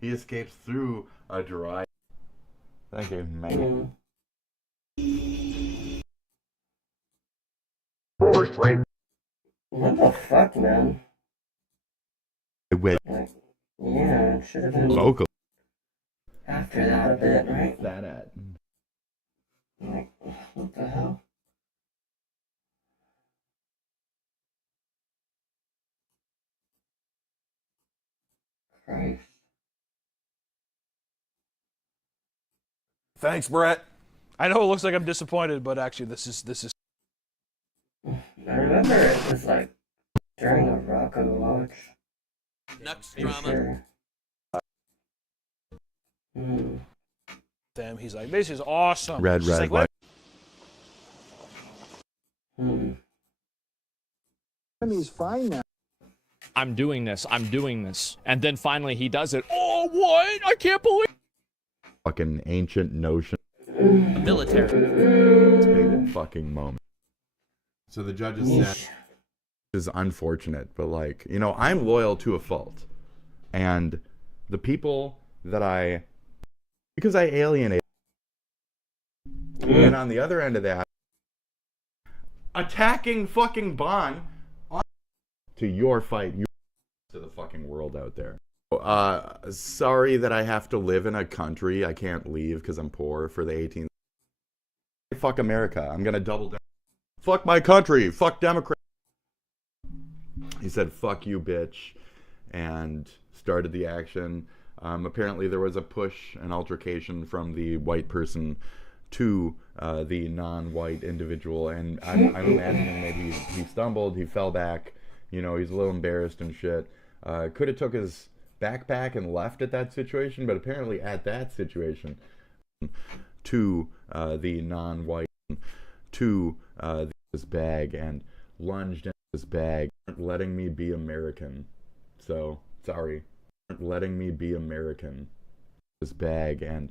he escapes through a dry. Thank you, man. What the fuck, man? Wait. Yeah, it should have been Vocal. after that a bit, right? That at. Like, what the hell? Christ. Thanks, Brett. I know it looks like I'm disappointed, but actually this is I remember it was like during a Rocco watch. Nux Pretty drama. sure. them. He's like, this is awesome. Red, She's like, white. He's fine now. I'm doing this. And then finally he does it. Oh, what? I can't believe. Fucking ancient notion. Military. Fucking moment. So the judges said, is unfortunate, but like, you know, I'm loyal to a fault. And the people that because I alienate. And on the other end of that, attacking fucking Bond to your fight, to the fucking world out there. Sorry that I have to live in a country I can't leave because I'm poor for the 18th. Fuck America. I'm gonna double down. Fuck my country. Fuck Democrats. He said, fuck you, bitch, and started the action. Apparently there was a push, an altercation from the white person to the non-white individual, and I'm imagining maybe he stumbled, he fell back, you know, he's a little embarrassed and shit. Could have took his backpack and left at that situation, but apparently at that situation, to the non-white, to this bag and lunged into this bag, letting me be American. So, sorry. Letting me be American. This bag and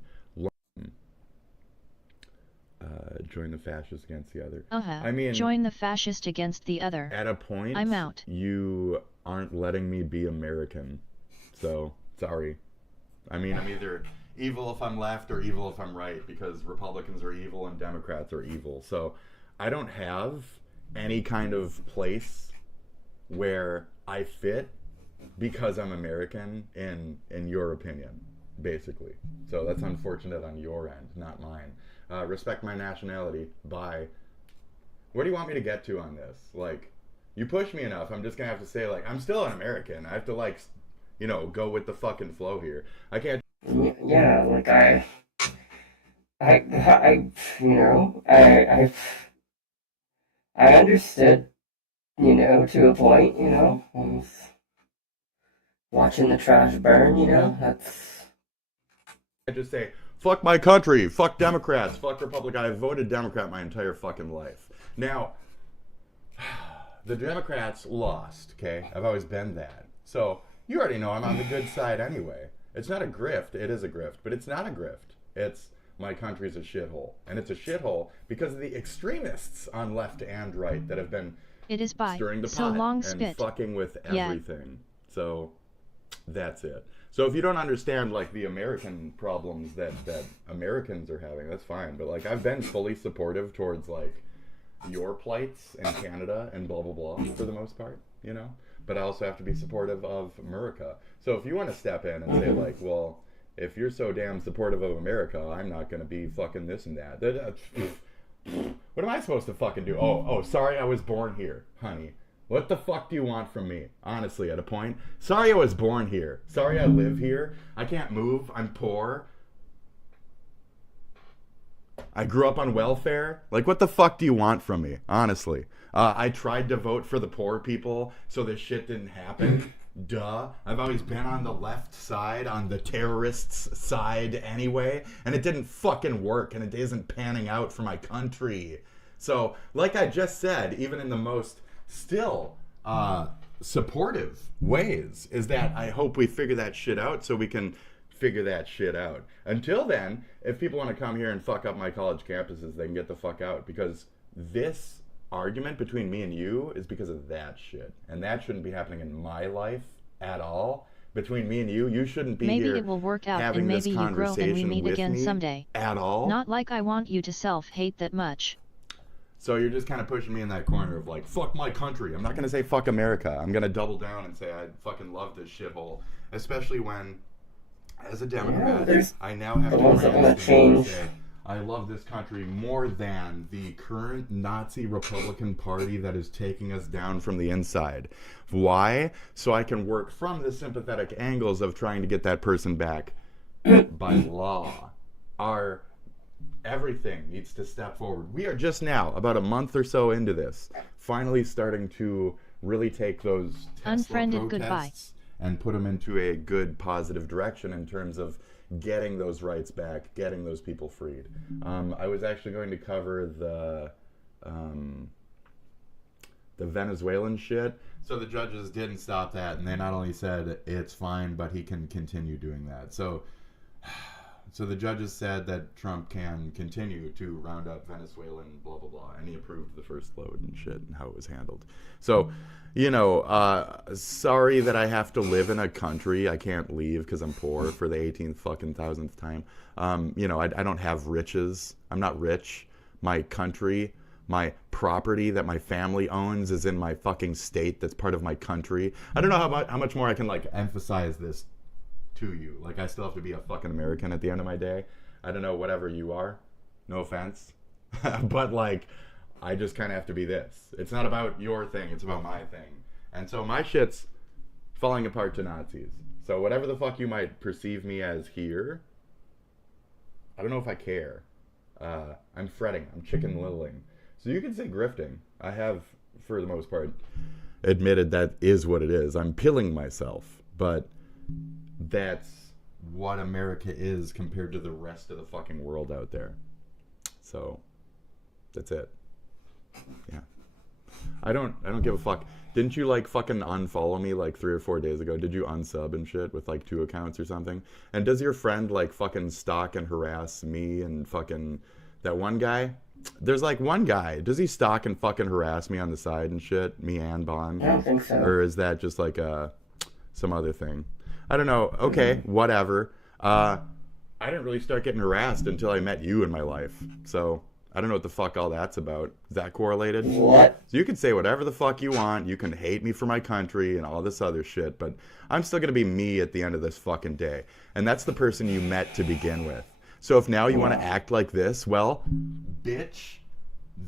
join the fascist against the other. I mean, join the fascist against the other. At a point, I'm out. You aren't letting me be American. So, sorry. I mean, I'm either evil if I'm left or evil if I'm right, because Republicans are evil and Democrats are evil. So, I don't have any kind of place where I fit because I'm American in your opinion, basically. So that's unfortunate on your end, not mine. Respect my nationality. Bye. Where do you want me to get to on this? Like, You push me enough, I'm just gonna have to say, like, I'm still an American. I have to, like, you know, go with the fucking flow here. I can't. Yeah, like I you know, I understood, you know, to a point, you know, I was watching the trash burn, you know, that's... I just say, fuck my country, fuck Democrats, fuck Republicans. I've voted Democrat my entire fucking life. Now, the Democrats lost, okay? I've always been that. So, you already know I'm on the good side anyway. It's not a grift. It is a grift, but it's not a grift. It's my country's a shithole. And it's a shithole because of the extremists on left and right that have been stirring the pot and fucking with everything. So, that's it. So if you don't understand, like, the American problems that Americans are having, that's fine. But, like, I've been fully supportive towards, like, your plights in Canada and blah, blah, blah, for the most part, you know? But I also have to be supportive of America. So if you want to step in and say, like, well, if you're so damn supportive of America, I'm not going to be fucking this and that. What am I supposed to fucking do? Oh, sorry I was born here, honey. What the fuck do you want from me? Honestly, at a point. Sorry I was born here. Sorry I live here. I can't move. I'm poor. I grew up on welfare. Like, what the fuck do you want from me? Honestly. I tried to vote for the poor people so this shit didn't happen. Duh. I've always been on the left side, on the terrorists' side anyway, and it didn't fucking work, and it isn't panning out for my country. So, like I just said, even in the most still supportive ways, is that I hope we figure that shit out so we can figure that shit out. Until then, if people want to come here and fuck up my college campuses, they can get the fuck out, because this argument between me and you is because of that shit, and that shouldn't be happening in my life at all. Between me and you shouldn't be maybe here it will work out having and maybe this you grow and we meet with again me someday. At all. Not like I want you to self-hate that much. So you're just kind of pushing me in that corner of, like, fuck my country. I'm not going to say fuck America. I'm going to double down and say I fucking love this shithole. Especially when, as a Democrat, I now have to say I love this country more than the current Nazi Republican Party that is taking us down from the inside. Why? So I can work from the sympathetic angles of trying to get that person back by law. Everything needs to step forward. We are just now, about a month or so into this, finally starting to really take those Unfriended Tesla goodbye protests and put them into a good, positive direction in terms of getting those rights back, getting those people freed. I was actually going to cover the Venezuelan shit. So the judges didn't stop that, and they not only said it's fine, but he can continue doing that. So the judges said that Trump can continue to round up Venezuelan blah, blah, blah, and he approved the first load and shit and how it was handled. So, you know, sorry that I have to live in a country I can't leave because I'm poor for the 18th fucking thousandth time. You know, I don't have riches. I'm not rich. My country, my property that my family owns is in my fucking state that's part of my country. I don't know how much more I can, like, emphasize this to you. Like, I still have to be a fucking American at the end of my day. I don't know, whatever you are. No offense. But, like, I just kind of have to be this. It's not about your thing, it's about my thing. And so my shit's falling apart to Nazis. So whatever the fuck you might perceive me as here, I don't know if I care. I'm fretting. I'm chicken littling. So you can say grifting. I have, for the most part, admitted that is what it is. I'm pilling myself. But that's what America is compared to the rest of the fucking world out there. So that's it. Yeah. I don't give a fuck. Didn't you, like, fucking unfollow me like 3 or 4 days ago? Did you unsub and shit with, like, 2 accounts or something? And does your friend, like, fucking stalk and harass me and fucking that one guy? There's, like, one guy. Does he stalk and fucking harass me on the side and shit? Me and Bond? I don't think so. Or is that just, like, some other thing? I don't know. Okay, whatever. I didn't really start getting harassed until I met you in my life. So I don't know what the fuck all that's about. Is that correlated? What? So you can say whatever the fuck you want. You can hate me for my country and all this other shit, but I'm still going to be me at the end of this fucking day. And that's the person you met to begin with. So if now you want to act like this, well, bitch,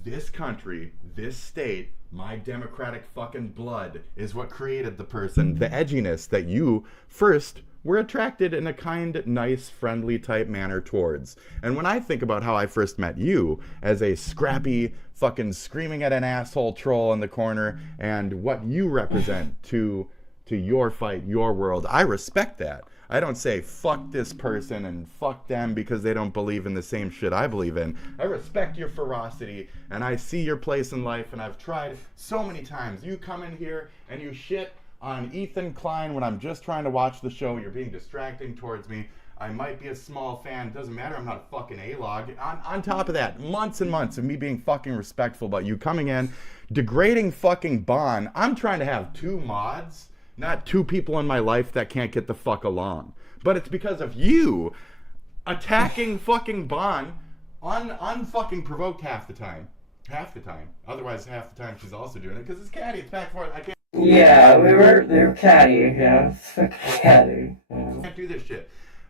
this country, this state, my democratic fucking blood is what created the person, the edginess that you first were attracted in a kind, nice, friendly type manner towards. And when I think about how I first met you as a scrappy, fucking screaming at an asshole troll in the corner, and what you represent to your fight, your world, I respect that. I don't say fuck this person and fuck them because they don't believe in the same shit I believe in. I respect your ferocity and I see your place in life, and I've tried so many times. You come in here and you shit on Ethan Klein when I'm just trying to watch the show. You're being distracting towards me. I might be a small fan. Doesn't matter. I'm not a fucking A-log. On top of that, months and months of me being fucking respectful about you coming in, degrading fucking Bon. I'm trying to have 2 mods, not 2 people in my life that can't get the fuck along. But it's because of you attacking fucking Bon unfucking provoked half the time. Half the time. Otherwise, half the time she's also doing it because it's catty. It's back and forth. I can't. Yeah, they were catty. Yeah, it's fucking catty. I can't do this shit.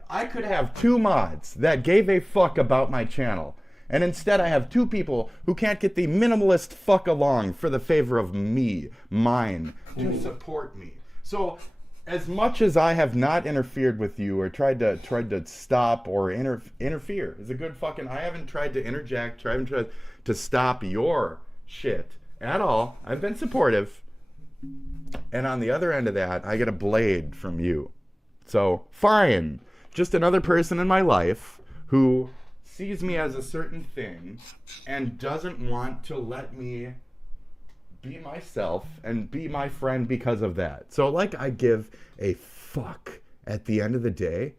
I could have 2 mods that gave a fuck about my channel. And instead I have 2 people who can't get the minimalist fuck along for the favor of me, mine, to support me. So, as much as I have not interfered with you or tried to stop or interfere, is a good fucking, I haven't tried to interject, I haven't tried to stop your shit at all. I've been supportive. And on the other end of that, I get a blade from you. So, fine. Just another person in my life who sees me as a certain thing and doesn't want to let me be myself and be my friend because of that. So, like, I give a fuck at the end of the day.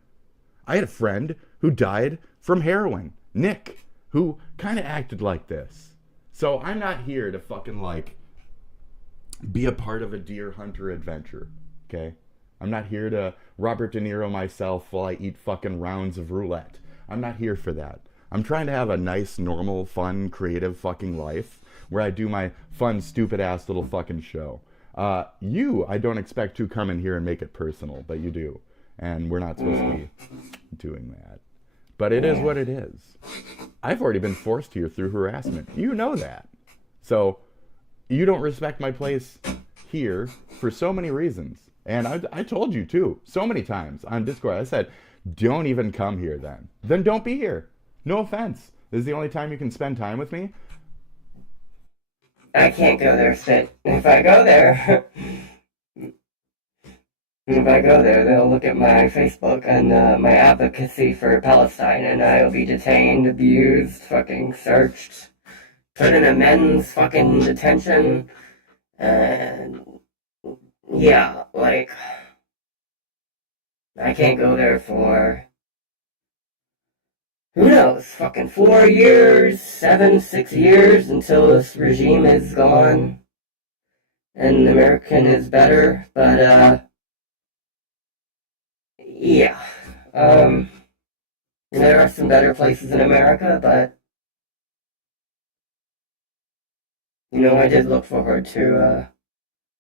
I had a friend who died from heroin, Nick, who kind of acted like this. So I'm not here to fucking, like, be a part of a deer hunter adventure, okay? I'm not here to Robert De Niro myself while I eat fucking rounds of roulette. I'm not here for that. I'm trying to have a nice, normal, fun, creative fucking life where I do my fun, stupid-ass little fucking show. You, I don't expect to come in here and make it personal, but you do. And we're not supposed to be doing that. But it is what it is. I've already been forced here through harassment. You know that. So, you don't respect my place here for so many reasons. And I told you too, so many times on Discord. I said, don't even come here then. Then don't be here. No offense. This is the only time you can spend time with me. I can't go there, Sid. If I go there, they'll look at my Facebook and my advocacy for Palestine, and I will be detained, abused, fucking searched, put in a men's fucking detention, and yeah, like, I can't go there for, who knows, fucking 4 years, 6 years, until this regime is gone, and American is better, but, yeah, there are some better places in America, but, you know, I did look forward to,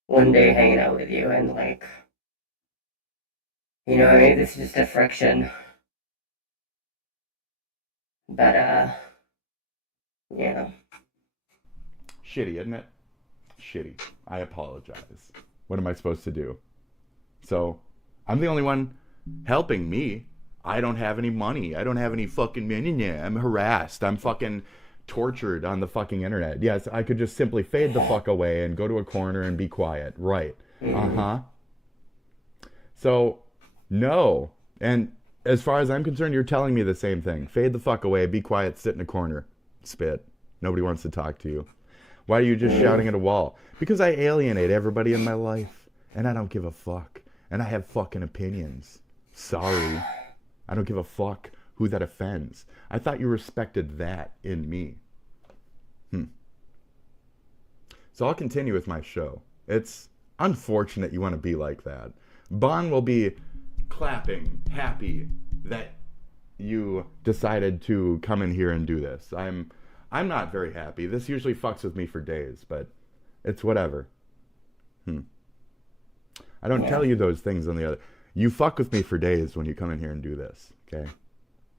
one day hanging out with you, and, like, you know, I mean, this is just a friction, but, yeah. Shitty, isn't it? Shitty. I apologize. What am I supposed to do? So, I'm the only one helping me. I don't have any money. I don't have any fucking money. I'm harassed. I'm fucking tortured on the fucking internet. Yes, I could just simply fade the fuck away and go to a corner and be quiet. Right. Uh-huh. So, no. And as far as I'm concerned, you're telling me the same thing. Fade the fuck away, be quiet, sit in a corner. Spit. Nobody wants to talk to you. Why are you just shouting at a wall? Because I alienate everybody in my life. And I don't give a fuck. And I have fucking opinions. Sorry. I don't give a fuck who that offends. I thought you respected that in me. So I'll continue with my show. It's unfortunate you want to be like that. Bon will be clapping, happy that you decided to come in here and do this. I'm not very happy. This usually fucks with me for days, but it's whatever. I don't tell you those things on the other. You fuck with me for days when you come in here and do this, okay?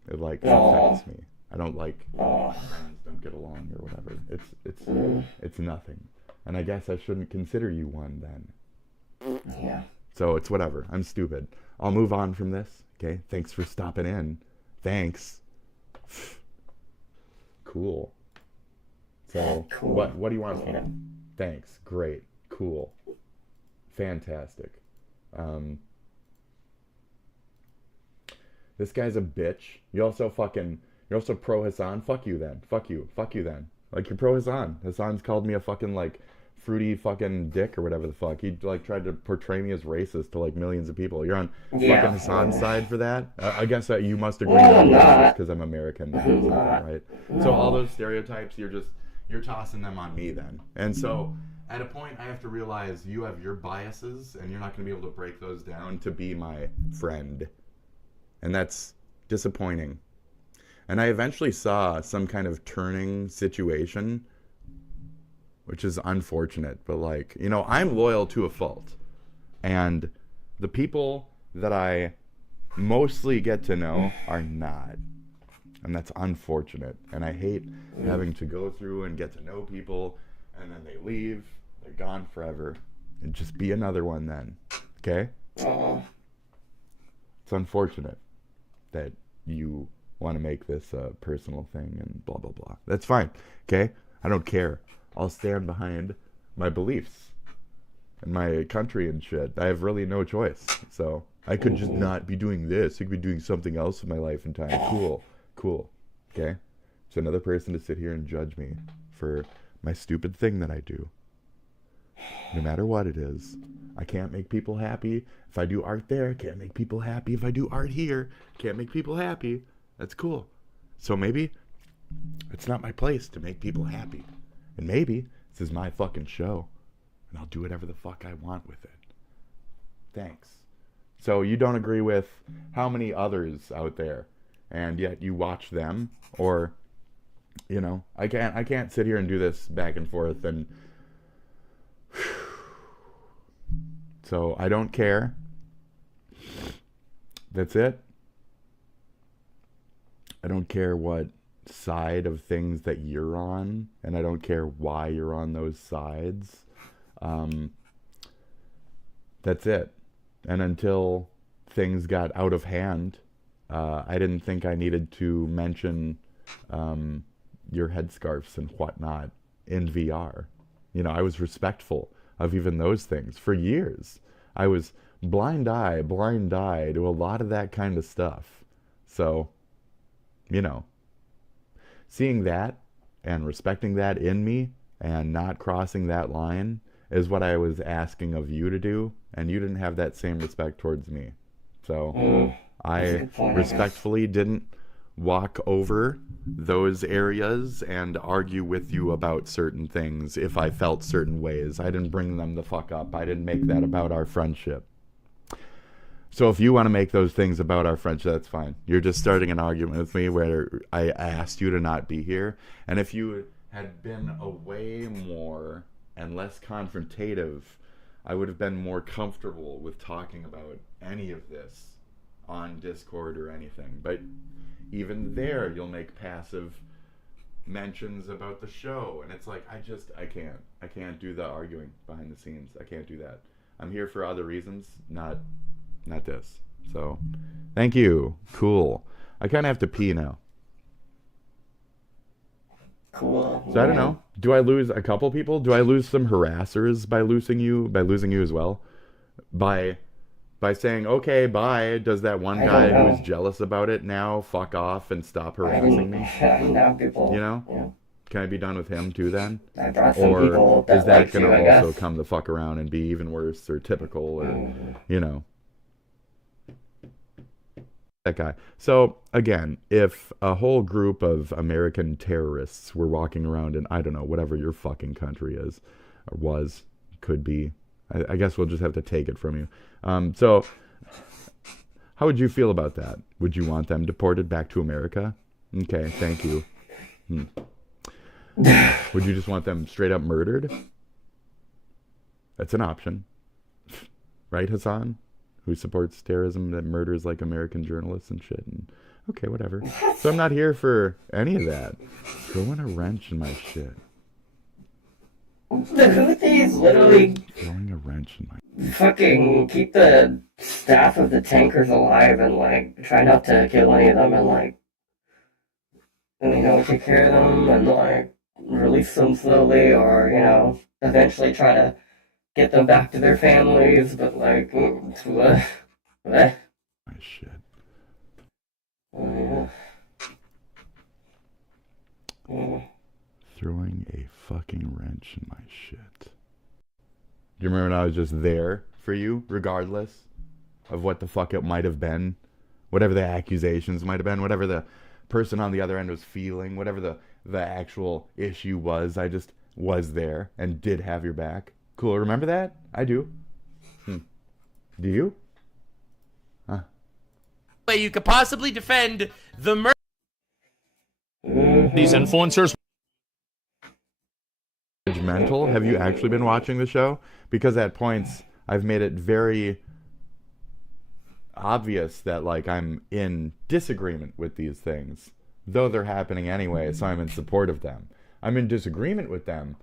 It, like, affects me. I don't like... Don't get along or whatever. It's nothing. And I guess I shouldn't consider you one then. Yeah. So it's whatever. I'm stupid. I'll move on from this. Okay. Thanks for stopping in. Thanks. Cool. So cool. What do you want from me? Thanks. Great. Cool. Fantastic. This guy's a bitch. You're also pro Hassan. Fuck you then. Fuck you then. Like, you're pro Hassan. Hassan's called me a fucking, like, fruity fucking dick or whatever the fuck. He, like, tried to portray me as racist to, like, millions of people. You're on fucking Hassan's side for that? I guess that you must agree with me because I'm American, right? So all those stereotypes, you're tossing them on me then. And so at a point, I have to realize you have your biases, and you're not going to be able to break those down to be my friend. And that's disappointing. And I eventually saw some kind of turning situation, which is unfortunate. But, like, you know, I'm loyal to a fault. And the people that I mostly get to know are not. And that's unfortunate. And I hate having to go through and get to know people, and then they leave. They're gone forever. And just be another one then. Okay? It's unfortunate that you want to make this a personal thing and blah, blah, blah. That's fine. Okay? I don't care. I'll stand behind my beliefs and my country and shit. I have really no choice. So I could just not be doing this. I could be doing something else in my life and time. Cool. Okay? It's another person to sit here and judge me for my stupid thing that I do. No matter what it is. I can't make people happy. If I do art there, I can't make people happy. If I do art here, can't make people happy. That's cool. So maybe it's not my place to make people happy. And maybe this is my fucking show. And I'll do whatever the fuck I want with it. Thanks. So you don't agree with how many others out there, and yet you watch them, or, you know, I can't sit here and do this back and forth, and so I don't care. That's it. I don't care what side of things that you're on, and I don't care why you're on those sides. That's it. And until things got out of hand, I didn't think I needed to mention your headscarves and whatnot in VR. You know, I was respectful of even those things for years. I was blind eye to a lot of that kind of stuff. So, you know, seeing that and respecting that in me and not crossing that line is what I was asking of you to do, and you didn't have that same respect towards me. So I respectfully didn't walk over those areas and argue with you about certain things if I felt certain ways. I didn't bring them the fuck up. I didn't make that about our friendship. So if you want to make those things about our friendship, that's fine. You're just starting an argument with me where I asked you to not be here. And if you had been away more and less confrontative, I would have been more comfortable with talking about any of this on Discord or anything. But even there, you'll make passive mentions about the show. And it's like, I can't do the arguing behind the scenes. I can't do that. I'm here for other reasons, not this. So, thank you. Cool. I kind of have to pee now. Cool. So I don't know. Do I lose a couple people? Do I lose some harassers by losing you as well? By saying, okay, bye, does that one guy who's jealous about it now fuck off and stop harassing me? Now people, you know? Yeah. Can I be done with him too then? I brought some or people that is that like going you, I to also guess. come the fuck around and be even worse or typical or, you know? That guy. So, again, if a whole group of American terrorists were walking around in, I don't know, whatever your fucking country is, or was, could be, I guess we'll just have to take it from you. So, how would you feel about that? Would you want them deported back to America? Okay, thank you. Would you just want them straight up murdered? That's an option. Right, Hassan? Who supports terrorism that murders like American journalists and shit and Okay, whatever. So I'm not here for any of that. Throwing a wrench in my shit. The Houthis literally Throwing a wrench in my... fucking keep the staff of the tankers alive and, like, try not to kill any of them and, like, take care of them and, like, release them slowly or, eventually try to get them back to their families, but, like, what? My shit. Oh, yeah. Throwing a fucking wrench in my shit. Do you remember when I was just there for you, regardless of what the fuck it might have been? Whatever the accusations might have been, whatever the person on the other end was feeling, whatever the actual issue was, I just was there and did have your back. Cool, remember that? I do. Do you? Huh? Way you could possibly defend the murder. These influencers. Judgmental? Have you actually been watching the show? Because at points I've made it very obvious that, like, I'm in disagreement with these things, though they're happening anyway, so I'm in support of them. I'm in disagreement with them,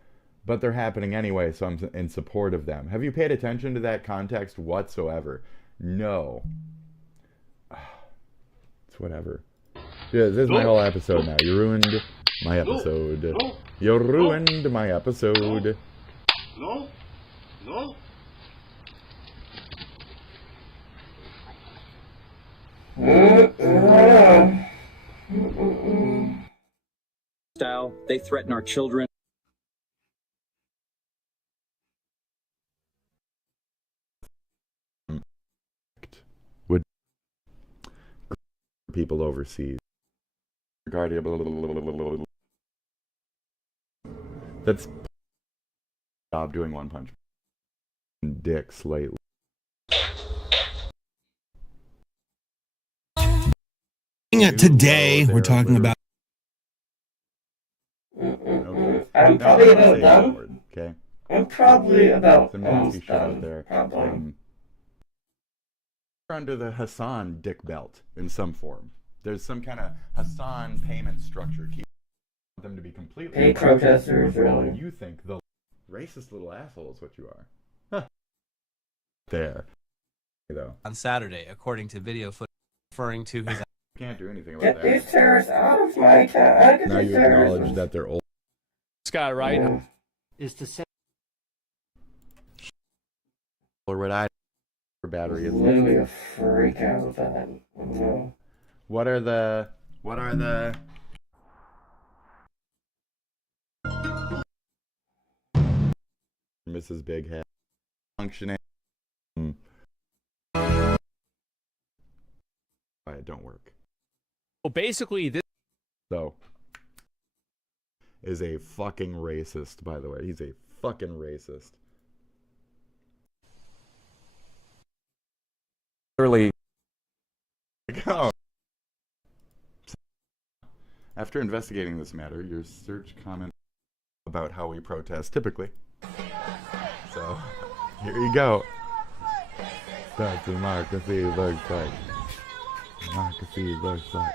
but they're happening anyway, so I'm in support of them. Have you paid attention to that context whatsoever? No. It's whatever. Yeah, this is my whole episode now. You ruined my episode. You ruined my episode. No. No. Style, they threaten our children. Would people overseas. That's job doing one punch. Dicks lately. Today, we're talking about. I'm probably about done. Okay. I'm probably about almost done. There. Probably. Under the Hassan dick belt in some form. There's some kind of Hassan payment structure. Keep them to be completely. Hey, protesters, really? You think the racist little asshole is what you are. Huh. There. Though. On Saturday, according to video footage referring to his. Can't do anything about Get that. these terrorists out of my town. Now you acknowledge that they're old. This guy, right? Is to say. Or what I battery is Literally a freak out with that. No. What are the Mrs. Big Head functioning? Why it don't work. Well, basically, this is a fucking racist, by the way. He's a fucking racist. Literally. Oh. After investigating this matter, your search comment about how we protest typically. So, here you go. That's what democracy looks like. Democracy looks like.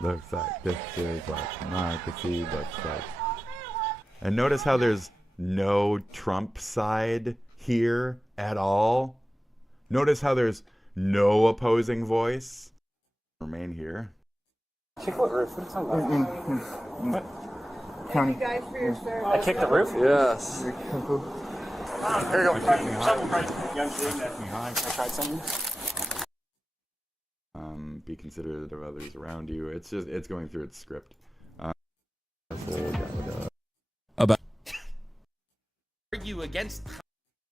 Looks like this is what democracy looks like. And notice how there's no Trump side here at all. Notice how there's no opposing voice. Remain here. Kick what roof? What are you talking about? Thank you guys for your service. I kicked the roof? Yes. Here you go. I tried something. Be considerate of others around you. It's just, it's going through its script. About argue against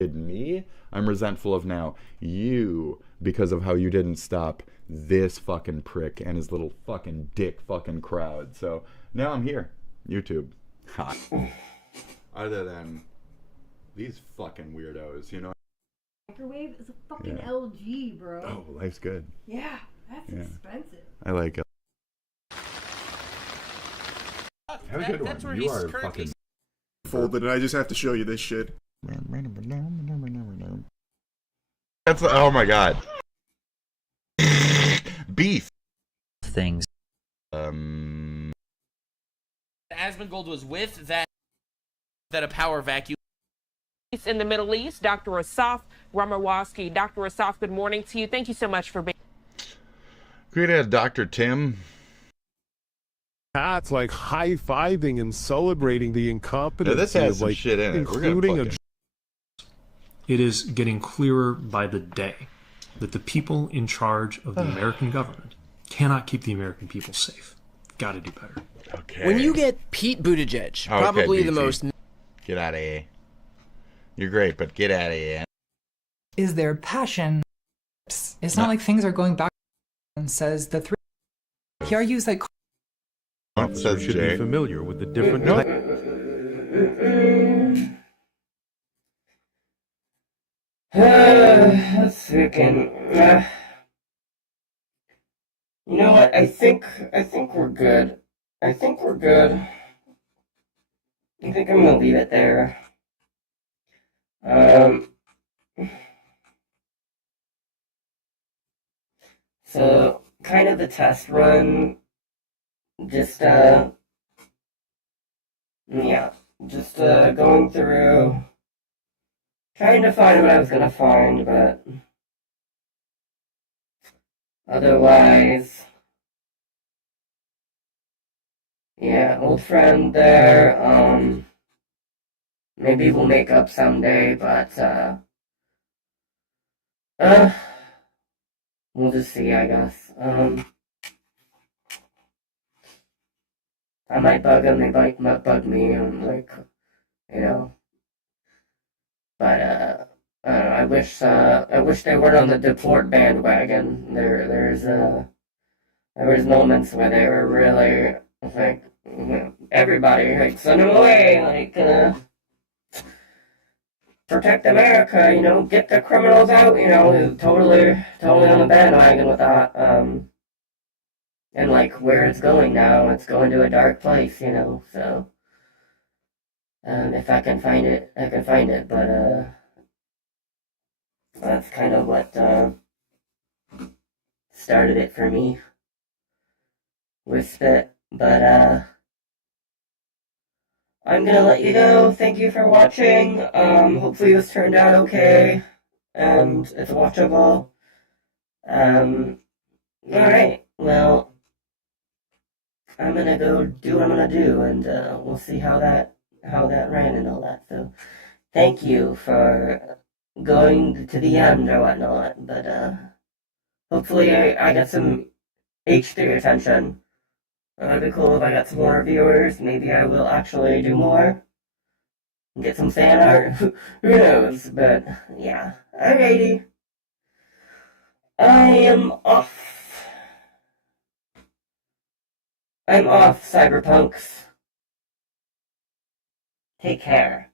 me, I'm resentful of now you because of how you didn't stop this fucking prick and his little fucking dick fucking crowd. So now I'm here. YouTube. Hot. Other than these fucking weirdos, you know. Microwave is a fucking Yeah. LG, bro. Oh, life's good. Yeah, that's expensive. I like it. Have a good one. That's where You he's are currently fucking blindfolded, and I just have to show you this shit. That's oh my god. Beef things. Asmongold was with that a power vacuum. In the Middle East, Dr. Asaf Ramawaski. Dr. Asaf, good morning to you. Thank you so much for being. Great at Dr. Tim. Cats like high-fiving and celebrating the incompetency this has of, some like, shit in it. We're gonna including a. fucking- It is getting clearer by the day that the people in charge of the American government cannot keep the American people safe. Gotta do better. Okay. When you get Pete Buttigieg, Okay, probably the BT. most. Get out of here. You're great, but get out of here. Is there passion? It's not like things are going back and says the three. He argues that. Says should Jay. be familiar with the different. Let's freaking. You know what? I think we're good. I think we're good. I think I'm gonna leave it there. So kind of the test run. Just yeah, just going through, trying to find what I was gonna find, but otherwise, yeah, old friend there. Maybe we'll make up someday, but we'll just see, I guess. I might bug them, they might bug me, and like, you know. But I don't know, I wish they weren't on the Deport bandwagon. There was moments where they were really like, you know, everybody like send them away, like protect America, you know, get the criminals out, you know, totally on the bandwagon with that. And like where it's going now, it's going to a dark place, you know, so if I can find it, I can find it, but that's kind of what started it for me with Spit, but I'm gonna let you go. Thank you for watching. Hopefully this turned out okay, and it's watchable. Alright, well, I'm gonna go do what I'm gonna do, and we'll see how that ran and all that. So, thank you for going to the end or whatnot. But hopefully I got some H3 attention. It'd be cool if I got some more viewers. Maybe I will actually do more. Get some fan art. Who knows? But yeah, alrighty. I am off. I'm off, cyberpunks. Take care.